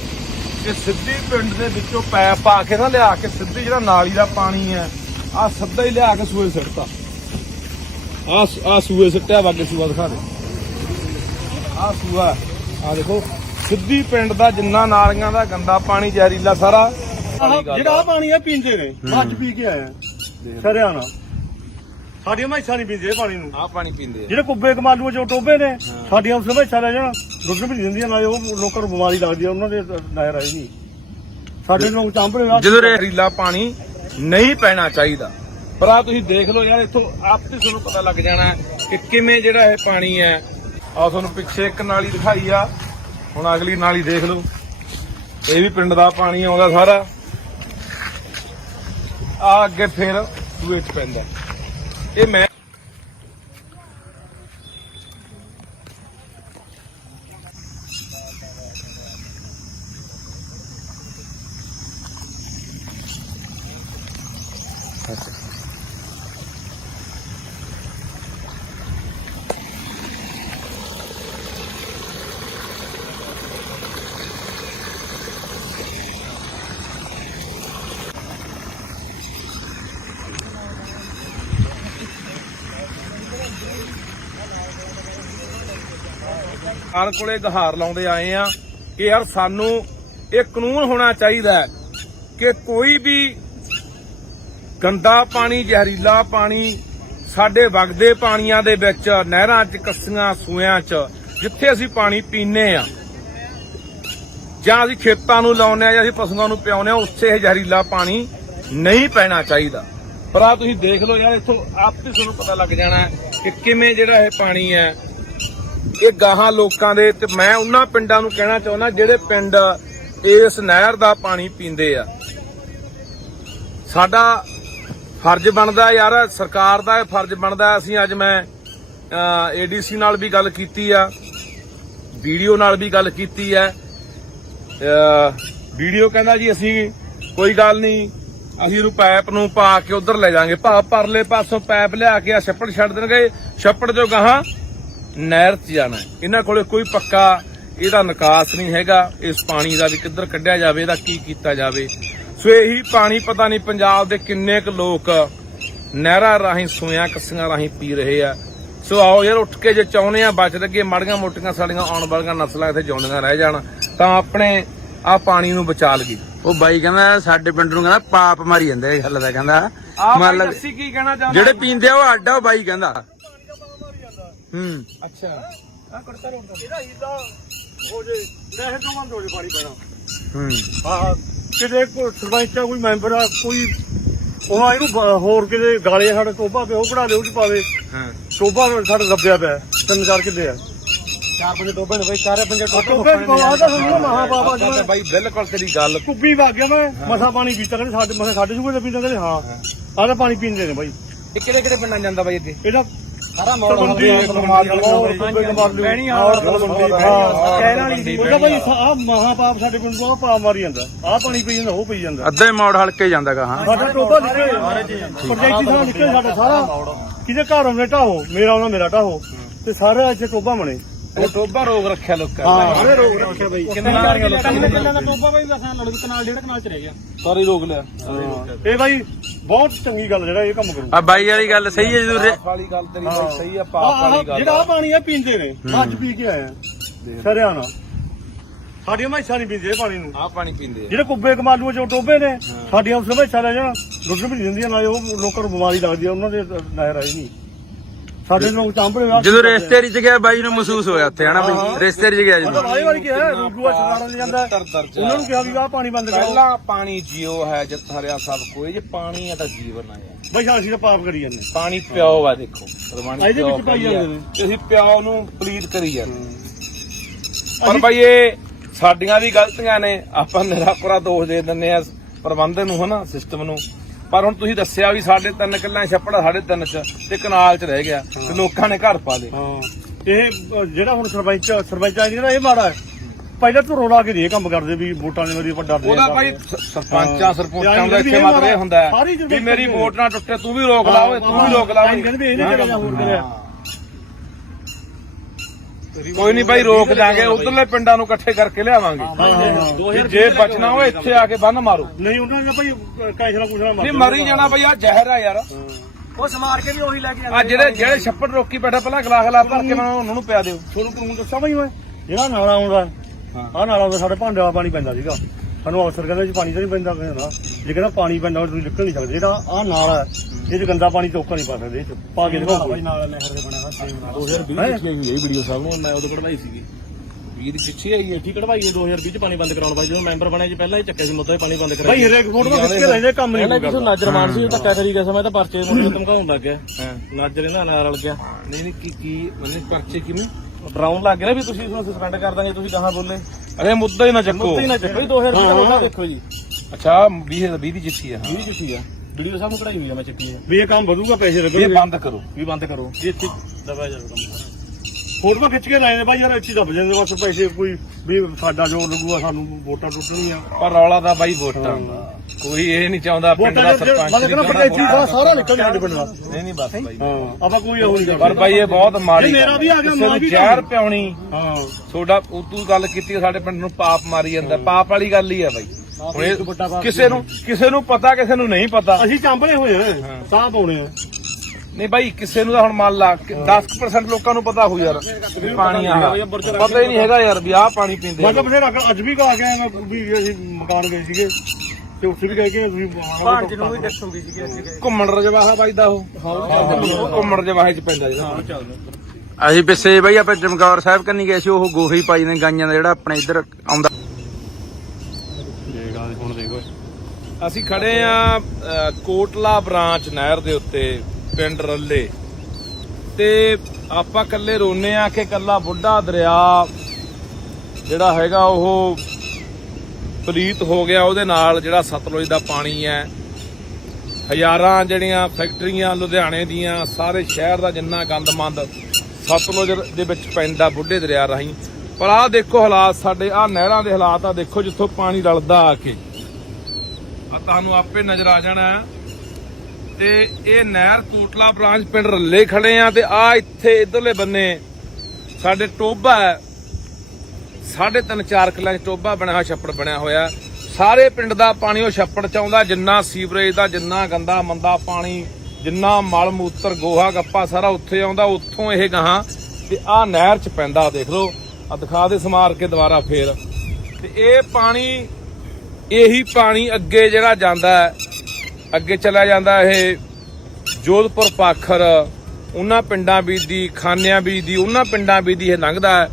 ਕਿ ਸਿੱਧੀ ਪਿੰਡ ਦੇ ਵਿੱਚੋਂ ਪੈਪ ਪਾ ਕੇ ਨਾ ਲਿਆ ਕੇ ਸਿੱਧੀ ਜਿਹੜਾ ਨਾਲੀ ਦਾ ਪਾਣੀ ਹੈ ਆ ਸਿੱਧਾ ਹੀ ਲਿਆ ਕੇ ਸੂਏ ਸਿੱਟਤਾ। ਆ ਸੂਏ ਸਿੱਟਿਆ ਵਾਗੇ ਸੂਆ ਦਿਖਾ ਦੇ, ਆ ਸੂਆ ਆ ਦੇਖੋ ਸਿੱਧੀ ਪਿੰਡ ਦਾ ਜਿੰਨਾ ਨਾਲੀਆਂ ਦਾ ਗੰਦਾ ਪਾਣੀ ਜ਼ਹਿਰੀਲਾ ਸਾਰਾ ਜਿਹੜਾ ਪਾਣੀ ਆ ਪੀਂਦੇ ਨੇ ਮੱਝ ਪੀ ਕੇ ਆਇਆ ਸਰਿਆਣਾ। ਸਾਡੀਆਂ ਮੈਸਾਂ ਨਹੀਂ ਪੀਂਦੇ ਪਾਣੀ ਨੂੰ, ਆ ਪਾਣੀ ਪੀਂਦੇ ਆ ਜਿਹੜੇ ਕੁੱਬੇ ਕਮਾਲੂ ਜੋ ਟੋਬੇ ਨੇ ਸਾਡੀਆਂ ਉਸ ਮੈਸਾਂ ਲੈ ਜਾਣਾ ਦੁੱਧ ਵੀ ਦਿੰਦੀਆਂ ਨਾਲੇ ਉਹ ਲੋਕਾਂ ਨੂੰ ਬਿਮਾਰੀ ਲੱਗਦੀ ਆ ਉਹਨਾਂ ਦੇ ਨਹਿਰ ਆਏਗੀ। ਸਾਡੇ ਲੋਕ ਚਾਂਪੜੇ ਜਦੋਂ ਜ਼ਹਿਰੀਲਾ ਪਾਣੀ ਨਹੀਂ ਪੈਣਾ ਚਾਹੀਦਾ। ਪਰ ਆ ਤੁਸੀਂ ਦੇਖ ਲਓ ਯਾਰ, ਇੱਥੋਂ ਆਪੇ ਤੁਹਾਨੂੰ ਪਤਾ ਲੱਗ ਜਾਣਾ ਕਿ ਕਿਵੇਂ ਜਿਹੜਾ ਇਹ ਪਾਣੀ ਹੈ। ਆ ਤੁਹਾਨੂੰ ਪਿੱਛੇ ਇੱਕ ਨਾਲੀ ਦਿਖਾਈ ਆ, ਹੁਣ ਅਗਲੀ ਨਾਲੀ ਦੇਖ ਲਓ, ਇਹ ਵੀ ਪਿੰਡ ਦਾ ਪਾਣੀ ਆਉਂਦਾ ਸਾਰਾ। ਆ ਅੱਗੇ ਫਿਰ ਸੂਏ ਚ ਪੈਂਦਾ। ਇਹ ਮੈਂ ਸਰਕਾਰ ਕੋਲੇ ਗੁਹਾਰ ਲਾਉਂਦੇ ਆਏ ਆ ਕਿ ਯਾਰ ਸਾਨੂੰ ਇਹ ਕਾਨੂੰਨ ਹੋਣਾ ਚਾਹੀਦਾ ਹੈ ਕਿ ਕੋਈ ਵੀ ਗੰਦਾ ਪਾਣੀ ਜ਼ਹਿਰੀਲਾ ਪਾਣੀ ਸਾਡੇ ਵਗਦੇ ਪਾਣੀਆਂ ਦੇ ਵਿੱਚ ਨਹਿਰਾਂ 'ਚ ਕੱਸੀਆਂ ਸੂਇਆਂ 'ਚ ਜਿੱਥੇ ਅਸੀਂ ਪਾਣੀ ਪੀਂਦੇ ਆ ਜਾਂ ਅਸੀਂ ਖੇਤਾਂ ਨੂੰ ਲਾਉਂਦੇ ਆ ਜਾਂ ਅਸੀਂ ਪਸ਼ੂਆਂ ਨੂੰ ਪਿਆਉਂਦੇ ਆ ਉੱਥੇ ਇਹ ਜ਼ਹਿਰੀਲਾ ਪਾਣੀ ਨਹੀਂ ਪੈਣਾ ਚਾਹੀਦਾ। ਪਰ ਆ ਤੁਸੀਂ ਦੇਖ ਲਓ ਯਾਰ, ਇੱਥੋਂ ਆਪੇ ਤੁਹਾਨੂੰ ਪਤਾ ਲੱਗ ਜਾਣਾ ਕਿ ਕਿਵੇਂ ਜਿਹੜਾ ਇਹ ਪਾਣੀ ਹੈ ਇਹ ਗਾਹਾਂ ਲੋਕਾਂ ਦੇ। ਤੇ ਮੈਂ ਉਹਨਾਂ ਪਿੰਡਾਂ ਨੂੰ ਕਹਿਣਾ ਚਾਹੁੰਦਾ ਜਿਹੜੇ ਪਿੰਡ ਇਸ ਨਹਿਰ ਦਾ ਪਾਣੀ ਪੀਂਦੇ ਆ, ਸਾਡਾ ਫਰਜ਼ ਬਣਦਾ ਯਾਰ, ਸਰਕਾਰ ਦਾ ਇਹ ਫਰਜ਼ ਬਣਦਾ। ਅਸੀਂ ਅੱਜ ਮੈਂ ਏਡੀਸੀ ਨਾਲ ਵੀ ਗੱਲ ਕੀਤੀ ਆ, ਵੀਡੀਓ ਨਾਲ ਵੀ ਗੱਲ ਕੀਤੀ ਹੈ। ਵੀਡੀਓ ਕਹਿੰਦਾ ਜੀ ਅਸੀਂ ਕੋਈ ਗੱਲ ਨਹੀਂ, ਅਸੀਂ ਇਹਨੂੰ ਪਾਈਪ ਨੂੰ ਪਾ ਕੇ ਉਧਰ ਲੈ ਜਾਾਂਗੇ, ਪਰਲੇ ਪਾਸੋਂ ਪਾਈਪ ਲਿਆ ਕੇ ਆ ਛੱਪੜ ਛੱਡ ਦੇਣਗੇ, ਛੱਪੜ ਜੋ ਗਾਹਾਂ ਨਹਿਰ 'ਚ ਜਾਣਾ। ਇਹਨਾਂ ਕੋਲੇ ਕੋਈ ਪੱਕਾ ਇਹਦਾ ਨਿਕਾਸ ਨਹੀਂ ਹੈਗਾ ਇਸ ਪਾਣੀ ਦਾ, ਵੀ ਕਿੱਧਰ ਕੱਢਿਆ ਜਾਵੇ, ਇਹਦਾ ਕੀ ਕੀਤਾ ਜਾਵੇ। ਸੋ ਇਹੀ ਪਾਣੀ ਪਤਾ ਨਹੀਂ ਪੰਜਾਬ ਦੇ ਕਿੰਨੇ ਕੁ ਲੋਕ ਨਹਿਰਾਂ ਰਾਹੀਂ ਸੂਇਆਂ ਕੱਸੀਆਂ ਰਾਹੀਂ ਪੀ ਰਹੇ ਆ। ਸੋ ਆਓ ਯਾਰ ਉੱਠ ਕੇ ਜੇ ਚਾਹੁੰਦੇ ਆ ਬਚ ਲੱਗੇ, ਮਾੜੀਆਂ ਮੋਟੀਆਂ ਸਾਡੀਆਂ ਆਉਣ ਵਾਲੀਆਂ ਨਸਲਾਂ ਇੱਥੇ ਜਿਉਂਦੀਆਂ ਰਹਿ ਜਾਣ ਤਾਂ ਆਪਣੇ ਆ ਪਾਣੀ ਨੂੰ ਬਚਾ ਲਈਏ। ਉਹ ਬਾਈ ਕਹਿੰਦਾ ਸਾਡੇ ਪਿੰਡ ਨੂੰ ਕਹਿੰਦਾ ਪਾਪ ਮਾਰੀ ਜਾਂਦਾ ਇਹ ਗੱਲ ਦਾ, ਕਹਿੰਦਾ ਮੰਨ ਲਾ ਅਸੀਂ ਕੀ ਕਹਿਣਾ ਚਾਹੁੰਦੇ ਜਿਹੜੇ ਪੀਂਦੇ ਆ ਉਹ ਅੱਡ ਆ, ਉਹ ਬਾਈ ਕਹਿੰਦਾ। ਅੱਛਾ ਇਹਦਾ ਹੀਲਾ ਹੋ ਜੇ ਨਹਿਰ ਤੋਂ ਬੰਦ ਹੋ ਜੇ ਪਾਣੀ ਪੈਣਾ। ਹਾਂ ਕਿਤੇ ਸਰਪੰਚ ਆ ਕੋਈ ਮੈਂਬਰ ਆ ਕੋਈ ਉਹਨਾਂ ਇਹਨੂੰ ਹੋਰ ਕਿਤੇ ਗਾਲੇ ਸਾਡੇ ਟੋਬਾ ਪਿਆ ਉਹ ਕਢਾ ਦੇ ਉਹ ਚ ਪਾਵੇ। ਟੋਬਾ ਸਾਡੇ ਦੱਬਿਆ ਪਿਆ 3-4 ਕਿੱਲੇ ਆ, 4-5 ਟੋਬੇ ਨੇ ਬਈ, ਸਾਰੇ ਪੰਜ ਟੋਬੇ ਮਹਾ ਬਾਬਾ ਜੀ ਬਾਈ ਬਿਲਕੁਲ ਤੇਰੀ ਗੱਲ ਕੁੱਬੀ ਵਗ ਗਿਆ। ਮੈਂ ਮਸਾ ਪਾਣੀ ਪੀਤਾ, ਕਹਿੰਦੇ ਸਾਡੇ ਮਸਾ ਸਾਡੇ ਸੂਬੇ ਦਾ ਪੀਂਦਾ, ਕਹਿੰਦੇ ਹਾਂ ਆਹ ਤਾਂ ਪਾਣੀ ਪੀਂਦੇ ਨੇ ਬਾਈ। ਇਹ ਕਿਹੜੇ ਕਿਹੜੇ ਪਿੰਡਾਂ ਜਾਂਦਾ ਬਾਈ ਇੱਥੇ? ਇਹਦਾ ਸਾਰਾ ਮੌੜ ਮਹਾਪਾਪ ਸਾਡੇ ਪਿੰਡ ਤੋਂ ਪਾ ਮਾਰੀ ਜਾਂਦਾ, ਆਹ ਪਾਣੀ ਪੀ ਜਾਂਦਾ ਉਹ ਪੀ ਜਾਂਦਾ, ਅੱਧੇ ਮੌੜ ਹਲਕੇ ਜਾਂਦਾ ਗਾ। ਹਾਂ ਸਾਡਾ ਟੋਬਾ ਨਿਕਲੇ ਪ੍ਰੋਜੈਕਟ ਥਾਂ ਨਿਕਲੇ ਸਾਡਾ ਸਾਰਾ, ਕਿਤੇ ਘਰ ਆਉਂਦੇ ਢਾਹੋ, ਮੇਰਾ ਆਉਣਾ ਮੇਰਾ ਢਾਹੋ, ਤੇ ਸਾਰਾ ਇੱਥੇ ਟੋਬਾ ਬਣੇ। ਉਹ ਟੋਬਾ ਰੋਗ ਰੱਖਿਆ ਲੋਕਾਂ ਹਾਂ ਰੋਗ ਰੱਖਿਆ ਬਈ, ਕਿੰਨੇ ਕਿੱਲਿਆਂ ਦਾ ਟੋਬਾ ਬਾਈ ਵਸਾਂ ਲੜ ਕਨਾਲ 1.5 ਕਨਾਲ ਚ ਰਹਿ ਗਿਆ, ਸਾਰੇ ਰੋਗ ਲਿਆ। ਇਹ ਬਾਈ ਬਹੁਤ ਚੰਗੀ ਗੱਲ ਜਿਹੜਾ ਇਹ ਕੰਮ ਕਰੂ। ਆ ਬਾਈ ਵਾਲੀ ਗੱਲ ਸਹੀ ਹੈ, ਜਦੋਂ ਵਾਲੀ ਗੱਲ ਤੇਰੀ ਬਾਈ ਸਹੀ ਆ, ਪਾਪ ਵਾਲੀ ਗੱਲ। ਜਿਹੜਾ ਪਾਣੀ ਆ ਪੀਂਦੇ ਨੇ ਮੱਝ ਪੀ ਕੇ ਆਇਆ ਸਰਿਆਣਾ। ਸਾਡੀਆਂ ਮੈਸਾਂ ਨਹੀਂ ਪੀਂਦੇ ਪਾਣੀ ਨੂੰ, ਆ ਪਾਣੀ ਪੀਂਦੇ ਆ ਜਿਹੜੇ ਕੁੱਬੇ ਕਮਾਲੂ ਜੋ ਟੋਬੇ ਨੇ ਸਾਡੀਆਂ ਉਸ ਮੈਸਾਂ ਲੈ ਜਾਣਾ ਦੁੱਧ ਵੀ ਦਿੰਦੀਆਂ ਨਾਲੇ ਉਹ ਲੋਕਾਂ ਨੂੰ ਬਿਮਾਰੀ ਲੱਗਦੀ ਆ ਉਹਨਾਂ ਦੇ ਨਹਿਰ ਆਏਗੀ। ਸਾਡੇ ਲੋਕ ਚਾਂਪੜੇ ਜਦੋਂ ਰਿਸ਼ਤੇਰੀ ਚ ਗਿਆ ਬਾਈ ਨੂੰ ਮਹਿਸੂਸ ਹੋਇਆ ਉੱਥੇ ਹਨਾ ਬਾਈ, ਰਿਸ਼ਤੇਰੀ ਚ ਗਿਆ ਜਦੋਂ ਵਾਰੀ ਵਾਰੀ ਕਿਹਾ ਰੂਬੂਆ ਛਡਾਉਣ ਜਾਂਦਾ, ਉਹਨਾਂ ਨੂੰ ਕਿਹਾ ਵੀ ਆਹ ਪਾਣੀ ਬੰਦ ਕਰੋ। ਪਹਿਲਾਂ ਪਾਣੀ ਜੀਓ ਹੈ ਜਿੱਤ ਹਰਿਆ ਸਭ ਕੋਈ, ਜੇ ਪਾਣੀ ਆ ਤਾਂ ਜੀਵਨ ਆ ਯਾਰ। ਬਈ ਅਸੀਂ ਤਾਂ ਪਾਪ ਕਰੀ ਜਾਂਦੇ, ਪਾਣੀ ਪਿਓ ਆ ਦੇਖੋ ਰਵਾਨੀ ਇਹਦੇ ਵਿੱਚ ਪਾਈ ਜਾਂਦੇ ਨੇ, ਤੇ ਅਸੀਂ ਪਿਓ ਨੂੰ ਪਲੀਤ ਕਰੀ ਜਾਂਦੇ। ਪਰ ਬਾਈ ਇਹ ਸਾਡੀਆਂ ਵੀ ਗਲਤੀਆਂ ਨੇ, ਆਪਾਂ ਨਿਰਾਪਰਾ ਦੋਸ਼ ਦੇ ਦਿੰਦੇ ਆ ਪ੍ਰਬੰਧਨ ਨੂੰ ਹਨਾ, ਸਿਸਟਮ ਨੂੰ। ਪਰ ਹੁਣ ਤੁਸੀਂ ਦੱਸਿਆ ਵੀ ਸਾਡੇ 3 ਕਿੱਲਿਆਂ ਛੱਪੜ 3.5 ਚ ਤੇ ਕਨਾਲ ਚ ਰਹਿ ਗਿਆ ਤੇ ਲੋਕਾਂ ਨੇ ਘਰ ਪਾ ਲਏ। ਹਾਂ ਇਹ ਜਿਹੜਾ ਹੁਣ ਸਰਪੰਚ ਆ ਜਿਹੜਾ ਇਹ ਮਾੜਾ ਹੈ, ਪਹਿਲਾਂ ਤੋਂ ਰੋਲਾ ਕੇ ਇਹ ਕੰਮ ਕਰਦੇ ਵੀ ਵੋਟਾਂ ਦੇ ਮੇਰੀ ਵੱਡਾ ਉਹਦਾ ਭਾਈ ਸਰਪੰਚਾਂ ਸਰਪੰਚਾਂ ਦਾ ਇੱਥੇ ਮਤਲਬ ਇਹ ਹੁੰਦਾ ਹੈ ਵੀ ਮੇਰੀ ਵੋਟ ਨਾ ਟੁੱਟੇ ਤੂੰ ਵੀ ਰੋਕ ਲਾ ਓਏ ਤੂੰ ਵੀ ਰੋਕ ਲਾ ਓਏ। ਕਹਿੰਦੇ ਇਹਨੇ ਕਿਹੜਾ ਹੋਰ ਕਰਿਆ ਕੋਈ ਨਹੀਂ ਭਾਈ ਰੋਕ ਦਾਂਗੇ ਉਧਰਲੇ ਪਿੰਡਾਂ ਨੂੰ ਇਕੱਠੇ ਕਰਕੇ ਲਿਆਵਾਂਗੇ ਜੇ ਬਚਣਾ ਹੋਏ ਇੱਥੇ ਆ ਕੇ ਬੰਨ ਮਾਰੋ। ਨਹੀਂ ਉਹਨਾਂ ਨੇ ਭਾਈ ਕੈਸਲਾ ਕੁਛਲਾ ਨਹੀਂ ਮਰੀ ਜਾਣਾ ਭਾਈ ਆ ਜ਼ਹਿਰ ਆ ਯਾਰ। ਉਹ ਸਮਾਰ ਕੇ ਵੀ ਉਹੀ ਲੈ ਕੇ ਆ ਜਿਹੜੇ ਛੱਪੜ ਰੋਕੀ ਬੈਠਾ ਪਹਿਲਾਂ ਗਲਾਸ ਭਰ ਕੇ ਮੈਂ ਉਹਨਾਂ ਨੂੰ ਪਿਆ ਦਿਓ। ਤੁਹਾਨੂੰ ਕਾਨੂੰਨ ਦੱਸਾਂ ਭਾਈ ਓਏ ਜਿਹੜਾ ਨਾਲਾ ਆਉਂਦਾ ਆਹ ਨਾਲਾ ਆਉਂਦਾ ਸਾਡੇ ਭਾਂਡੇ ਵਾਲਾ ਪਾਣੀ ਪੈਂਦਾ ਸੀਗਾ ਸਾਨੂੰ ਅਫਸਰ ਕਹਿੰਦਾ ਜੀ ਪਾਣੀ ਤਾਂ ਨਹੀਂ ਪੈਂਦਾ ਕਹਿੰਦਾ ਜੇ ਕਹਿੰਦਾ ਪਾਣੀ ਪੈਂਦਾ ਤੁਸੀਂ ਨਿਕਲ ਨਹੀਂ ਸਕਦੇ ਜਿਹੜਾ ਆਹ ਨਾਲਾ ਹੈ ਇਹ ਚ ਗੰਦਾ ਪਾਣੀ ਟੋਕਾ ਨਹੀਂ ਪਾ ਸਕਦੇ ਪਾ ਕੇ ਦਿਖਾਓ ਭਾਈ ਨਾਲਾ ਨਹਿਰ ਦੇ ਬਣਿਆ ਹੋਇਆ 2020 ਵਿੱਚ ਇਹ ਵੀਡੀਓ ਸਾਹਿਬ ਨੂੰ ਮੈਂ ਉਦੋਂ ਕਢਵਾਈ ਸੀਗੀ 20 ਦੀ ਪਿੱਛੇ ਆਈ ਇੱਥੇ ਕਢਵਾਈ ਹੈ 2020 ਚ ਪਾਣੀ ਬੰਦ ਕਰਾਉਣ ਬਾਈ ਜਦੋਂ ਮੈਂਬਰ ਬਣਿਆ ਜੀ ਪਹਿਲਾਂ ਹੀ ਚੱਕਿਆ ਸੀ ਮੁੱਦਾ ਪਾਣੀ ਬੰਦ ਕਰਾਇਆ ਭਾਈ ਹਰੇਕ ਫੋਟੋ ਖਿੱਚ ਕੇ ਲੈਂਦੇ ਕੰਮ ਨਹੀਂ ਪਹਿਲਾਂ ਕਿਸੇ ਨਾਜਰ ਮਾਨ ਸੀ ਧੱਕਾ ਕਰੀ ਗਿਆ ਸਮੇਂ ਤਾਂ ਪਰਚੇ ਨੂੰ ਧਮਕਾਉਣ ਲੱਗ ਗਿਆ ਨਾਜਰ ਇਹਨਾਂ ਨਾਲ ਰਲ ਗਿਆ। ਨਹੀਂ ਕੀ ਮੈਨੇ ਪਰਚੇ ਕਿਵੇਂ ਡਰਾਉਣ ਲੱਗ ਗਿਆ ਵੀ ਤੁਸੀਂ ਤੁਹਾਨੂੰ ਸਸਪੈਂਡ ਕਰ ਦਾਂਗੇ ਤੁਸੀਂ ਕਹਾਂ ਬੋਲੇ ਅਰੇ ਮੁੱਦਾ ਹੀ ਨਾ ਚੱਕੋ ਮੁੱਦਾ ਹੀ ਨਾ ਚੱਕੋ 2020 ਦਾ ਮੁੱਦਾ ਦੇਖੋ ਜੀ। ਅੱਛਾ 20 ਦੀ ਚਿੱਠੀ ਆ 20 ਚਿੱਠੀ ਆ ਵੀਡੀਓ ਸਾਹਿਬ ਨੂੰ ਕਢਾਈ ਹੋਈ ਆ ਮੈਂ ਚੱਕੀ ਆ ਵੀ ਇਹ ਕੰਮ ਵਧੂਗਾ ਪੈਸੇ ਇਹ ਲੱਗਣਗੇ ਬੰਦ ਕਰੋ ਵੀ ਬੰਦ ਕਰੋ ਜੀ ਇੱਥੇ ਦਬਾਇਆ ਜਾਵੇ ਕੰਮ ਫੋਟੋ ਖਿੱਚ ਕੇ ਲਾਏ ਨੇ ਭਾਈ ਯਾਰ ਇੱਥੇ ਦੱਬ ਜਾਂਦੇ ਬਸ ਪੈਸੇ ਕੋਈ ਵੀ ਸਾਡਾ ਜੋ ਲੱਗੂਗਾ ਸਾਨੂੰ ਵੋਟਾਂ ਟੁੱਟਣੀਆਂ ਪਰ ਰੌਲਾ ਤਾਂ ਬਾਈ ਵੋਟਾਂ ਦਾ ਕੋਈ ਇਹ ਨਹੀਂ ਚਾਹੁੰਦਾ ਪਿੰਡ ਦਾ ਸਰਪੰਚ ਮੈਂ ਕਹਿੰਦਾ ਪੰਚਾਇਤੀ ਸਾਰਾ ਨਿਕਲ ਜਾਂਦਾ ਪਿੰਡ ਦਾ ਨਹੀਂ ਬਸ ਬਾਈ ਆਪਾਂ ਕੋਈ ਇਹੋ ਨਹੀਂ ਪਰ ਬਾਈ ਇਹ ਬਹੁਤ ਮਾੜੀ ਮੇਰਾ ਵੀ ਆ ਗਿਆ ਕਿਸੇ ਨੂੰ ਜ਼ਹਿਰ ਪਿਆਉਣੀ ਹਾਂ ਤੁਹਾਡਾ ਤੂੰ ਗੱਲ ਕੀਤੀ ਸਾਡੇ ਪਿੰਡ ਨੂੰ ਪਾਪ ਮਾਰੀ ਜਾਂਦਾ ਪਾਪ ਵਾਲੀ ਗੱਲ ਹੀ ਆ ਬਾਈ ਹੁਣ ਇਹ ਕਿਸੇ ਨੂੰ ਪਤਾ ਕਿਸੇ ਨੂੰ ਨਹੀਂ ਪਤਾ ਅਸੀਂ ਚਾਂਬਲੇ ਹੋਏ ਆ ਸਾਹ ਪਾਉਣੇ ਆ ਨਹੀਂ ਬਾਈ ਕਿਸੇ ਨੂੰ ਤਾਂ ਹੁਣ ਮੰਨ ਲਾ 10% ਲੋਕਾਂ ਨੂੰ ਪਤਾ ਹੋ ਯਾਰ ਵੀ ਪਾਣੀ ਆ ਪਤਾ ਹੀ ਨਹੀਂ ਹੈਗਾ ਯਾਰ ਵੀ ਆਹ ਪਾਣੀ ਪੀਂਦੇ ਮੈਂ ਤਾਂ ਬਥੇਰਾ ਅੱਜ ਵੀ ਕਹਾ ਗਿਆ ਮੈਂ ਵੀ ਅਸੀਂ ਮਕਾਨ ਗਏ ਸੀਗੇ ਤੇ ਉੱਥੇ ਵੀ ਕਹਿ ਕੇ ਤੁਸੀਂ ਭਾਂਜ ਨੂੰ ਵੀ ਦੱਸੂਗੀ ਸੀਗੇ ਅਸੀਂ ਘੁੰਮਣ ਰਜਵਾਹਾ ਵੱਜਦਾ ਉਹ ਘੁੰਮਣ ਰਜਵਾਹੇ ਚ ਪੈਂਦਾ ਜਿਹੜਾ ਅਸੀਂ ਪਿੱਛੇ ਬਈ ਆਪਾਂ ਚਮਕੌਰ ਸਾਹਿਬ ਕੰਨੀ ਗਏ ਸੀ ਉਹ ਗੋਹੀ ਪਾਈ ਨੇ ਗਾਈਆਂ ਦਾ ਜਿਹੜਾ ਆਪਣੇ ਇੱਧਰ ਆਉਂਦਾ। ਹੁਣ ਦੇਖੋ ਅਸੀਂ ਖੜੇ ਆ ਕੋਟਲਾ ਬ੍ਰਾਂਚ ਨਹਿਰ ਦੇ ਉੱਤੇ ਪਿੰਡ ਰੱਲੇ ਤੇ ਆਪਾਂ ਕੱਲੇ ਰੋਨੇ ਆ ਕਿ ਕੱਲਾ ਬੁੱਢਾ ਦਰਿਆ ਜਿਹੜਾ ਹੈਗਾ ਉਹ ਪਲੀਤ ਹੋ ਗਿਆ ਉਹਦੇ ਨਾਲ ਜਿਹੜਾ ਸਤਲੁਜ ਦਾ ਪਾਣੀ ਹੈ ਹਜ਼ਾਰਾਂ ਜਿਹੜੀਆਂ ਫੈਕਟਰੀਆਂ ਲੁਧਿਆਣੇ ਦੀਆਂ ਸਾਰੇ ਸ਼ਹਿਰ ਦਾ ਜਿੰਨਾ ਗੰਦਮੰਦ ਸਤਲੁਜ ਦੇ ਵਿੱਚ ਪੈਂਦਾ ਬੁੱਢੇ ਦਰਿਆ ਰਾਹੀਂ। ਪਰ ਆਹ ਦੇਖੋ ਹਾਲਾਤ ਸਾਡੇ ਆਹ ਨਹਿਰਾਂ ਦੇ ਹਾਲਾਤ ਆ ਦੇਖੋ ਜਿੱਥੋਂ ਪਾਣੀ ਰਲਦਾ ਆ ਕੇ ਆ ਤੁਹਾਨੂੰ ਆਪੇ ਨਜ਼ਰ ਆ ਜਾਣਾ ਤੇ ਇਹ ਨਹਿਰ ਕੋਟਲਾ ਬ੍ਰਾਂਚ ਪਿੰਡ ਰੱਲੇ ਖੜੇ ਆ ਤੇ ਆ ਇੱਥੇ ਇਧਰਲੇ ਬੰਨੇ ਸਾਡੇ ਟੋਬਾ ਹੈ 3.5-4 ਕਿੱਲਾ ਟੋਬਾ ਬਣਿਆ ਹੋਇਆ ਛੱਪੜ ਬਣਿਆ ਹੋਇਆ ਸਾਰੇ ਪਿੰਡ ਦਾ ਪਾਣੀ ਉਹ ਛੱਪੜ ਚ ਆਉਂਦਾ ਜਿੰਨਾ ਸੀਵਰੇਜ ਦਾ ਜਿੰਨਾ ਗੰਦਾ ਮੰਦਾ ਪਾਣੀ ਜਿੰਨਾ ਮਲ ਮੂਤਰ ਗੋਹਾ ਗੱਪਾ ਸਾਰਾ ਉੱਥੇ ਆਉਂਦਾ ਉੱਥੋਂ ਇਹ ਗਾਹਾਂ ਤੇ ਆ ਨਹਿਰ ਚ ਪੈਂਦਾ ਦੇਖ ਲਓ ਆ ਦਿਖਾ ਦੇ ਸਮਾਰ ਕੇ ਦੁਬਾਰਾ ਫੇਰ ਤੇ ਇਹ ਪਾਣੀ ਇਹੀ ਪਾਣੀ ਅੱਗੇ ਜਿਹੜਾ ਜਾਂਦਾ ਹੈ ਅੱਗੇ ਚਲਾ ਜਾਂਦਾ ਇਹ ਜੋਧਪੁਰ ਪਾਖਰ ਉਹਨਾਂ ਪਿੰਡਾਂ ਬੀਦੀ ਖਾਨਿਆਂ ਬੀਦੀ ਉਹਨਾਂ ਪਿੰਡਾਂ ਬੀਦੀ ਇਹ ਲੰਘਦਾ ਹੈ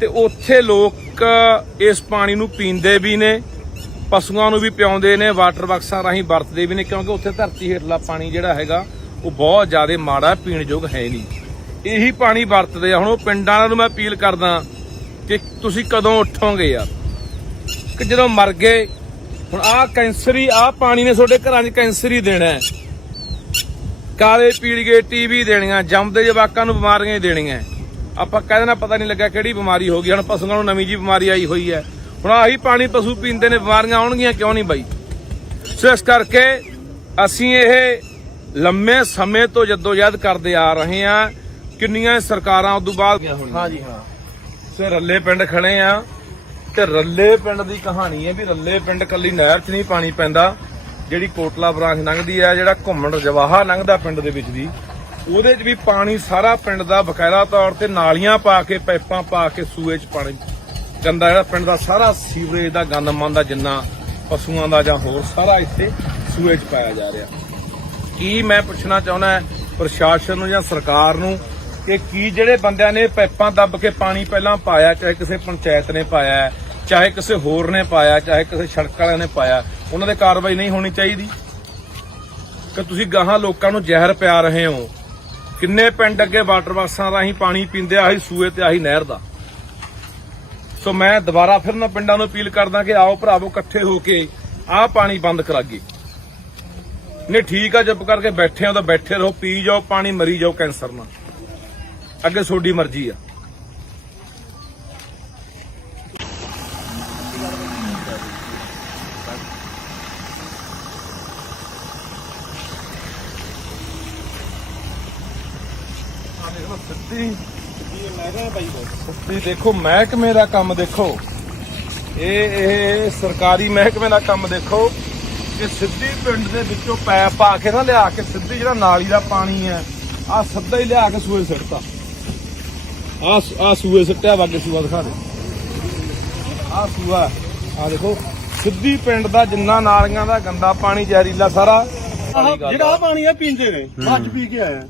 ਤੇ ਉੱਥੇ ਲੋਕ ਇਸ ਪਾਣੀ ਨੂੰ ਪੀਂਦੇ ਵੀ ਨੇ ਪਸ਼ੂਆਂ ਨੂੰ ਵੀ ਪਿਆਉਂਦੇ ਨੇ ਵਾਟਰ ਬਾਕਸਾਂ ਰਾਹੀਂ ਵਰਤਦੇ ਵੀ ਨੇ ਕਿਉਂਕਿ ਉੱਥੇ ਧਰਤੀ ਹੇਠਲਾ ਪਾਣੀ ਜਿਹੜਾ ਹੈਗਾ ਉਹ ਬਹੁਤ ਜ਼ਿਆਦਾ ਮਾੜਾ ਪੀਣ ਯੋਗ ਹੈ ਨਹੀਂ ਇਹੀ ਪਾਣੀ ਵਰਤਦੇ ਆ। ਹੁਣ ਉਹ ਪਿੰਡਾਂ ਵਾਲਿਆਂ ਨੂੰ ਮੈਂ ਅਪੀਲ ਕਰਦਾ ਕਿ ਤੁਸੀਂ ਕਦੋਂ ਉੱਠੋਗੇ ਯਾਰ ਕਿ ਜਦੋਂ ਮਰ ਗਏ ਹੁਣ ਆਹ ਕੈਂਸਰੀ ਆਹ ਪਾਣੀ ਨੇ ਤੁਹਾਡੇ ਘਰਾਂ 'ਚ ਕੈਂਸਰ ਹੀ ਦੇਣਾ ਹੈ ਕਾਲੇ ਪੀਲੀਏ ਟੀਵੀ ਦੇਣੀਆਂ ਜੰਮਦੇ ਜਵਾਕਾਂ ਨੂੰ ਬਿਮਾਰੀਆਂ ਹੀ ਦੇਣੀਆਂ ਆਪਾਂ ਕਹਿ ਦੇਣਾ ਪਤਾ ਨਹੀਂ ਲੱਗਾ ਕਿਹੜੀ ਬਿਮਾਰੀ ਹੋ ਗਈ ਹੁਣ ਪਸ਼ੂਆਂ ਨੂੰ ਨਵੀਂ ਜੀ ਬਿਮਾਰੀ ਆਈ ਹੋਈ ਹੈ ਹੁਣ ਆਹੀ ਪਾਣੀ ਪਸ਼ੂ ਪੀਂਦੇ ਨੇ ਬਿਮਾਰੀਆਂ ਆਉਣਗੀਆਂ ਕਿਉਂ ਨਹੀਂ ਬਾਈ। ਸੋ ਇਸ ਕਰਕੇ ਅਸੀਂ ਇਹ ਲੰਮੇ ਸਮੇਂ ਤੋਂ ਜਦੋਜਹਿਦ ਕਰਦੇ ਆ ਰਹੇ ਹਾਂ ਕਿੰਨੀਆਂ ਸਰਕਾਰਾਂ ਉਦੋਂ ਬਾਅਦ ਹਾਂਜੀ ਹਾਂ ਸੇ ਰੱਲੇ ਪਿੰਡ ਖੜੇ ਆ ਤੇ ਰੱਲੇ ਪਿੰਡ ਦੀ ਕਹਾਣੀ ਹੈ ਵੀ ਰੱਲੇ ਪਿੰਡ ਕੱਲੀ ਨਹਿਰ 'ਚ ਨਹੀਂ ਪਾਣੀ ਪੈਂਦਾ ਜਿਹੜੀ ਕੋਟਲਾ ਬ੍ਰਾਂਚ ਲੰਘਦੀ ਹੈ ਜਿਹੜਾ ਘੁੰਮਣ ਰਜਵਾਹਾ ਲੰਘਦਾ ਪਿੰਡ ਦੇ ਵਿੱਚ ਦੀ ਉਹਦੇ 'ਚ ਵੀ ਪਾਣੀ ਸਾਰਾ ਪਿੰਡ ਦਾ ਬਕਾਇਦਾ ਤੌਰ ਤੇ ਨਾਲੀਆਂ ਪਾ ਕੇ ਪਾਈਪਾਂ ਪਾ ਕੇ ਸੂਏ 'ਚ ਪਾਣੀ ਗੰਦਾ ਜਿਹੜਾ ਪਿੰਡ ਦਾ ਸਾਰਾ ਸੀਵਰੇਜ ਦਾ ਗੰਦ ਮੰਦ ਜਿੰਨਾ ਪਸ਼ੂਆਂ ਦਾ ਜਾਂ ਹੋਰ ਸਾਰਾ ਇੱਥੇ ਸੂਏ 'ਚ ਪਾਇਆ ਜਾ ਰਿਹਾ। ਕੀ ਮੈਂ ਪੁੱਛਣਾ ਚਾਹੁੰਦਾ ਪ੍ਰਸ਼ਾਸਨ ਨੂੰ ਜਾਂ ਸਰਕਾਰ ਨੂੰ ਕਿ ਕੀ ਜਿਹੜੇ ਬੰਦਿਆਂ ਨੇ ਪਾਈਪਾਂ ਦੱਬ ਕੇ ਪਾਣੀ ਪਹਿਲਾਂ ਪਾਇਆ ਚਾਹੇ ਕਿਸੇ ਪੰਚਾਇਤ ਨੇ ਪਾਇਆ ਚਾਹੇ ਕਿਸੇ ਹੋਰ ਨੇ ਪਾਇਆ ਚਾਹੇ ਕਿਸੇ ਸੜਕ ਵਾਲਿਆਂ ਨੇ ਪਾਇਆ ਉਹਨਾਂ ਦੇ ਕਾਰਵਾਈ ਨਹੀਂ ਹੋਣੀ ਚਾਹੀਦੀ ਕਿ ਤੁਸੀਂ ਗਾਹਾਂ ਲੋਕਾਂ ਨੂੰ ਜ਼ਹਿਰ ਪਿਆ ਰਹੇ ਹੋ। ਕਿੰਨੇ ਪਿੰਡ ਅੱਗੇ ਵਾਟਰ ਬਾਕਸਾਂ ਰਾਹੀਂ ਪਾਣੀ ਪੀਂਦੇ ਆਹੀ ਸੂਏ ਤੇ ਆਹੀ ਨਹਿਰ ਦਾ। ਸੋ ਮੈਂ ਦੁਬਾਰਾ ਫਿਰ ਨਾ ਪਿੰਡਾਂ ਨੂੰ ਅਪੀਲ ਕਰਦਾ ਕਿ ਆਓ ਭਰਾਵੋ ਇਕੱਠੇ ਹੋ ਕੇ ਆਹ ਪਾਣੀ ਬੰਦ ਕਰਾਈਏ। ਨਹੀਂ ਠੀਕ ਆ ਚੁੱਪ ਕਰਕੇ ਬੈਠੇ ਹੋ ਤਾਂ ਬੈਠੇ ਰਹੋ ਪੀ ਜਾਓ ਪਾਣੀ ਮਰੀ ਜਾਓ ਕੈਂਸਰ ਨਾਲ ਅੱਗੇ ਤੁਹਾਡੀ ਮਰਜ਼ੀ ਆ। ਤੁਸੀਂ ਦੇਖੋ ਮਹਿਕਮੇ ਦਾ ਕੰਮ ਦੇਖੋ, ਇਹ ਸਰਕਾਰੀ ਮਹਿਕਮੇ ਦਾ ਕੰਮ ਦੇਖੋ ਕਿ ਸਿੱਧੀ ਪਿੰਡ ਦੇ ਵਿੱਚੋਂ ਪੈਪ ਪਾ ਕੇ ਨਾ ਲਿਆ ਕੇ ਸਿੱਧੀ ਜਿਹੜਾ ਨਾਲੀ ਦਾ ਪਾਣੀ ਹੈ ਆ ਸਿੱਧਾ ਹੀ ਲਿਆ ਕੇ ਸੂਏ ਸਿੱਟਤਾ। ਆ ਸੂਏ ਸਿੱਟਿਆ ਵਾਗੇ ਸੂਆ ਦਿਖਾ ਦੇ, ਆ ਸੂਆ ਆ ਦੇਖੋ ਸਿੱਧੀ ਪਿੰਡ ਦਾ ਜਿੰਨਾ ਨਾਲੀਆਂ ਦਾ ਗੰਦਾ ਪਾਣੀ ਜ਼ਹਿਰੀਲਾ ਸਾਰਾ ਜਿਹੜਾ ਪਾਣੀ ਆ ਪੀਂਦੇ ਨੇ ਅੱਜ ਪੀ ਕੇ ਆਇਆ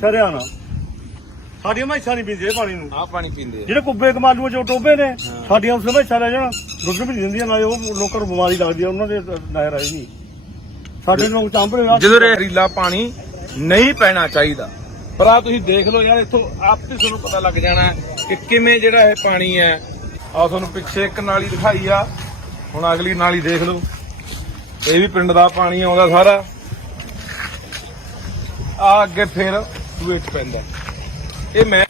ਸਰਿਆਣਾ। ਸਾਡੀਆਂ ਮੈਸਾਂ ਨਹੀਂ ਪੀਂਦੇ ਪਾਣੀ ਨੂੰ, ਆ ਪਾਣੀ ਪੀਂਦੇ ਆ ਜਿਹੜੇ ਕੁੱਬੇ ਕਮਾਲੂ ਜੋ ਟੋਬੇ ਨੇ ਸਾਡੀਆਂ ਉਸ ਮੈਸਾਂ ਲੈ ਜਾਣਾ ਦੁੱਧ ਵੀ ਦਿੰਦੀਆਂ ਨਾ, ਉਹ ਲੋਕਾਂ ਨੂੰ ਬਿਮਾਰੀ ਲੱਗਦੀ ਆ, ਉਹਨਾਂ ਦੇ ਨਹਿਰ ਆਈ ਨਹੀਂ। ਸਾਡੇ ਲੋਕ ਚਾਂਭਰੇ ਆ ਜਦੋਂ ਜ਼ਹਿਰੀਲਾ ਪਾਣੀ ਨਹੀਂ ਪੈਣਾ ਚਾਹੀਦਾ। ਪਰ ਆ ਤੁਸੀਂ ਦੇਖ ਲਓ ਯਾਰ, ਇੱਥੋਂ ਆਪੇ ਤੁਹਾਨੂੰ ਪਤਾ ਲੱਗ ਜਾਣਾ ਕਿ ਕਿਵੇਂ ਜਿਹੜਾ ਇਹ ਪਾਣੀ ਹੈ। ਆ ਤੁਹਾਨੂੰ ਪਿੱਛੇ ਇੱਕ ਨਾਲੀ ਦਿਖਾਈ ਆ, ਹੁਣ ਅਗਲੀ ਨਾਲੀ ਦੇਖ ਲਓ, ਇਹ ਵੀ ਪਿੰਡ ਦਾ ਪਾਣੀ ਆਉਂਦਾ ਸਾਰਾ। ਆ ਅੱਗੇ ਫਿਰ ਸੂਏ 'ਚ ਪੈਂਦਾ। ਇਹ ਮੈਂ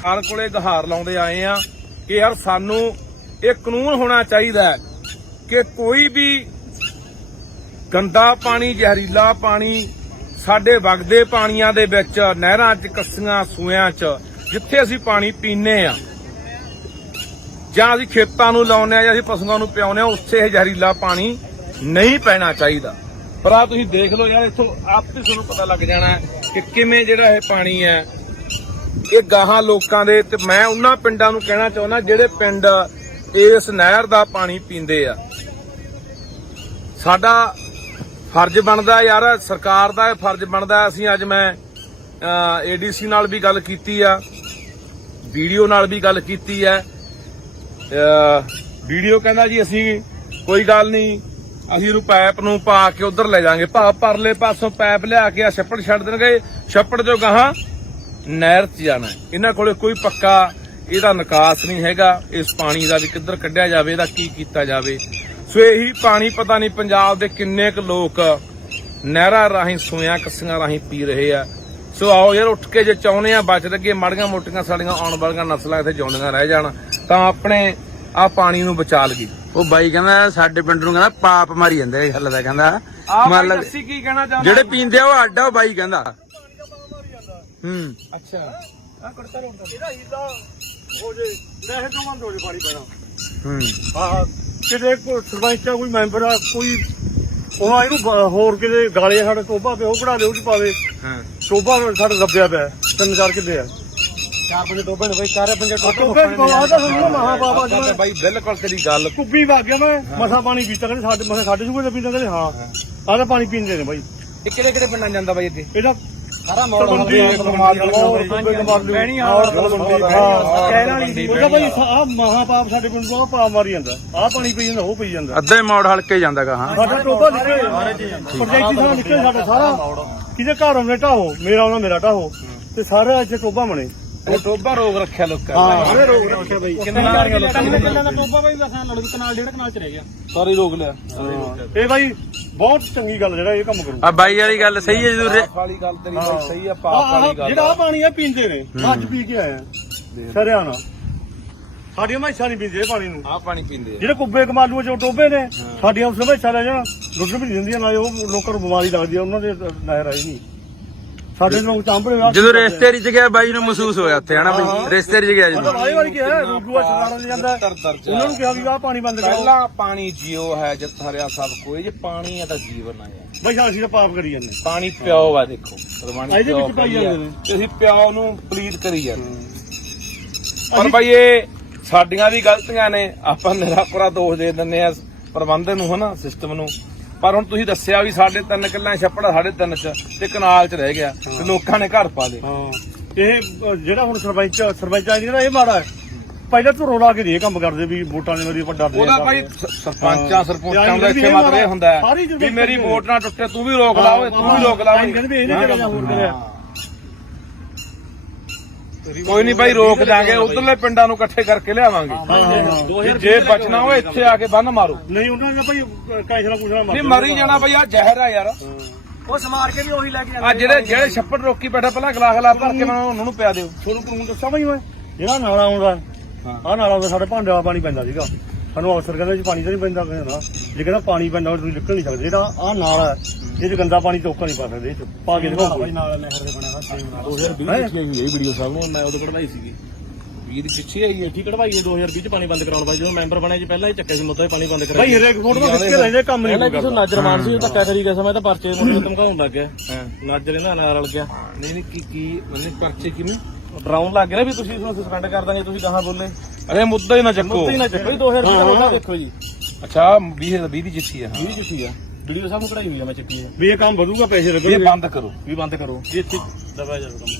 ਸਰਕਾਰ ਕੋਲੇ ਗੁਹਾਰ ਲਾਉਂਦੇ ਆਏ ਆ ਕਿ ਯਾਰ ਸਾਨੂੰ ਇਹ ਕਾਨੂੰਨ ਹੋਣਾ ਚਾਹੀਦਾ ਹੈ ਕਿ ਕੋਈ ਵੀ ਗੰਦਾ ਪਾਣੀ ਜ਼ਹਿਰੀਲਾ ਪਾਣੀ ਸਾਡੇ ਵਗਦੇ ਪਾਣੀਆਂ ਦੇ ਵਿੱਚ ਨਹਿਰਾਂ 'ਚ ਕੱਸੀਆਂ ਸੂਇਆਂ 'ਚ ਜਿੱਥੇ ਅਸੀਂ ਪਾਣੀ ਪੀਂਦੇ ਆ ਜਾਂ ਅਸੀਂ ਖੇਤਾਂ ਨੂੰ ਲਾਉਂਦੇ ਆ ਜਾਂ ਅਸੀਂ ਪਸ਼ੂਆਂ ਨੂੰ ਪਿਆਉਂਦੇ ਆ ਉੱਥੇ ਇਹ ਜ਼ਹਿਰੀਲਾ ਪਾਣੀ ਨਹੀਂ ਪੈਣਾ ਚਾਹੀਦਾ। ਪਰ ਆ ਤੁਸੀਂ ਦੇਖ ਲਓ ਯਾਰ, ਇੱਥੋਂ ਆਪੇ ਤੁਹਾਨੂੰ ਪਤਾ ਲੱਗ ਜਾਣਾ ਕਿ ਕਿਵੇਂ ਜਿਹੜਾ ਇਹ ਪਾਣੀ ਹੈ ਇਹ ਗਾਹਾਂ ਲੋਕਾਂ ਦੇ। ਤੇ ਮੈਂ ਉਹਨਾਂ ਪਿੰਡਾਂ ਨੂੰ ਕਹਿਣਾ ਚਾਹੁੰਦਾ ਜਿਹੜੇ ਪਿੰਡ ਇਸ ਨਹਿਰ ਦਾ ਪਾਣੀ ਪੀਂਦੇ ਆ, ਸਾਡਾ ਫਰਜ਼ ਬਣਦਾ ਯਾਰ, ਸਰਕਾਰ ਦਾ ਇਹ ਫਰਜ਼ ਬਣਦਾ। ਅਸੀਂ ਅੱਜ ਮੈਂ ਏਡੀਸੀ ਨਾਲ ਵੀ ਗੱਲ ਕੀਤੀ ਆ, ਵੀਡੀਓ ਨਾਲ ਵੀ ਗੱਲ ਕੀਤੀ ਹੈ। ਵੀਡੀਓ ਕਹਿੰਦਾ ਜੀ ਅਸੀਂ ਕੋਈ ਗੱਲ ਨਹੀਂ, ਅਸੀਂ ਇਹਨੂੰ ਪਾਈਪ ਨੂੰ ਪਾ ਕੇ ਉਧਰ ਲੈ ਜਾਾਂਗੇ, ਪਰਲੇ ਪਾਸੋਂ ਪਾਈਪ ਲਿਆ ਕੇ ਆ ਛੱਪੜ ਛੱਡ ਦੇਣਗੇ, ਛੱਪੜ ਚੋਂ ਗਾਹਾਂ ਨਹਿਰ 'ਚ ਜਾਣਾ। ਇਹਨਾਂ ਕੋਲੇ ਕੋਈ ਪੱਕਾ ਇਹਦਾ ਨਿਕਾਸ ਨਹੀਂ ਹੈਗਾ, ਇਸ ਪਾਣੀ ਦਾ ਵੀ ਕਿੱਧਰ ਕੱਢਿਆ ਜਾਵੇ, ਇਹਦਾ ਕੀ ਕੀਤਾ ਜਾਵੇ। ਸੋ ਇਹੀ ਪਾਣੀ ਪਤਾ ਨਹੀਂ ਪੰਜਾਬ ਦੇ ਕਿੰਨੇ ਕੁ ਲੋਕ ਨਹਿਰਾਂ ਰਾਹੀਂ ਸੂਇਆਂ ਕੱਸੀਆਂ ਰਾਹੀਂ ਪੀ ਰਹੇ ਆ। ਸੋ ਆਓ ਯਾਰ ਉੱਠ ਕੇ ਜੇ ਚਾਹੁੰਦੇ ਆ ਬਚ ਲੱਗੇ, ਮਾੜੀਆਂ ਮੋਟੀਆਂ ਸਾਡੀਆਂ ਆਉਣ ਵਾਲੀਆਂ ਨਸਲਾਂ ਇੱਥੇ ਜਿਉਂਦੀਆਂ ਰਹਿ ਜਾਣ ਤਾਂ ਆਪਣੇ ਆ ਪਾਣੀ ਨੂੰ ਬਚਾ ਲਈਏ। ਉਹ ਬਾਈ ਕਹਿੰਦਾ ਸਾਡੇ ਪਿੰਡ ਨੂੰ ਕਹਿੰਦਾ ਪਾਪ ਮਾਰੀ ਜਾਂਦੇ ਇਹ ਗੱਲ ਦਾ, ਕਹਿੰਦਾ ਮੰਨ ਲ ਅਸੀਂ ਕੀ ਕਹਿਣਾ ਚਾਹੁੰਦੇ ਜਿਹੜੇ ਪੀਂਦੇ ਆ ਉਹ ਅੱਡ ਆ, ਉਹ ਬਾਈ ਕਹਿੰਦਾ। ਅੱਛਾ ਆ ਕੜਤਾ ਰੋਂਦਾ ਇਹਦਾ ਹੀਲਾ ਹੋ ਜੇ ਪੈਸੇ ਤੋਂ ਬੰਦ ਹੋ ਜੇ ਪਾਣੀ ਪੈਣਾ। ਹਾਂ ਕਿਤੇ ਕੋਈ ਸਰਪੰਚ ਆ ਕੋਈ ਮੈਂਬਰ ਆ ਕੋਈ ਉਹਨਾਂ ਇਹਨੂੰ ਹੋਰ ਕਿਤੇ ਗਾਲੇ ਸਾਡੇ ਟੋਬਾ ਪਿਆ ਉਹ ਕਢਾ ਦੇ ਉਹ ਚ ਪਾਵੇ। ਟੋਬਾ ਸਾਡੇ ਦੱਬਿਆ ਪਿਆ 3-4 ਕਿੱਲੇ ਆ, 4-5 ਟੋਬੇ ਨੇ ਬਈ, 4-5 ਟੋਬੇ ਮਹਾ ਬਾਬਾ ਜੀ ਬਾਈ ਬਿਲਕੁਲ ਤੇਰੀ ਗੱਲ ਕੁੱਬੀ ਵਗ ਗਿਆ। ਮੈਂ ਮਸਾ ਪਾਣੀ ਪੀਤਾ, ਕਹਿੰਦੇ ਸਾਡੇ ਮਸਾ ਸਾਡੇ ਸੂਬੇ ਦਾ ਪੀਂਦਾ, ਕਹਿੰਦੇ ਹਾਂ ਆਹ ਤਾਂ ਪਾਣੀ ਪੀਂਦੇ ਨੇ ਬਾਈ। ਇਹ ਕਿਹੜੇ ਪਿੰਡਾਂ ਜਾਂਦਾ ਬਾਈ ਇੱਥੇ? ਇਹਦਾ ਸਾਰਾ ਮਹਾਪਾਪ ਸਾਡੇ ਪਿੰਡ ਤੋਂ ਪਾਪ ਮਾਰੀ ਜਾਂਦਾ, ਆਹ ਪਾਣੀ ਪੀ ਜਾਂਦਾ ਉਹ ਪੀ ਜਾਂਦਾ। ਅੱਧੇ ਮੋੜ ਹਲਕੇ ਜਾਂਦਾ ਗਾ। ਹਾਂ ਸਾਡਾ ਟੋਬਾ ਨਿਕਲੇ ਪ੍ਰੋਜੈਕਟ ਸਾਡਾ ਨਿਕਲੇ ਸਾਡਾ ਸਾਰਾ, ਕਿਤੇ ਘਰ ਆਉਂਦੇ ਢਾਹੋ, ਮੇਰਾ ਆਉਣਾ ਮੇਰਾ ਢਾਹੋ, ਤੇ ਸਾਰੇ ਇੱਥੇ ਟੋਬਾ ਬਣੇ। ਉਹ ਟੋਬਾ ਰੋਗ ਰੱਖਿਆ ਲੋਕਾਂ ਹਾਂ ਰੋਗ ਰੱਖਿਆ ਬਾਈ। ਕਿੰਨੇ ਨਾਲੀਆਂ ਲੋਕਾਂ ਨੇ ਦਾ ਟੋਬਾ ਬਾਈ ਵਸਾਂ ਲੜ ਕਨਾਲ 1.5 ਕਨਾਲ ਚ ਰਹਿ ਗਿਆ, ਸਾਰੀ ਰੋਗ ਲਿਆ। ਇਹ ਬਾਈ ਬਹੁਤ ਚੰਗੀ ਗੱਲ ਜਿਹੜਾ ਇਹ ਕੰਮ ਕਰੂ। ਆ ਬਾਈ ਵਾਲੀ ਗੱਲ ਸਹੀ ਹੈ, ਜਦੋਂ ਵਾਲੀ ਗੱਲ ਤੇਰੀ ਬਾਈ ਸਹੀ ਆ, ਪਾਪ ਵਾਲੀ ਗੱਲ। ਜਿਹੜਾ ਪਾਣੀ ਆ ਪੀਂਦੇ ਨੇ ਅੱਜ ਪੀ ਕੇ ਆਇਆ ਸਰਿਆਣਾ। ਸਾਡੀਆਂ ਮੈਸਾਂ ਨਹੀਂ ਪੀਂਦੇ ਪਾਣੀ ਨੂੰ, ਆ ਪਾਣੀ ਪੀਂਦੇ ਆ ਜਿਹੜੇ ਕੁੱਬੇ ਕਮਾਲੂ ਜੋ ਟੋਬੇ ਨੇ ਸਾਡੀਆਂ ਉਸ ਮੈਸਾਂ ਲੈ ਜਾਣਾ ਦੁੱਧ ਵੀ ਦਿੰਦੀਆਂ ਨਾ, ਉਹ ਲੋਕਾਂ ਨੂੰ ਬਿਮਾਰੀ ਲੱਗਦੀ ਆ, ਉਹਨਾਂ ਦੇ ਨਹਿਰ ਆਈ ਨਹੀਂ। ਸਾਡੇ ਲੋਕ ਚਾਂਭਰੇ ਆ ਜਦੋਂ ਰਿਸ਼ਤੇਰੀ ਚ ਗਿਆ ਬਾਈ ਨੂੰ ਮਹਿਸੂਸ ਹੋਇਆ ਉੱਥੇ ਹਨਾ ਬਾਈ, ਰਿਸ਼ਤੇਰੀ ਚ ਗਿਆ ਜਦੋਂ ਵਾਰੀ ਵਾਰੀ ਕਿਹਾ ਰੂਬੂਆ ਚਲਾਉਣ ਜਾਂਦਾ, ਉਹਨਾਂ ਨੂੰ ਕਿਹਾ ਵੀ ਆਹ ਪਾਣੀ ਬੰਦ ਕਰੋ। ਪਹਿਲਾ ਪਾਣੀ ਜਿਉ ਹੈ ਜਿਤ ਹਰਿਆ ਸਭ ਕੋਈ, ਜੇ ਪਾਣੀ ਹੈ ਤਾਂ ਜੀਵਨ ਆ ਯਾਰ। ਬਈ ਅਸੀਂ ਤਾਂ ਪਾਪ ਕਰੀ ਜਾਂਦੇ, ਪਾਣੀ ਪਿਓ ਵਾ ਦੇਖੋ ਕੁਰਬਾਨੀ ਇਹਦੇ ਵਿੱਚ ਪਾਈ ਜਾਂਦੇ ਨੇ। ਤੇ ਅਸੀਂ ਪਿਓ ਨੂੰ ਪਲੀਤ ਕਰੀ ਜਾਂਦੇ। ਪਰ ਬਾਈ ਇਹ ਸਾਡੀਆਂ ਵੀ ਗਲਤੀਆਂ ਨੇ, ਆਪਾਂ ਨਿਰਾਪਰਾ ਦੋਸ਼ ਦੇ ਦਿੰਦੇ ਆ ਪ੍ਰਬੰਧਨ ਨੂੰ ਹਨਾ, ਸਿਸਟਮ ਨੂੰ। ਪਰ ਹੁਣ ਤੁਸੀਂ ਦੱਸਿਆ ਵੀ ਸਾਡੇ 3 ਕਿੱਲਿਆਂ ਛੱਪੜ 3.5 ਚ ਤੇ ਕਨਾਲ ਚ ਰਹਿ ਗਿਆ ਤੇ ਲੋਕਾਂ ਨੇ ਘਰ ਪਾ ਲਏ। ਹਾਂ ਇਹ ਜਿਹੜਾ ਹੁਣ ਸਰਪੰਚ ਆ ਜਿਹੜਾ ਇਹ ਮਾੜਾ ਹੈ, ਪਹਿਲਾਂ ਧੁਰੋਂ ਲਾ ਕੇ ਦੇ ਕੰਮ ਕਰਦੇ ਵੀ ਵੋਟਾਂ ਦੇ ਮੇਰੀ ਵੱਡਾ ਦੇ ਉਹਦਾ ਭਾਈ ਸਰਪੰਚਾਂ ਸਰਪੰਚਾਂ ਦਾ ਇੱਥੇ ਮਤਲਬ ਇਹ ਹੁੰਦਾ ਹੈ ਵੀ ਮੇਰੀ ਵੋਟ ਨਾ ਟੁੱਟੇ ਤੂੰ ਵੀ ਰੋਕ ਲਾ ਓਏ ਤੂੰ ਵੀ ਰੋਕ ਲਾ ਓਏ। ਕਹਿੰਦੇ ਵੀ ਇਹਨੇ ਕਰਿਆ ਹੋਰ ਕਰਿਆ ਕੋਈ ਨਹੀਂ ਭਾਈ ਰੋਕ ਦਾਂਗੇ ਉਧਰਲੇ ਪਿੰਡਾਂ ਨੂੰ ਇਕੱਠੇ ਕਰਕੇ ਲਿਆਵਾਂਗੇ ਜੇ ਬਚਣਾ ਹੋਵੇ ਇੱਥੇ ਆ ਕੇ ਬੰਨ ਮਾਰੋ। ਨਹੀਂ ਉਹਨਾਂ ਨੇ ਭਾਈ ਕੈਸਲਾ ਕੁਛਣਾ ਨਹੀਂ ਮਰੀ ਜਾਣਾ ਭਾਈ ਆ ਜ਼ਹਿਰ ਆ ਯਾਰ। ਉਹ ਸਮਾਰ ਕੇ ਵੀ ਉਹੀ ਲੈ ਕੇ ਆ ਜਿਹੜੇ ਛੱਪੜ ਰੋਕੀ ਬੈਠਾ ਪਹਿਲਾਂ ਗਲਾਸ ਭਰ ਕੇ ਮੈਂ ਉਹਨਾਂ ਨੂੰ ਪਿਆ ਦਿਓ। ਤੁਹਾਨੂੰ ਕਾਨੂੰਨ ਦੱਸਾਂ ਭਾਈ ਮੈਂ ਜਿਹੜਾ ਨਾਲਾ ਆਉਂਦਾ ਆਹ ਨਾਲਾ ਆਉਂਦਾ ਸਾਡੇ ਭਾਂਡੇ ਵਾਲਾ ਪਾਣੀ ਪੈਂਦਾ ਸੀਗਾ ਸਾਨੂੰ ਅਫਸਰ ਕਹਿੰਦਾ ਜੀ ਪਾਣੀ ਤਾਂ ਨਹੀਂ ਪੈਂਦਾ ਕਹਿੰਦਾ ਜੇ ਕਹਿੰਦਾ ਪਾਣੀ ਪੈਂਦਾ ਤੁਸੀਂ ਨਿਕਲ ਨਹੀਂ ਸਕਦੇ ਜਿਹੜਾ ਆਹ ਨਾਲਾ ਇਹ ਚ ਗੰਦਾ ਪਾਣੀ ਚੋਕਾ ਨਹੀਂ ਪਾ ਸਕਦੇ ਪਾ ਕੇ ਦਿਖਾਓ ਭਾਈ ਨਾਲ ਨਹਿਰ ਦੇ ਬਣਿਆ ਹੋਇਆ 2020 ਚ ਆਈ ਇਹ ਵੀਡੀਓ ਸਾਹਿਬ ਨੂੰ ਮੈਂ ਉਦੋਂ ਕਢਵਾਈ ਸੀਗੀ 20 ਦੀ ਪਿੱਛੇ ਆਈ ਇੱਥੇ ਕਢਵਾਈ 2020 ਚ ਪਾਣੀ ਬੰਦ ਕਰਾਉਣ ਬਾਈ ਜਦੋਂ ਮੈਂਬਰ ਬਣਿਆ ਜੀ ਪਹਿਲਾਂ ਹੀ ਚੱਕੇ ਸੀ ਮੁੱਦਾ ਪਾਣੀ ਬੰਦ ਕਰਾਇਆ ਭਾਈ ਹਰੇਕ ਫੋਟੋ ਖਿੱਚ ਕੇ ਲੈਂਦੇ ਕੰਮ ਨਹੀਂ ਪਹਿਲਾਂ ਕਿਸੇ ਨਾਜਰ ਮਾਨ ਸੀ ਧੱਕਾ ਕਰੀ ਗਿਆ ਮੈਂ ਤਾਂ ਪਰਚੇ ਨੂੰ ਧਮਕਾਉਣ ਲੱਗ ਗਿਆ ਨਾਜਰ ਇਹਨਾਂ ਨਾਲ ਰਲ ਗਿਆ ਨਹੀਂ ਨਹੀਂ ਕੀ ਮੈਨੇ ਪਰਚੇ ਕਿਵੇਂ ਡਰਾਉਣ ਲੱਗ ਗਿਆ ਵੀ ਤੁਸੀਂ ਇਸ ਨੂੰ ਸਸਪੈਂਡ ਕਰ ਦਾਂਗੇ ਤੁਸੀਂ ਕਹਾਂ ਬੋਲੇ ਅਰੇ ਮੁੱਦਾ ਹੀ ਨਾ ਚੱਕੋ ਮੁੱਦਾ ਹੀ ਨਾ ਚੱਕੋ 2020 ਦਾ ਮੁੱਦਾ ਦੇਖੋ ਜੀ ਅੱਛਾ 20 ਦੀ ਚਿੱਠੀ ਆ 20 ਚਿੱਠੀ ਆ ਵੀਡੀਓ ਸਾਹਿਬ ਨੂੰ ਕਢਾਈ ਹੋਈ ਆ ਮੈਂ ਚੱਕੀ ਆ ਵੀ ਇਹ ਕੰਮ ਵਧੂਗਾ ਪੈਸੇ ਇਹ ਲੱਗਣਗੇ ਬੰਦ ਕਰੋ। ਵੀ ਬੰਦ ਕਰੋ ਜੀ ਇੱਥੇ ਦਬਾ ਜਾ ਕੰਮ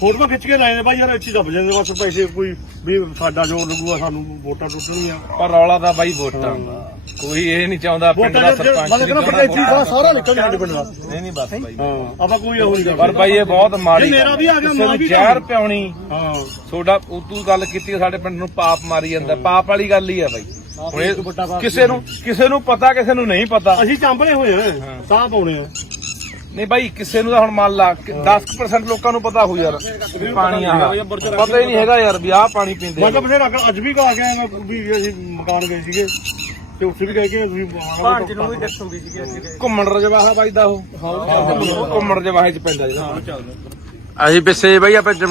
ਫੋਟੋ ਖਿੱਚ ਕੇ ਲਾਏ ਨੇ ਭਾਈ ਯਾਰ ਇੱਥੇ ਦੱਬ ਜਾਂਦੇ ਬਸ ਪੈਸੇ ਕੋਈ ਵੀ ਸਾਡਾ ਜੋਰ ਲੱਗੂਗਾ ਸਾਨੂੰ ਵੋਟਾਂ ਟੁੱਟਣਗੀਆਂ ਪਰ ਰੌਲਾ ਤਾਂ ਬਾਈ ਵੋਟਾਂ ਦਾ ਕੋਈ ਇਹ ਨਹੀਂ ਚਾਹੁੰਦਾ ਪਿੰਡ ਦਾ ਸਰਪੰਚ ਮੈਂ ਕਹਿੰਦਾ ਪਰ ਇੱਥੇ ਸਾਰਾ ਨਿਕਲ ਜਾਂਦਾ ਪਿੰਡ ਦਾ ਨਹੀਂ ਨਹੀਂ ਬਸ ਬਾਈ ਹਾਂ ਆਪਾਂ ਕੋਈ ਇਹੋ ਨਹੀਂ ਪਰ ਬਾਈ ਇਹ ਬਹੁਤ ਮਾੜੀ ਮੇਰਾ ਵੀ ਆ ਗਿਆ, ਕਿਸੇ ਨੂੰ ਮਾਂ ਵੀ ਜ਼ਹਿਰ ਪਿਆਉਣੀ ਹਾਂ ਤੁਹਾਡਾ ਤੂੰ ਗੱਲ ਕੀਤੀ ਸਾਡੇ ਪਿੰਡ ਨੂੰ ਪਾਪ ਮਾਰੀ ਜਾਂਦਾ ਪਾਪ ਵਾਲੀ ਗੱਲ ਹੀ ਆ ਬਾਈ ਹੁਣ ਇਹ ਕਿਸੇ ਨੂੰ ਪਤਾ ਕਿਸੇ ਨੂੰ ਨਹੀਂ ਪਤਾ ਅਸੀਂ ਚਾਂਬਲੇ ਹੋਏ ਆ ਸਾਹ ਪਾਉਣੇ ਆ ਨਹੀਂ ਬਾਈ ਕਿਸੇ ਨੂੰ ਤਾਂ ਹੁਣ ਮੰਨ ਲਾ 10% ਲੋਕਾਂ ਨੂੰ ਪਤਾ ਹੋ ਯਾਰ ਵੀ ਪਾਣੀ ਆ ਪਤਾ ਹੀ ਨਹੀਂ ਹੈਗਾ ਯਾਰ ਵੀ ਆਹ ਪਾਣੀ ਪੀਂਦੇ ਮੈਂ ਤਾਂ ਬਥੇਰਾ ਅੱਜ ਵੀ ਆ ਗਿਆ ਮੈਂ ਵੀ ਅਸੀਂ ਮਕਾਨ ਗਏ ਸੀਗੇ ਤੇ ਉੱਥੇ ਵੀ ਗਏ ਕਿ ਤੁਸੀਂ ਭਾਂਜ ਨੂੰ ਵੀ ਡੈਥ ਹੋ ਗਈ ਸੀਗੀ ਘੁੰਮਣ ਰਜਵਾਹਾ ਬਾਈਦਾ ਉਹ ਘੁੰਮਣ ਰਜਵਾਹੇ ਚ ਪੈਂਦਾ ਜਿਹੜਾ ਅਸੀਂ ਪਿੱਛੇ ਬਈ ਆਪਾਂ